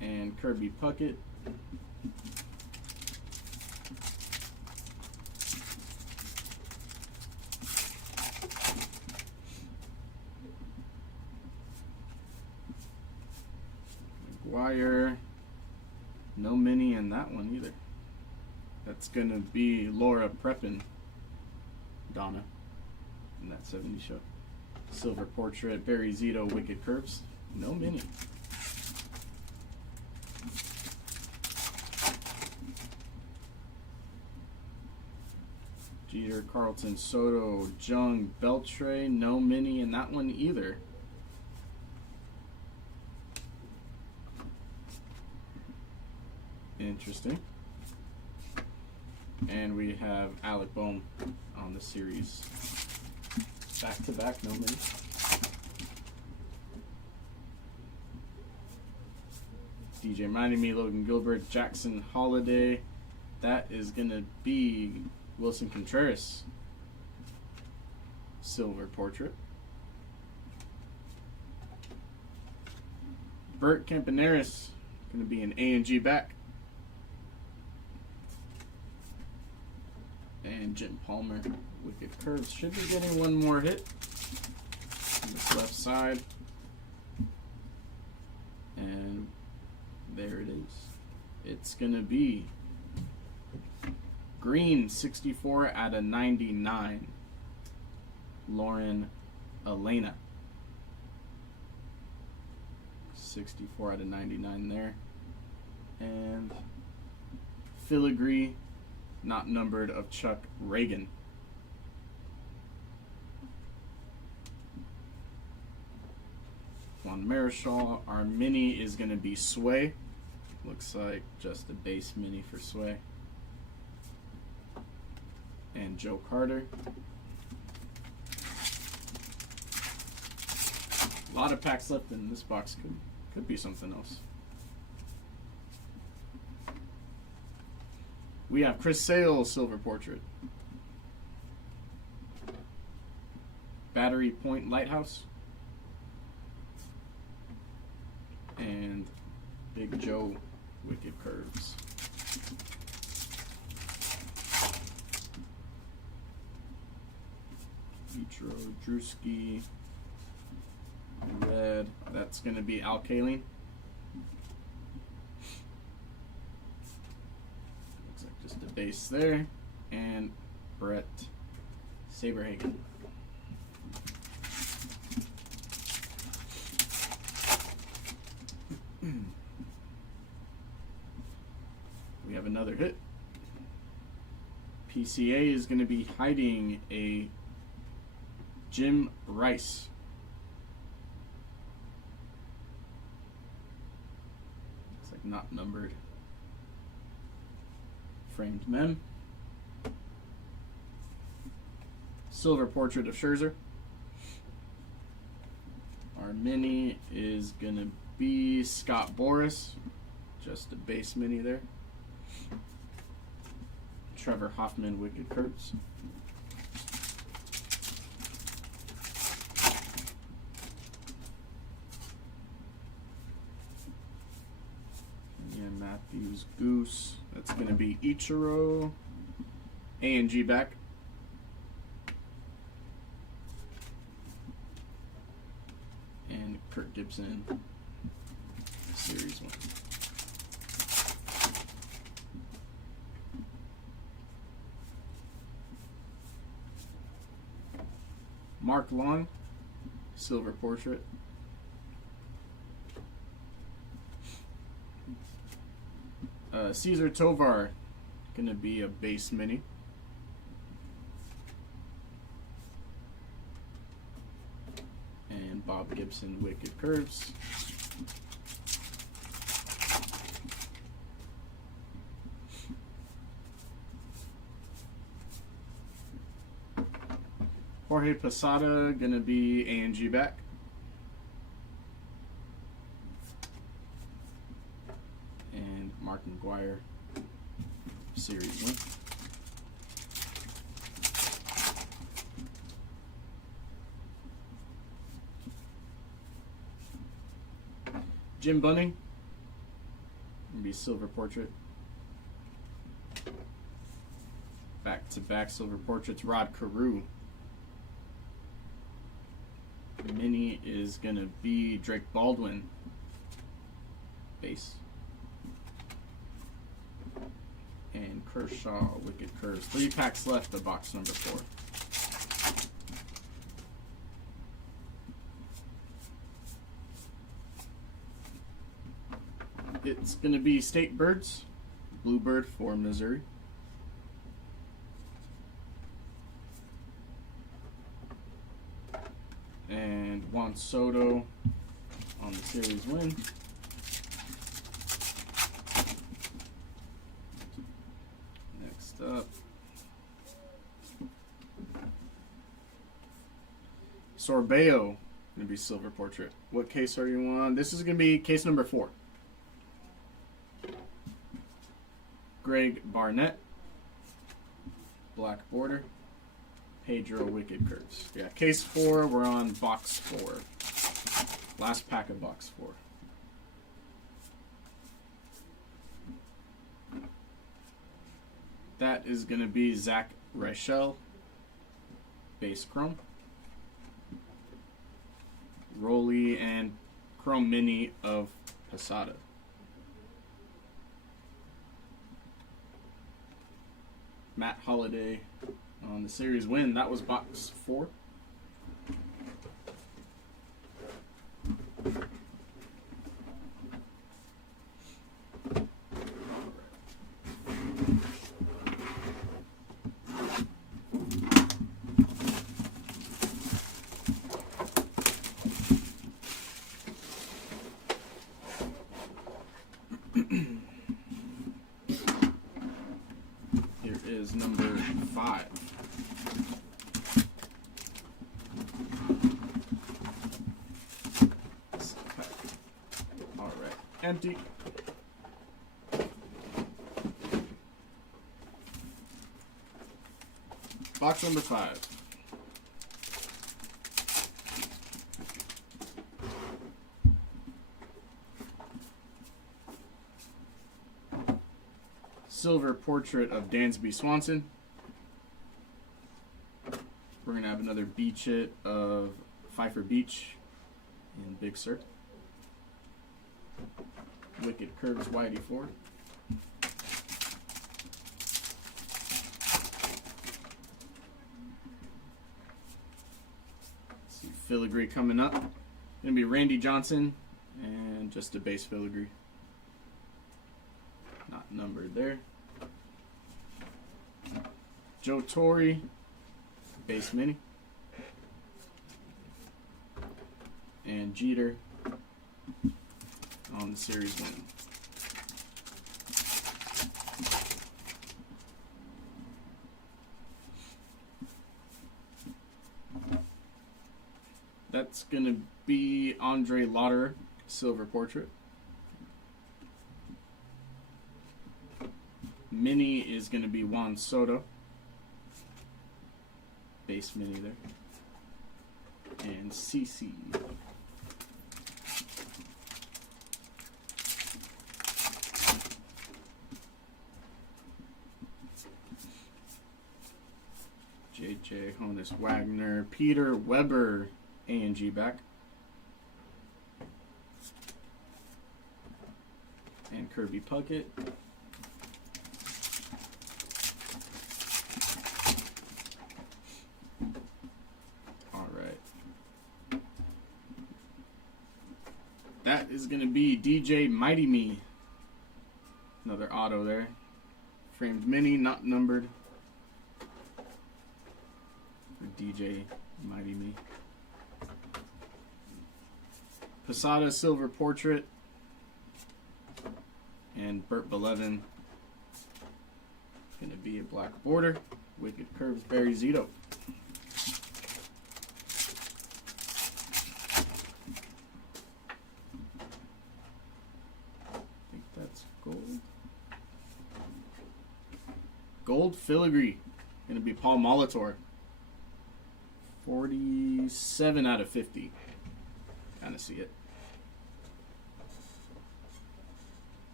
And Kirby Puckett. McGuire. No mini in that one either. That's going to be Laura Prepin. Donna in that 70 show. Silver portrait, Barry Zito, Wicked Curves. No mini. Jeter, Carlton, Soto, Jung, Beltre. No mini in that one either. Interesting. And we have Alec Bohm on the series. Back to back, no mini. DJ reminding me, Logan Gilbert, Jackson Holiday. That is going to be Wilson Contreras. Silver portrait. Bert Campaneris, going to be an A&G back. And Jim Palmer, Wicked Curves. Should be getting one more hit on this left side. And there it is. It's going to be green 64 out of 99. Lauren Elena. 64 out of 99 there. And filigree, not numbered, of Chuck Reagan. Juan Marichal. Our mini is going to be Sway. Looks like just a base mini for Sway. And Joe Carter. A lot of packs left in this box. Could be something else. We have Chris Sale Silver Portrait. Battery Point Lighthouse. And Big Joe Wicked Curves. Vitro Drewski. Red. That's going to be Al Kaline. Looks like just a base there. And Brett Saberhagen. We have another hit. PCA is going to be hiding a Jim Rice. Looks like not numbered. Framed mem. Silver Portrait of Scherzer. Our mini is going to be Scott Boras. Just a base mini there. Trevor Hoffman Wicked Curves. And Matthews Goose. That's going to be Ichiro. A&G back. And Kurt Gibson. Series 1. Mark Long, Silver Portrait. Caesar Tovar, gonna be a base mini. And Bob Gibson Wicked Curves. Jorge Posada, gonna be A&G back. And Mark McGuire, Series 1. Jim Bunning, gonna be Silver Portrait. Back-to-back Silver Portraits, Rod Carew. Mini is going to be Drake Baldwin. Base. And Kershaw Wicked Curves. 3 packs left of box number 4. It's going to be State Birds. Bluebird for Missouri. And Juan Soto on the series win. Next up, Sorbeo, gonna be Silver Portrait. What case are you on? This is gonna be case number 4. Greg Barnett, black border. Pedro Wicked Curves. Yeah, case 4, we're on box 4. Last pack of box 4. That is going to be Zach Reichel, base chrome. Rolly and chrome mini of Posada. Matt Holliday on the series win. That was box 4. Here is number 5. All right, empty. Box number 5. Silver portrait of Dansby Swanson. We're going to have another beach hit of Pfeiffer Beach in Big Sur. Wicked Curves Y84. Let's see, filigree coming up. Going to be Randy Johnson and just a base filigree. Not numbered there. Joe Torre, base mini. And Jeter on the series win. That's going to be Andre Lauder, silver portrait. Mini is going to be Juan Soto. Base mini there. And CC. JJ Honus Wagner. Peter Weber, A&G back. And Kirby Puckett. That is going to be DJ Mighty Me. Another auto there. Framed mini, not numbered. For DJ Mighty Me. Posada silver portrait. And Burt Belevin. Going to be a black border. Wicked Curves Barry Zito. Gold. Gold filigree. Going to be Paul Molitor. 47 out of 50. Kind of see it.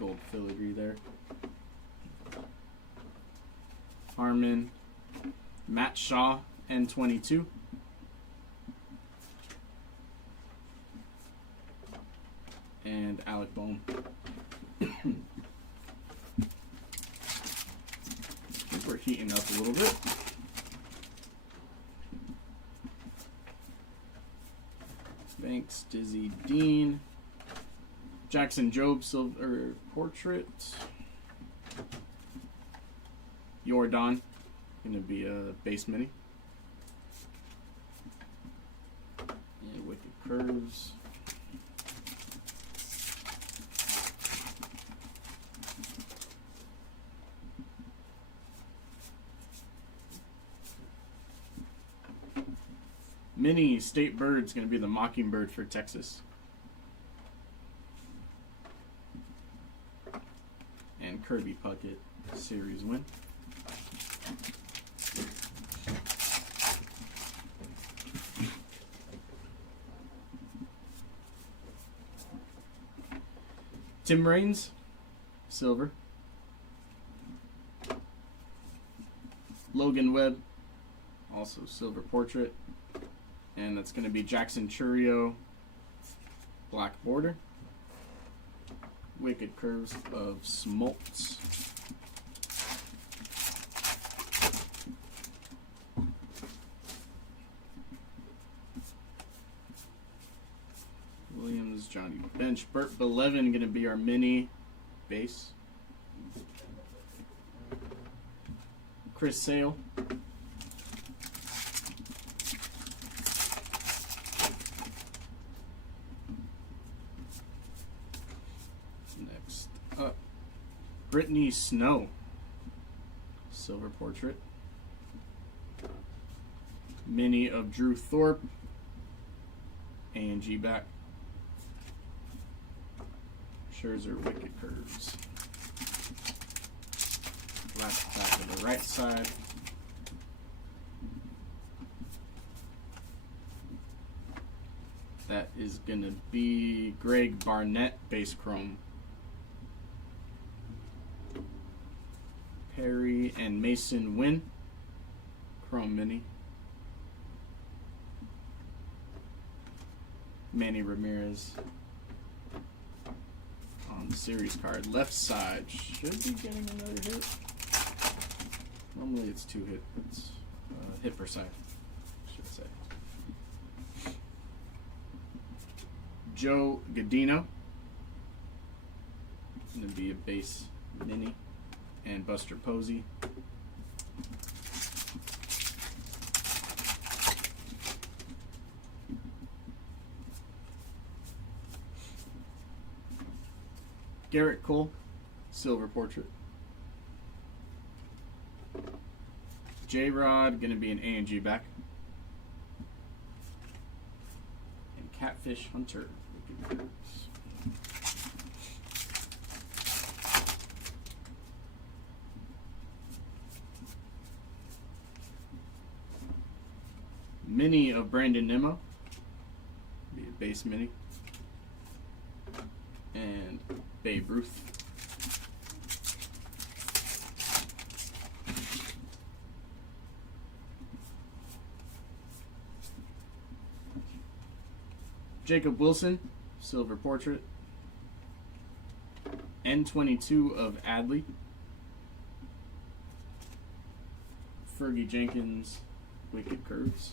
Gold filigree there. Harmon. Matt Shaw, N22. And Alec Bohm. We're heating up a little bit. Banks, Dizzy Dean. Jackson Jobe silver portrait. Jordan, gonna be a base mini. And Wicked Curves. Mini State Bird's going to be the Mockingbird for Texas. And Kirby Puckett, series win. Tim Raines, silver. Logan Webb, also silver portrait. And that's going to be Jackson Churio, black border. Wicked Curves of Smoltz. Williams, Johnny Bench. Burt Belevin going to be our mini base. Chris Sale. Next up, Brittany Snow. Silver portrait. Mini of Drew Thorpe. A&G back. Scherzer Wicked Curves. Last back of the right side. That is going to be Greg Barnett base chrome. Perry and Mason Wynn chrome mini. Manny Ramirez on the series card. Left side should be getting another hit. Normally it's 2 hit. It's hit per side, I should say. Joe Godino. Going to be a base mini. And Buster Posey. Garrett Cole, silver portrait. J-Rod, going to be an A&G back. And Catfish Hunter. Wicked Curves. Mini of Brandon Nimmo. Be a base mini. And Babe Ruth. Jacob Wilson, silver portrait. N22 of Adley. Fergie Jenkins, Wicked Curves.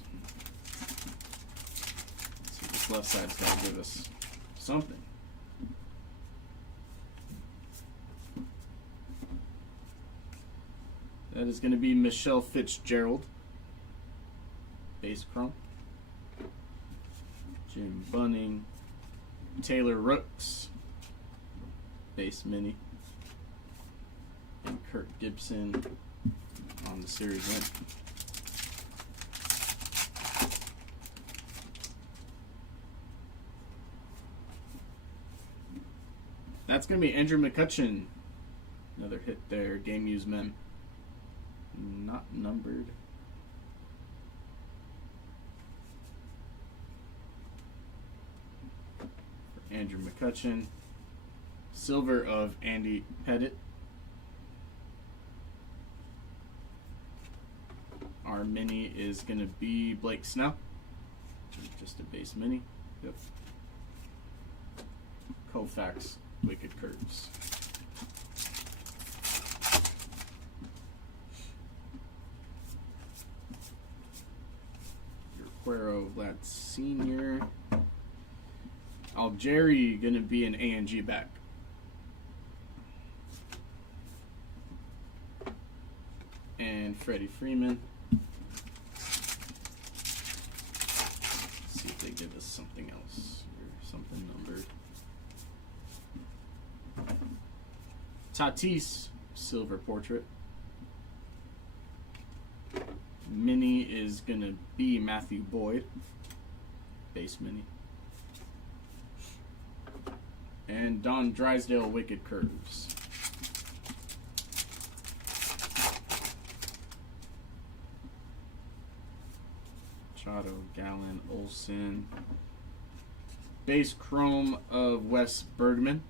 Let's see, this left side's got to give us something. That is going to be Michelle Fitzgerald, base chrome. Jim Bunning, Taylor Rooks, base mini, and Kirk Gibson on the series win. That's going to be Andrew McCutcheon. Another hit there. Game used mem. Not numbered. For Andrew McCutcheon. Silver of Andy Pettit. Our mini is going to be Blake Snell. Just a base mini. Yep. Koufax Wicked Curves. Cuero Vlad Sr. Algeri going to be an A&G back. And Freddie Freeman. Let's see if they give us something else or something numbered. Tatis, silver portrait. Mini is going to be Matthew Boyd, base mini. And Don Drysdale, Wicked Curves. Machado, Gallen, Olsen. Base chrome of Wes Bergman.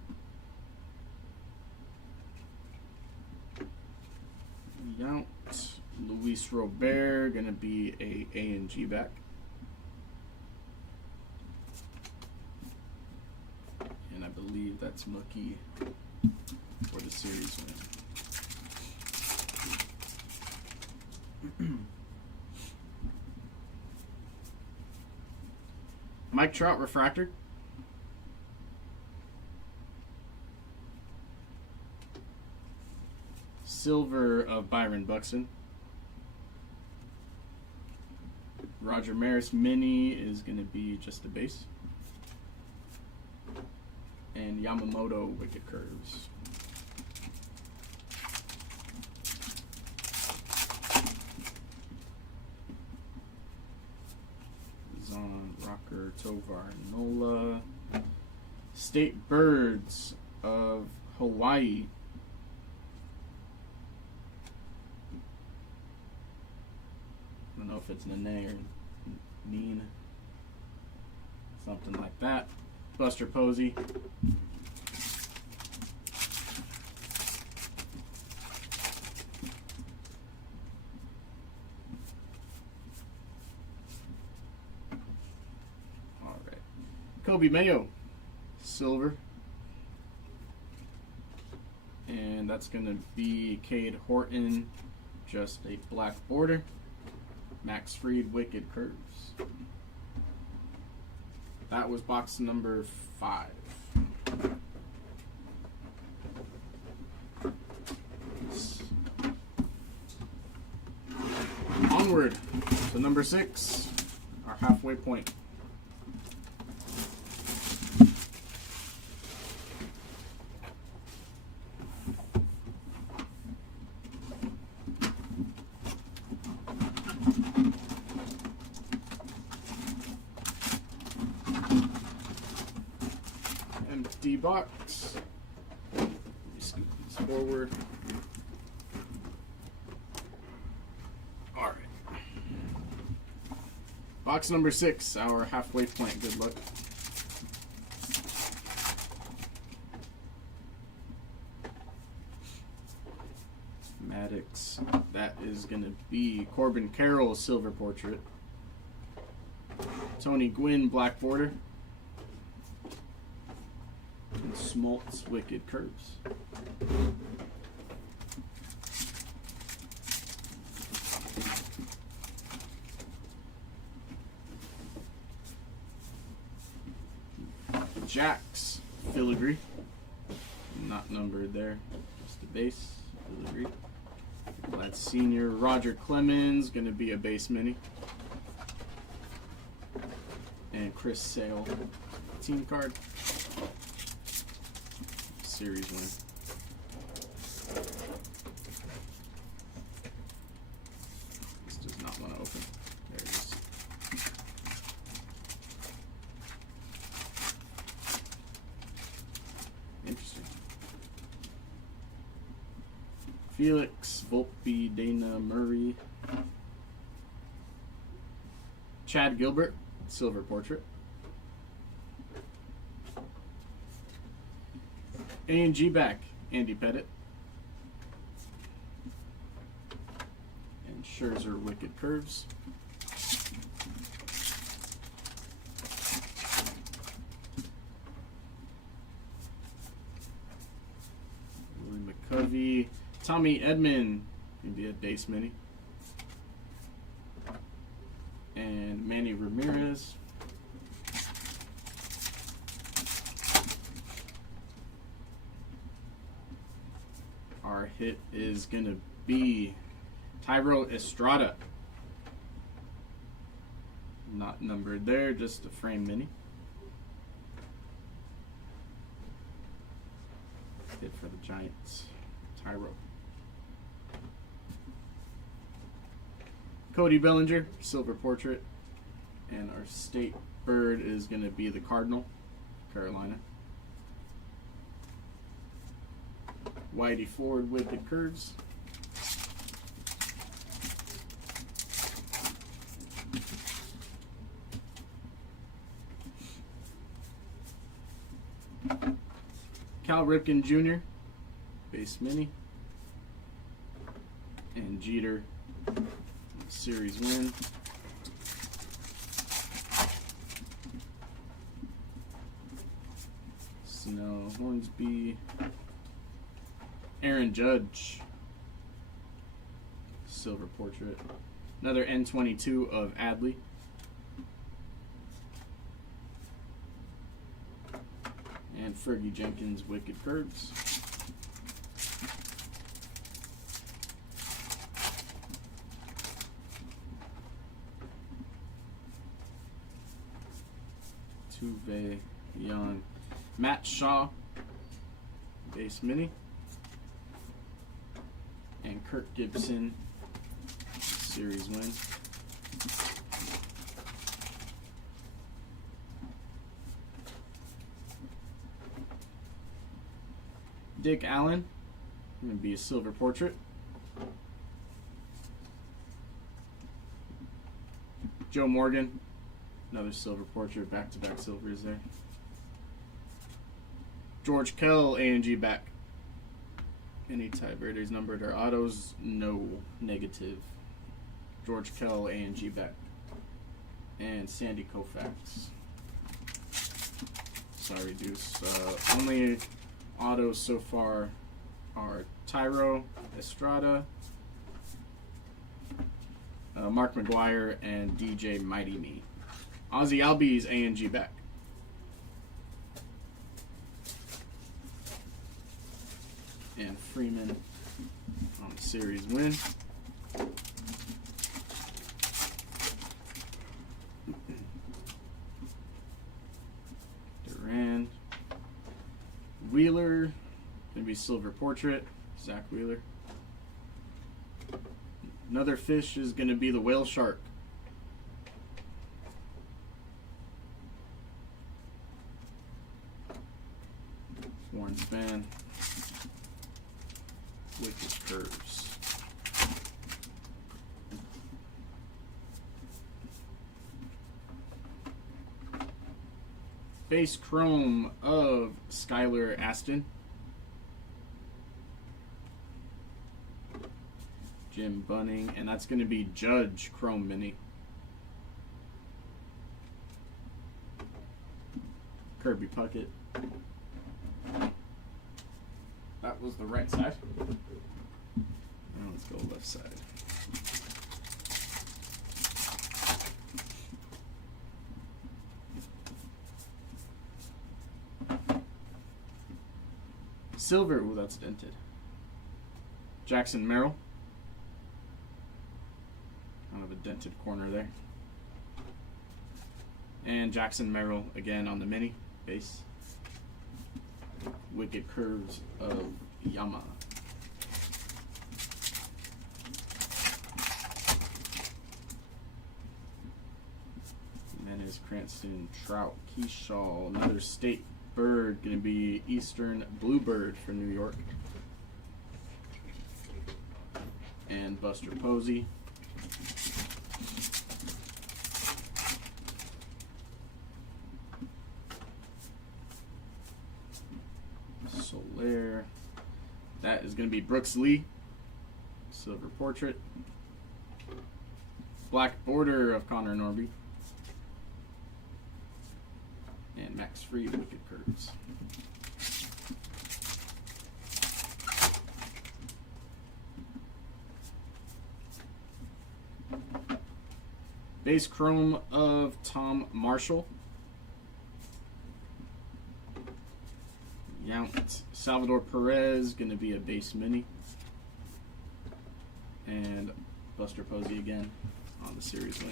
Yount, Luis Luis Robert, gonna be a and G back. And I believe that's Mookie for the series win. Mike Trout refractor. Silver of Byron Buxton. Roger Maris mini is going to be just a base. And Yamamoto wicked curves. Zon, Rocker, Tovar, Nola. State Birds of Hawaii. I don't know if it's Nene or Neen. Something like that. Buster Posey. All right. Kobe Mayo. Silver. And that's going to be Cade Horton. Just a black border. Max Fried wicked curves. That was box number 5. Onward to number 6, our halfway point. Empty box. Let me scoot these forward. All right. Box number 6, our halfway point. Good luck. Maddox. That is going to be Corbin Carroll silver portrait. Tony Gwynn black border. And Smoltz wicked curves. Jax filigree. Not numbered there. Just a base filigree. Glad Senior Roger Clemens gonna be a base mini. And Chris Sale team card. Series win. This does not want to open. There it is. Interesting. Felix, Volpe, Dana Murray. Chad Gilbert, silver portrait. A&G back, Andy Pettit. And Scherzer wicked curves. Willie McCovey. Tommy Edman, can be a base mini. And Manny Ramirez. Our hit is going to be Thairo Estrada. Not numbered there, just a frame mini. Hit for the Giants. Thairo. Cody Bellinger, silver portrait. And our state bird is going to be the Cardinal, Carolina. Whitey Ford with the curves. Cal Ripken Jr., base mini. And Jeter Series win. Snell, Hornsby, Aaron Judge, silver portrait. Another N22 of Adley. And Fergie Jenkins, Wicked Curves. Tuve Young, Matt Shaw, base mini, and Kirk Gibson, series win. Dick Allen, going to be a silver portrait. Joe Morgan, another silver portrait, back-to-back silvers there. George Kell, A&G back. Any tiebreakers numbered or autos? No, negative. George Kell, A&G back. And Sandy Koufax. Sorry, Deuce. Only autos so far are Tyro, Estrada, Mark McGuire, and DJ Mighty Me. Ozzy Albies, A&G back. And Freeman on the series win. Duran. Wheeler, gonna be silver portrait. Zach Wheeler. Another fish is gonna be the whale shark. Warren Span. Wicked Curves. Base chrome of Skylar Aston. Jim Bunning, and that's going to be Judge Chrome Mini. Kirby Puckett. That was the right side. Now let's go left side. Silver, ooh, that's dented. Jackson Merrill. Kind of a dented corner there. And Jackson Merrill again on the mini base. Wicked Curves of Yama. Menace, Cranston, Trout, Keyshaw, another state bird, gonna be Eastern Bluebird for New York. And Buster Posey. Soler. That is going to be Brooks Lee. Silver portrait. Black border of Connor Norby. And Max Fried, Wicked Curves. Base chrome of Tom Marshall. Yount, Salvador Perez, going to be a base mini. And Buster Posey again on the series win.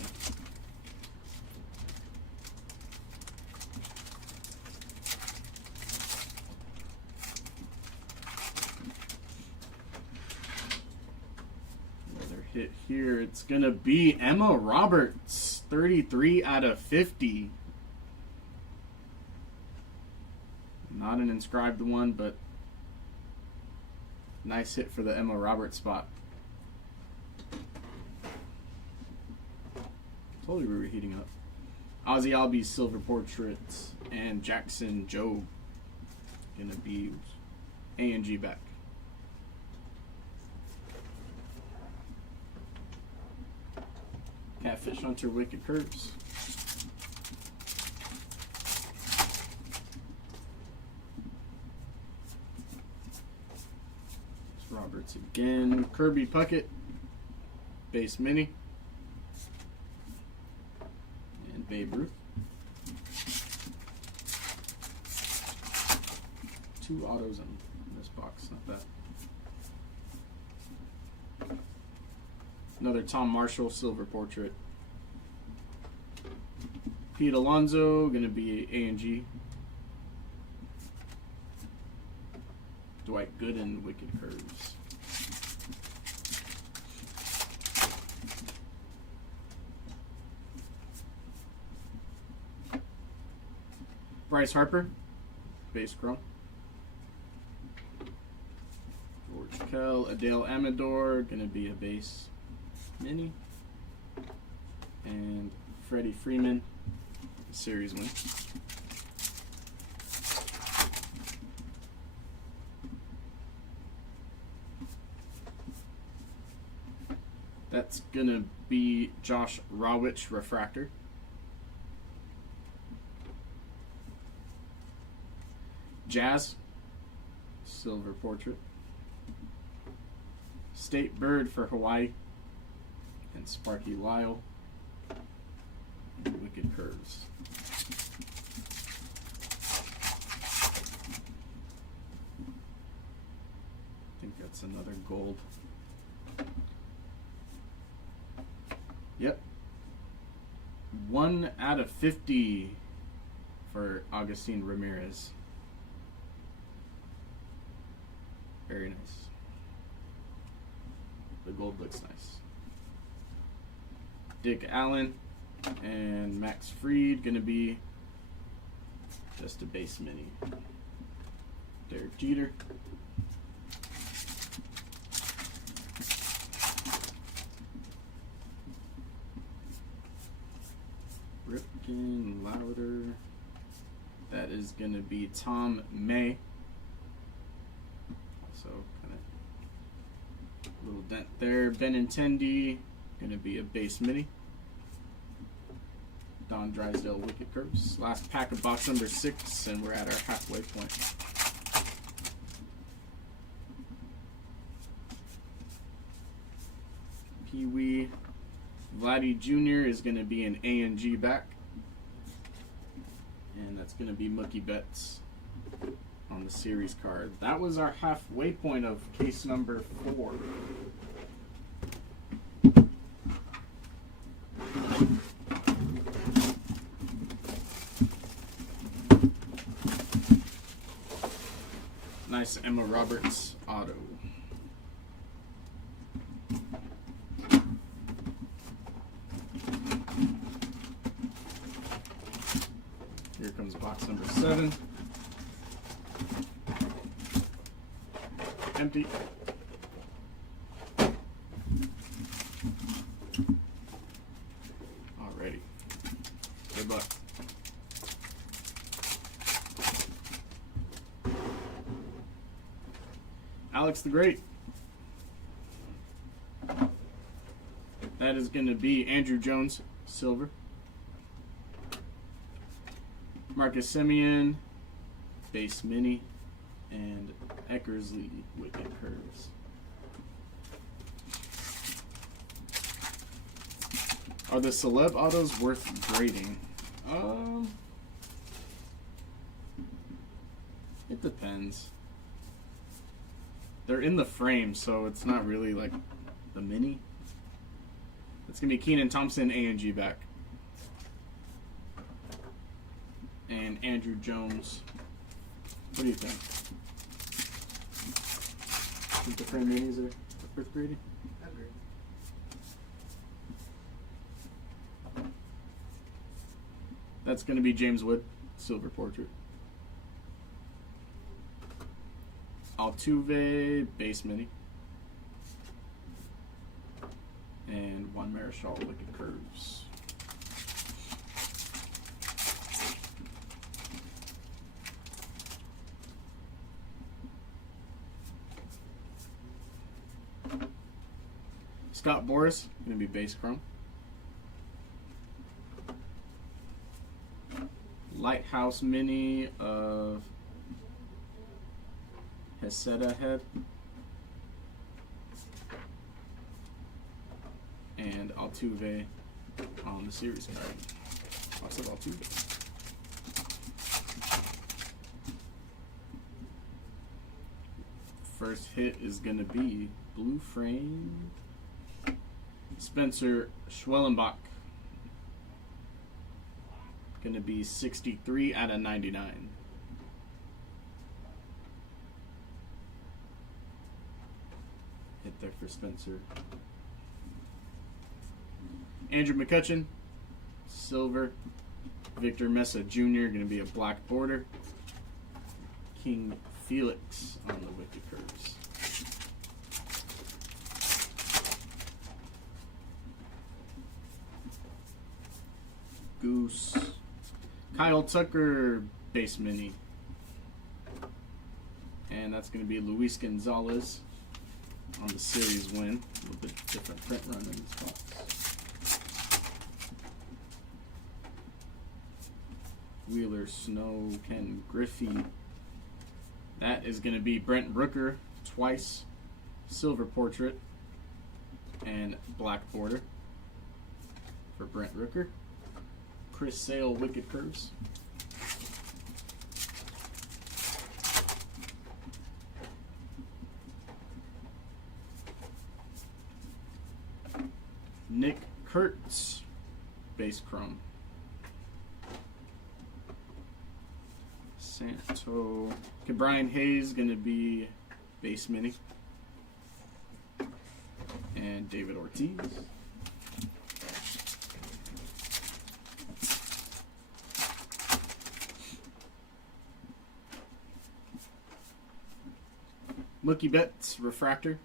Another hit here. It's going to be Emma Roberts, 33 out of 50. Not an inscribed one, but nice hit for the Emma Roberts spot. Told you we were heating up. Ozzy Albies silver portraits and Jackson Joe gonna be A&G back. Catfish Hunter Wicked Curves. It's Roberts again. Kirby Puckett. Base Mini. And Babe Ruth. 2 autos in this box, not bad. Another Tom Marshall silver portrait. Pete Alonso, gonna be A&G. Dwight Gooden, Wicked Curves. Bryce Harper, base chrome. George Kell, Adele Amador, gonna be a base mini. And Freddie Freeman, series win. That's gonna be Josh Rawitch refractor. Jazz, silver portrait. State Bird for Hawaii. And Sparky Lyle. And Wicked Curves. I think that's another gold. Yep. 1 out of 50 for Agustin Ramirez. Very nice. The gold looks nice. Dick Allen and Max Fried gonna be just a base mini. Derek Jeter. Ripken, Louder. That is gonna be Tom May. So kind of little dent there. Benintendi, gonna be a base mini. Don Drysdale Wicked Curves. Last pack of box number 6, and we're at our halfway point. Pee Wee. Vladdy Jr. is gonna be an A&G back. And that's gonna be Mookie Betts on the series card. That was our halfway point of case number 4. Nice Emma Roberts auto. Here comes box number 7. Empty. Alrighty. Good luck. Alex the Great. That is going to be Andrew Jones, silver. Marcus Semien, base mini. And Eckersley, Wicked Curves. Are the celeb autos worth grading? It depends. They're in the frame, so it's not really like the mini. It's gonna be Keenan Thompson, A&G back. And Andrew Jones. What do you think? Think the frame minis are worth grading? I agree. That's going to be James Wood, silver portrait. Altuve, base mini. And Juan Marichal, Wicked Curves. Scott Boras, going to be base chrome. Lighthouse Mini of Heseda Head. And Altuve on the series card. I said Altuve. First hit is going to be blue frame Spencer Schwellenbach. Going to be 63 out of 99. Hit there for Spencer. Andrew McCutcheon, silver. Victor Mesa Jr. going to be a black border. King Felix on the Wicked Curves. Goose. Kyle Tucker base mini. And that's going to be Luis Gonzalez on the series win. A little bit different print run in this box. Wheeler Snow, Ken Griffey. That is going to be Brent Rooker twice. Silver portrait and black border for Brent Rooker. Chris Sale Wicked Curves. Nick Kurtz base chrome. Santo. Okay, Brian Hayes going to be base mini. And David Ortiz. Mookie Betts refractor.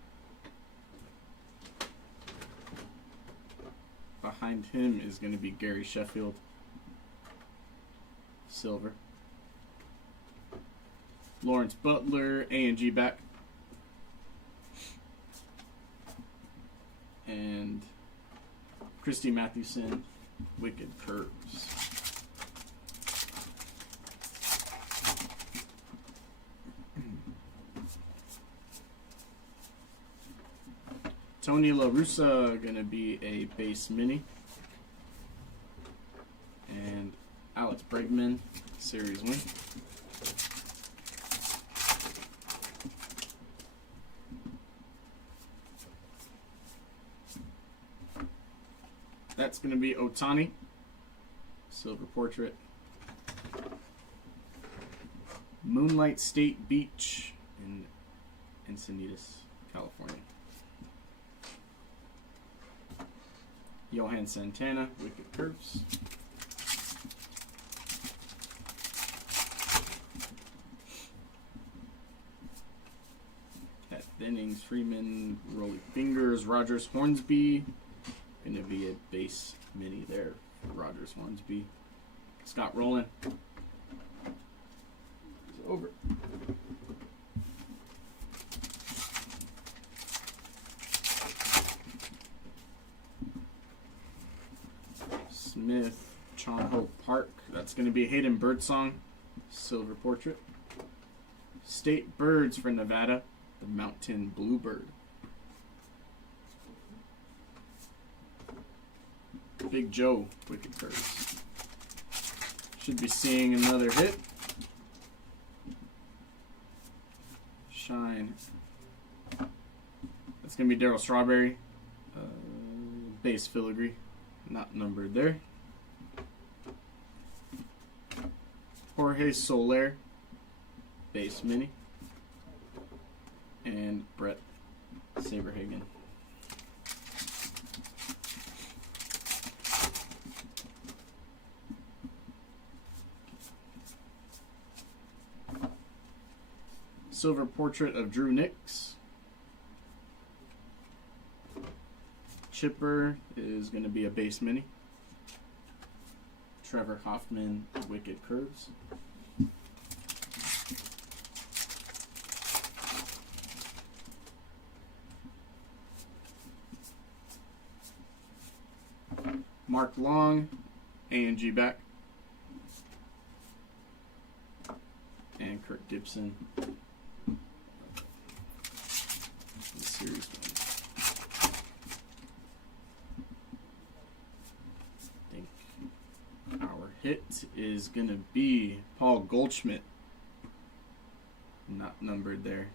Behind him is going to be Gary Sheffield. Silver. Lawrence Butler, A&G back. And Christy Mathewson, Wicked Curves. Tony La Russa going to be a base mini. And Alex Bregman, series win. That's going to be Otani, silver portrait. Moonlight State Beach in Encinitas, California. Johan Santana, Wicked Curves. Cat Dennings, Freeman, Rolly Fingers, Rogers Hornsby. Going to be a base mini there for Rogers Hornsby. Scott Rowland. It's over. Smith, Chonho Park. That's going to be Hayden Birdsong, silver portrait. State Birds for Nevada, the Mountain Bluebird. Big Joe, Wicked Curves. Should be seeing another hit. Shine. That's going to be Darryl Strawberry. Base filigree. Not numbered there. Jorge Soler, base mini. And Brett Saberhagen. Silver portrait of Drew Nix. Chipper is going to be a base mini. Trevor Hoffman, Wicked Curves. Mark Long, A&G back. Gibson. Series 1. I think our hit is going to be Paul Goldschmidt. Not numbered there.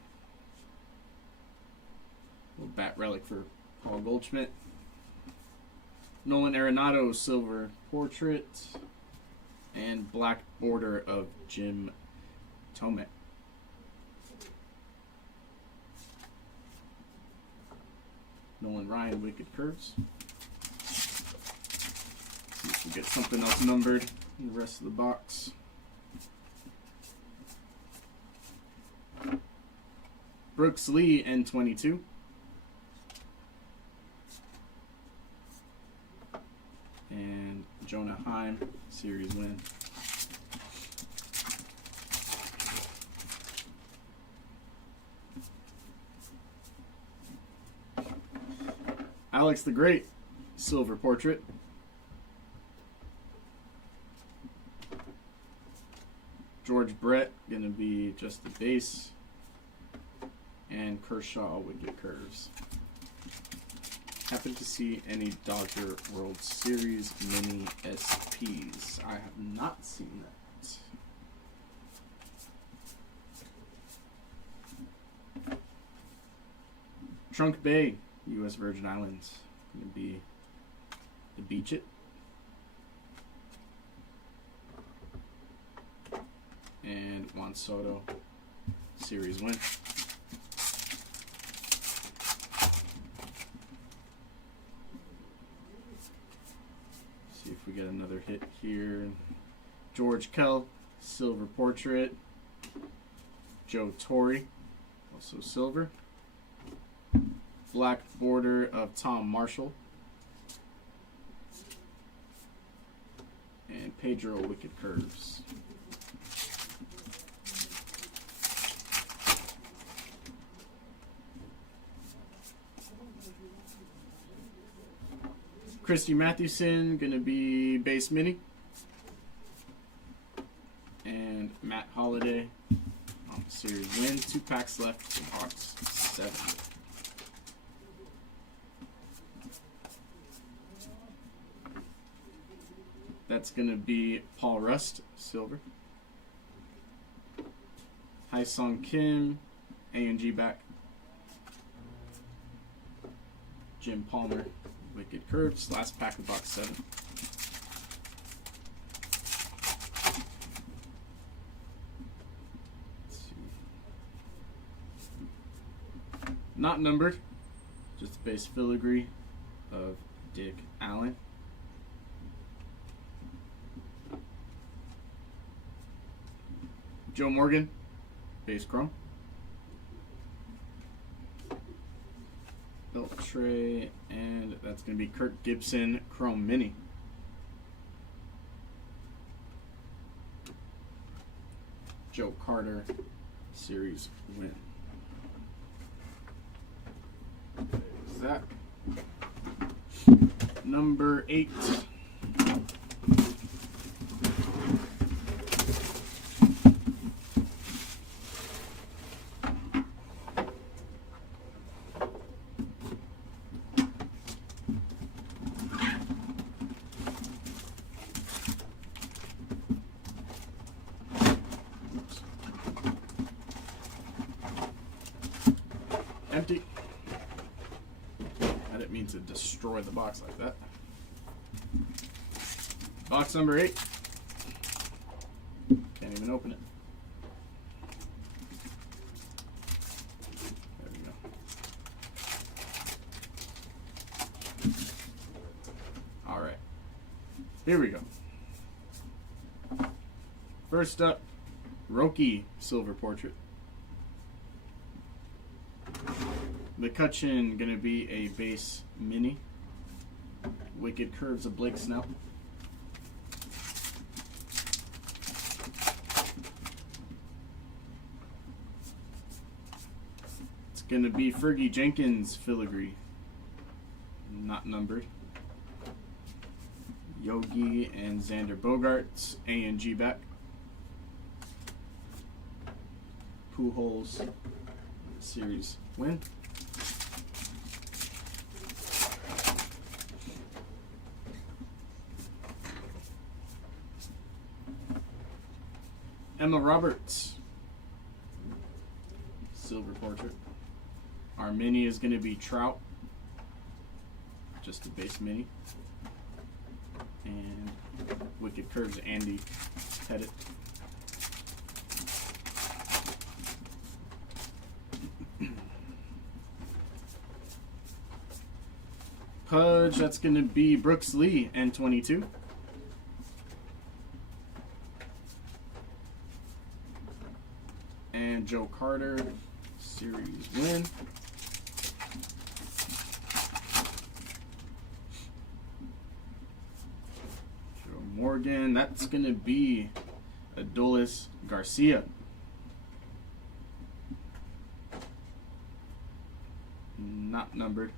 Little bat relic for Paul Goldschmidt. Nolan Arenado silver portrait. And black border of Jim Tomek. Nolan Ryan Wicked Curves. See if we get something else numbered in the rest of the box. Brooks Lee N22. And Jonah Heim series win. Alex the Great silver portrait. George Brett gonna be just the base. And Kershaw Wicked Curves. Happen to see any Dodger World Series mini SPs? I have not seen that. Trunk Bay, U.S. Virgin Islands. Gonna be the Beach It. And Juan Soto series win. See if we get another hit here. George Kell, silver portrait. Joe Torre, also silver. Black border of Tom Marshall. And Pedro Wicked Curves. Christy Mathewson, gonna be base mini. And Matt Holliday on the series win. 2 packs left in box 7. That's gonna be Paul Rust, silver. Haesung Kim, A&G back. Jim Palmer, Wicked Curves. Last pack of box 7. Let's see. Not numbered, just base filigree of Dick Allen. Joe Morgan, base chrome. Beltre, and that's going to be Kirk Gibson, chrome mini. Joe Carter, series win. Zach, number 8. Empty. I didn't mean to destroy the box like that. Box number 8. Can't even open it. There we go. Alright. Here we go. First up, Roki silver portrait. McCutcheon gonna be a base mini. Wicked Curves of Blake Snell. It's gonna be Fergie Jenkins filigree. Not numbered. Yogi and Xander Bogaerts, A&G back. Pujols series win. Emma Roberts, silver portrait. Our mini is going to be Trout, just a base mini. And Wicked Curves, Andy Pettit. Pudge, that's going to be Brooks Lee, N22. And Joe Carter, series win. Joe Morgan, that's going to be Adolis Garcia. Not numbered.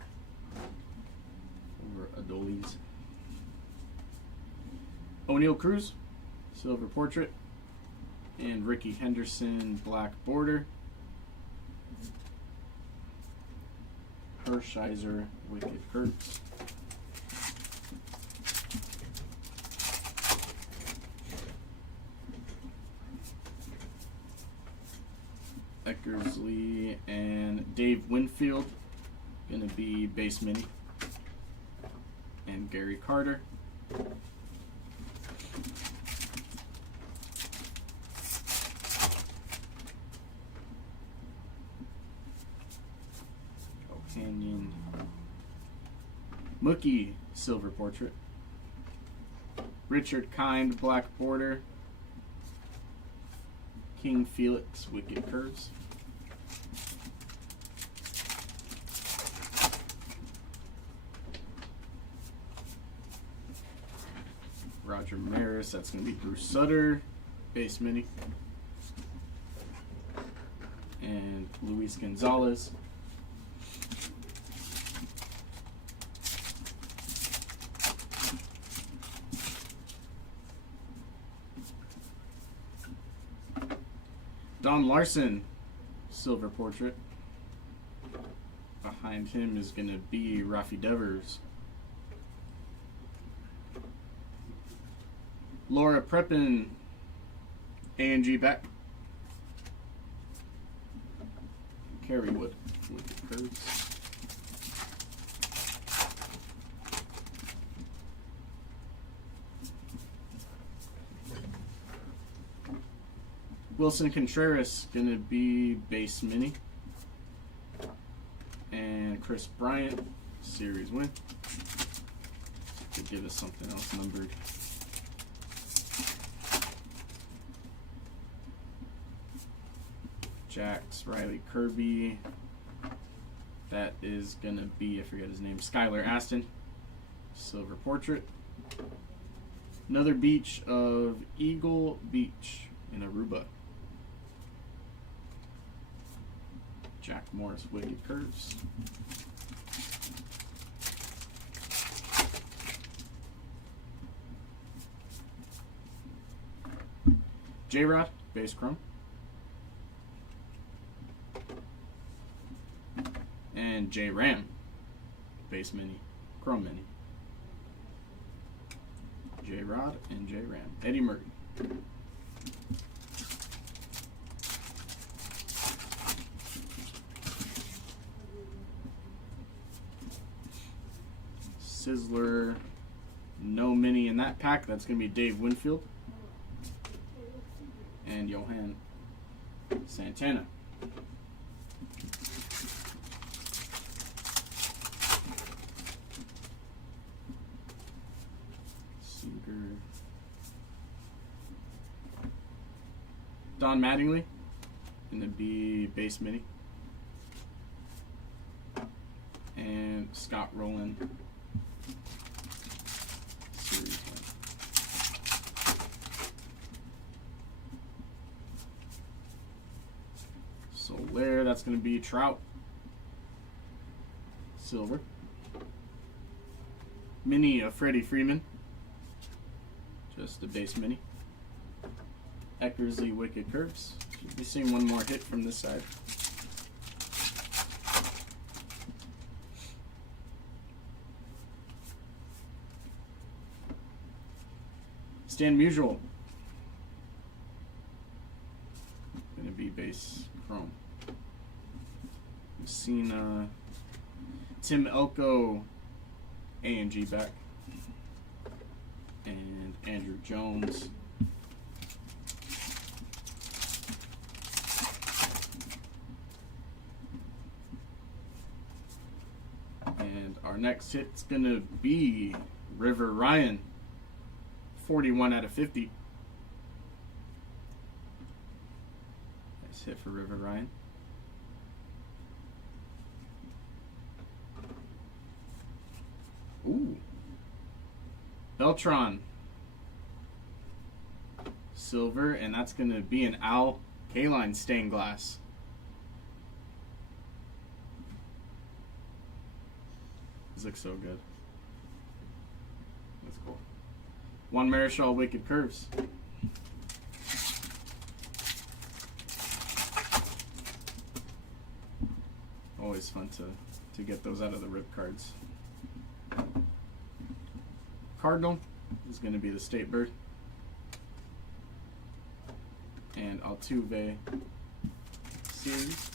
Over Adolis. O'Neal Cruz, silver portrait. And Ricky Henderson, black border. Hershiser, Wicked Curves. Eckersley and Dave Winfield, gonna be base mini. And Gary Carter. Canyon. Mookie, silver portrait. Richard Kind, black border. King Felix, Wicked Curves. Roger Maris, that's going to be Bruce Sutter, base mini. And Luis Gonzalez. Don Larson, silver portrait. Behind him is going to be Rafi Devers. Laura Prepin, A&G back. Kerry Wood, Wicked Curves. Wilson Contreras, gonna be base mini. And Chris Bryant, series win. Could give us something else numbered. Jax, Riley Kirby. That is gonna be, I forget his name, Skylar Aston, silver portrait. Another beach of Eagle Beach in Aruba. Jack Morris, Wicked Curves. J-Rod, base chrome. And J-Ram, base mini, chrome mini. J-Rod and J-Ram. Eddie Murray. Sizzler, no mini in that pack. That's going to be Dave Winfield. And Johan Santana. Seager. Don Mattingly, going to be base mini. And Scott Rowland. Series win. Soler, that's going to be Trout. Silver. Mini of Freddie Freeman. Just a base mini. Eckersley, Wicked Curves. Should be seeing one more hit from this side. Stan Musial. Gonna be base chrome. We've seen Tim Elko, A&G back, and Andrew Jones. And our next hit's gonna be River Ryan, 41 out of 50. Nice hit for River Ryan. Ooh. Beltron. Silver, and that's going to be an Al Kaline stained glass. This looks so good. That's cool. Juan Marichal Wicked Curves. Always fun to get those out of the rip cards. Cardinal is going to be the State Bird. And Altuve series.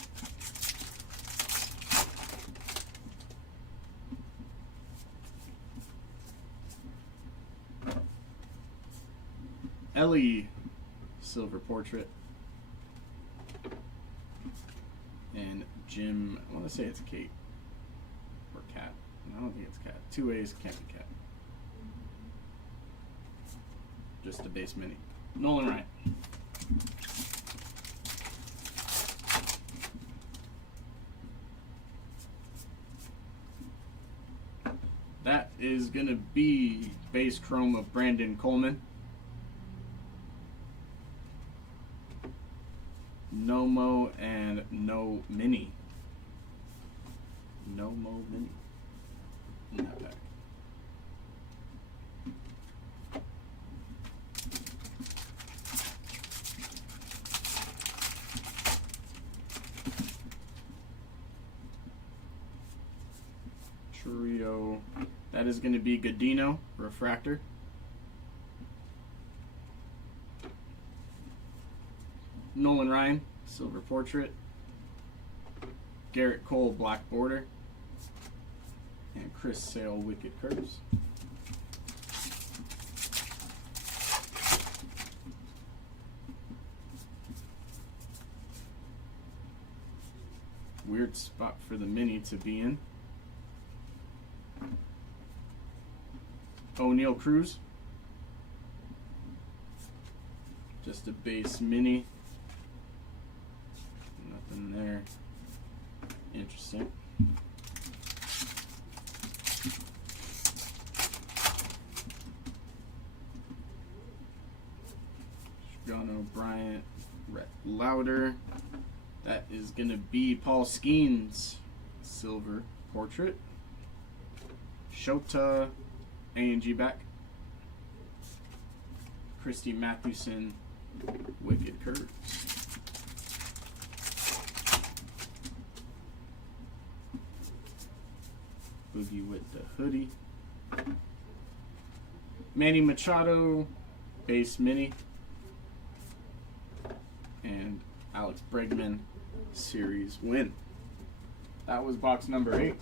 Ellie Silver Portrait. And Jim, I want to say it's Kate or Cat. I don't think it's Cat. 2 A's can't be Cat. Just a base mini. Nolan Ryan. That is going to be base chrome of Brandon Coleman. No Mo and No Mini. No Mo Mini. In that pack. Trio. That is going to be Godino Refractor. Nolan Ryan Silver Portrait. Garrett Cole Black Border. And Chris Sale Wicked Curves. Weird spot for the mini to be in. O'Neal Cruz. Just a base mini. Nothing there. Interesting. John O'Brien, Rhett Lauder. That is going to be Paul Skeens Silver Portrait. Shota A&G back. Christy Mathewson Wicked Curves. Boogie with the hoodie. Manny Machado base mini. And Alex Bregman series win. That was box number 8.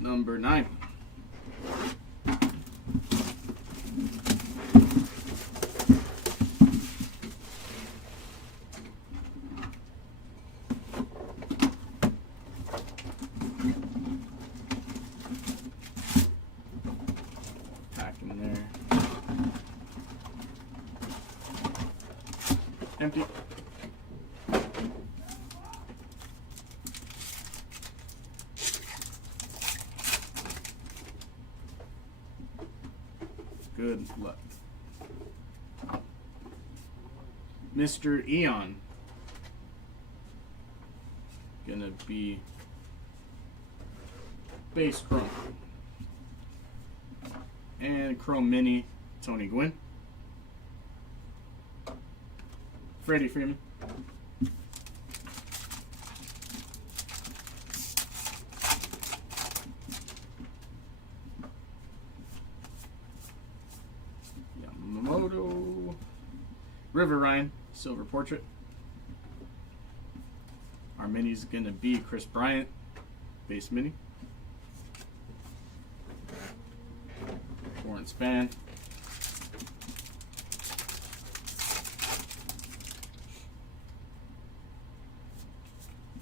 Number 9. Pack in there. Empty. Good luck. Mr. Eon. Gonna be base chrome. And chrome mini, Tony Gwynn. Freddie Freeman. Yamamoto. River Ryan, silver portrait. Our mini's gonna be Chris Bryant, base mini. Warren Span.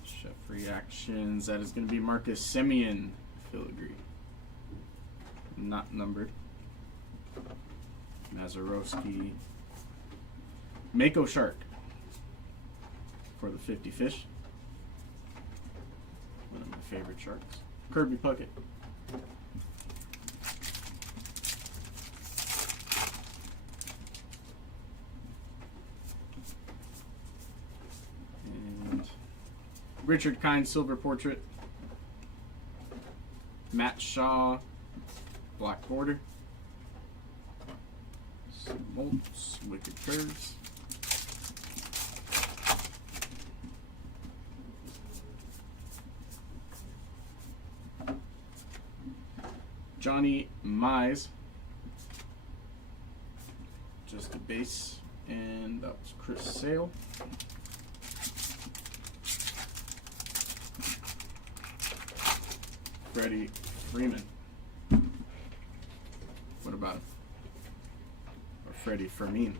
Chef Reactions, that is gonna be Marcus Semien, filigree. Not numbered. Mazeroski. Mako Shark for the 50 fish. One of my favorite sharks. Kirby Puckett. And Richard Kind silver portrait. Matt Shaw black border. Smoltz Wicked Curves. Johnny Mize, just a base, and that was Chris Sale. Freddie Freeman. What about him? Or Freddie Fermin?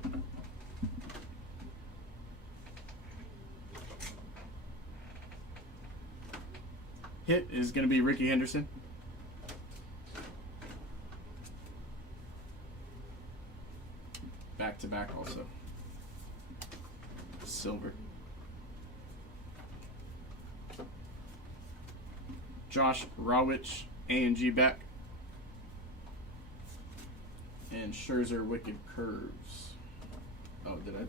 Hit is going to be Ricky Henderson. Back to back also. Silver. Josh Rawich, A&G back. And Scherzer Wicked Curves. Oh, did I?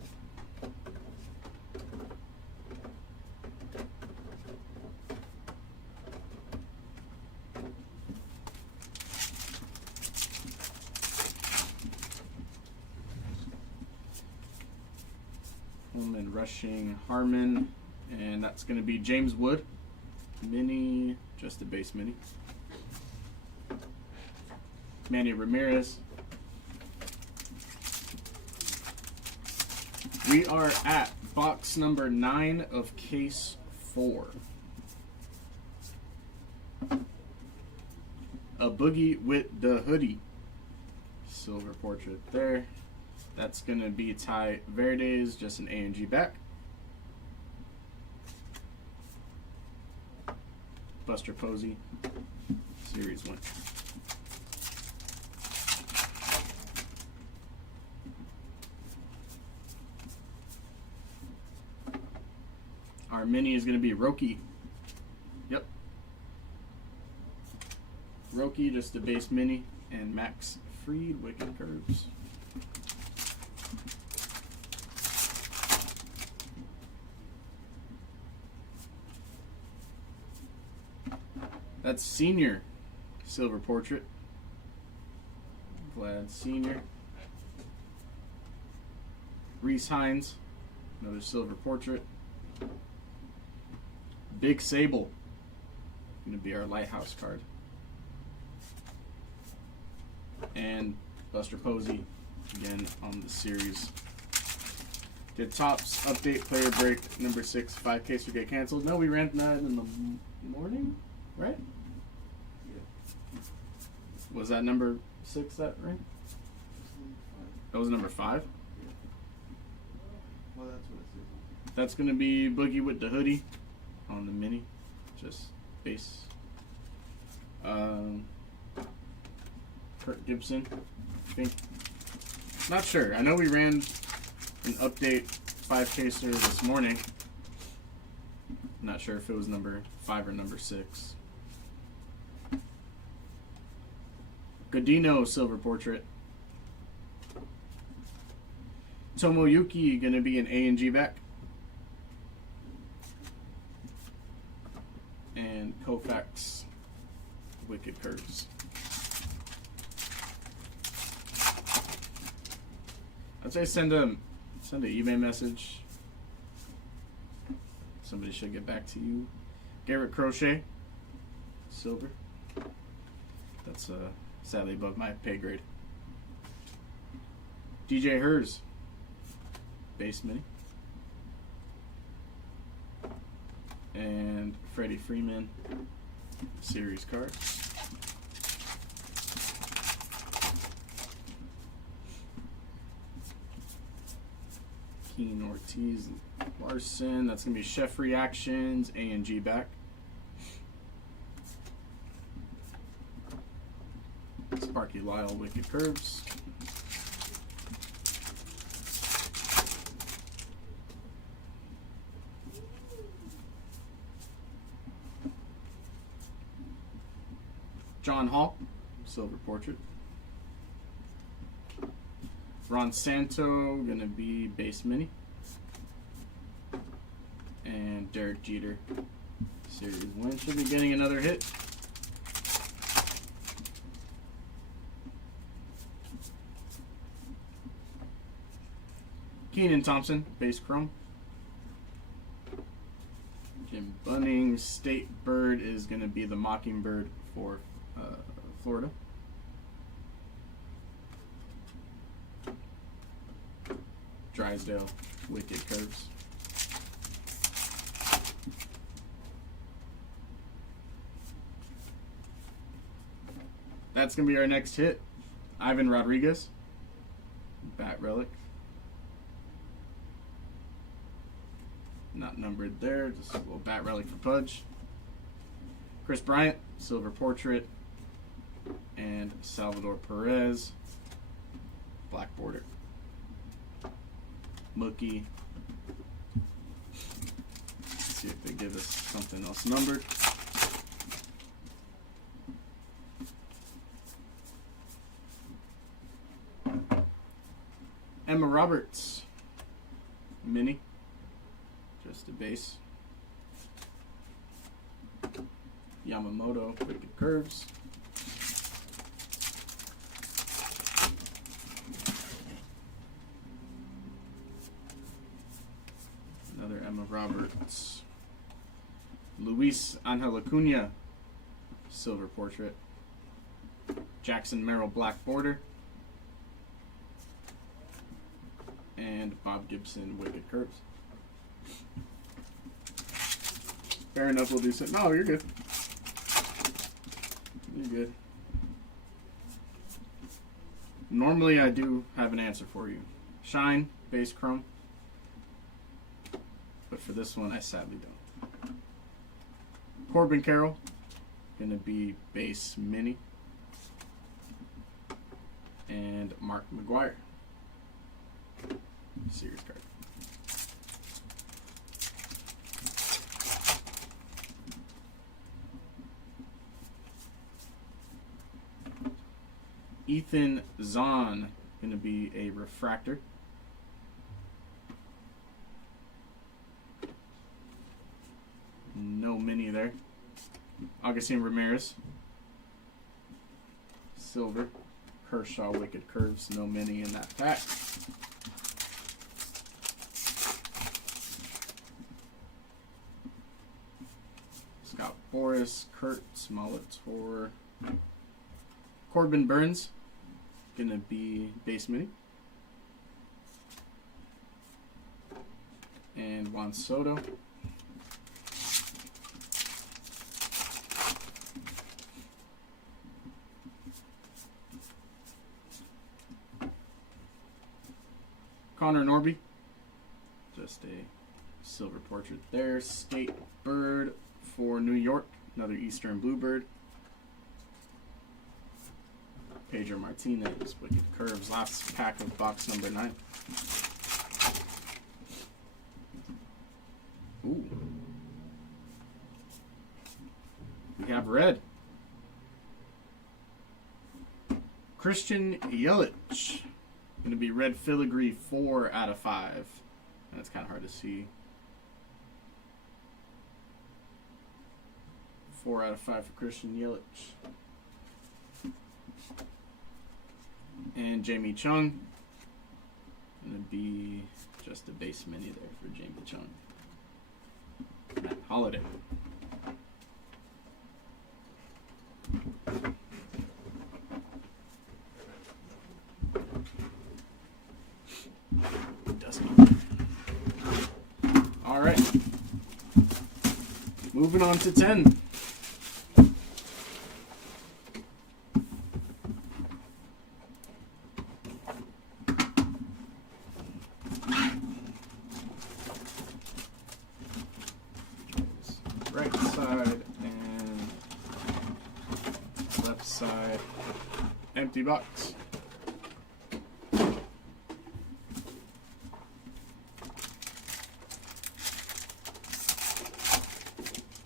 Holman Rushing Harmon, and that's going to be James Wood, mini, just a base mini. Manny Ramirez. We are at box number 9 of case 4. A Boogie with the Hoodie, silver portrait there. That's going to be Ty Verdes, just an A&G back. Buster Posey, Series 1. Our mini is going to be Roki. Yep. Roki, just a base mini. And Max Fried, Wicked Curves. That's Senior, silver portrait. Vlad Senior. Reese Hines, another silver portrait. Big Sable, going to be our lighthouse card. And Buster Posey, again on the series. Did Topps update player break number 6, 5 case will get canceled? No, we ran that in the morning, right? Was that number 6 that right? That was number 5? Well, that's what it says. That's going to be Boogie with the Hoodie on the mini. Just base. Kurt Gibson, I think. Not sure. I know we ran an update 5-caser this morning. Not sure if it was number 5 or number 6. Godino silver portrait. Tomoyuki gonna be an A&G back. And Koufax Wicked Curves. I'd say send a eBay message Somebody should get back to you. Garrett Crochet, silver. That's sadly above my pay grade. DJ Hers, base mini. And Freddie Freeman, series card. Keen Ortiz Larson, that's going to be Chef Reactions, A&G back. Sparky Lyle, Wicked Curves. John Hall, silver portrait. Ron Santo, gonna be base mini. And Derek Jeter, series win. Should be getting another hit. Keenan Thompson, base chrome. Jim Bunning, State Bird is gonna be the Mockingbird for Florida. Drysdale, Wicked Curves. That's going to be our next hit. Ivan Rodriguez, Bat Relic. Not numbered there, just a little Bat Relic for Pudge. Chris Bryant, silver portrait. And Salvador Perez, black border. Mookie. Let's see if they give us something else numbered. Emma Roberts, mini, just a base. Yamamoto, Wicked Curves. Another Emma Roberts. Luis Angel Acuna, silver portrait. Jackson Merrill, black border. And Bob Gibson, Wicked Curves. Fair enough, we'll do so. No, you're good. You're good. Normally I do have an answer for you. Shine, base chrome. But for this one, I sadly don't. Corbin Carroll, gonna be base mini. And Mark McGuire, series card. Ethan Zahn, gonna be a refractor. No mini there. Augustine Ramirez, silver. Kershaw, Wicked Curves, no mini in that pack. Scott Boras, Kurt Molitor. Corbin Burns, gonna be base mini. And Juan Soto. Connor Norby, just a silver portrait there. State Bird for New York, another Eastern Bluebird. Pedro Martinez, Wicked Curves, last pack of box number 9. Ooh. We have red. Christian Yelich. Going to be red filigree 4 out of 5. That's kind of hard to see. 4 out of 5 for Christian Yelich. And Jamie Chung. Going to be just a base mini there for Jamie Chung. Holiday. Dusty. All right. Moving on to 10. Right side and left side. Empty box.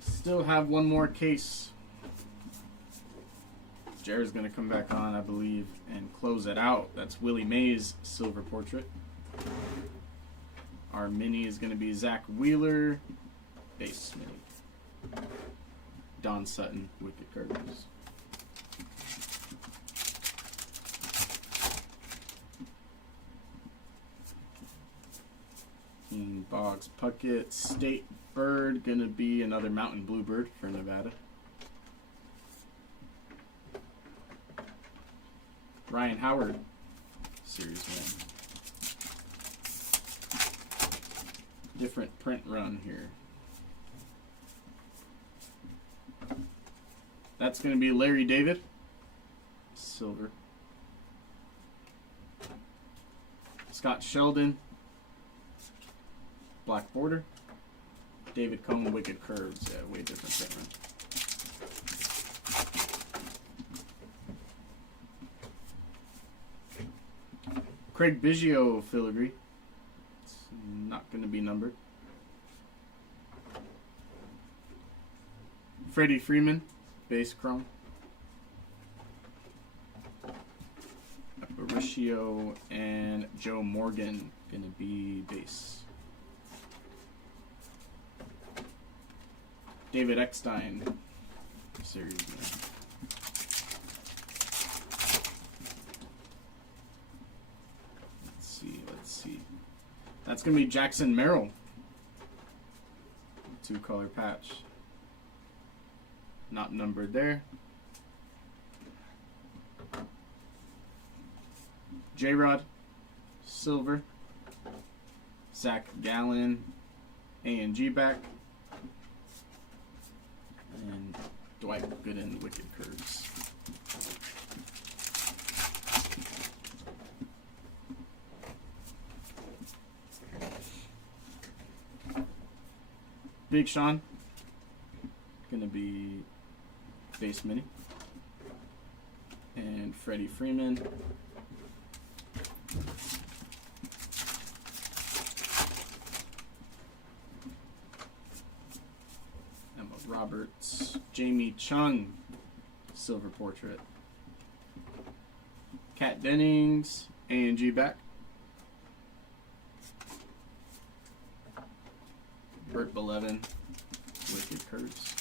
Still have one more case. Jared's going to come back on, I believe, and close it out. That's Willie Mays silver portrait. Our mini is going to be Zach Wheeler base mini. Don Sutton wicked curves. Ian Boggs Puckett State Bird, gonna be another Mountain Bluebird for Nevada. Ryan Howard, Series 1. Different print run here. That's gonna be Larry David, silver. Scott Sheldon, black border. David Cohn, wicked curves. Yeah, way different print run. Craig Biggio filigree. It's not going to be numbered. Freddie Freeman, base chrome. Mauricio and Joe Morgan going to be base. David Eckstein, Series 1. Let's see. That's going to be Jackson Merrill. 2-color patch. Not numbered there. J-Rod, silver. Zach Gallen, A&G back. And Dwight Gooden, wicked curves. Big Sean, gonna be base mini. And Freddie Freeman. Roberts, Jamie Chung, silver portrait. Kat Dennings, A&G back. Bert Belevin, wicked curves.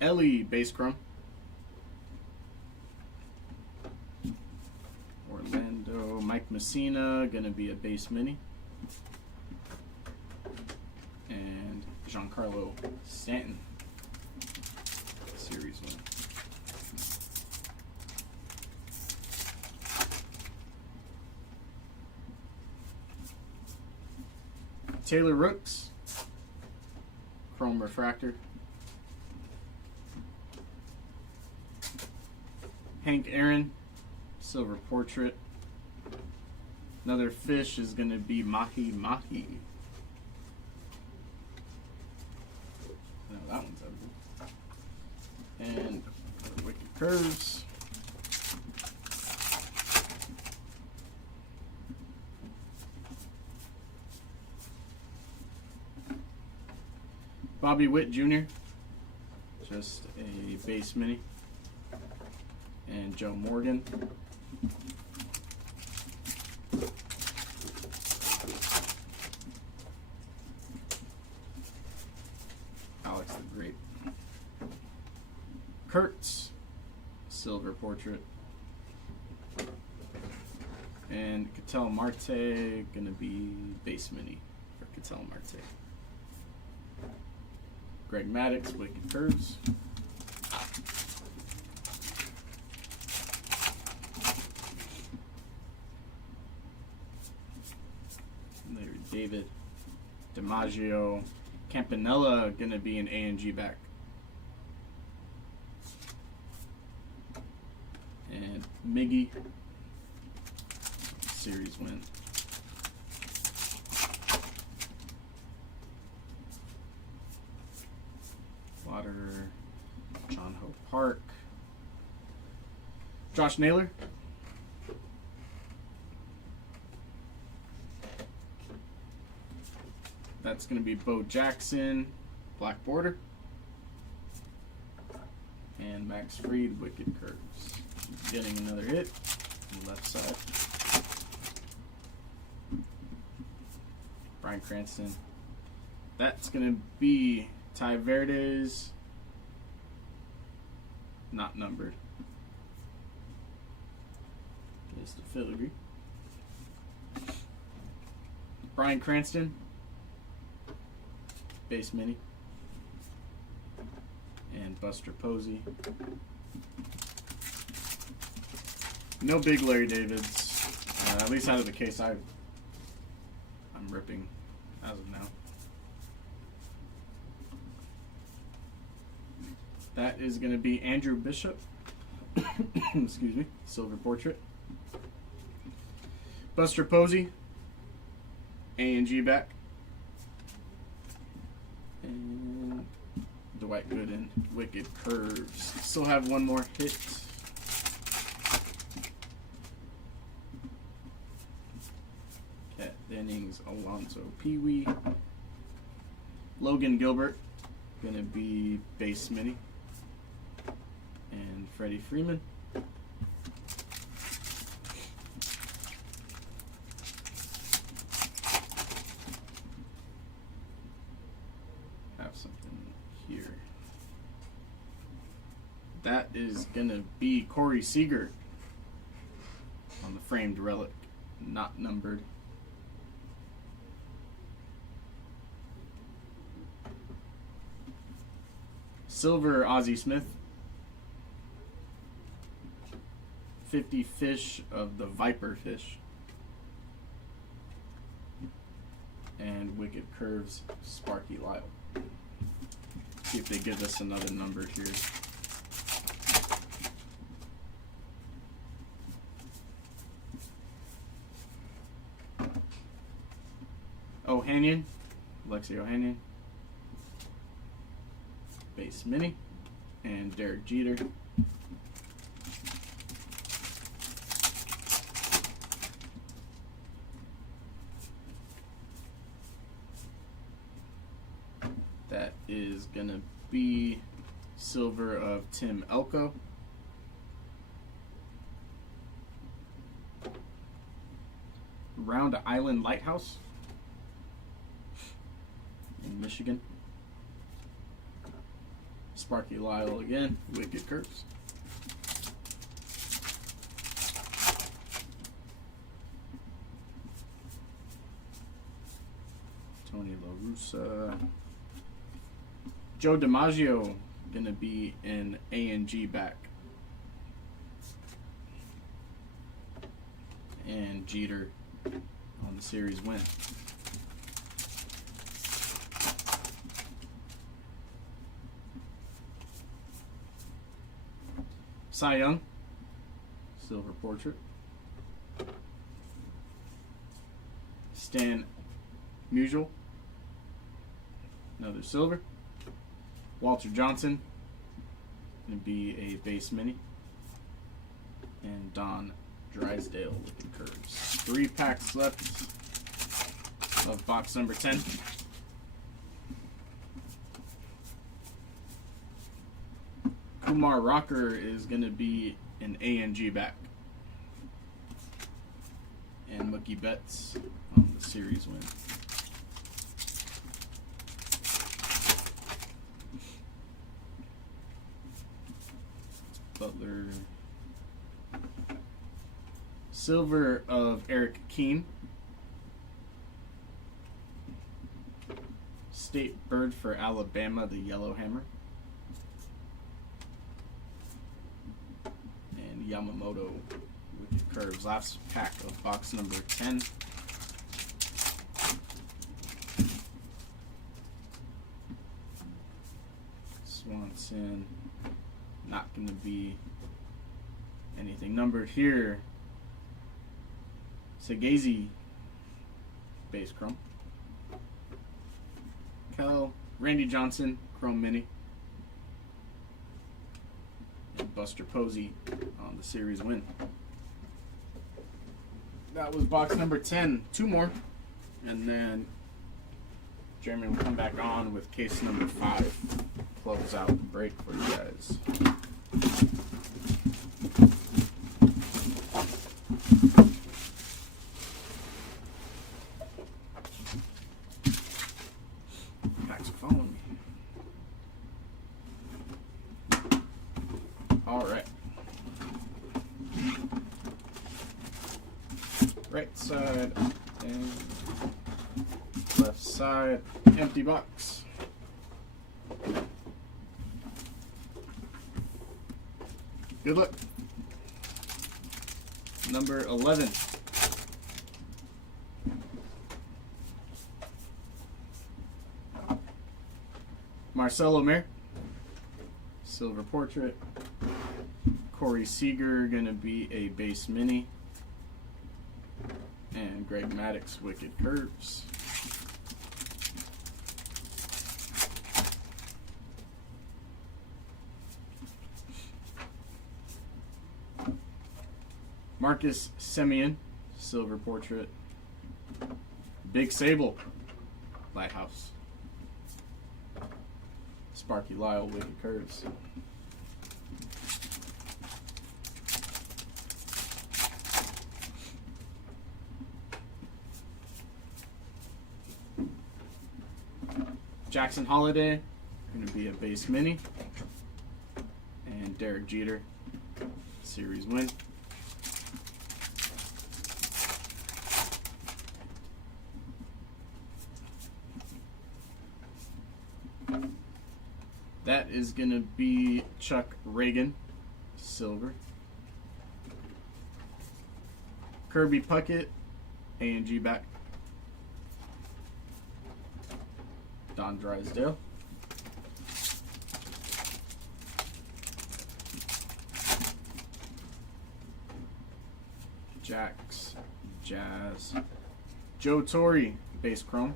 Ellie, base chrome. Orlando, Mike Messina, gonna be a base mini. And Giancarlo Stanton, Series 1. Taylor Rooks, chrome refractor. Hank Aaron, silver portrait. Another fish is going to be Mahi Mahi. No, that one's ugly. And wicked curves. Bobby Witt Jr., just a base mini. And Joe Morgan. Alex the Great. Kurtz, silver portrait. And Ketel Marte gonna be base mini for Ketel Marte. Greg Maddux, Wicked Curves. Larry David, DiMaggio, Campanella gonna be an A&G back. And Miggy, series win. Water, John Hope Park, Josh Naylor. That's going to be Bo Jackson, black border. And Max Fried, Wicked Curves. Getting another hit on the left side. Brian Cranston. That's going to be Ty Verde's, not numbered. There's the filigree. Brian Cranston, base mini. And Buster Posey. No big Larry Davids. At least out of the case I'm ripping as of now. That is going to be Andrew Bishop. Excuse me. Silver portrait. Buster Posey. A&G back. And Dwight Gooden. Wicked Curves. Still have one more hit. Cat Dennings. Alonzo Pee-wee. Logan Gilbert. Going to be base mini. And Freddie Freeman. Have something here. That is gonna be Corey Seager on the framed relic, not numbered. Silver Ozzie Smith. 50 fish of the Viper fish. And Wicked Curves, Sparky Lyle. See if they give us another number here. Ohanian, Alexi Ohanian. Base mini. And Derek Jeter. That is gonna be silver of Tim Elko. Round Island Lighthouse in Michigan. Sparky Lyle again, Wicked Curves. Tony La Russa. Joe DiMaggio gonna be an A&G back. And Jeter on the series win. Cy Young, silver portrait. Stan Musial, another silver. Walter Johnson, going to be a base mini. And Don Drysdale, Wicked Curves. 3 packs left of box number 10. Kumar Rocker is going to be an A&G back. And Mookie Betts on the series win. Butler. silver of Eric Keene. State bird for Alabama, the yellow hammer. And Yamamoto Wicked Curves. Last pack of box number 10. Swanson. Not going to be anything numbered here. Segazy. Base chrome. Randy Johnson, Chrome Mini. And Buster Posey on the series win. That was box number 10. 2 more. And then Jeremy will come back on with case number 5. Close out the break for you guys. Phone. All right. Right side and left side. Empty box. Good luck. Number 11. Marcelo Mayer, silver portrait. Corey Seager gonna be a base mini, and Greg Maddux Wicked Curves. Marcus Semien, silver portrait. Big Sable, Lighthouse. Sparky Lyle, Wicked Curves. Jackson Holiday, going to be a base mini. And Derek Jeter, series win. That is going to be Chuck Reagan, silver. Kirby Puckett, A&G back. Don Drysdale. Jax, Jazz. Joe Torre, base chrome.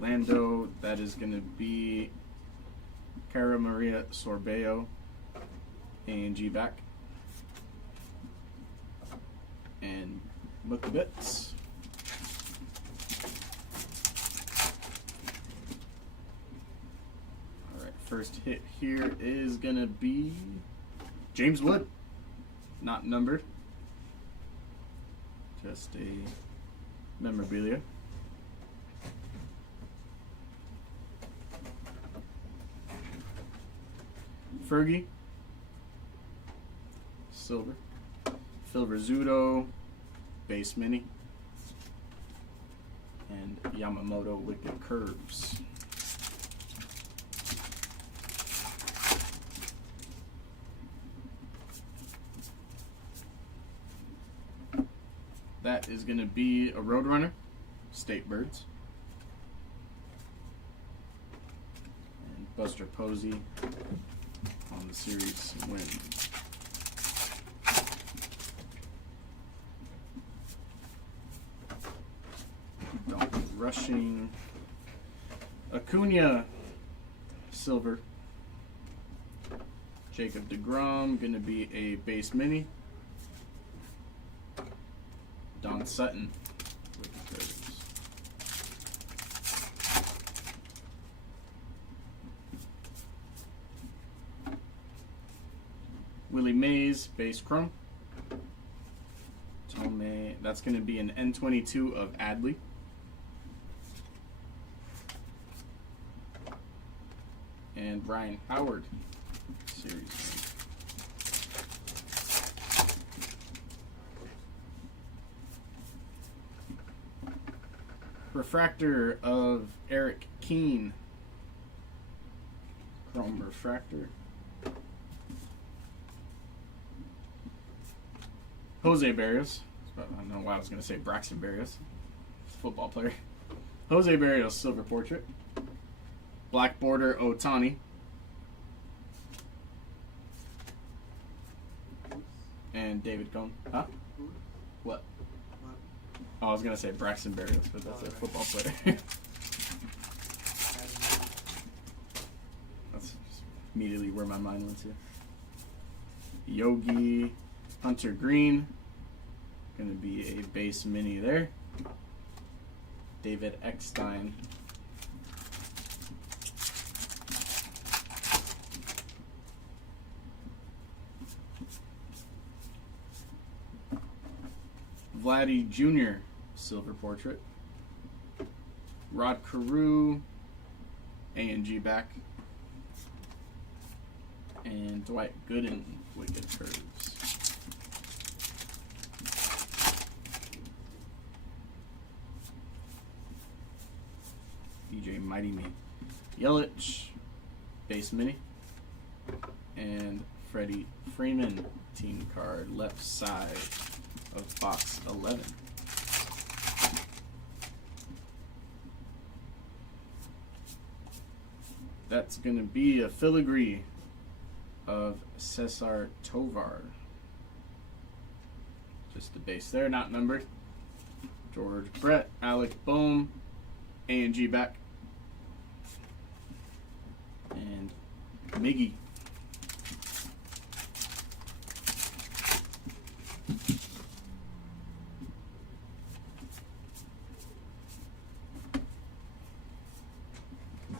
Orlando, that is going to be Cara Maria Sorbeo, A&G back. And Mookie Betts. Alright, first hit here is going to be James Wood. Not numbered. Just a memorabilia. Fergie, silver. Phil Rizzuto, base mini. And Yamamoto Wicked Curves. That is going to be a Roadrunner, State Birds. And Buster Posey on the series win. Don't be rushing. Acuna, silver. Jacob deGrom, gonna be a base mini. Don Sutton with the curves. Willie Mays, base chrome. Tomei, that's going to be an N22 of Adley. And Brian Howard, series refractor of Eric Keane. Chrome refractor. Jose Barrios. I don't know why I was going to say Braxton Berrios. Football player. Jose Barrios silver portrait. Black border Otani. And David Cohn. Huh? What? Oh, I was going to say Braxton Berrios, but that's a football player. That's just immediately where my mind went to. Yogi Hunter Green. Going to be a base mini there. David Eckstein. Vladdy Jr. silver portrait. Rod Carew, A&G back. And Dwight Gooden, wicked curves. DJ Mighty Me. Yelich, base mini. And Freddie Freeman, team card, left side of box 11. That's going to be a filigree of Cesar Tovar. Just the base there, not numbered. George Brett, Alec Boehm, A&G back. And Miggy.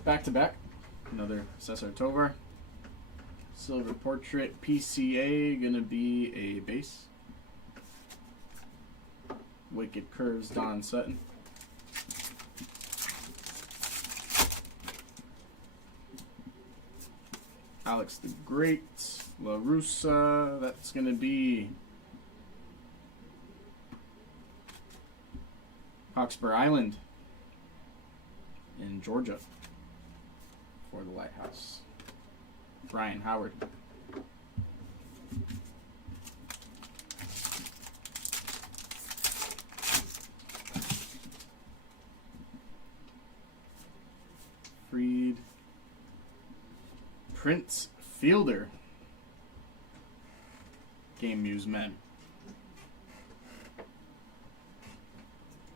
Back to back, another Cesar Tovar. Silver portrait PCA, gonna be a base. Wicked curves Don Sutton. Alex the Great, La Russa, that's gonna be Hawkesbury Island in Georgia. For the Lighthouse. Brian Howard. Freed. Prince Fielder. Game Muse Men.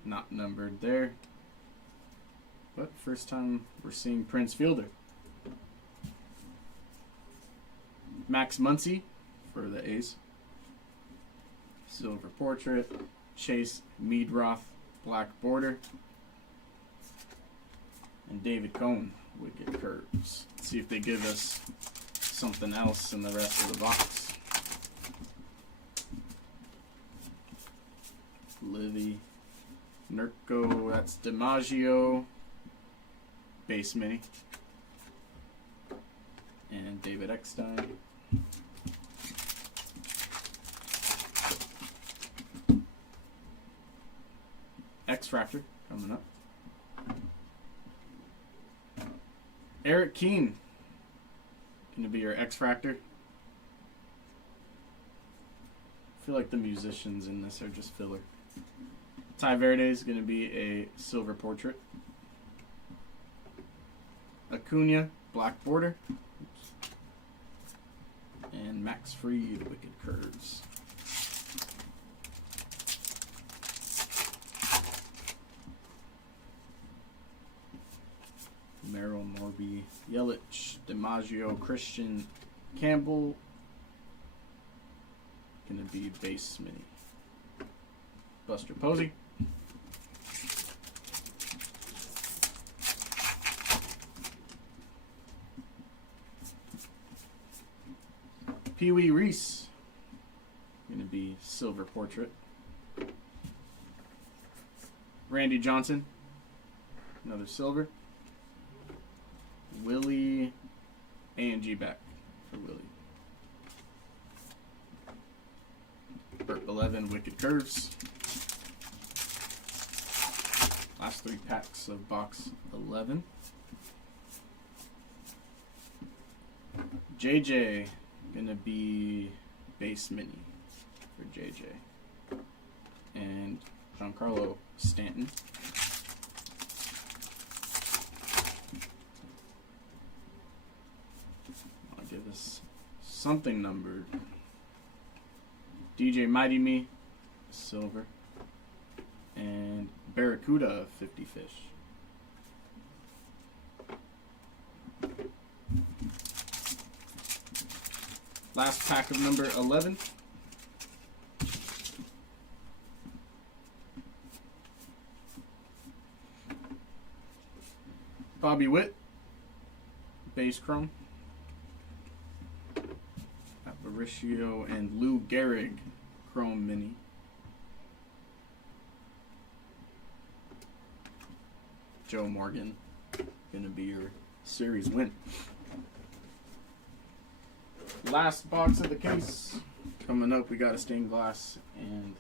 Not numbered there. But first time we're seeing Prince Fielder. Max Muncy for the A's. Silver portrait. Chase Meadroth, black border. And David Cohn, wicked curves. Let's see if they give us something else in the rest of the box. Livy. Nurko, that's DiMaggio. Base mini. And David Eckstein. X-Fractor coming up. Eric Keane. Gonna be your X-Fractor. I feel like the musicians in this are just filler. Ty Verde is gonna be a silver portrait. Acuna, black border. Oops. And Max Fried, wicked curves. Merrill, Norby, Yelich, DiMaggio, Christian, Campbell. Gonna be base mini. Buster Posey. Pee Wee Reese. Gonna be silver portrait. Randy Johnson. Another silver. Willie A&G back for Willie. Burt 11, wicked curves. Last 3 packs of box 11. JJ, gonna be base mini for JJ. And Giancarlo Stanton. I'll give us something numbered. DJ Mighty Me, silver. And Barracuda 50 fish. Last pack of number 11. Bobby Witt, base chrome. Aparicio and Lou Gehrig, chrome mini. Joe Morgan, gonna be your series win. Last box of the case. Coming up, we got a stained glass and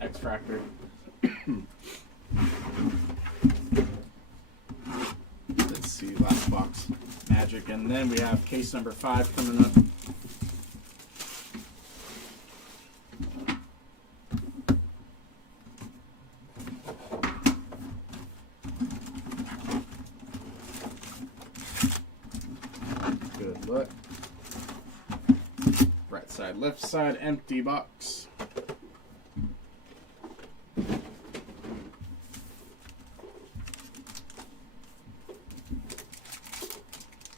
X-Fractor. Let's see, last box. Magic, and then we have case number 5 coming up. Good luck. Right side, left side, empty box.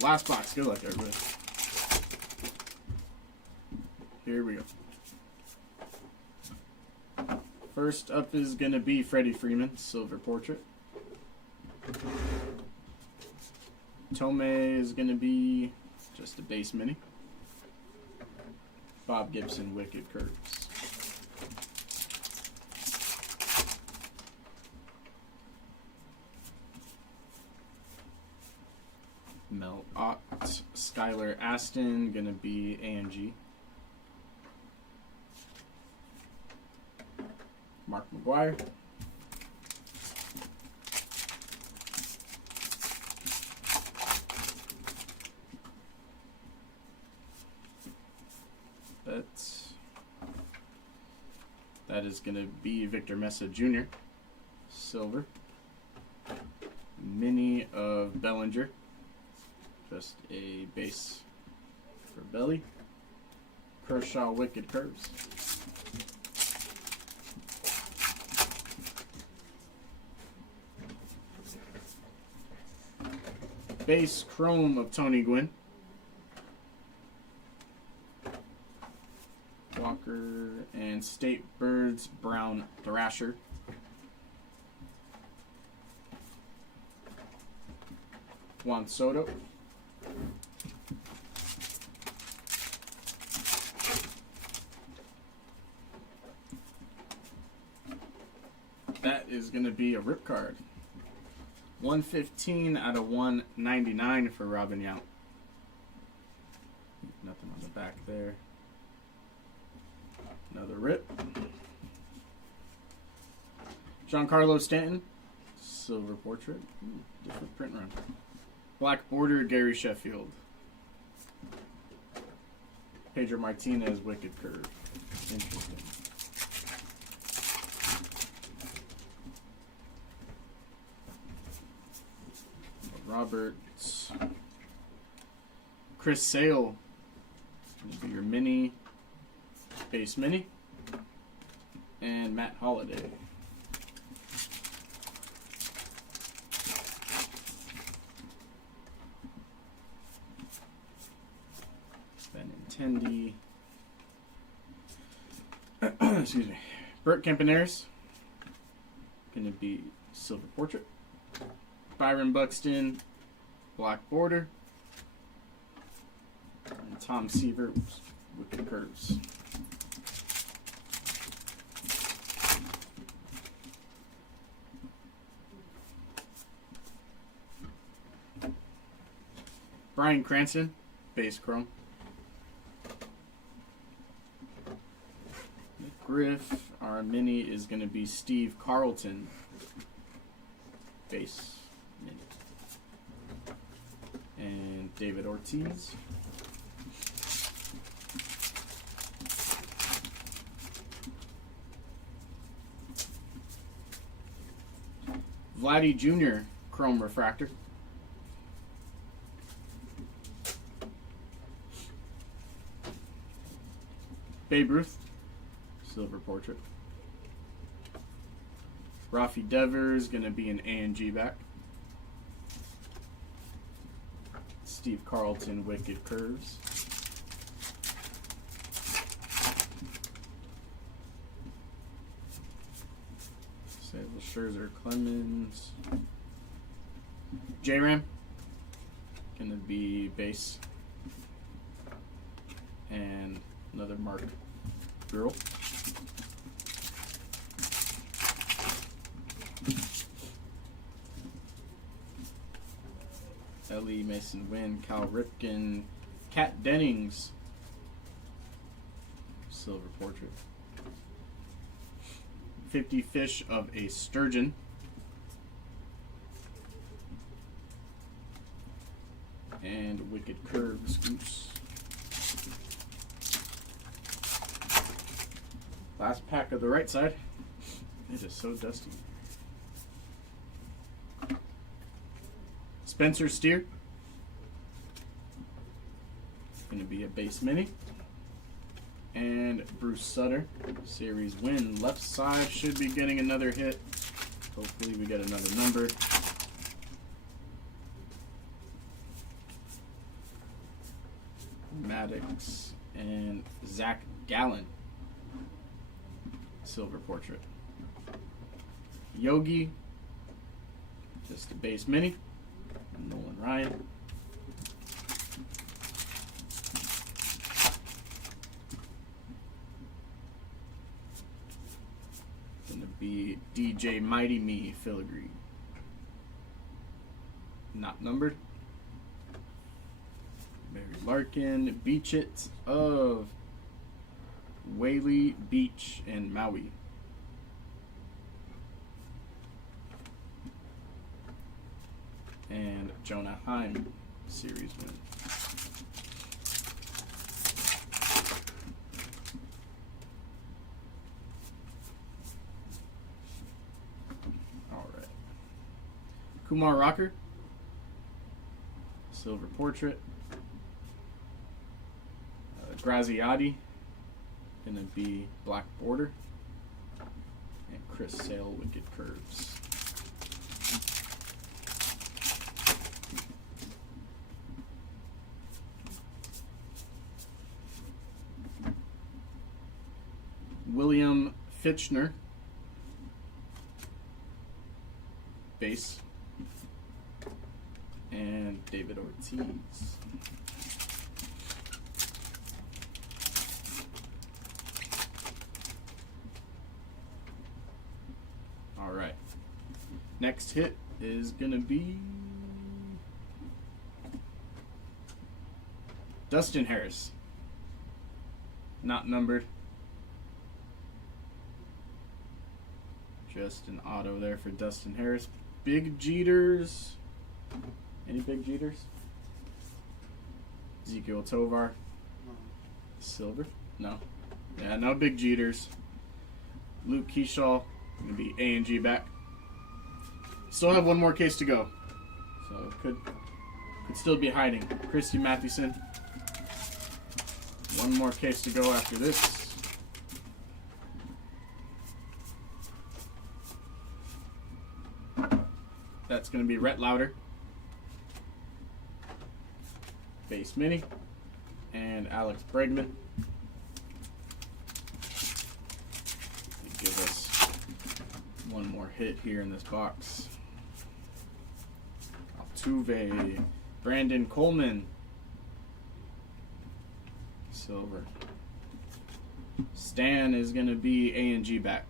Last box. Good luck, everybody. Here we go. First up is going to be Freddie Freeman, silver portrait. Tomei is going to be just a base mini. Bob Gibson, Wicked Curves. Mel Ott, Skylar Aston, gonna be AMG. Mark McGuire. That is gonna be Victor Mesa Jr. Silver. Mini of Bellinger. Just a base for Belly. Kershaw, Wicked Curves. Base chrome of Tony Gwynn. Walker and State Birds, Brown Thrasher. Juan Soto. That is going to be a rip card. 115 out of 199 for Robin Yount. Nothing on the back there. Another rip. Giancarlo Stanton, silver portrait. Different print run. Black border, Gary Sheffield. Pedro Martinez, Wicked Curve. Interesting. Roberts. Chris Sale. This will be your mini. Base mini. And Matt Holliday. Benintendi. Excuse me. Bert Campaneris. Gonna be silver portrait. Byron Buxton, black border. And Tom Seaver, Wicked Curves. Brian Cranston, base chrome. Griff, our mini is going to be Steve Carlton. base mini. And David Ortiz. Vladdy Jr. Chrome Refractor. Babe Ruth Silver Portrait. Rafi Devers going to be an A&G back. Steve Carlton Wicked Curves. Sable Scherzer Clemens. J-Ram going to be base. And another Mark Girl. Ellie Mason Wynn, Cal Ripken, Kat Dennings, Silver Portrait. 50 Fish of a Sturgeon. And Wicked Curves Goose. Last pack of the right side. It is so dusty. Spencer Steer. Going to be a base mini. And Bruce Sutter. Series win. Left side should be getting another hit. Hopefully we get another number. Maddox and Zach Gallen. Silver Portrait. Yogi. Just a base mini. Nolan Ryan. Gonna be DJ Mighty Me Filigree. Not numbered. Mary Larkin. Beach It of Whaley, Beach, and Maui. And Jonah Heim series win. All right. Kumar Rocker. Silver Portrait. Graziati. Gonna be Black Border. And Chris Sale Wicked Curves. William Fitchner, base, and David Ortiz. All right, next hit is gonna be Dustin Harris, not numbered. Just an auto there for Dustin Harris. Big Jeters. Any Big Jeters? Ezekiel Tovar. Silver? No. Yeah, no Big Jeters. Luke Keyshaw. Going to be A&G back. Still have one more case to go. So could still be hiding. Christy Mathewson. One more case to go after this. That's going to be Rhett Lauder, base mini, and Alex Bregman. Give us one more hit here in this box. Altuve, Brandon Coleman, silver. Stan is going to be A&G back.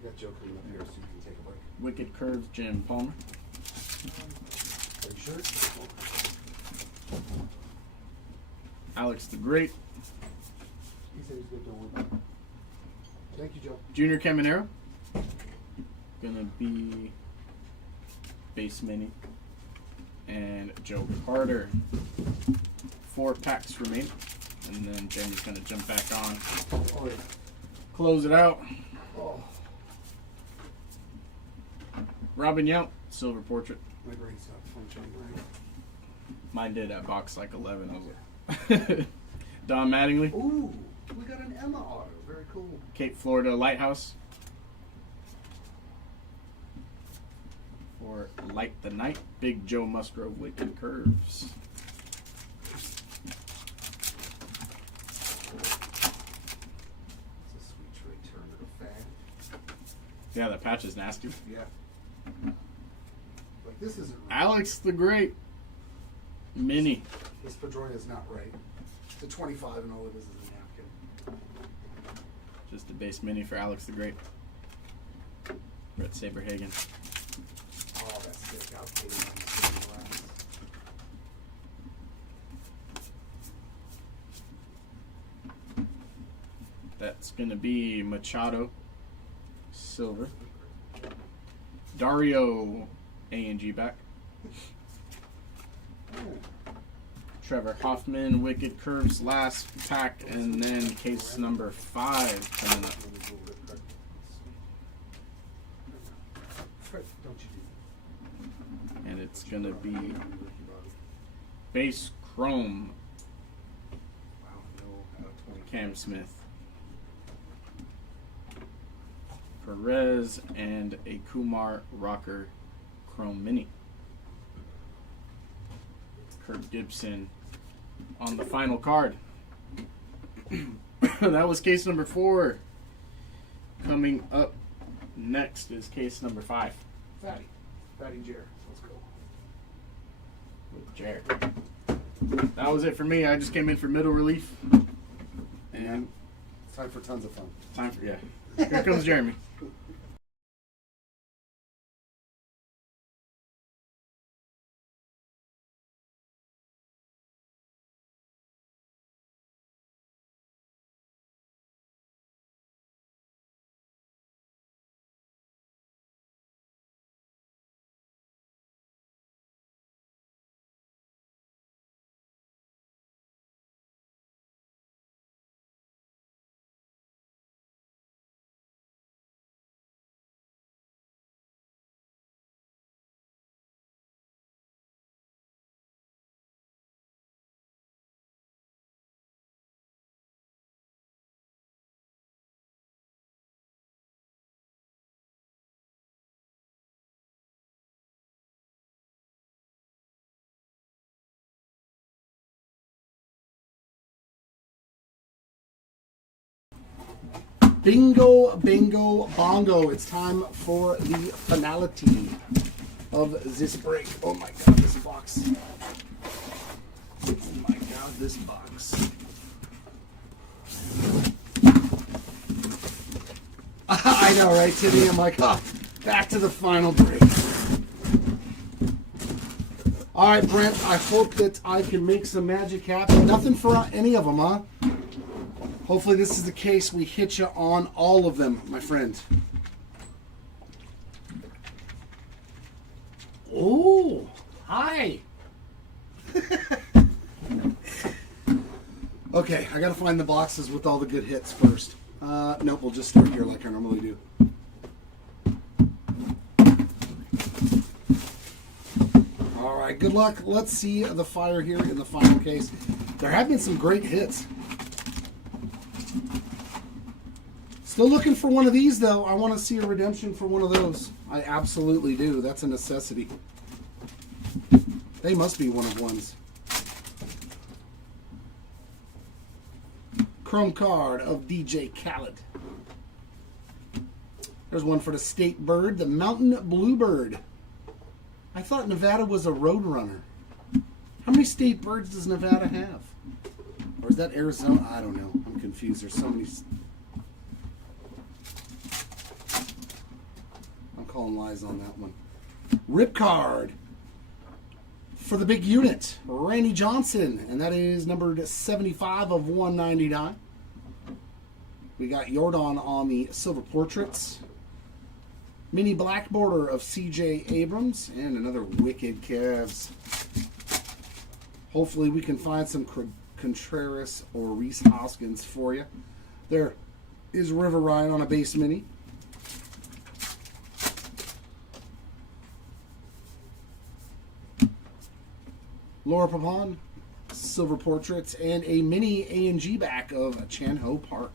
I got Joe coming up here so you can take a look. Wicked Curves, Jim Palmer. Are you sure? Alex the Great. He said he's good, don't worry about it. Thank you, Joe. Junior Caminero. gonna be base mini and Joe Carter. 4 packs remain, and then Jeremy's gonna jump back on, Oh, yeah. close it out. Oh, Robin Yount, silver portrait. my brain's not functioning right. Mine did at box like 11. I was like, Don Mattingly, Ooh, we got an Emma auto. Very cool. Cape Florida Lighthouse. For Light the Night, Big Joe Musgrove, Wicked Curves. It's a sweet return of the fan. Yeah, that patch is nasty. Yeah. Like this isn't right. Alex the Great, Mini. This Pedroia is not right. It's a 25 and all it is a napkin. Just a base mini for Alex the Great. Brett Saberhagen. Oh, that's sick. Outdated on the city glass. That's going to be Machado, silver. Dario, A&G back. Oh, Trevor Hoffman, Wicked Curves last pack, and then case number 5 coming up. don't you do And it's going to be that. base chrome, Wow, no, out of 20. Cam Smith. Perez, and a Kumar Rocker chrome mini. Kirk Gibson on the final card. That was case number 4. Coming up next is case number 5 Fatty Jer. Let's go. with Jared. That was it for me. I just came in for middle relief. And It's time for tons of fun. time for, yeah. Here comes Jeremy. Bingo, bingo, bongo. It's time for the finality of this break. Oh my god, this box. Oh my god, this box. I know, right, Timmy? I'm like, oh, back to the final break. All right, Brent, I hope that I can make some magic happen. Nothing for any of them, huh? Hopefully this is the case. We hit you on all of them, my friend. Oh, hi. Okay, I gotta find the boxes with all the good hits first. Nope, we'll just start here like I normally do. All right, good luck. Let's see the fire here in the final case. There have been some great hits. Still looking for one of these, though. I want to see a redemption for one of those. I absolutely do. That's a necessity. They must be one of ones. Chrome card of DJ Khaled. There's one for the State Bird, the Mountain Bluebird. I thought Nevada was a roadrunner. How many State Birds does Nevada have? Or is that Arizona? I don't know. I'm confused. There's so many... I'm calling lies on that one. Rip card for the big unit, Randy Johnson, and that is numbered 75 of 199. We got Jordan on the silver portraits. Mini black border of C.J. Abrams and another wicked Cavs. Hopefully we can find some Contreras or Reese Hoskins for you. There is River Ryan on a base mini. Laura Papon, silver portraits, and a mini A&G back of Chan Ho Park.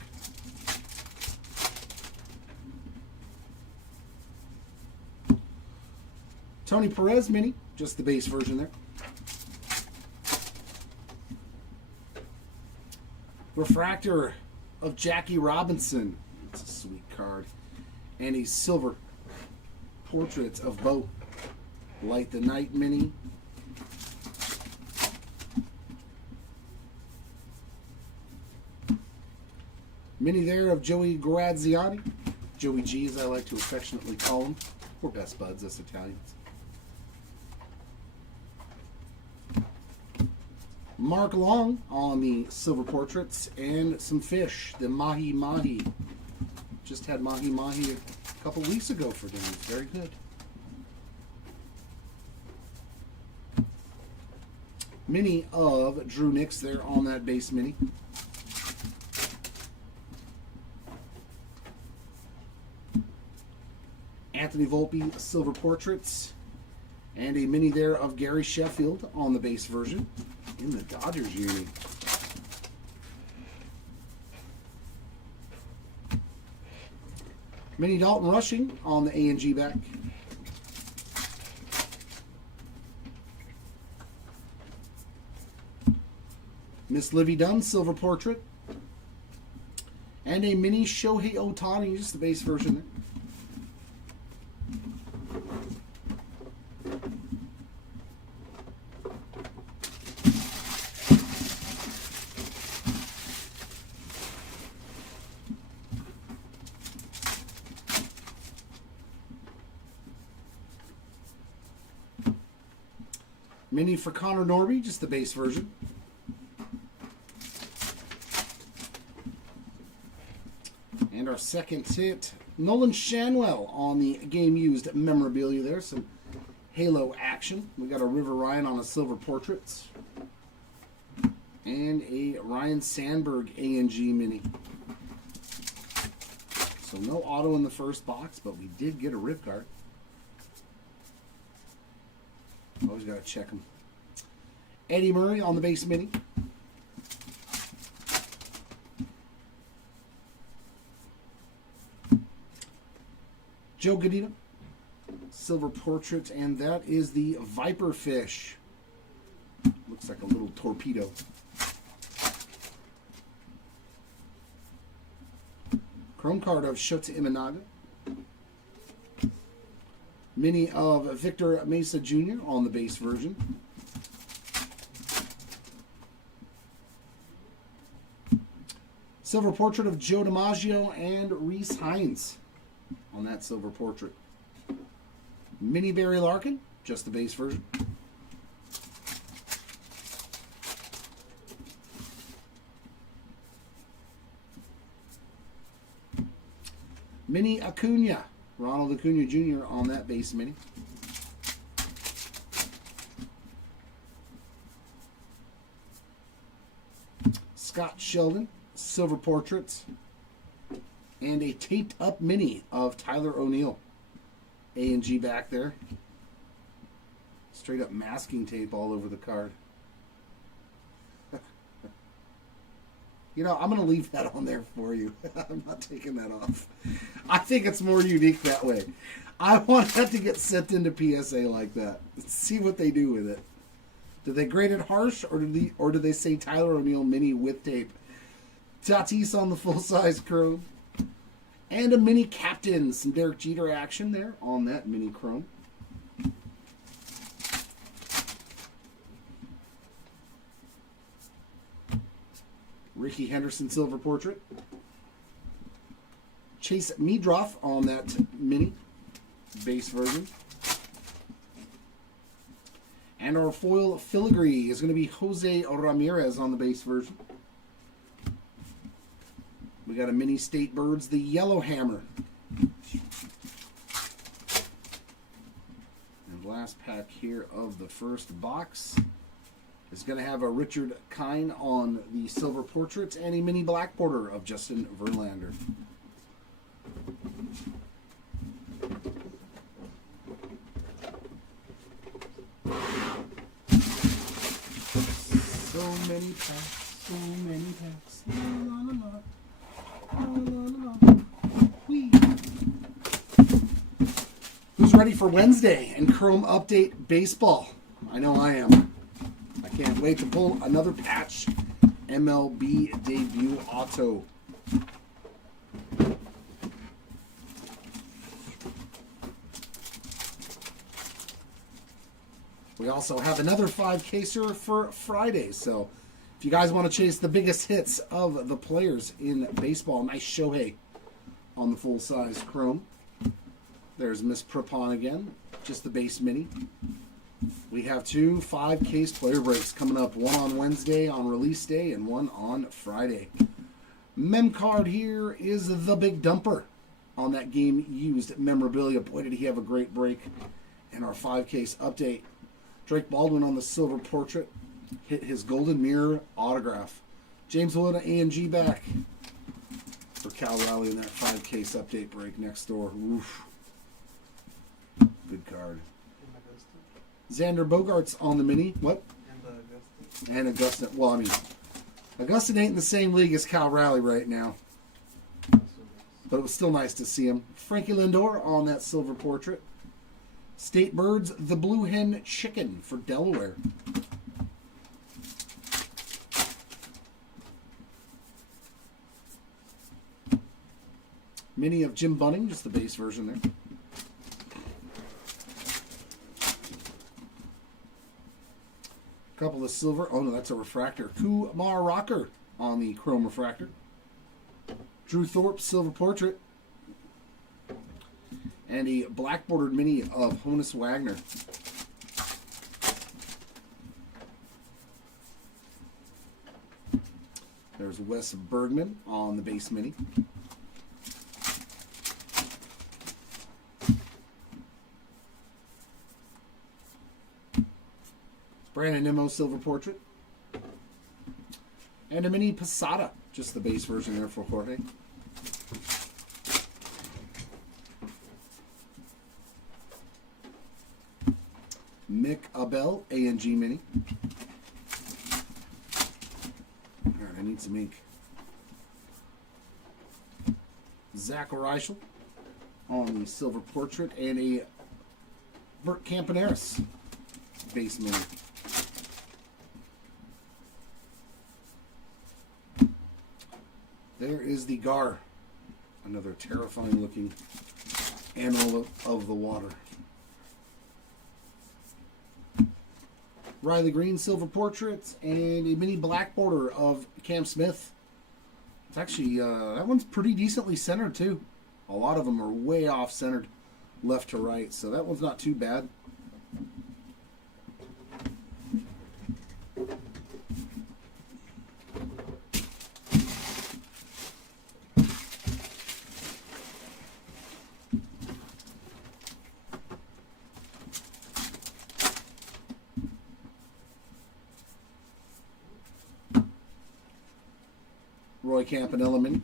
Tony Perez mini, just the base version there. Refractor of Jackie Robinson. That's a sweet card. And a silver portrait of Bo. Light the Night mini. Mini there of Joey Graziani. Joey G, as I like to affectionately call him. We're best buds, us Italians. Mark Long on the silver portraits and some fish. The Mahi Mahi. Just had Mahi Mahi a couple weeks ago for dinner. It's very good. Mini of Drew Nix there on that base mini. Anthony Volpe silver portraits. And a mini there of Gary Sheffield on the base version. In the Dodgers uni. Mini Dalton Rushing on the A&G back. Miss Livy Dunn silver portrait. And a mini Shohei Ohtani, just the base version there. Mini for Connor Norby, just the base version. And our second hit, Nolan Shanwell on the game used memorabilia there. Some Halo action. We got a River Ryan on a silver portraits. And a Ryan Sandberg A&G mini. So no auto in the first box, but we did get a rip card. Always got to check them. Eddie Murray on the base mini. Joe Godino, silver portrait, and that is the Viper Fish. Looks like a little torpedo. Chrome card of Shota Imanaga. Mini of Victor Mesa Jr. on the base version. Silver portrait of Joe DiMaggio and Reese Hines on that silver portrait. Mini Barry Larkin, just the base version. Mini Acuna, Ronald Acuna Jr. on that base mini. Scott Sheldon, silver portraits. And a taped up mini of Tyler O'Neill. A&G back there. Straight up masking tape all over the card. You know, I'm going to leave that on there for you. I'm not taking that off. I think it's more unique that way. I want that to get sent into PSA like that. Let's see what they do with it. Do they grade it harsh, or do they say Tyler O'Neill mini with tape? Tatis on the full-size chrome. And a mini captain. Some Derek Jeter action there on that mini chrome. Ricky Henderson silver portrait. Chase Meadroff on that mini base version. And our foil filigree is going to be Jose Ramirez on the base version. We got a mini State Birds, the Yellow Hammer. last pack here of the first box is going to have a Richard Kine on the silver portrait and a mini black border of Justin Verlander. So many packs, so many packs. La, la, la, la. La, la, la, la. Whee. Who's ready for Wednesday and Chrome Update Baseball? I know I am. I can't wait to pull another patch. MLB debut auto. We also have another 5-caser for Friday. So if you guys want to chase the biggest hits of the players in baseball, nice Shohei on the full-size Chrome. There's Miss Prepon again, just the base mini. We have 2 5-case player breaks coming up, one on Wednesday on release day and one on Friday. Mem card here is the Big Dumper on that game used memorabilia. Boy, did he have a great break in our 5-case update. Drake Baldwin on the silver portrait hit his golden mirror autograph. James Wood A&G back for Cal Raleigh in that 5-case update break next door. Oof. Good card. Xander Bogaerts on the mini. What? And Augusta. Well, I mean, Augusta ain't in the same league as Cal Raleigh right now. But it was still nice to see him. Frankie Lindor on that silver portrait. State Birds, the Blue Hen Chicken for Delaware. Mini of Jim Bunning, just the base version there. Couple of silver. Oh no, that's a refractor. Kumar Rocker on the chrome refractor. Drew Thorpe silver portrait. And a black bordered mini of Honus Wagner. There's Wes Bergman on the base mini. Brandon Nimmo silver portrait. And a mini Posada, just the base version there for Jorge. Mick Abel A&G mini. Alright, I need some ink. Zach Reichel on the silver portrait and a Bert Campaneris base mini. There is the Gar, another terrifying looking animal of the water. Riley Green silver portrait and a mini black border of Cam Smith. It's actually, that one's pretty decently centered too. A lot of them are way off centered left to right, so that one's not too bad. Roy Campanella mini.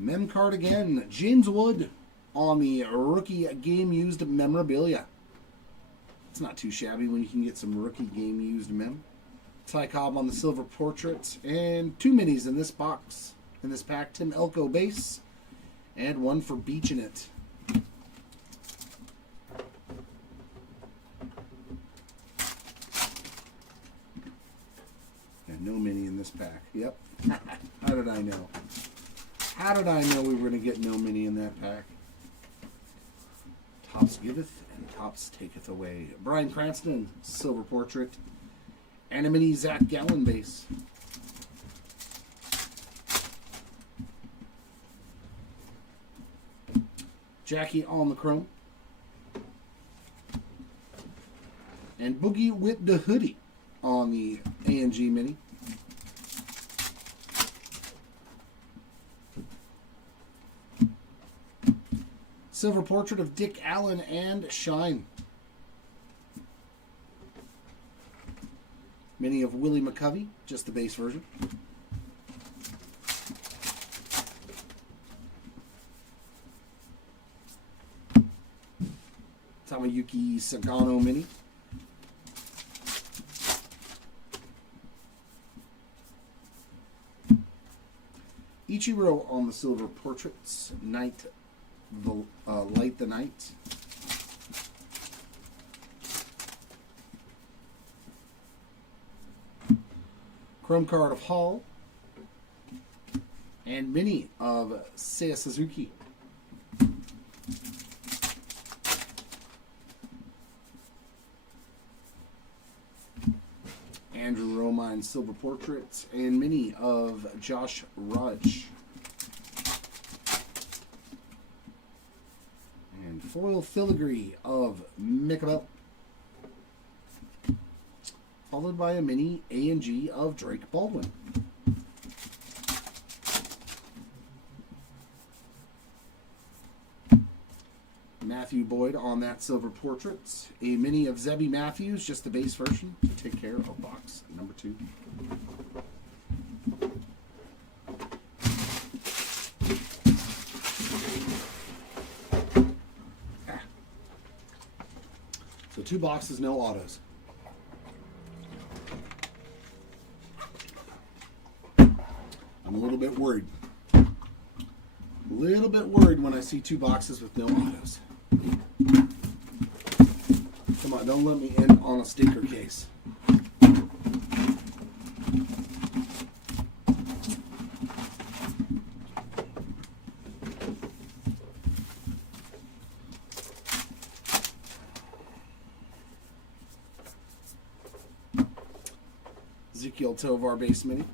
Mem card again. James Wood on the rookie game used memorabilia. It's not too shabby when you can get some rookie game used mem. Ty Cobb on the silver portrait. And 2 minis in this box. In this pack, Tim Elko base. And one for Beaching It. No mini in this pack. Yep. How did I know? How did I know we were going to get no mini in that pack? Tops giveth and tops taketh away. Bryan Cranston, silver portrait. And a mini Zach Gallen base. Jackie on the chrome. And Boogie with the hoodie on the A&G mini. Silver portrait of Dick Allen and Shine. Mini of Willie McCovey, just the base version. Tamayuki Sagano mini. Ichiro on the silver portraits. Light the Night. Chrome card of Hall. And mini of Seiya Suzuki. Andrew Romine silver portraits and mini of Josh Rudge. And foil filigree of Mick, followed by a mini A&G of Drake Baldwin. Matthew Boyd on that silver portrait. A mini of Zebby Matthews, just the base version, to take care of box number 2. So 2 boxes, no autos. I'm a little bit worried. When I see 2 boxes with no autos. Come on, don't let me end on a stinker case. Ezekiel Tovar base mini.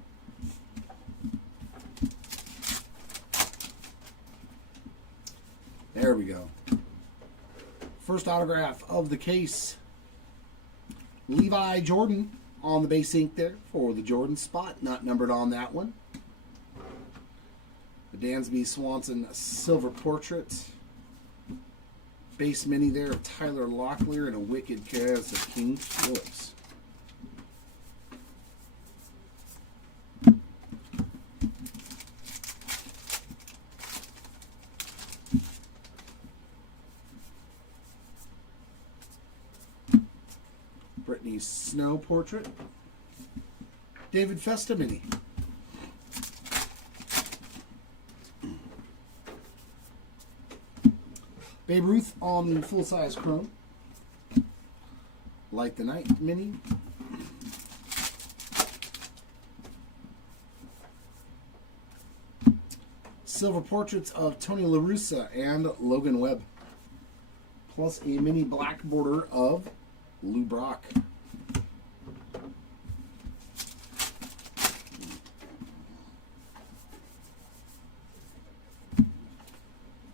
There we go. First autograph of the case. Levi Jordan on the base ink there for the Jordan spot. Not numbered on that one. The Dansby Swanson silver portrait. Base mini there of Tyler Locklear and a wicked cast of King Phillips. Brittany Snow portrait. David Festa mini. Babe Ruth on the full-size chrome. Light the Night mini. Silver portraits of Tony La Russa and Logan Webb. Plus a mini black border of Lou Brock.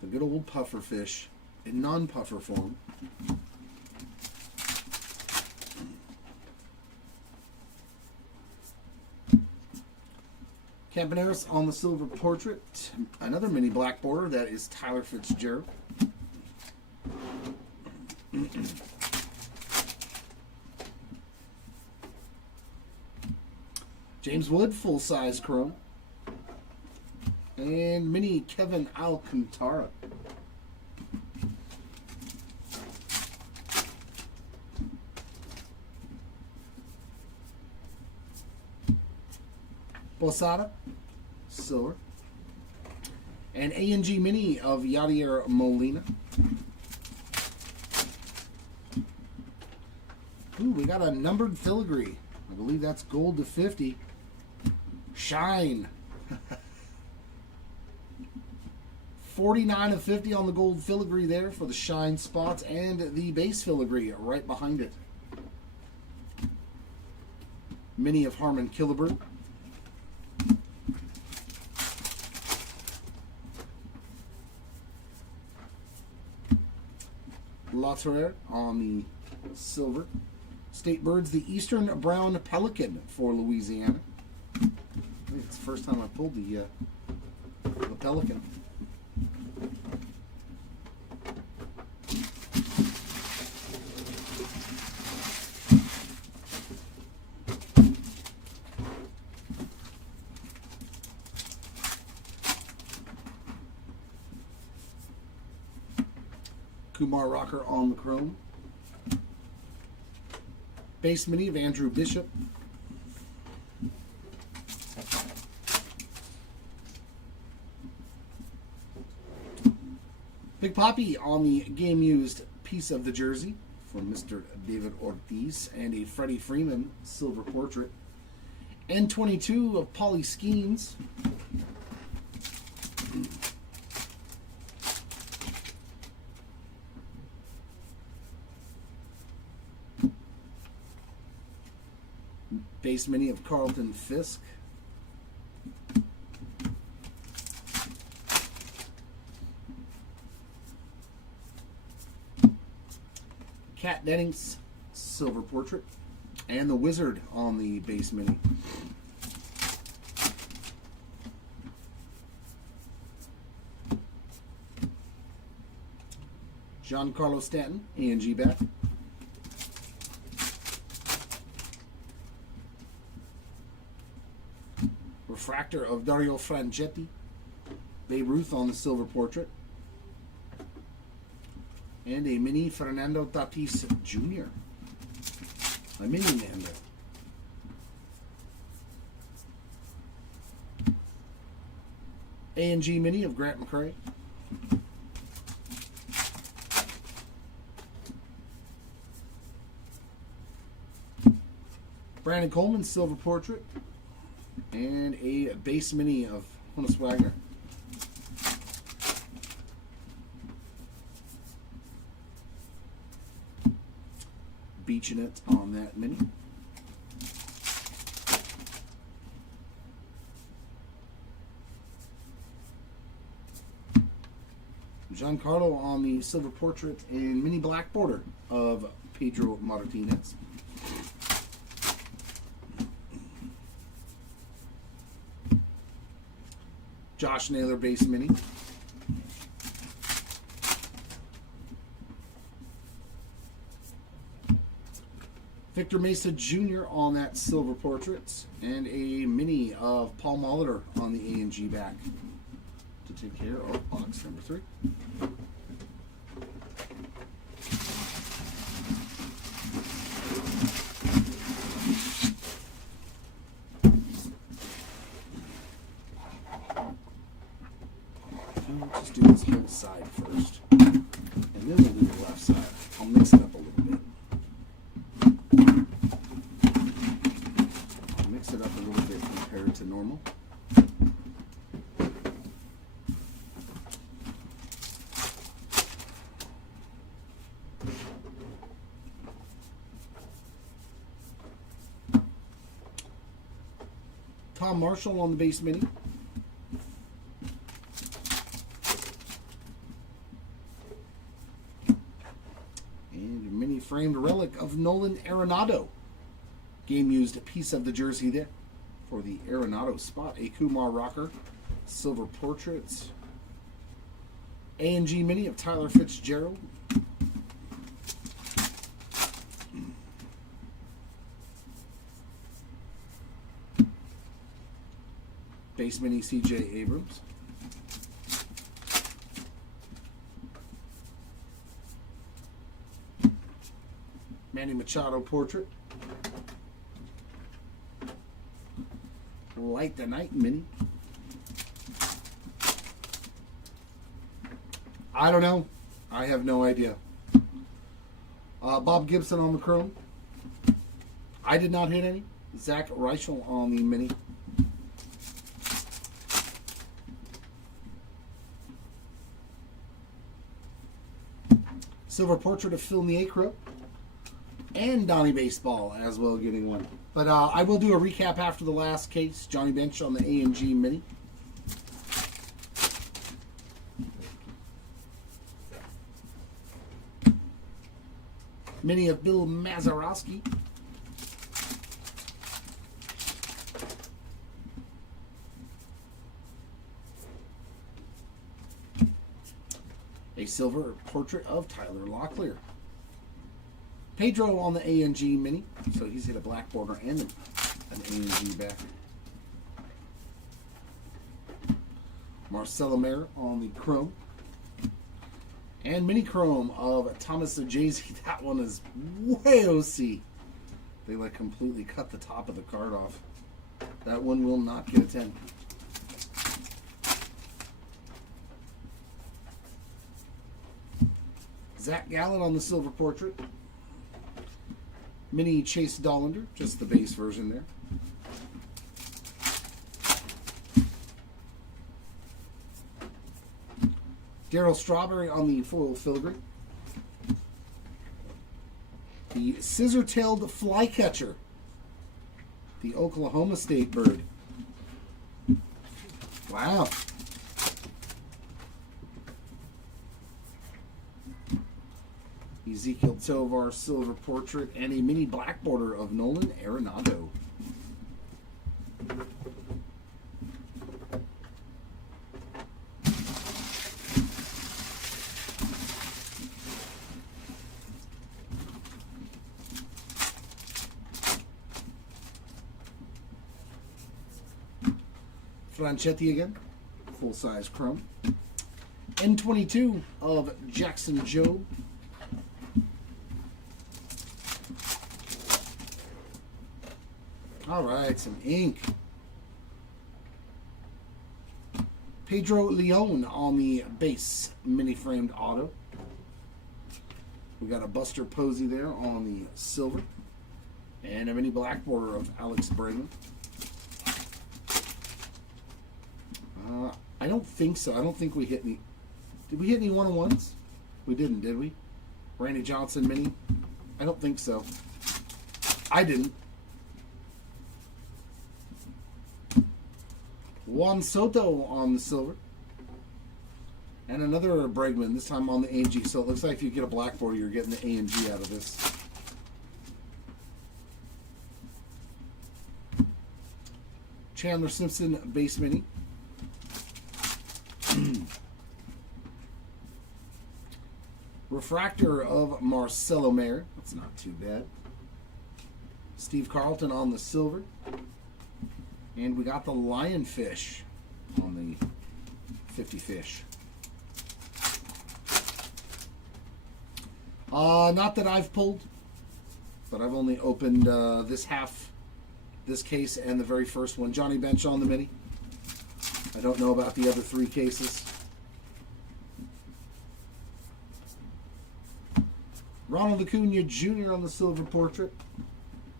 The good old puffer fish in non-puffer form. Campaneris on the silver portrait. Another mini black border, that is Tyler Fitzgerald. James Wood, full-size chrome. And mini Kevin Alcantara. Posada, silver. And A&G mini of Yadier Molina. Ooh, we got a numbered filigree. I believe that's gold to 50. Shine. 49 of 50 on the gold filigree there for the shine spots, and the base filigree right behind it. Mini of Harmon Killebrew. Lotterer on the silver. State Birds, the Eastern Brown Pelican for Louisiana. I think it's the first time I pulled the Pelican. Kumar Rocker on the chrome. Base mini of Andrew Bishop. Big Poppy on the game used piece of the jersey from Mr. David Ortiz, and a Freddie Freeman silver portrait. N22 of Paulie Skeens. Base mini of Carlton Fisk. Kat Dennings silver portrait, and the Wizard on the base mini. Giancarlo Stanton, A&G back. Refractor of Dario Franchetti. Babe Ruth on the silver portrait. And a mini Fernando Tatis Jr. A mini Nando. A&G mini of Grant McCray. Brandon Coleman silver portrait. And a base mini of Honus Wagner. Beaching it on that mini. Giancarlo on the silver portrait and mini black border of Pedro Martinez. Josh Naylor base mini. Victor Mesa Jr. on that silver portrait, and a mini of Paul Molitor on the A&G back to take care of box number 3. Let's just do this whole side first, and then we'll do the left side. I'll mix it up a little bit. Mix it up a little bit compared to normal. Tom Marshall on the base mini. And a mini framed relic of Nolan Arenado. Game used a piece of the jersey there for the Arenado spot. A Kumar Rocker silver portraits. A&G mini of Tyler Fitzgerald. Base mini CJ Abrams. Manny Machado portrait. Light the Night mini. I don't know. I have no idea. Bob Gibson on the chrome. I did not hit any. Zach Reichel on the mini. Silver portrait of Phil Niekro. And Donnie Baseball as well getting one. But I will do a recap after the last case. Johnny Bench on the A&G mini. Mini of Bill Mazeroski. A silver portrait of Tyler Locklear. Pedro on the A&G mini, so he's hit a black border and an A&G back. Marcelo Mayer on the chrome. And mini chrome of Thomas Jay-Z. That one is way OC. They like completely cut the top of the card off. That one will not get a 10. Zach Gallen on the silver portrait. Mini Chase Dollander, just the base version there. Darryl Strawberry on the foil filigree. The scissor-tailed flycatcher. The Oklahoma State bird. Wow. Ezekiel Tovar silver portrait and a mini black border of Nolan Arenado. Franchetti again, full-size chrome. N22 of Jackson Joe. All right, some ink. Pedro Leon on the base mini-framed auto. We got a Buster Posey there on the silver. And a mini black border of Alex Bregman. I don't think so. I don't think we hit any. Did we hit any one-on-ones? We didn't, did we? Randy Johnson mini? I don't think so. I didn't. Juan Soto on the silver. And another Bregman, this time on the A&G. So it looks like if you get a black border, you're getting the A&G out of this. Chandler Simpson base mini. Refractor of Marcelo Mayer. That's not too bad. Steve Carlton on the silver. And we got the Lionfish on the 50 fish. Not that I've pulled, but I've only opened this case and the very first one. Johnny Bench on the mini. I don't know about the other three cases. Ronald Acuna Jr. on the silver portrait.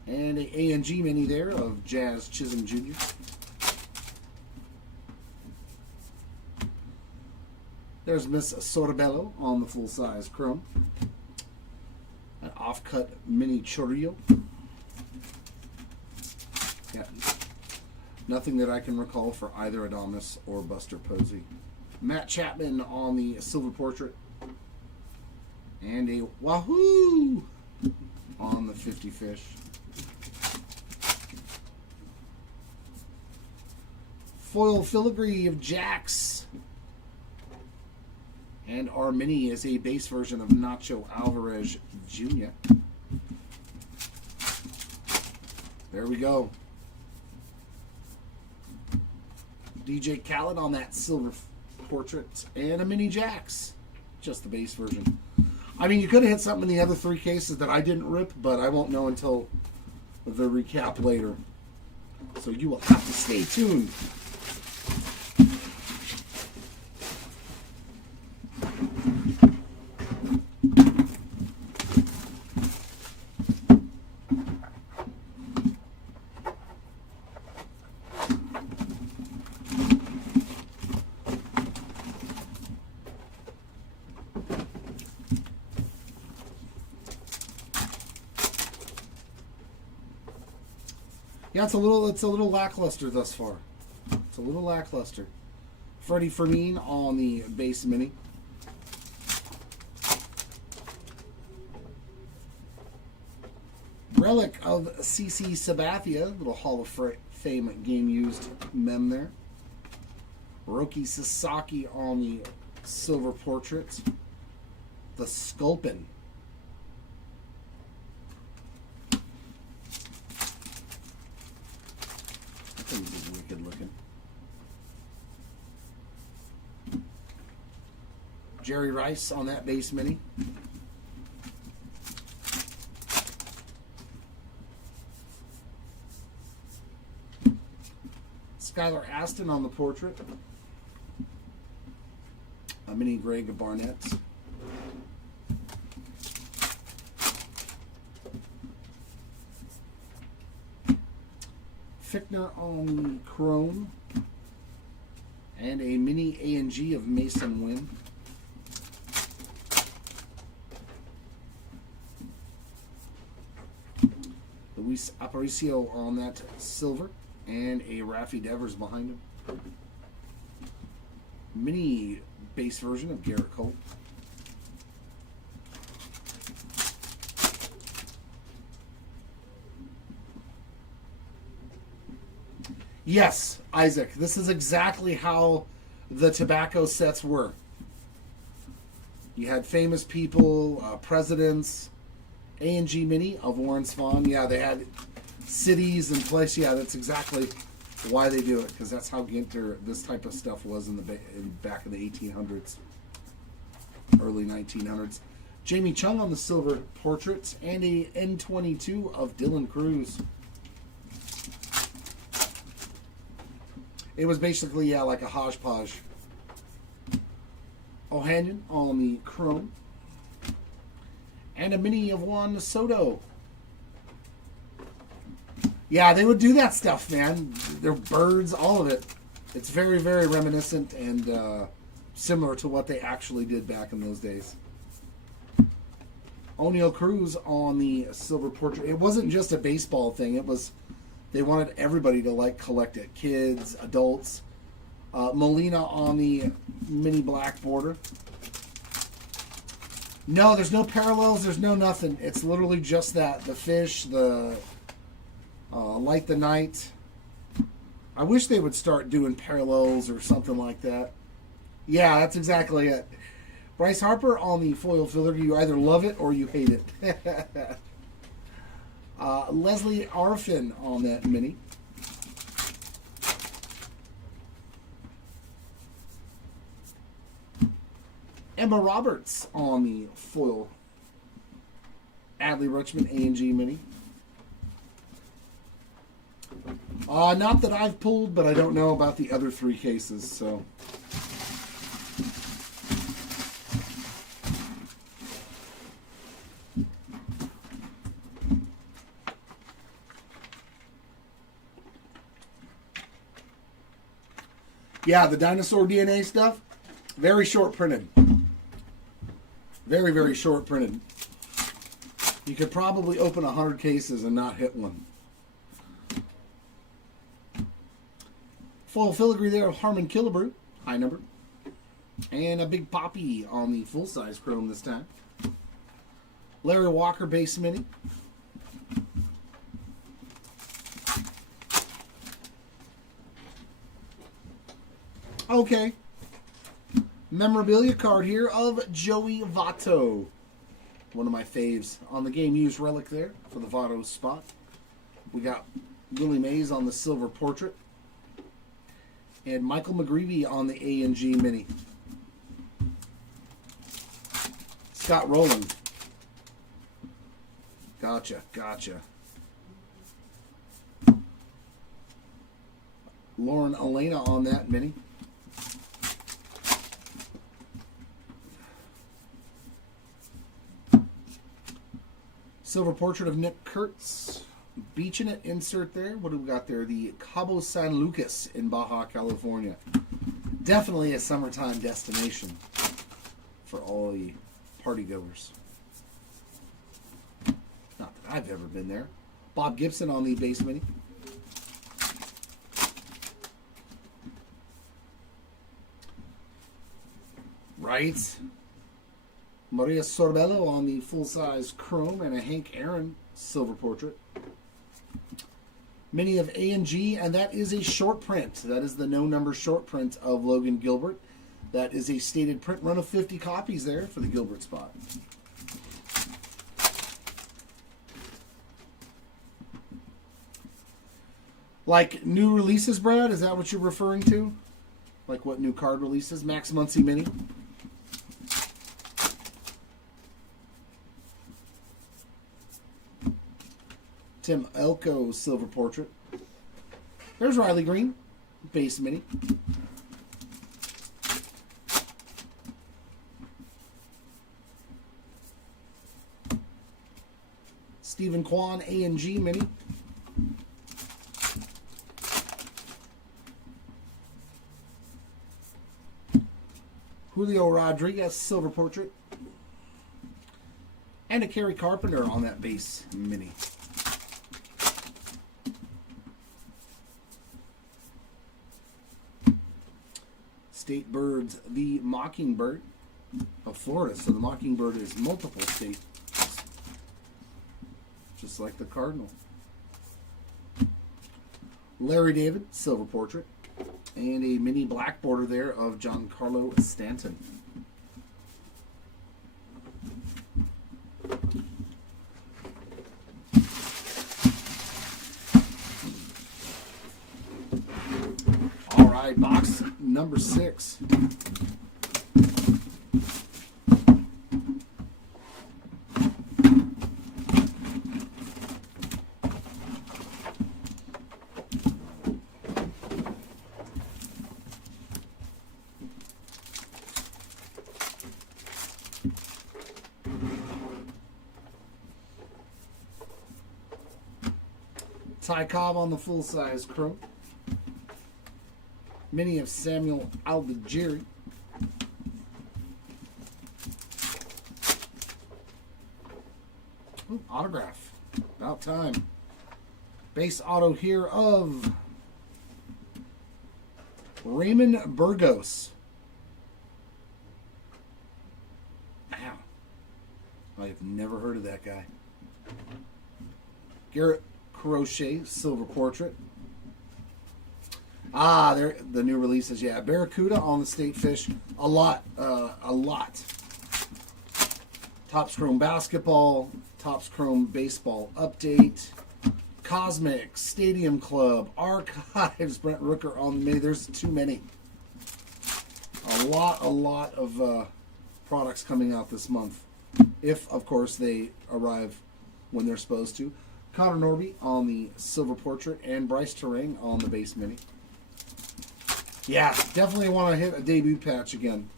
And a A&G mini there of Jazz Chisholm Jr. There's Miss Sorbello on the full-size chrome. An off-cut mini Chorillo. Yeah. Nothing that I can recall for either Adames or Buster Posey. Matt Chapman on the silver portrait. And a Wahoo on the 50 fish. Foil filigree of Jax. And our mini is a base version of Nacho Alvarez Jr. There we go. DJ Khaled on that silver portrait. And a mini Jax. Just the base version. I mean, you could have hit something in the other three cases that I didn't rip, but I won't know until the recap later. So you will have to stay tuned. Yeah, it's a little lackluster thus far. It's a little lackluster. Freddie Fermin on the base mini. Relic of CC Sabathia, little Hall of Fame game used mem there. Roki Sasaki on the silver portrait. The Sculpin. That thing is wicked looking. Jerry Rice on that base mini. Skylar Aston on the portrait. A mini Greg Barnett. Fichtner on the chrome. And a mini A&G of Mason Wynn. Luis Aparicio on that silver. And a Raffy Devers behind him. Mini base version of Garrett Cole. Yes, Isaac, this is exactly how the tobacco sets were. You had famous people, presidents, A&G Mini of Warren Spahn. Yeah, they had cities and places. Yeah, that's exactly why they do it, because that's how Ginter, this type of stuff was back in the 1800s, early 1900s. Jamie Chung on the silver portraits, and a N22 of Dylan Cruz. It was basically, yeah, like a hodgepodge. O'Hanion on the chrome. And a mini of Juan Soto. Yeah, they would do that stuff, man. They're birds, all of it. It's very, very reminiscent and similar to what they actually did back in those days. O'Neal Cruz on the silver portrait. It wasn't just a baseball thing. It was, they wanted everybody to like collect it. Kids, adults. Molina on the mini black border. No, there's no parallels. There's no nothing. It's literally just that. The fish, the Light the Night. I wish they would start doing parallels or something like that. Yeah, that's exactly it. Bryce Harper on the foil filler. You either love it or you hate it. Leslie Arfin on that mini. Emma Roberts on the foil. Adley Rutschman A&G mini. Not that I've pulled, but I don't know about the other three cases, so. Yeah, the dinosaur DNA stuff, very short printed. Very, very short printed. You could probably open 100 cases and not hit one. Foil filigree there of Harmon Killebrew, high number. And a big poppy on the full-size chrome this time. Larry Walker base mini. Okay. Memorabilia card here of Joey Votto. One of my faves. On the game used relic there for the Votto spot. We got Willie Mays on the silver portrait. And Michael McGreevy on the A&G mini. Scott Rowland. Gotcha, gotcha. Lauren Elena on that mini. Silver portrait of Nick Kurtz. Beaching it insert there. What do we got there? The Cabo San Lucas in Baja, California. Definitely a summertime destination for all the party goers. Not that I've ever been there. Bob Gibson on the base mini. Right. Maria Sorbello on the full-size chrome and a Hank Aaron silver portrait. Mini of A&G, and that is a short print. That is the no-number short print of Logan Gilbert. That is a stated print run of 50 copies there for the Gilbert spot. Like new releases, Brad? Is that what you're referring to? Like what new card releases? Max Muncy Mini. Tim Elko silver portrait. There's Riley Green, base mini. Stephen Kwan A&G mini. Julio Rodriguez silver portrait. And a Kerry Carpenter on that base mini. State Birds, the Mockingbird of Florida. So the Mockingbird is multiple states, just like the Cardinal. Larry David, silver portrait. And a mini black border there of Giancarlo Stanton. All right, box number 6. Ty Cobb on the full-size chrome. Mini of Samuel Aldigeri. Ooh, autograph. About time. Base auto here of Raymond Burgos. Wow. I have never heard of that guy. Garrett Crochet silver portrait. Ah, there the new releases. Yeah, Barracuda on the State Fish. A lot. Topps Chrome basketball. Topps Chrome baseball update. Cosmic Stadium Club Archives. Brent Rooker on the mini. There's too many. A lot of products coming out this month. If of course they arrive when they're supposed to. Connor Norby on the silver portrait and Bryce Terang on the base mini. Yeah, definitely want to hit a debut patch again.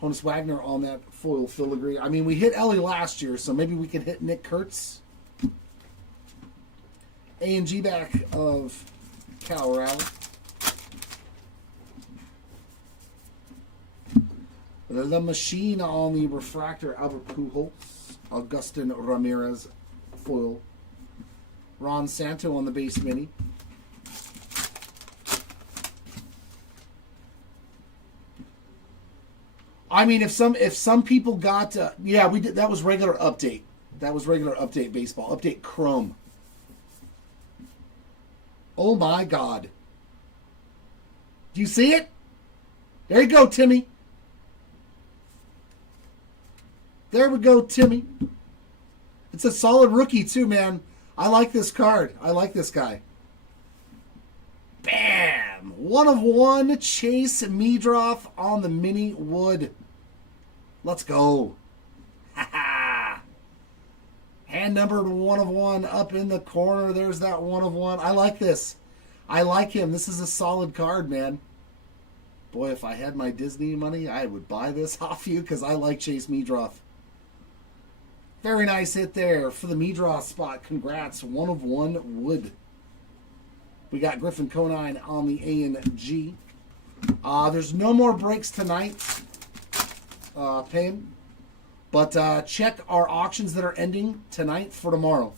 Honus Wagner on that foil filigree. I mean, we hit Ellie last year, so maybe we can hit Nick Kurtz. A&G back of Cal Raleigh. The Machine on the refractor, Albert Pujols. Augustin Ramirez foil. Ron Santo on the base mini. I mean, if some people got yeah, we did. That was regular update. That was regular update baseball. Update Chrome. Oh my God! Do you see it? There you go, Timmy. There we go, Timmy. It's a solid rookie too, man. I like this card. I like this guy. Bam! 1/1 Chase Meadroff on the mini wood. Let's go. Ha ha! Hand numbered 1/1 up in the corner. There's that 1/1. I like this. I like him. This is a solid card, man. Boy, if I had my Disney money, I would buy this off you because I like Chase Meadroff. Very nice hit there for the Meadroff spot. Congrats. 1/1 wood. We got Griffin Conine on the A&G. There's no more breaks tonight, Payne. But check our auctions that are ending tonight for tomorrow.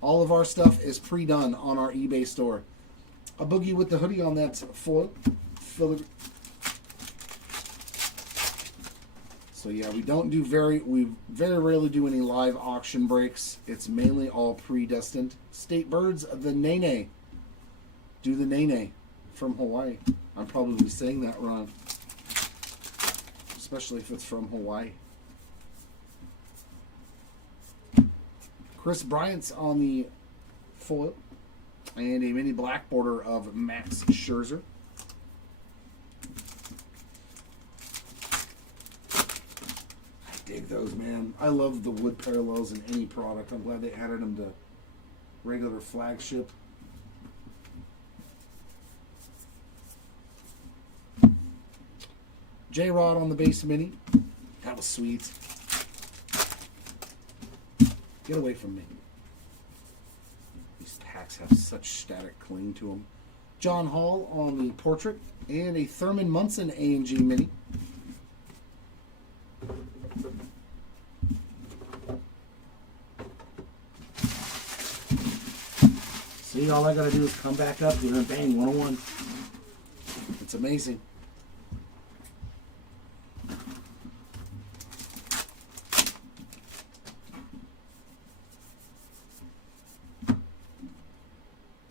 All of our stuff is pre-done on our eBay store. A boogie with the hoodie on that foil. So yeah, we very rarely do any live auction breaks. It's mainly all predestined. State Birds, the Nene. Do the Nene from Hawaii. I'm probably saying that wrong. Especially if it's from Hawaii. Chris Bryant's on the foil. And a mini black border of Max Scherzer. Dig those man. I love the wood parallels in any product. I'm glad they added them to regular flagship. J-Rod on the base mini. That was sweet. Get away from me. These packs have such static cling to them. John Hall on the portrait. And a Thurman Munson A&G mini. See, all I gotta do is come back up here and bang, 101. It's amazing.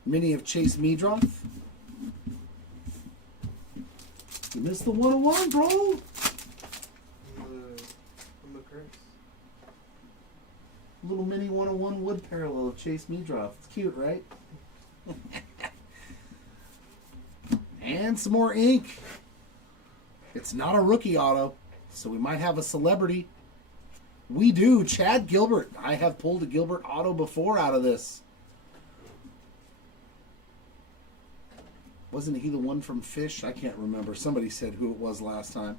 Mini of Chase Meadroth. You missed the 101, bro. From the curse. Little mini 101 wood parallel of Chase Meadroth. It's cute, right? And some more ink. It's not a rookie auto, so we might have a celebrity. We do. Chad Gilbert. I have pulled a Gilbert auto before out of this. Wasn't he the one from Fish? I can't remember. Somebody said who it was last time.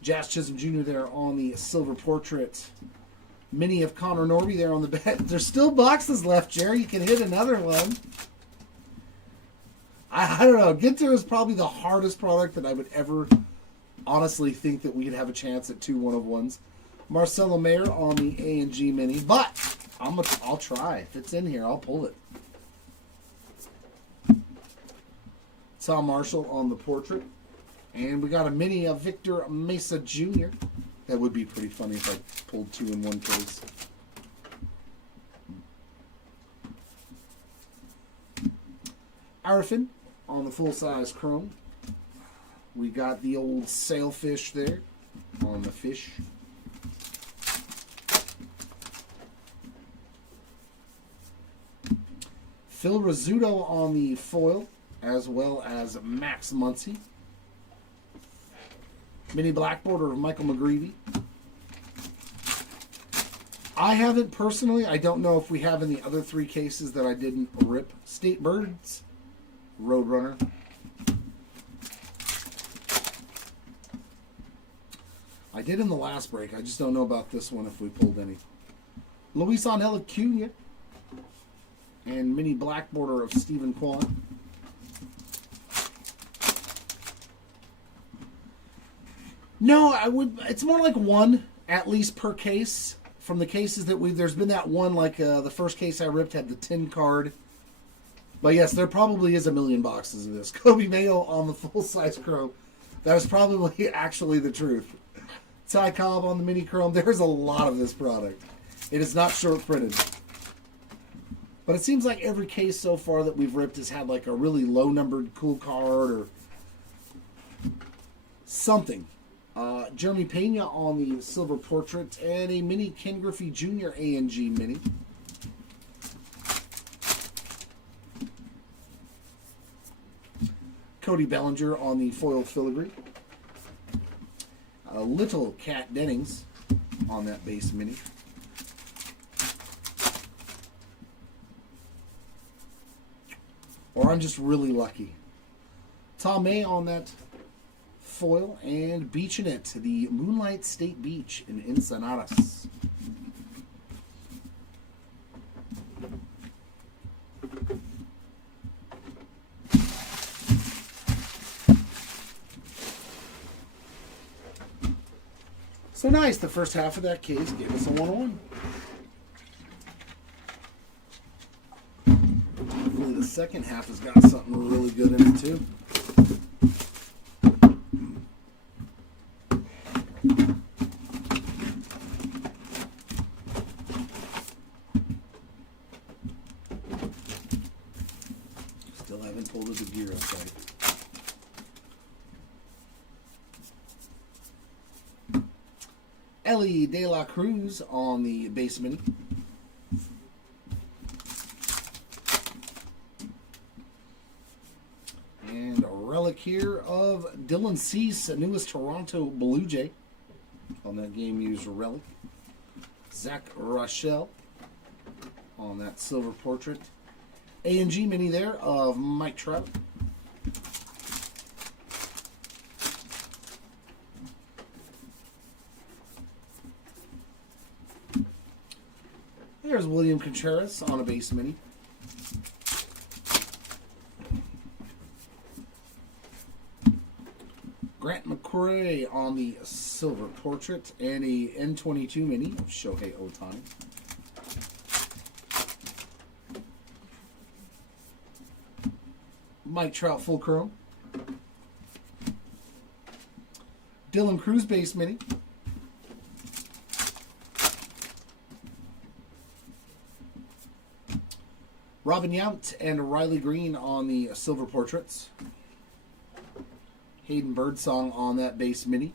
Jazz Chisholm Jr. there on the silver portrait. Mini of Connor Norby there on the back. There's still boxes left, Jerry. You can hit another one. I don't know. GINTER is probably the hardest product that I would ever honestly think that we could have a chance at 2 1-of-1s. Marcelo Mayer on the A&G Mini. But I'll try. If it's in here, I'll pull it. Tom Marshall on the portrait. And we got a mini of Victor Mesa Jr. That would be pretty funny if I pulled 2 in one case. Arifin on the full-size chrome. We got the old sailfish there on the fish. Phil Rizzuto on the foil, as well as Max Muncy. Mini black border of Michael McGreevy. I haven't personally. I don't know if we have in the other 3 cases that I didn't rip. State Birds, Roadrunner. I did in the last break. I just don't know about this one if we pulled any. Luis Angel Acuna. And mini black border of Stephen Kwan. No, I would. It's more like 1 at least per case. From the cases that there's been that one, like the first case I ripped had the 10 card. But yes, there probably is a million boxes of this. Kobe Mayo on the full-size chrome. That is probably actually the truth. Ty Cobb on the mini chrome. There's a lot of this product. It is not short printed. But it seems like every case so far that we've ripped has had like a really low numbered cool card or something. Jeremy Pena on the silver portrait and a mini Ken Griffey Jr. A&G mini. Cody Bellinger on the foil filigree. Little Cat Dennings on that base mini. Or I'm just really lucky. Tom May on that foil and Beach in it, the Moonlight State Beach in Ensenadas. So nice, the first half of that case gave us a 1-on-1. Hopefully the second half has got something really good in it too. Still haven't pulled the gear up right. Ellie De La Cruz on the base mini. And a relic here of Dylan Cease, newest Toronto Blue Jay on that game used relic. Zach Rochelle on that silver portrait. A&G mini there of Mike Trout. There's William Contreras on a base mini. Grant McCray on the silver portrait and a N22 mini of Shohei Ohtani. Mike Trout full chrome. Dylan Cruz base mini. Robin Yount and Riley Green on the silver portraits. Hayden Birdsong on that base mini.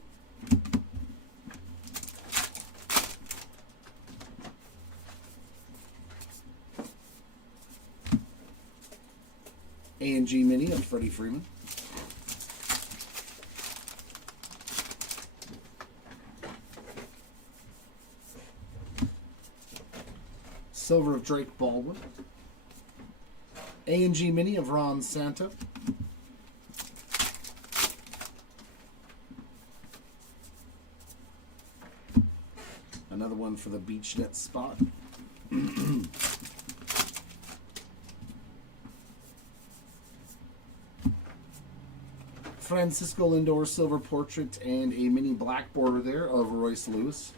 A&G mini of Freddie Freeman. Silver of Drake Baldwin. A&G mini of Ron Santo. Another one for the beach net spot. Francisco Lindor silver portrait and a mini black border there of Royce Lewis.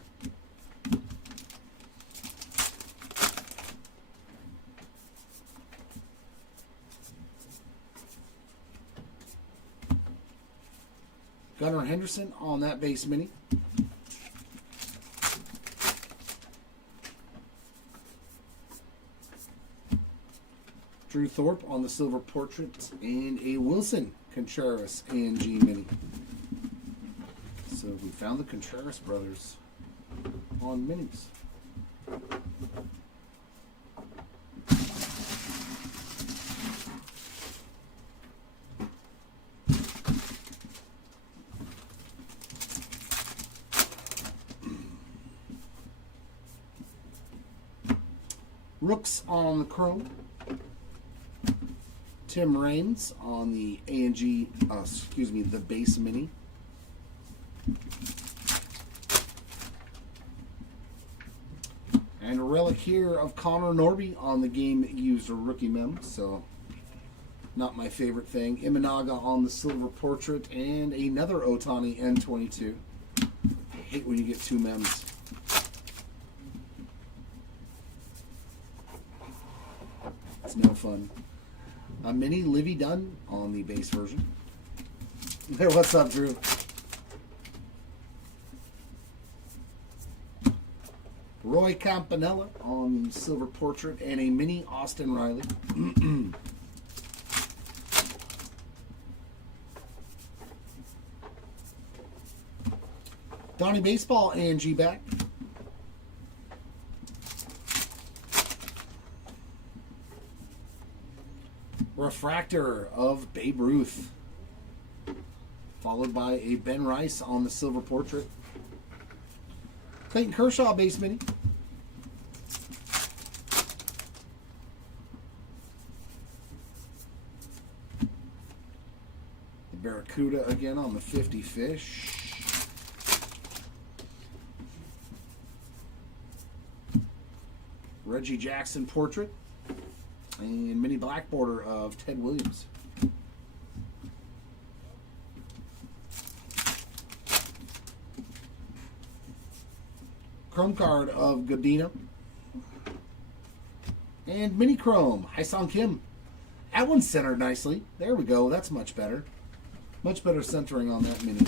Gunnar Henderson on that base mini. Drew Thorpe on the silver portrait and a Wilson Contreras A&G mini. So we found the Contreras brothers on minis. Rooks on the chrome. Tim Raines on the A&G, the base mini. And a relic here of Connor Norby on the game used rookie mem, so not my favorite thing. Imanaga on the silver portrait and another Ohtani N22. I hate when you get two mems. It's no fun. A mini Livy Dunn on the base version. There, what's up, Drew? Roy Campanella on the silver portrait and a mini Austin Riley. Donnie Baseball A&G back. Refractor of Babe Ruth, followed by a Ben Rice on the silver portrait. Clayton Kershaw base mini. The Barracuda again on the 50 fish. Reggie Jackson portrait. And mini black border of Ted Williams. Chrome card of Godino. And mini chrome, Hyesung Kim. That one's centered nicely. There we go. That's much better. Much better centering on that mini.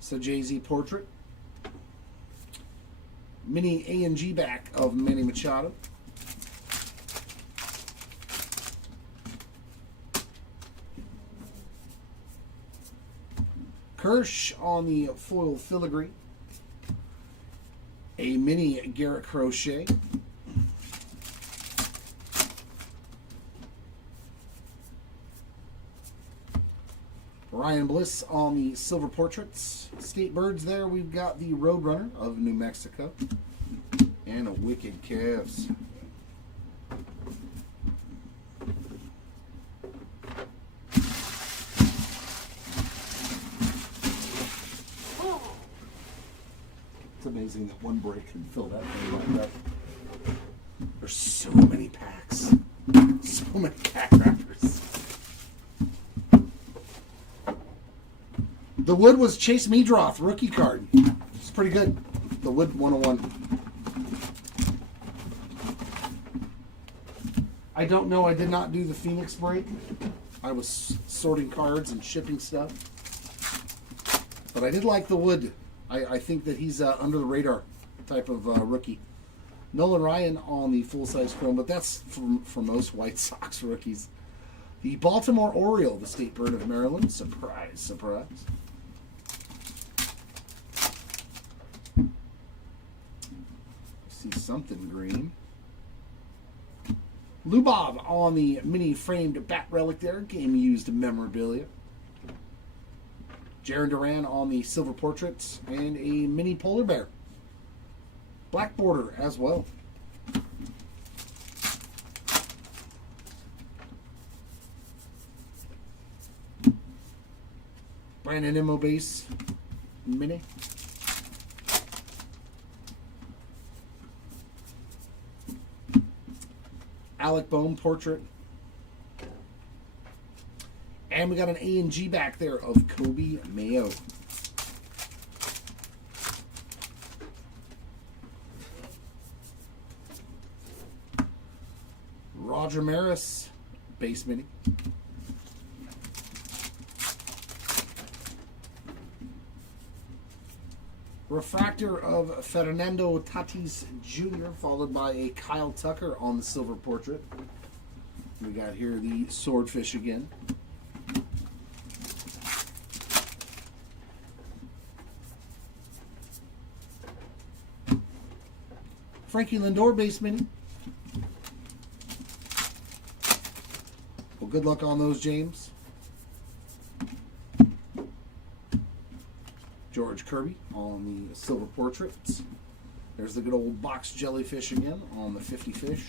So Jay-Z portrait. Mini A&G back of Manny Machado. Kirsch on the foil filigree. A mini Garrett Crochet. Ryan Bliss on the silver portraits. State birds there, we've got the Roadrunner of New Mexico. And a Wicked Cavs. It's amazing that one break can fill that thing like that. There's so many packs. So many pack wrappers. The Wood was Chase Meadroth, rookie card. It's pretty good. The Wood 101. I don't know. I did not do the Phoenix break. I was sorting cards and shipping stuff. But I did like the Wood. I think that he's under the radar type of rookie. Nolan Ryan on the full-size chrome, but that's for most White Sox rookies. The Baltimore Oriole, the state bird of Maryland. Surprise, surprise. See something green. Lubov on the mini framed bat relic there. Game used memorabilia. Jaron Duran on the silver portraits. And a mini polar bear. Black border as well. Brandon Nimmo base mini. Alec Bohm portrait. And we got an A and G back there of Kobe Mayo. Roger Maris, base mini. Refractor of Fernando Tatis Jr., followed by a Kyle Tucker on the silver portrait. We got here the Swordfish again. Frankie Lindor base mini. Well, good luck on those, James. George Kirby on the silver portraits. There's the good old box jellyfish again on the 50 fish.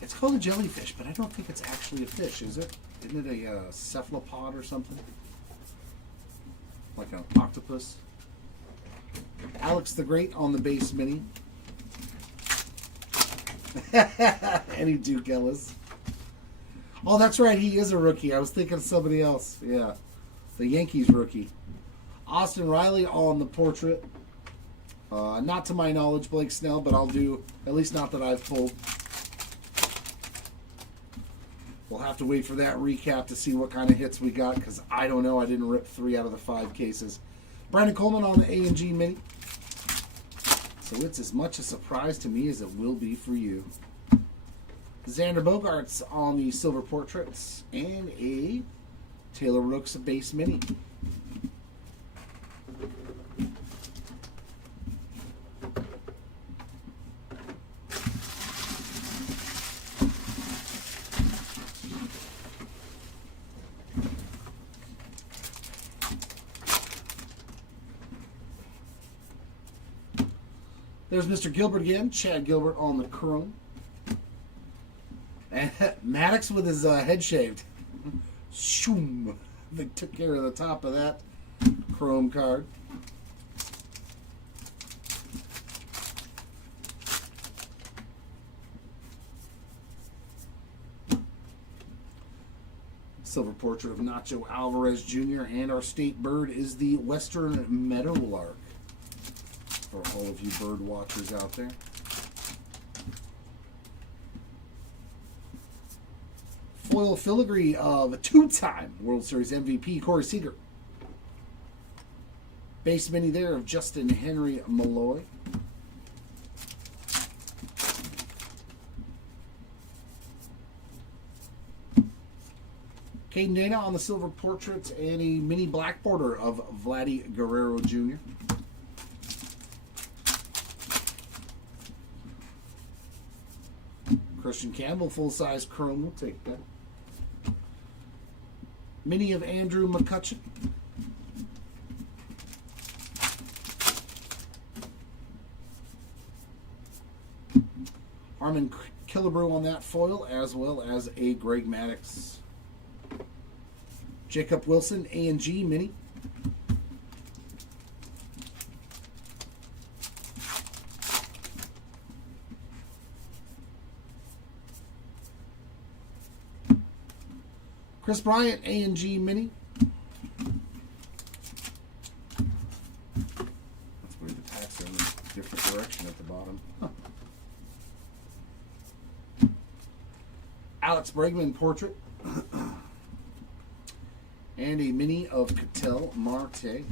It's called a jellyfish, but I don't think it's actually a fish, is it? Isn't it a cephalopod or something? Like an octopus? Alex the Great on the base mini. Any Duke Ellis. Oh, that's right. He is a rookie. I was thinking of somebody else. Yeah. The Yankees rookie. Austin Riley on the portrait. Not to my knowledge, Blake Snell, but I'll do, at least not that I've pulled. We'll have to wait for that recap to see what kind of hits we got, because I don't know. I didn't rip 3 out of the 5 cases. Brandon Coleman on the A&G Mini. So it's as much a surprise to me as it will be for you. Xander Bogaerts on the silver portraits. And a Taylor Rooks base mini. There's Mr. Gilbert again. Chad Gilbert on the chrome. And Maddox with his head shaved. Shoom. They took care of the top of that chrome card. Silver portrait of Nacho Alvarez Jr. And our state bird is the Western Meadowlark. For all of you bird watchers out there. Foil filigree of a 2-time World Series MVP, Corey Seager. Base mini there of Justin Henry Malloy. Caden Dana on the silver portraits and a mini black border of Vladdy Guerrero Jr. Christian Campbell, full-size chrome. We'll take that. Mini of Andrew McCutcheon. Armin Killebrew on that foil, as well as a Greg Maddux. Jacob Wilson, A&G Mini. Chris Bryant, A&G Mini. That's weird, the tacks are in a different direction at the bottom. Huh. Alex Bregman portrait. And a mini of Ketel Marte.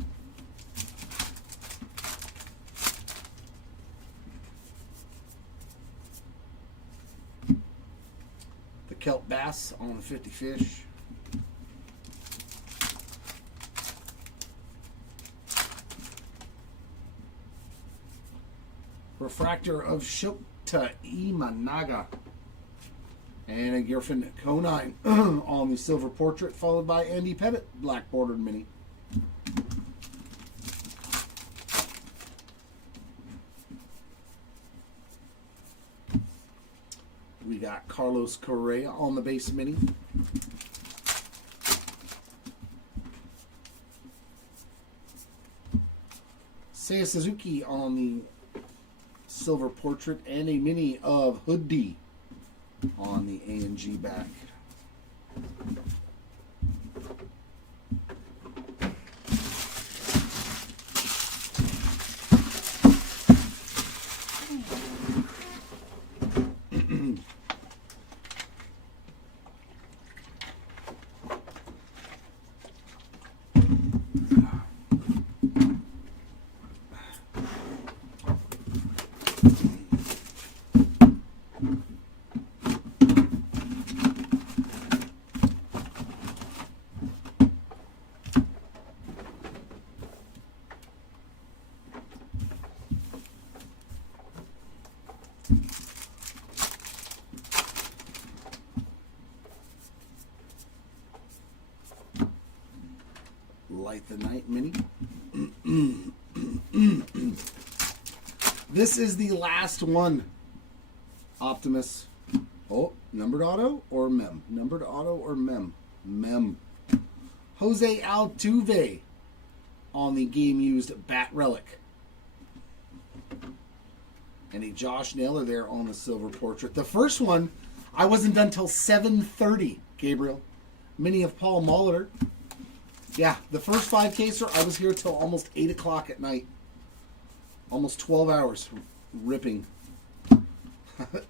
The Kelp Bass on the 50 fish. Refractor of Shota Imanaga. And a Griffin Conine on the silver portrait, followed by Andy Pettit, black bordered mini. We got Carlos Correa on the base mini. Seiya Suzuki on the silver portrait, and a mini of Hoodie on the A&G back. Light the Night mini. This is the last one, Optimus. Oh, numbered auto or mem? Numbered auto or mem? Mem. Jose Altuve on the game used Bat Relic. And a Josh Naylor there on the silver portrait. The first one, I wasn't done till 7:30, Gabriel. Mini of Paul Molitor. Yeah, the first 5-caser, I was here till almost 8 o'clock at night. Almost 12 hours ripping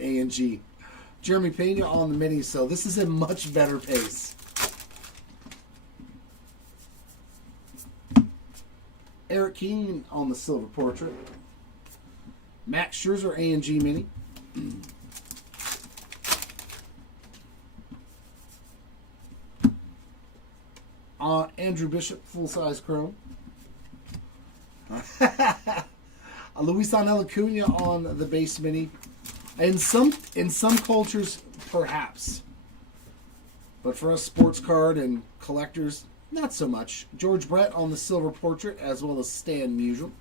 A&G. Jeremy Pena on the mini, so this is a much better pace. Eric King on the silver portrait. Max Scherzer A&G mini. Andrew Bishop, full-size chrome. Luis Acuna on the base mini. In some cultures, perhaps. But for us sports card and collectors, not so much. George Brett on the silver portrait, as well as Stan Musial.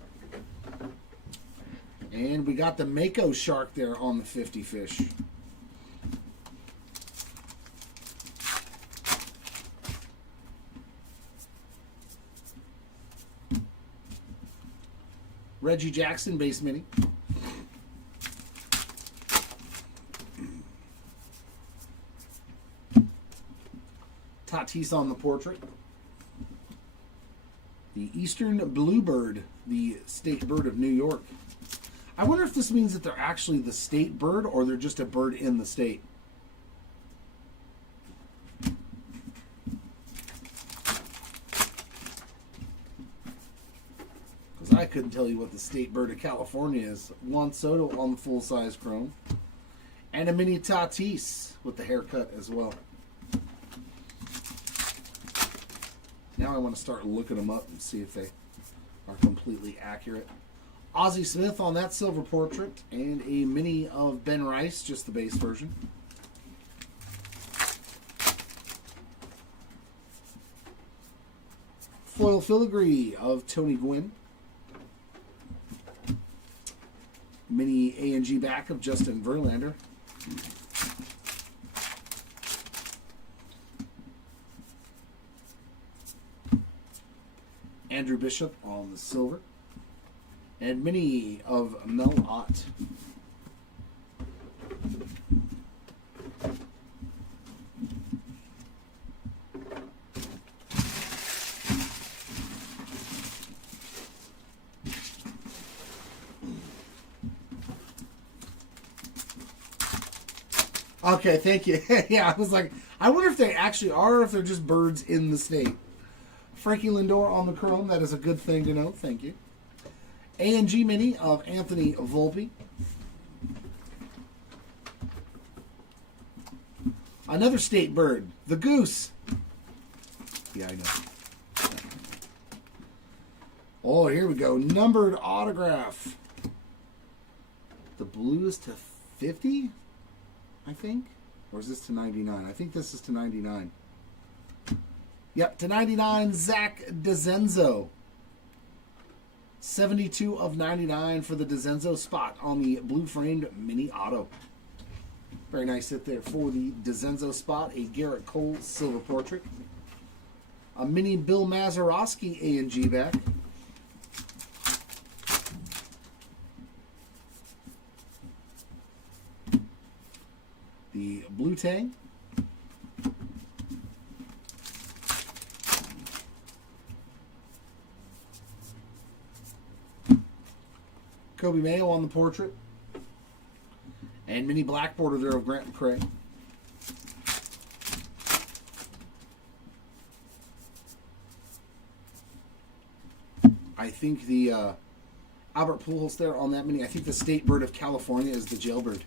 And we got the Mako Shark there on the 50 fish. Reggie Jackson, base mini. Tatis on the portrait. The Eastern Bluebird, the state bird of New York. I wonder if this means that they're actually the state bird or they're just a bird in the state. Because I couldn't tell you what the state bird of California is. Juan Soto on the full-size chrome. And a mini Tatis with the haircut as well. Now I want to start looking them up and see if they are completely accurate. Ozzie Smith on that silver portrait, and a mini of Ben Rice, just the base version. Foil filigree of Tony Gwynn. Mini A&G back of Justin Verlander. Andrew Bishop on the silver. And mini of Mel Ott. Okay, thank you. Yeah, I was like, I wonder if they actually are or if they're just birds in the state. Frankie Lindor on the chrome. That is a good thing to know. Thank you. A&G mini of Anthony Volpe. Another state bird. The goose. Yeah, I know. Oh, here we go. Numbered autograph. The Blues to 50? I think? Or is this to 99? I think this is to 99. Yep, to 99, Zach DeZenzo. 72 of 99 for the DeZenzo spot on the blue framed mini auto. Very nice hit there for the DeZenzo spot. A Garrett Cole silver portrait. A mini Bill Mazeroski A&G back. The Blue Tang. Kobe Mayo on the portrait. And mini black border there of Grant McCray. I think the Albert Pujols there on that mini. I think the state bird of California is the jailbird.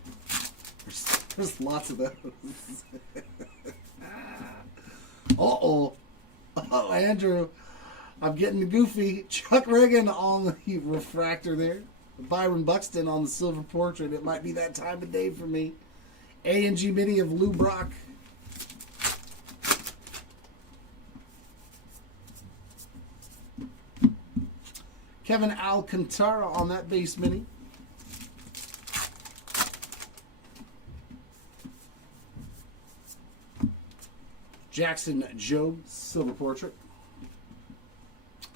There's lots of those. Uh-oh. Oh, Andrew. I'm getting goofy. Chuck Reagan on the refractor there. Byron Buxton on the silver portrait. It might be that time of day for me. A&G mini of Lou Brock. Kevin Alcantara on that base mini. Jackson Jobe, silver portrait.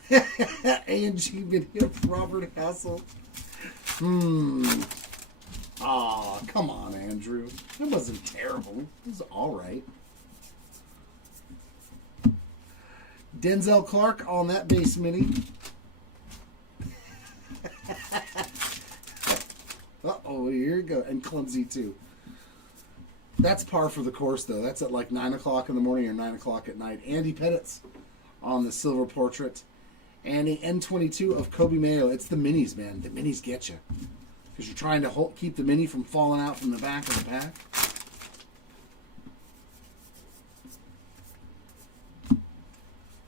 A&G video of Robert Hassel. Aw, come on, Andrew. It wasn't terrible. It was alright. Denzel Clark on that base mini. Uh-oh, here you go. And clumsy, too. That's par for the course, though. That's at like 9 o'clock in the morning or 9 o'clock at night. Andy Pettitte on the silver portrait. And the N22 of Kobe Mayo. It's the minis, man. The minis get you. Because you're trying to keep the mini from falling out from the back of the pack.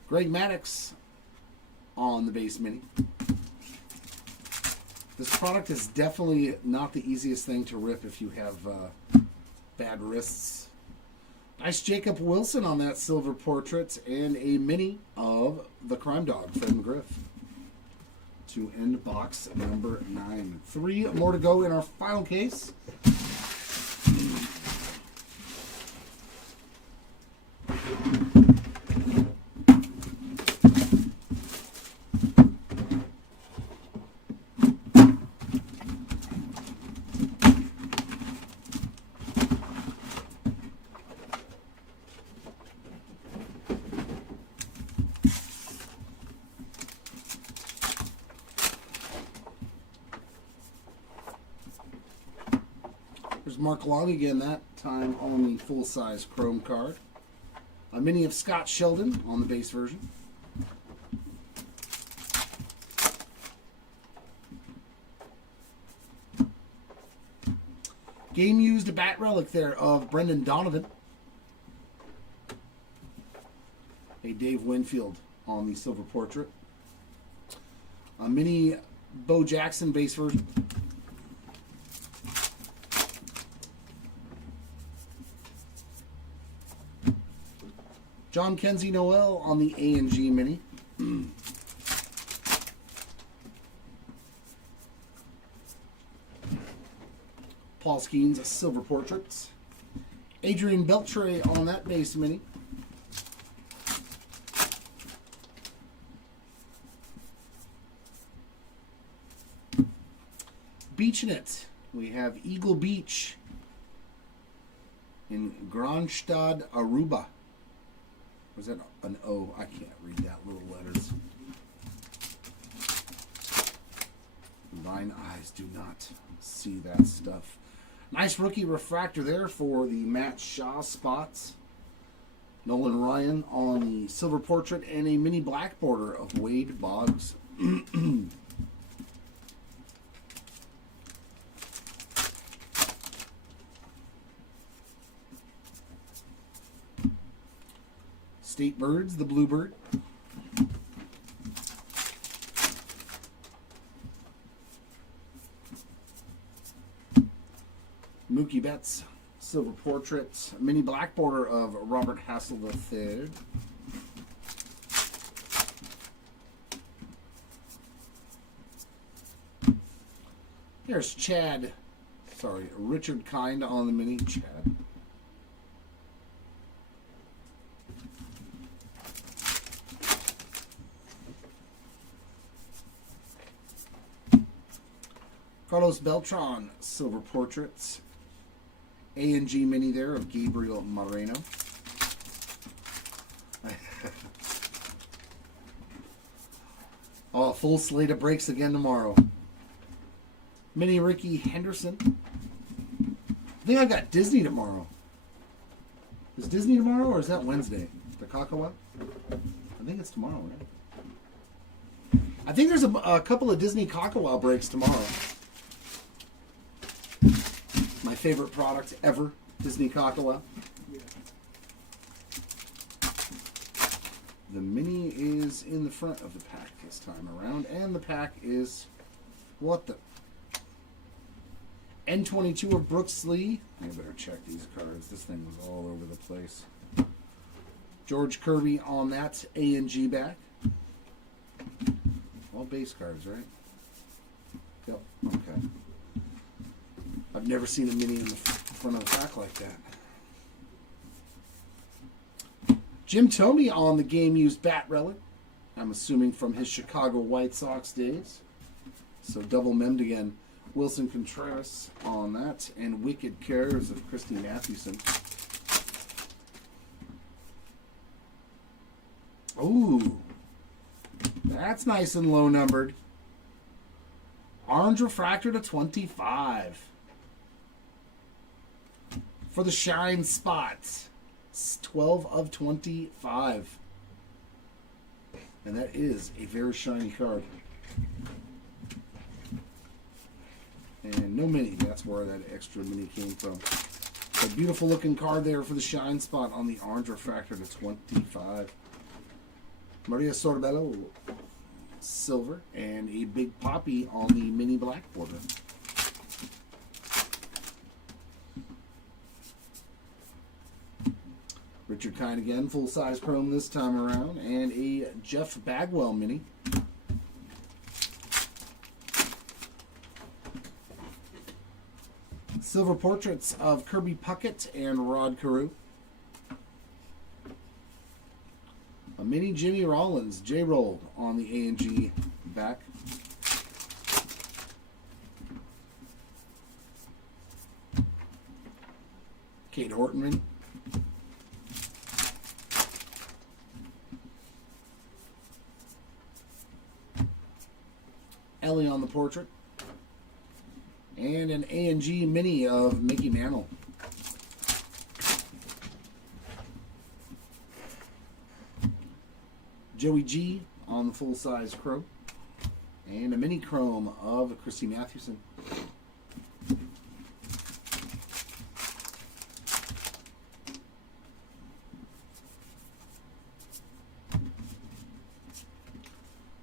Greg Maddux on the base mini. This product is definitely not the easiest thing to rip if you have bad wrists. Nice Jacob Wilson on that silver portrait and a mini of the Crime Dog, Fred McGriff. To end box number 9. 3 more to go in our final case. There's Mark Long again, that time on the full-size chrome card. A mini of Scott Sheldon on the base version. Game-used bat relic there of Brendan Donovan. A Dave Winfield on the silver portrait. A mini Bo Jackson base version. John Kenzie Noel on the A&G mini. Paul Skeens silver portraits. Adrian Beltre on that base mini. Beaching it. We have Eagle Beach in Gronstadt, Aruba. Was that an O? I can't read that little letters. Mine eyes do not see that stuff. Nice rookie refractor there for the Matt Shaw spots. Nolan Ryan on the silver portrait and a mini black border of Wade Boggs. State Birds, the Bluebird. Mookie Betts, silver portrait, mini black border of Robert Hassel III. There's Richard Kind on the mini. Chad. Carlos Beltran, silver portraits. A&G mini there of Gabriel Moreno. Oh, full slate of breaks again tomorrow. Mini Ricky Henderson. I think I got Disney tomorrow. Is Disney tomorrow or is that Wednesday? The Kakawa? I think it's tomorrow, right? I think there's a couple of Disney Kakawa breaks tomorrow. My favorite product ever, Disney Kakawa. Yeah. The mini is in the front of the pack this time around, and the pack is what the N22 of Brooks Lee. I better check these cards. This thing was all over the place. George Kirby on that A&G back. All base cards, right? Yep. Okay. I've never seen a mini in the front of the pack like that. Jim Thome on the game-used bat relic. I'm assuming from his Chicago White Sox days. So double memmed again. Wilson Contreras on that. And Wicked Cares of Christy Mathewson. Ooh. That's nice and low numbered. Orange refractor to 25. For the shine spots, it's 12 of 25. And that is a very shiny card. And no mini, that's where that extra mini came from. A beautiful looking card there for the shine spot on the orange refractor to 25. Maria Sorbello, silver, and a big poppy on the mini black border. Richard Kind again, full-size chrome this time around, and a Jeff Bagwell mini. Silver portraits of Kirby Puckett and Rod Carew. A mini Jimmy Rollins, J-Roll on the A&G back. Kate Hortonman. Ellie on the portrait. And an A&G mini of Mickey Mantle. Joey G on the full-size chrome. And a mini chrome of Christy Mathewson.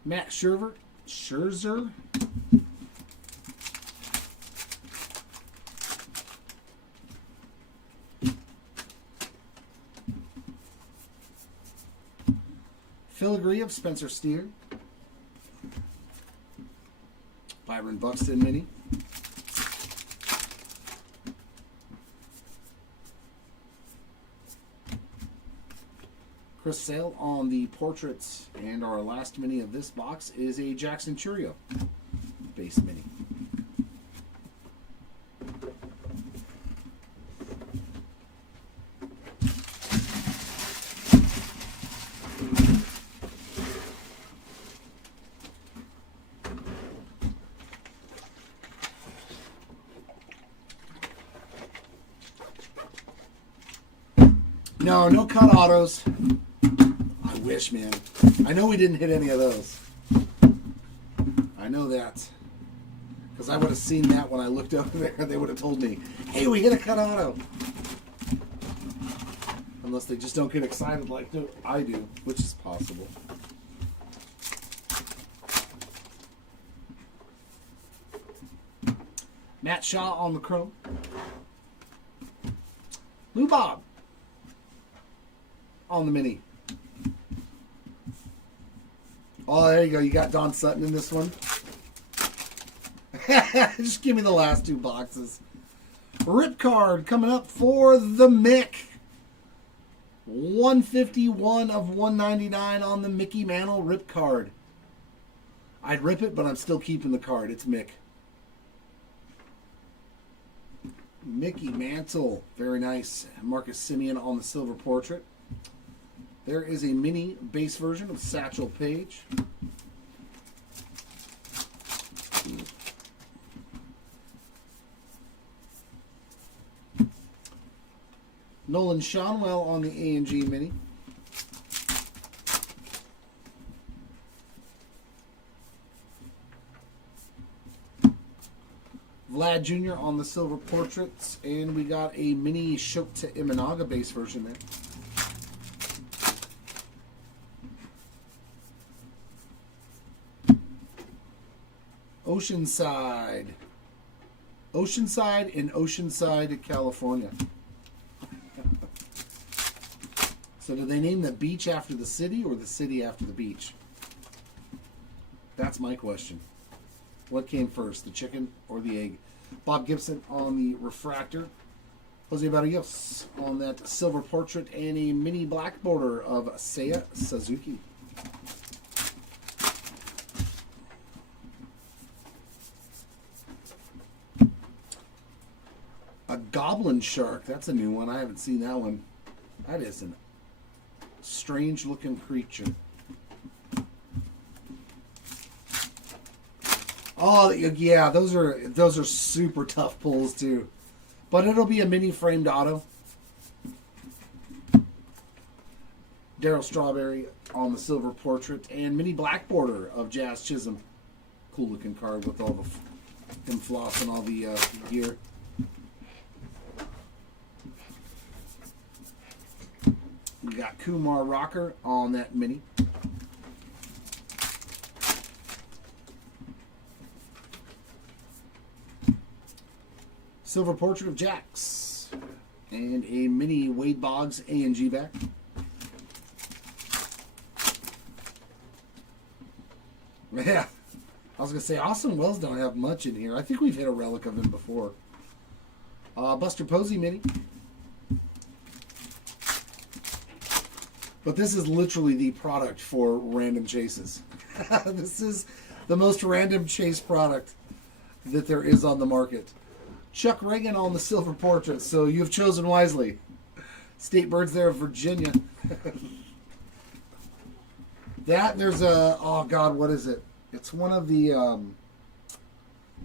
Matt Scherzer. Filigree of Spencer Steer. Byron Buxton mini. Chris Sale on the portraits, and our last mini of this box is a Jackson Churio base mini. No cut autos. I wish, man. I know we didn't hit any of those. I know that. Because I would have seen that when I looked over there. They would have told me, hey, we hit a cut auto. Unless they just don't get excited like I do, which is possible. Matt Shaw on the chrome. Lou Bob on the mini. Oh, there you go. You got Don Sutton in this one. Just give me the last two boxes. Rip card coming up for the Mick. 151 of 199 on the Mickey Mantle rip card. I'd rip it, but I'm still keeping the card. It's Mick. Mickey Mantle. Very nice. Marcus Simeon on the silver portrait. There is a mini base version of Satchel Paige. Nolan Shonwell on the A&G mini. Vlad Jr. on the silver portraits. And we got a mini Shota Imanaga base version there. Oceanside in Oceanside, California. So do they name the beach after the city or the city after the beach? That's my question. What came first, the chicken or the egg? Bob Gibson on the refractor. Jose Barrios on that silver portrait and a mini black border of Seiya Suzuki. A goblin shark. That's a new one. I haven't seen that one. That is a strange looking creature. Oh yeah, those are super tough pulls too. But it'll be a mini framed auto. Daryl Strawberry on the silver portrait and mini black border of Jazz Chisholm. Cool looking card with all the him floss and all the gear. We got Kumar Rocker on that mini. Silver portrait of Jax. And a mini Wade Boggs A&G back. Yeah. I was going to say, Austin Wells don't have much in here. I think we've hit a relic of him before. Buster Posey mini. But this is literally the product for random chases. This is the most random chase product that there is on the market. Chuck Reagan on the silver portrait, so you've chosen wisely. State Birds there of Virginia. There's a, oh God, what is it? It's one of the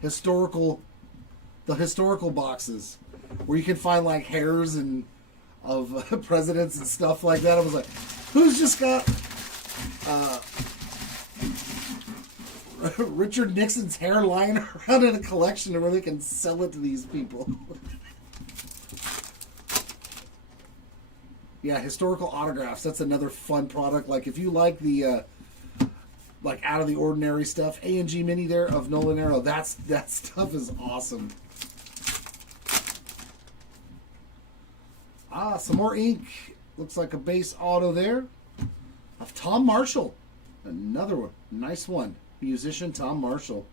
historical boxes where you can find like hairs and of presidents and stuff like that. I was like, who's just got Richard Nixon's hair lying around in a collection where they can sell it to these people? Yeah, historical autographs. That's another fun product. Like if you like the like out of the ordinary stuff, A&G mini there of Nolan Arrow. That stuff is awesome. Some more ink. Looks like a base auto there of Tom Marshall. Another one. Nice one. Musician Tom Marshall.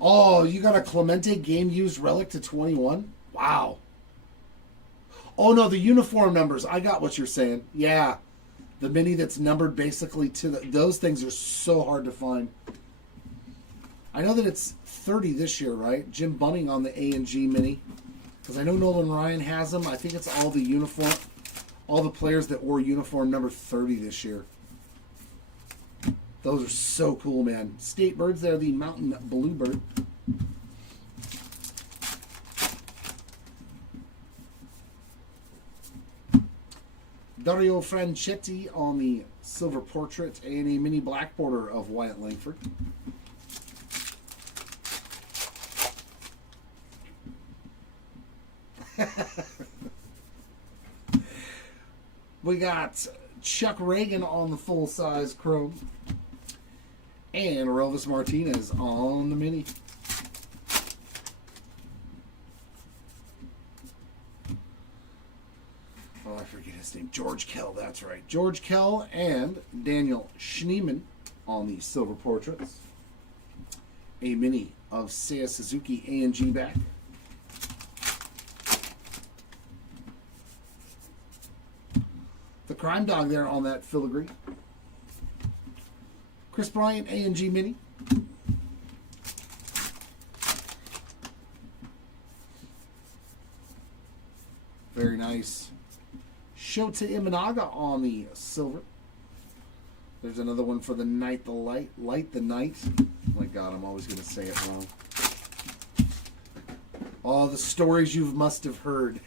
Oh, you got a Clemente game used relic to 21? Wow. Oh no, the uniform numbers. I got what you're saying. Yeah. The mini that's numbered basically to those things are so hard to find. I know that it's 30 this year, right? Jim Bunning on the A&G mini. Because I know Nolan Ryan has them. I think it's all the uniform, all the players that wore uniform number 30 this year. Those are so cool, man. State birds, they're the mountain bluebird. Dario Franchetti on the silver portrait and a mini black border of Wyatt Langford. We got Chuck Reagan on the full-size chrome and Relvis Martinez on the mini. Oh, I forget his name. George Kell, that's right. George Kell and Daniel Schneemann on the silver portraits. A mini of Seiya Suzuki A&G back. The Crime Dog there on that filigree. Chris Bryant A&G mini. Very nice. Shota Imanaga on the silver. There's another one for the Night the Light. Light the Night. Oh my God, I'm always going to say it wrong. Oh, the stories you must have heard.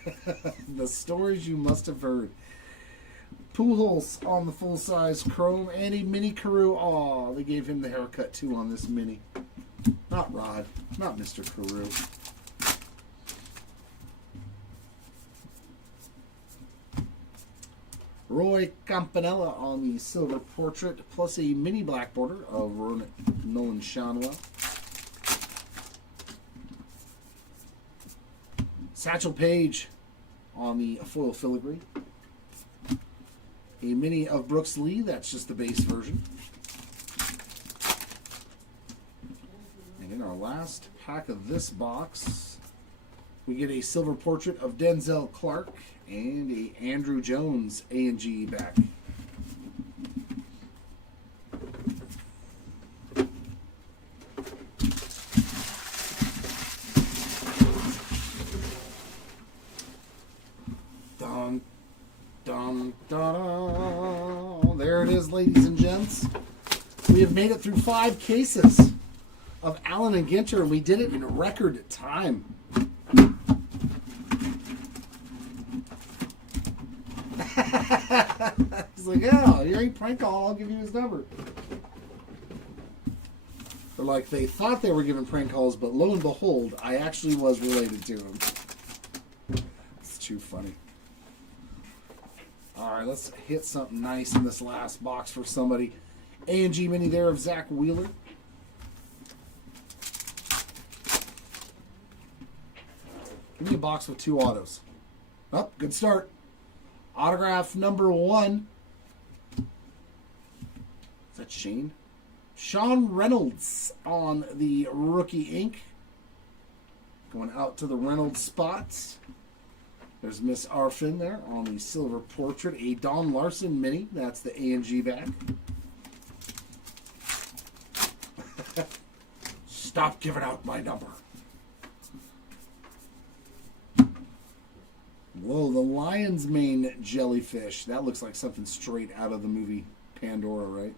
The stories you must have heard. Pujols on the full-size chrome and a mini Carew. Oh, they gave him the haircut too on this mini. Not Rod. Not Mr. Carew. Roy Campanella on the silver portrait, plus a mini black border of Nolan Shanwell. Satchel Paige on the foil filigree. A mini of Brooks Lee, that's just the base version. And in our last pack of this box, we get a silver portrait of Denzel Clark and a Andrew Jones A&G back. Dun, dun, dun. There it is, ladies and gents. We have made it through 5 cases of Allen and Ginter, and we did it in record time. He's like, yeah, you ain't prank call, I'll give you his number. They're like, they thought they were giving prank calls, but lo and behold, I actually was related to him. It's too funny. Alright, let's hit something nice in this last box for somebody. A&G mini there of Zach Wheeler. Give me a box with 2 autos. Oh, good start. Autograph number 1. Is that Shane? Sean Reynolds on the rookie ink. Going out to the Reynolds spots. There's Miss Arfin there on the silver portrait. A Don Larson mini. That's the A&G back. Stop giving out my number. Whoa, the lion's mane jellyfish. That looks like something straight out of the movie Pandora, right?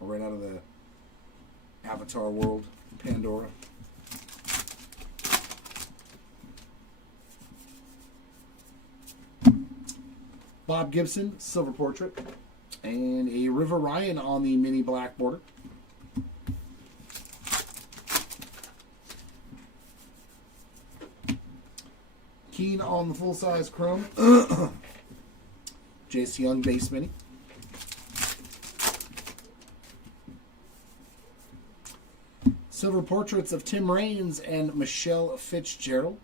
Or right out of the Avatar world, Pandora. Bob Gibson, silver portrait. And a River Ryan on the mini black border. Keen on the full-size chrome. Jace Young base mini. Silver portraits of Tim Raines and Michelle Fitzgerald.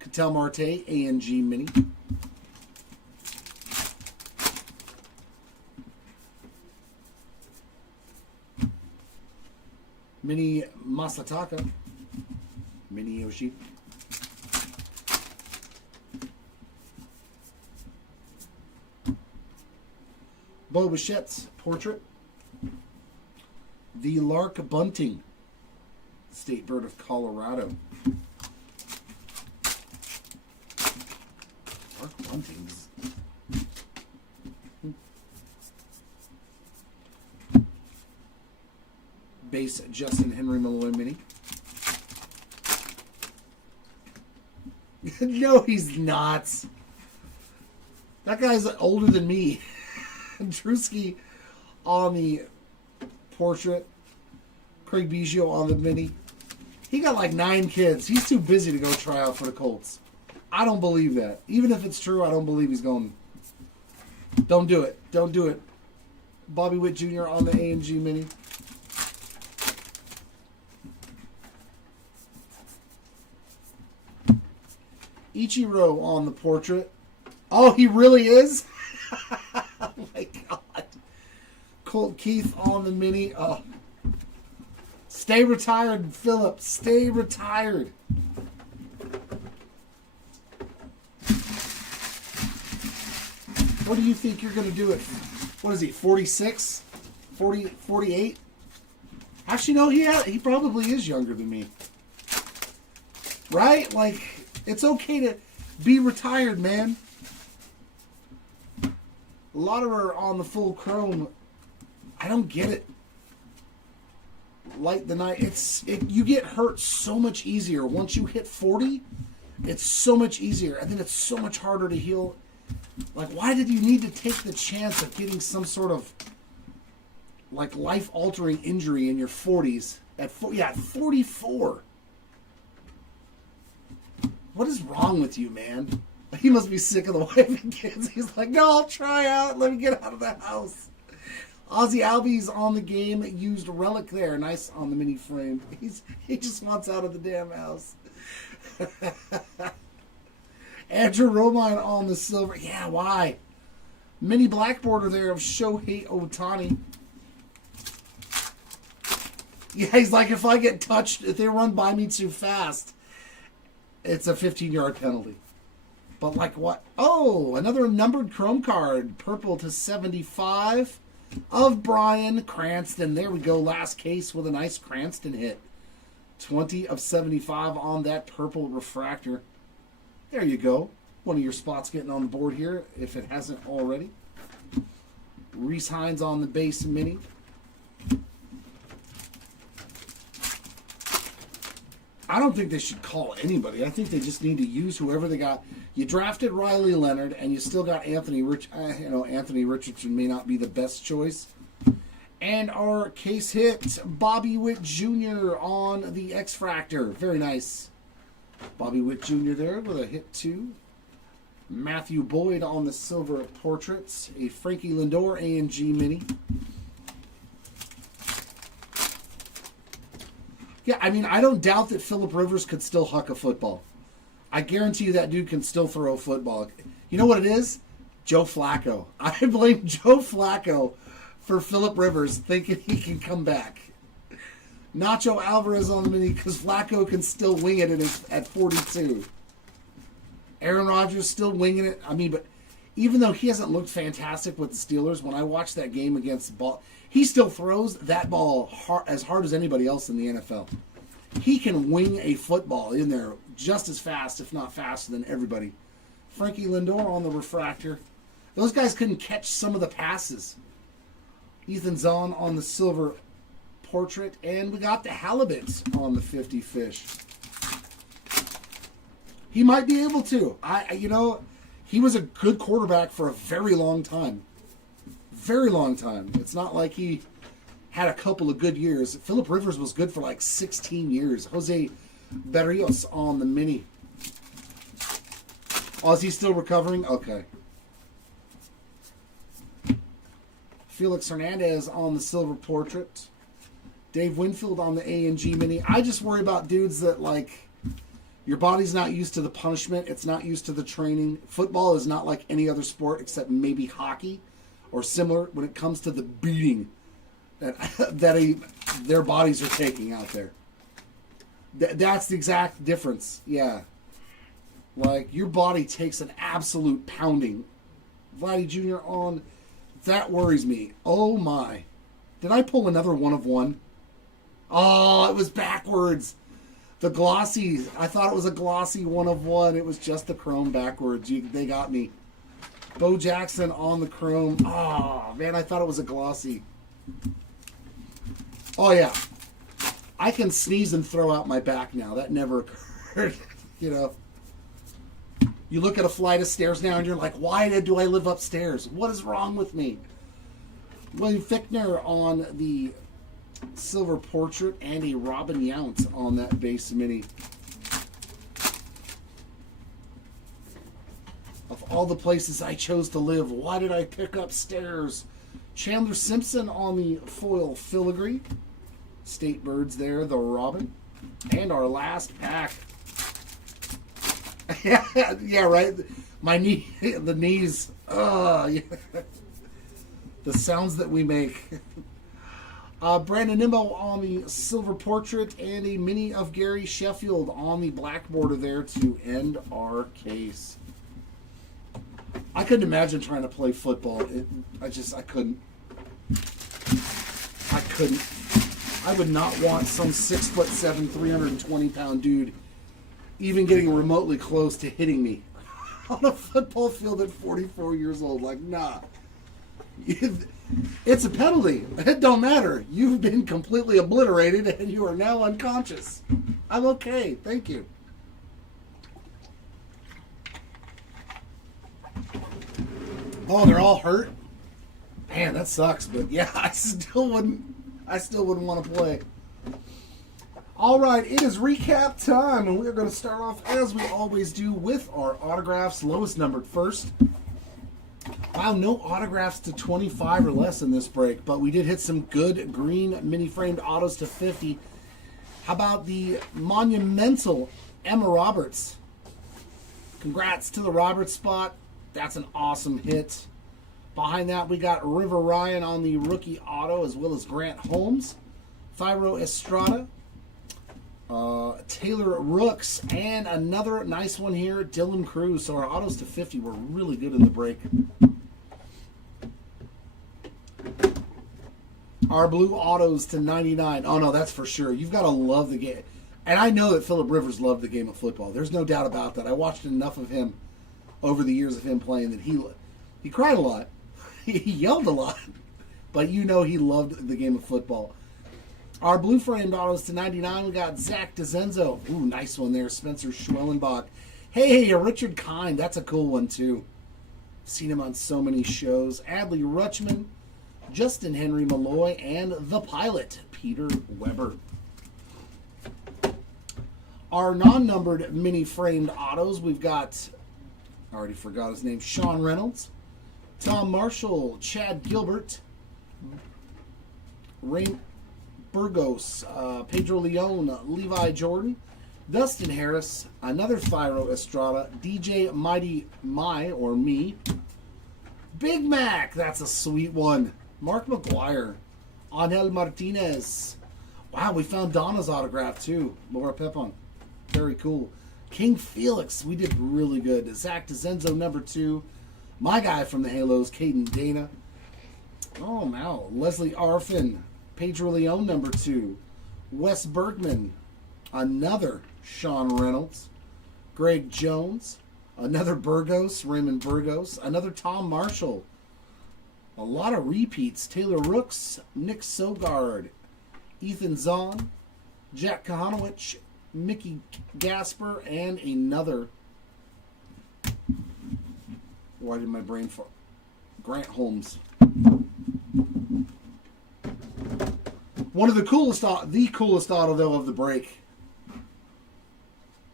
Ketel Marte A&G mini. Mini Masataka. Mini Yoshi. Bo Bichette's portrait. The Lark Bunting, state bird of Colorado. Lark Buntings. Base Justin Henry Malloy Mini. No, he's not. That guy's older than me. Drewski on the portrait. Craig Biggio on the mini. He got like 9 kids. He's too busy to go try out for the Colts. I don't believe that. Even if it's true, I don't believe he's going. Don't do it. Don't do it. Bobby Witt Jr. on the AMG mini. Ichiro on the portrait. Oh, he really is? Oh my God. Colt Keith on the mini. Oh. Stay retired, Philip. Stay retired. What do you think you're going to do at, what is he, 46? 40, 48? Actually, no, he probably is younger than me. Right? Like, it's okay to be retired, man. A lot of her on the full chrome. I don't get it. Light the night. You get hurt so much easier once you hit 40. It's so much easier, and then it's so much harder to heal. Like, why did you need to take the chance of getting some sort of like life-altering injury in your 40s? At 44. What is wrong with you, man? He must be sick of the wife and kids. He's like, no, I'll try out. Let me get out of the house. Ozzy Albies on the game. Used relic there. Nice on the mini frame. He just wants out of the damn house. Andrew Romine on the silver. Yeah, why? Mini black border there of Shohei Ohtani. Yeah, he's like, if I get touched, if they run by me too fast, it's a 15-yard penalty. But like what? Oh, another numbered chrome card. Purple to 75 of Brian Cranston. There we go. Last case with a nice Cranston hit. 20 of 75 on that purple refractor. There you go. One of your spots getting on the board here, if it hasn't already. Reese Hines on the base mini. I don't think they should call anybody. I think they just need to use whoever they got. You drafted Riley Leonard, and you still got Anthony Anthony Richardson may not be the best choice. And our case hit, Bobby Witt Jr. on the X-Fractor. Very nice. Bobby Witt Jr. there with a hit 2. Matthew Boyd on the silver portraits. A Frankie Lindor A&G mini. Yeah, I mean, I don't doubt that Phillip Rivers could still huck a football. I guarantee you that dude can still throw a football. You know what it is? Joe Flacco. I blame Joe Flacco for Phillip Rivers thinking he can come back. Nacho Alvarez on the mini because Flacco can still wing it at 42. Aaron Rodgers still winging it. I mean, but even though he hasn't looked fantastic with the Steelers, when I watched that game against the ball, he still throws that ball as hard as anybody else in the NFL. He can wing a football in there just as fast, if not faster, than everybody. Frankie Lindor on the refractor. Those guys couldn't catch some of the passes. Ethan Zahn on the silver portrait. And we got the Halibut on the 50 fish. He might be able to. He was a good quarterback for a very long time. Very long time. It's not like he had a couple of good years. Phillip Rivers was good for like 16 years. Jose Berrios on the mini. Oh, is he still recovering? Okay. Felix Hernandez on the silver portrait. Dave Winfield on the A&G mini. I just worry about dudes that, like, your body's not used to the punishment. It's not used to the training. Football is not like any other sport except maybe hockey or similar when it comes to the beating that their bodies are taking out there. That's the exact difference. Yeah. Like, your body takes an absolute pounding. Vladdy Jr. on That worries me. Oh my. Did I pull another one of one? Oh, it was backwards. The glossy, I thought it was a glossy one of one. It was just the chrome backwards. They got me. Bo Jackson on the chrome. Oh, man, I thought it was a glossy. Oh, yeah. I can sneeze and throw out my back now. That never occurred. You know. You look at a flight of stairs now and you're like, why do I live upstairs? What is wrong with me? William Fichtner on the silver portrait and a Robin Yount on that base mini. Of all the places I chose to live, why did I pick up stairs? Chandler Simpson on the foil filigree. State Birds there, the Robin. And our last pack. Yeah, right. My knee, the knees. Yeah. The sounds that we make. Brandon Nimmo on the silver portrait and a mini of Gary Sheffield on the black border there to end our case. I couldn't imagine trying to play football. I couldn't. I would not want some 6'7", 320-pound dude even getting remotely close to hitting me on a football field at 44 years old. Like, nah. It's a penalty. It don't matter. You've been completely obliterated and you are now unconscious. I'm okay. Thank you. Oh, they're all hurt? Man, that sucks. But yeah, I still wouldn't want to play. All right, it is recap time, and we're going to start off, as we always do, with our autographs, lowest numbered first. Wow, no autographs to 25 or less in this break, but we did hit some good green mini-framed autos to 50. How about the monumental Emma Roberts? Congrats to the Roberts spot. That's an awesome hit. Behind that, we got River Ryan on the rookie auto, as well as Grant Holmes. Thyro Estrada. Taylor Rooks, and another nice one here, Dylan Cruz. So our autos to 50 were really good in the break. Our blue autos to 99. Oh no, that's for sure. You've got to love the game. And I know that Phillip Rivers loved the game of football. There's no doubt about that. I watched enough of him over the years of him playing that he cried a lot. He yelled a lot. But you know he loved the game of football. Our blue framed autos to 99, we got Zach DeZenzo. Ooh, nice one there. Spencer Schwellenbach. Hey, Richard Kind. That's a cool one, too. Seen him on so many shows. Adley Rutschman, Justin Henry Malloy, and the pilot, Peter Weber. Our non-numbered mini-framed autos, we've got, I already forgot his name, Sean Reynolds, Tom Marshall, Chad Gilbert, Burgos, Pedro Leon, Levi Jordan, Dustin Harris, another Thyro Estrada, DJ Mighty or Me, Big Mac, that's a sweet one, Mark McGuire, Angel Martinez. Wow, we found Donna's autograph too, Laura Pepon. Very cool. King Felix, we did really good. Zach DeZenzo, number 2. My guy from the Halos, Caden Dana. Oh, wow. Leslie Arfin. Pedro Leon, number 2. Wes Bergman. Another Sean Reynolds. Greg Jones. Another Burgos, Raymond Burgos. Another Tom Marshall. A lot of repeats. Taylor Rooks. Nick Sogard. Ethan Zahn. Jack Kahanowicz. Mickey Gasper. And another... Why did my brain fall? Grant Holmes. One of the coolest auto, though, of the break.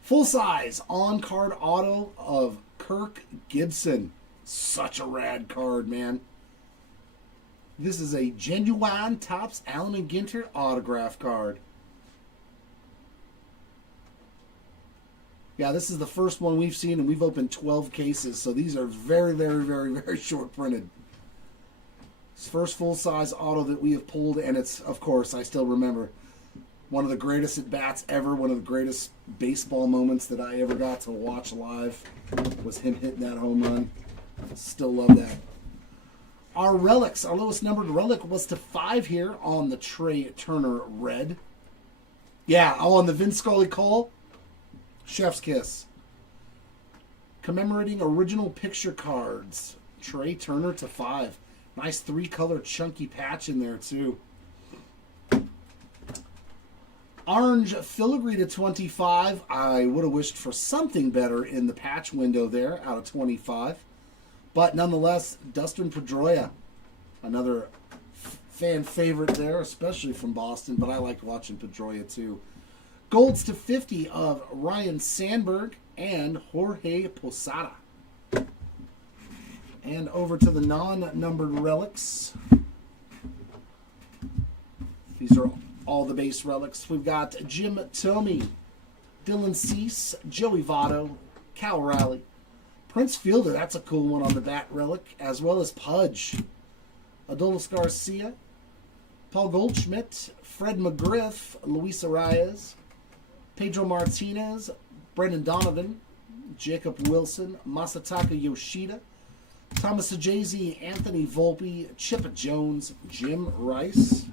Full size on-card auto of Kirk Gibson. Such a rad card, man. This is a genuine Topps Allen and Ginter autograph card. Yeah, this is the first one we've seen, and we've opened 12 cases, so these are very, very, very, very short printed. It's first full-size auto that we have pulled, and it's, of course, I still remember, one of the greatest at-bats ever, one of the greatest baseball moments that I ever got to watch live was him hitting that home run. Still love that. Our relics, our lowest numbered relic was to 5 here on the Trey Turner red. Yeah, on the Vince Scully Cole. Chef's Kiss. Commemorating original picture cards. Trey Turner to 5. Nice 3-color chunky patch in there too. Orange Filigree to 25. I would have wished for something better in the patch window there out of 25. But nonetheless, Dustin Pedroia, another fan favorite there, especially from Boston. But I liked watching Pedroia too. Golds to 50 of Ryan Sandberg and Jorge Posada. And over to the non-numbered relics. These are all the base relics. We've got Jim Thome, Dylan Cease, Joey Votto, Cal Raleigh, Prince Fielder, that's a cool one on the bat relic, as well as Pudge, Adolis Garcia, Paul Goldschmidt, Fred McGriff, Luis Arias, Pedro Martinez, Brendan Donovan, Jacob Wilson, Masataka Yoshida, Thomas Ajazi, Anthony Volpe, Chip Jones, Jim Rice,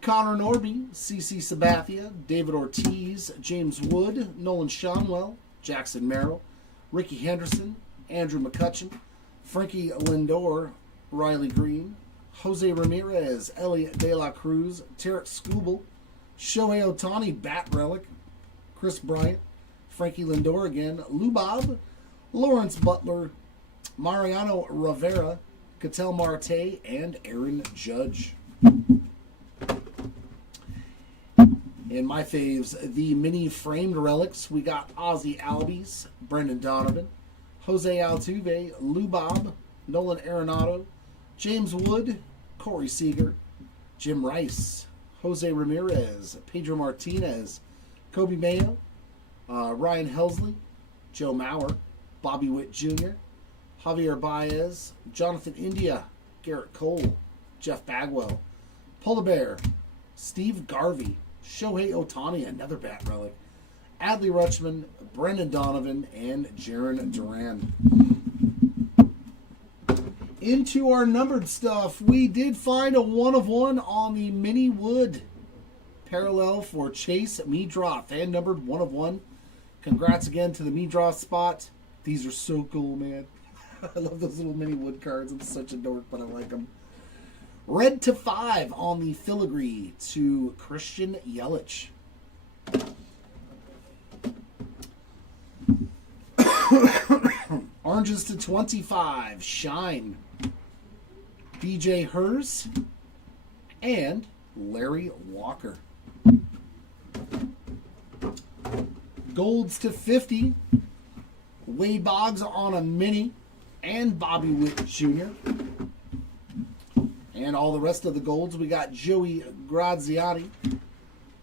Connor Norby, CC Sabathia, David Ortiz, James Wood, Nolan Shonwell, Jackson Merrill, Ricky Henderson, Andrew McCutcheon, Frankie Lindor, Riley Green, Jose Ramirez, Elliot De La Cruz, Tarek Skubal, Shohei Ohtani, Bat Relic, Chris Bryant, Frankie Lindor again, Lou Bob, Lawrence Butler, Mariano Rivera, Ketel Marte, and Aaron Judge. In my faves, the mini framed relics, we got Ozzie Albies, Brendan Donovan, Jose Altuve, Lou Bob, Nolan Arenado, James Wood, Corey Seager, Jim Rice, Jose Ramirez, Pedro Martinez, Kobe Mayo, Ryan Helsley, Joe Mauer, Bobby Witt Jr., Javier Baez, Jonathan India, Garrett Cole, Jeff Bagwell, Polar Bear, Steve Garvey, Shohei Ohtani, another bat relic, Adley Rutschman, Brendan Donovan, and Jarren Duran. Into our numbered stuff, we did find a 1/1 on the Mini Wood parallel for Chase Medraw, fan numbered 1/1. Congrats again to the Medraw spot. These are so cool, man. I love those little Mini Wood cards. I'm such a dork, but I like them. Red to 5 on the Filigree to Christian Yelich. Oranges to 25, Shine, DJ Hers, and Larry Walker. Golds to 50, Wade Boggs on a mini, and Bobby Witt Jr. And all the rest of the golds, we got Joey Graziani,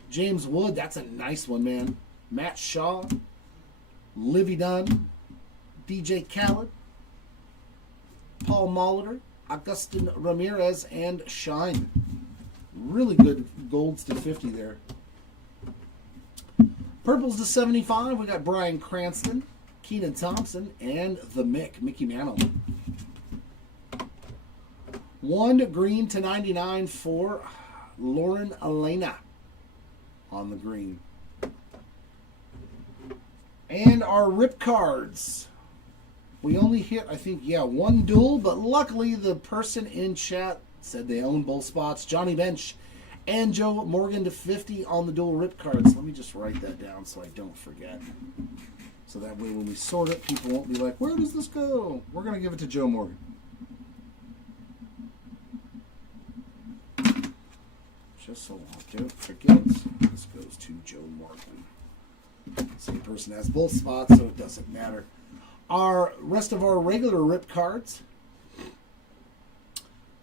James Wood, that's a nice one, man. Matt Shaw, Livy Dunn, DJ Khaled, Paul Molitor, Augustin Ramirez, and Shine. Really good golds to 50 there. Purples to 75, we got Brian Cranston, Keenan Thompson, and the Mickey Mantle. 1 green to 99 for Lauren Elena on the green. And our rip cards. We only hit, I think, one duel, but luckily the person in chat said they own both spots. Johnny Bench and Joe Morgan to 50 on the dual rip cards. Let me just write that down so I don't forget. So that way when we sort it, people won't be like, where does this go? We're going to give it to Joe Morgan. Just so I don't forget, this goes to Joe Morgan. Same person has both spots, so it doesn't matter. Our rest of our regular rip cards,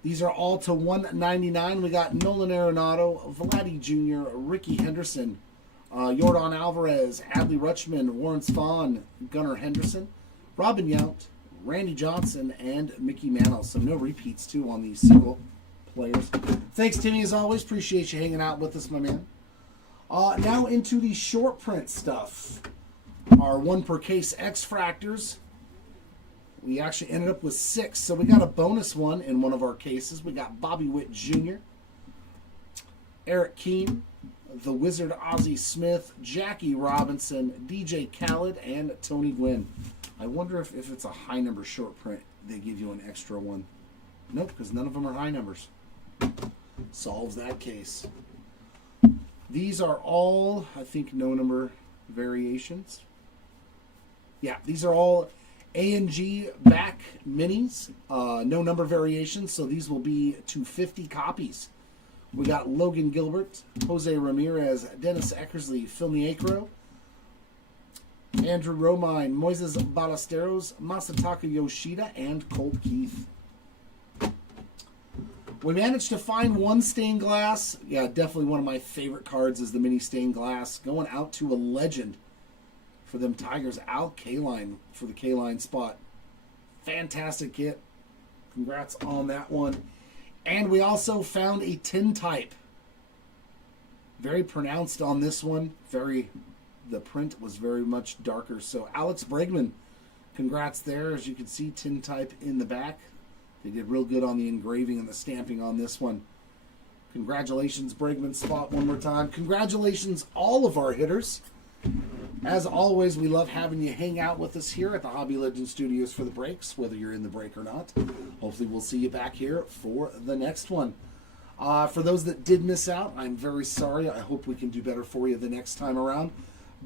these are all to 199. We got Nolan Arenado, Vladdy Jr., Ricky Henderson, Yordan Alvarez, Adley Rutschman, Warren Spahn, Gunnar Henderson, Robin Yount, Randy Johnson, and Mickey Mantle. So no repeats, too, on these single players. Thanks, Timmy, as always. Appreciate you hanging out with us, my man. Now into the short print stuff. Our 1 per case X-Fractors. We actually ended up with 6, so we got a bonus one in one of our cases. We got Bobby Witt Jr., Eric Keane, the Wizard Ozzie Smith, Jackie Robinson, DJ Khaled, and Tony Gwynn. I wonder if it's a high number short print, they give you an extra one. Nope, because none of them are high numbers. Solves that case. These are all, I think, no number variations. Yeah, these are all A&G back minis, no number variations, so these will be to 50 copies. We got Logan Gilbert, Jose Ramirez, Dennis Eckersley, Phil Niekro, Andrew Romine, Moises Ballesteros, Masataka Yoshida, and Colt Keith. We managed to find one stained glass. Yeah, definitely one of my favorite cards is the mini stained glass. Going out to a legend for them Tigers, Al Kaline for the Kaline spot. Fantastic hit. Congrats on that one. And we also found a tin type. Very pronounced on this one. The print was very much darker. So Alex Bregman, congrats there. As you can see, tin type in the back. They did real good on the engraving and the stamping on this one. Congratulations, Bregman spot one more time. Congratulations, all of our hitters. As always, we love having you hang out with us here at the Hobby Legends Studios for the breaks, whether you're in the break or not. Hopefully we'll see you back here for the next one. For those that did miss out, I'm very sorry. I hope we can do better for you the next time around.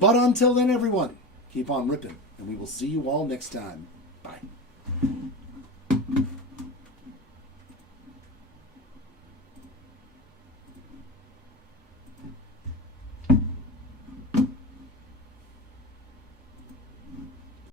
But until then, everyone, keep on ripping, and we will see you all next time. Bye.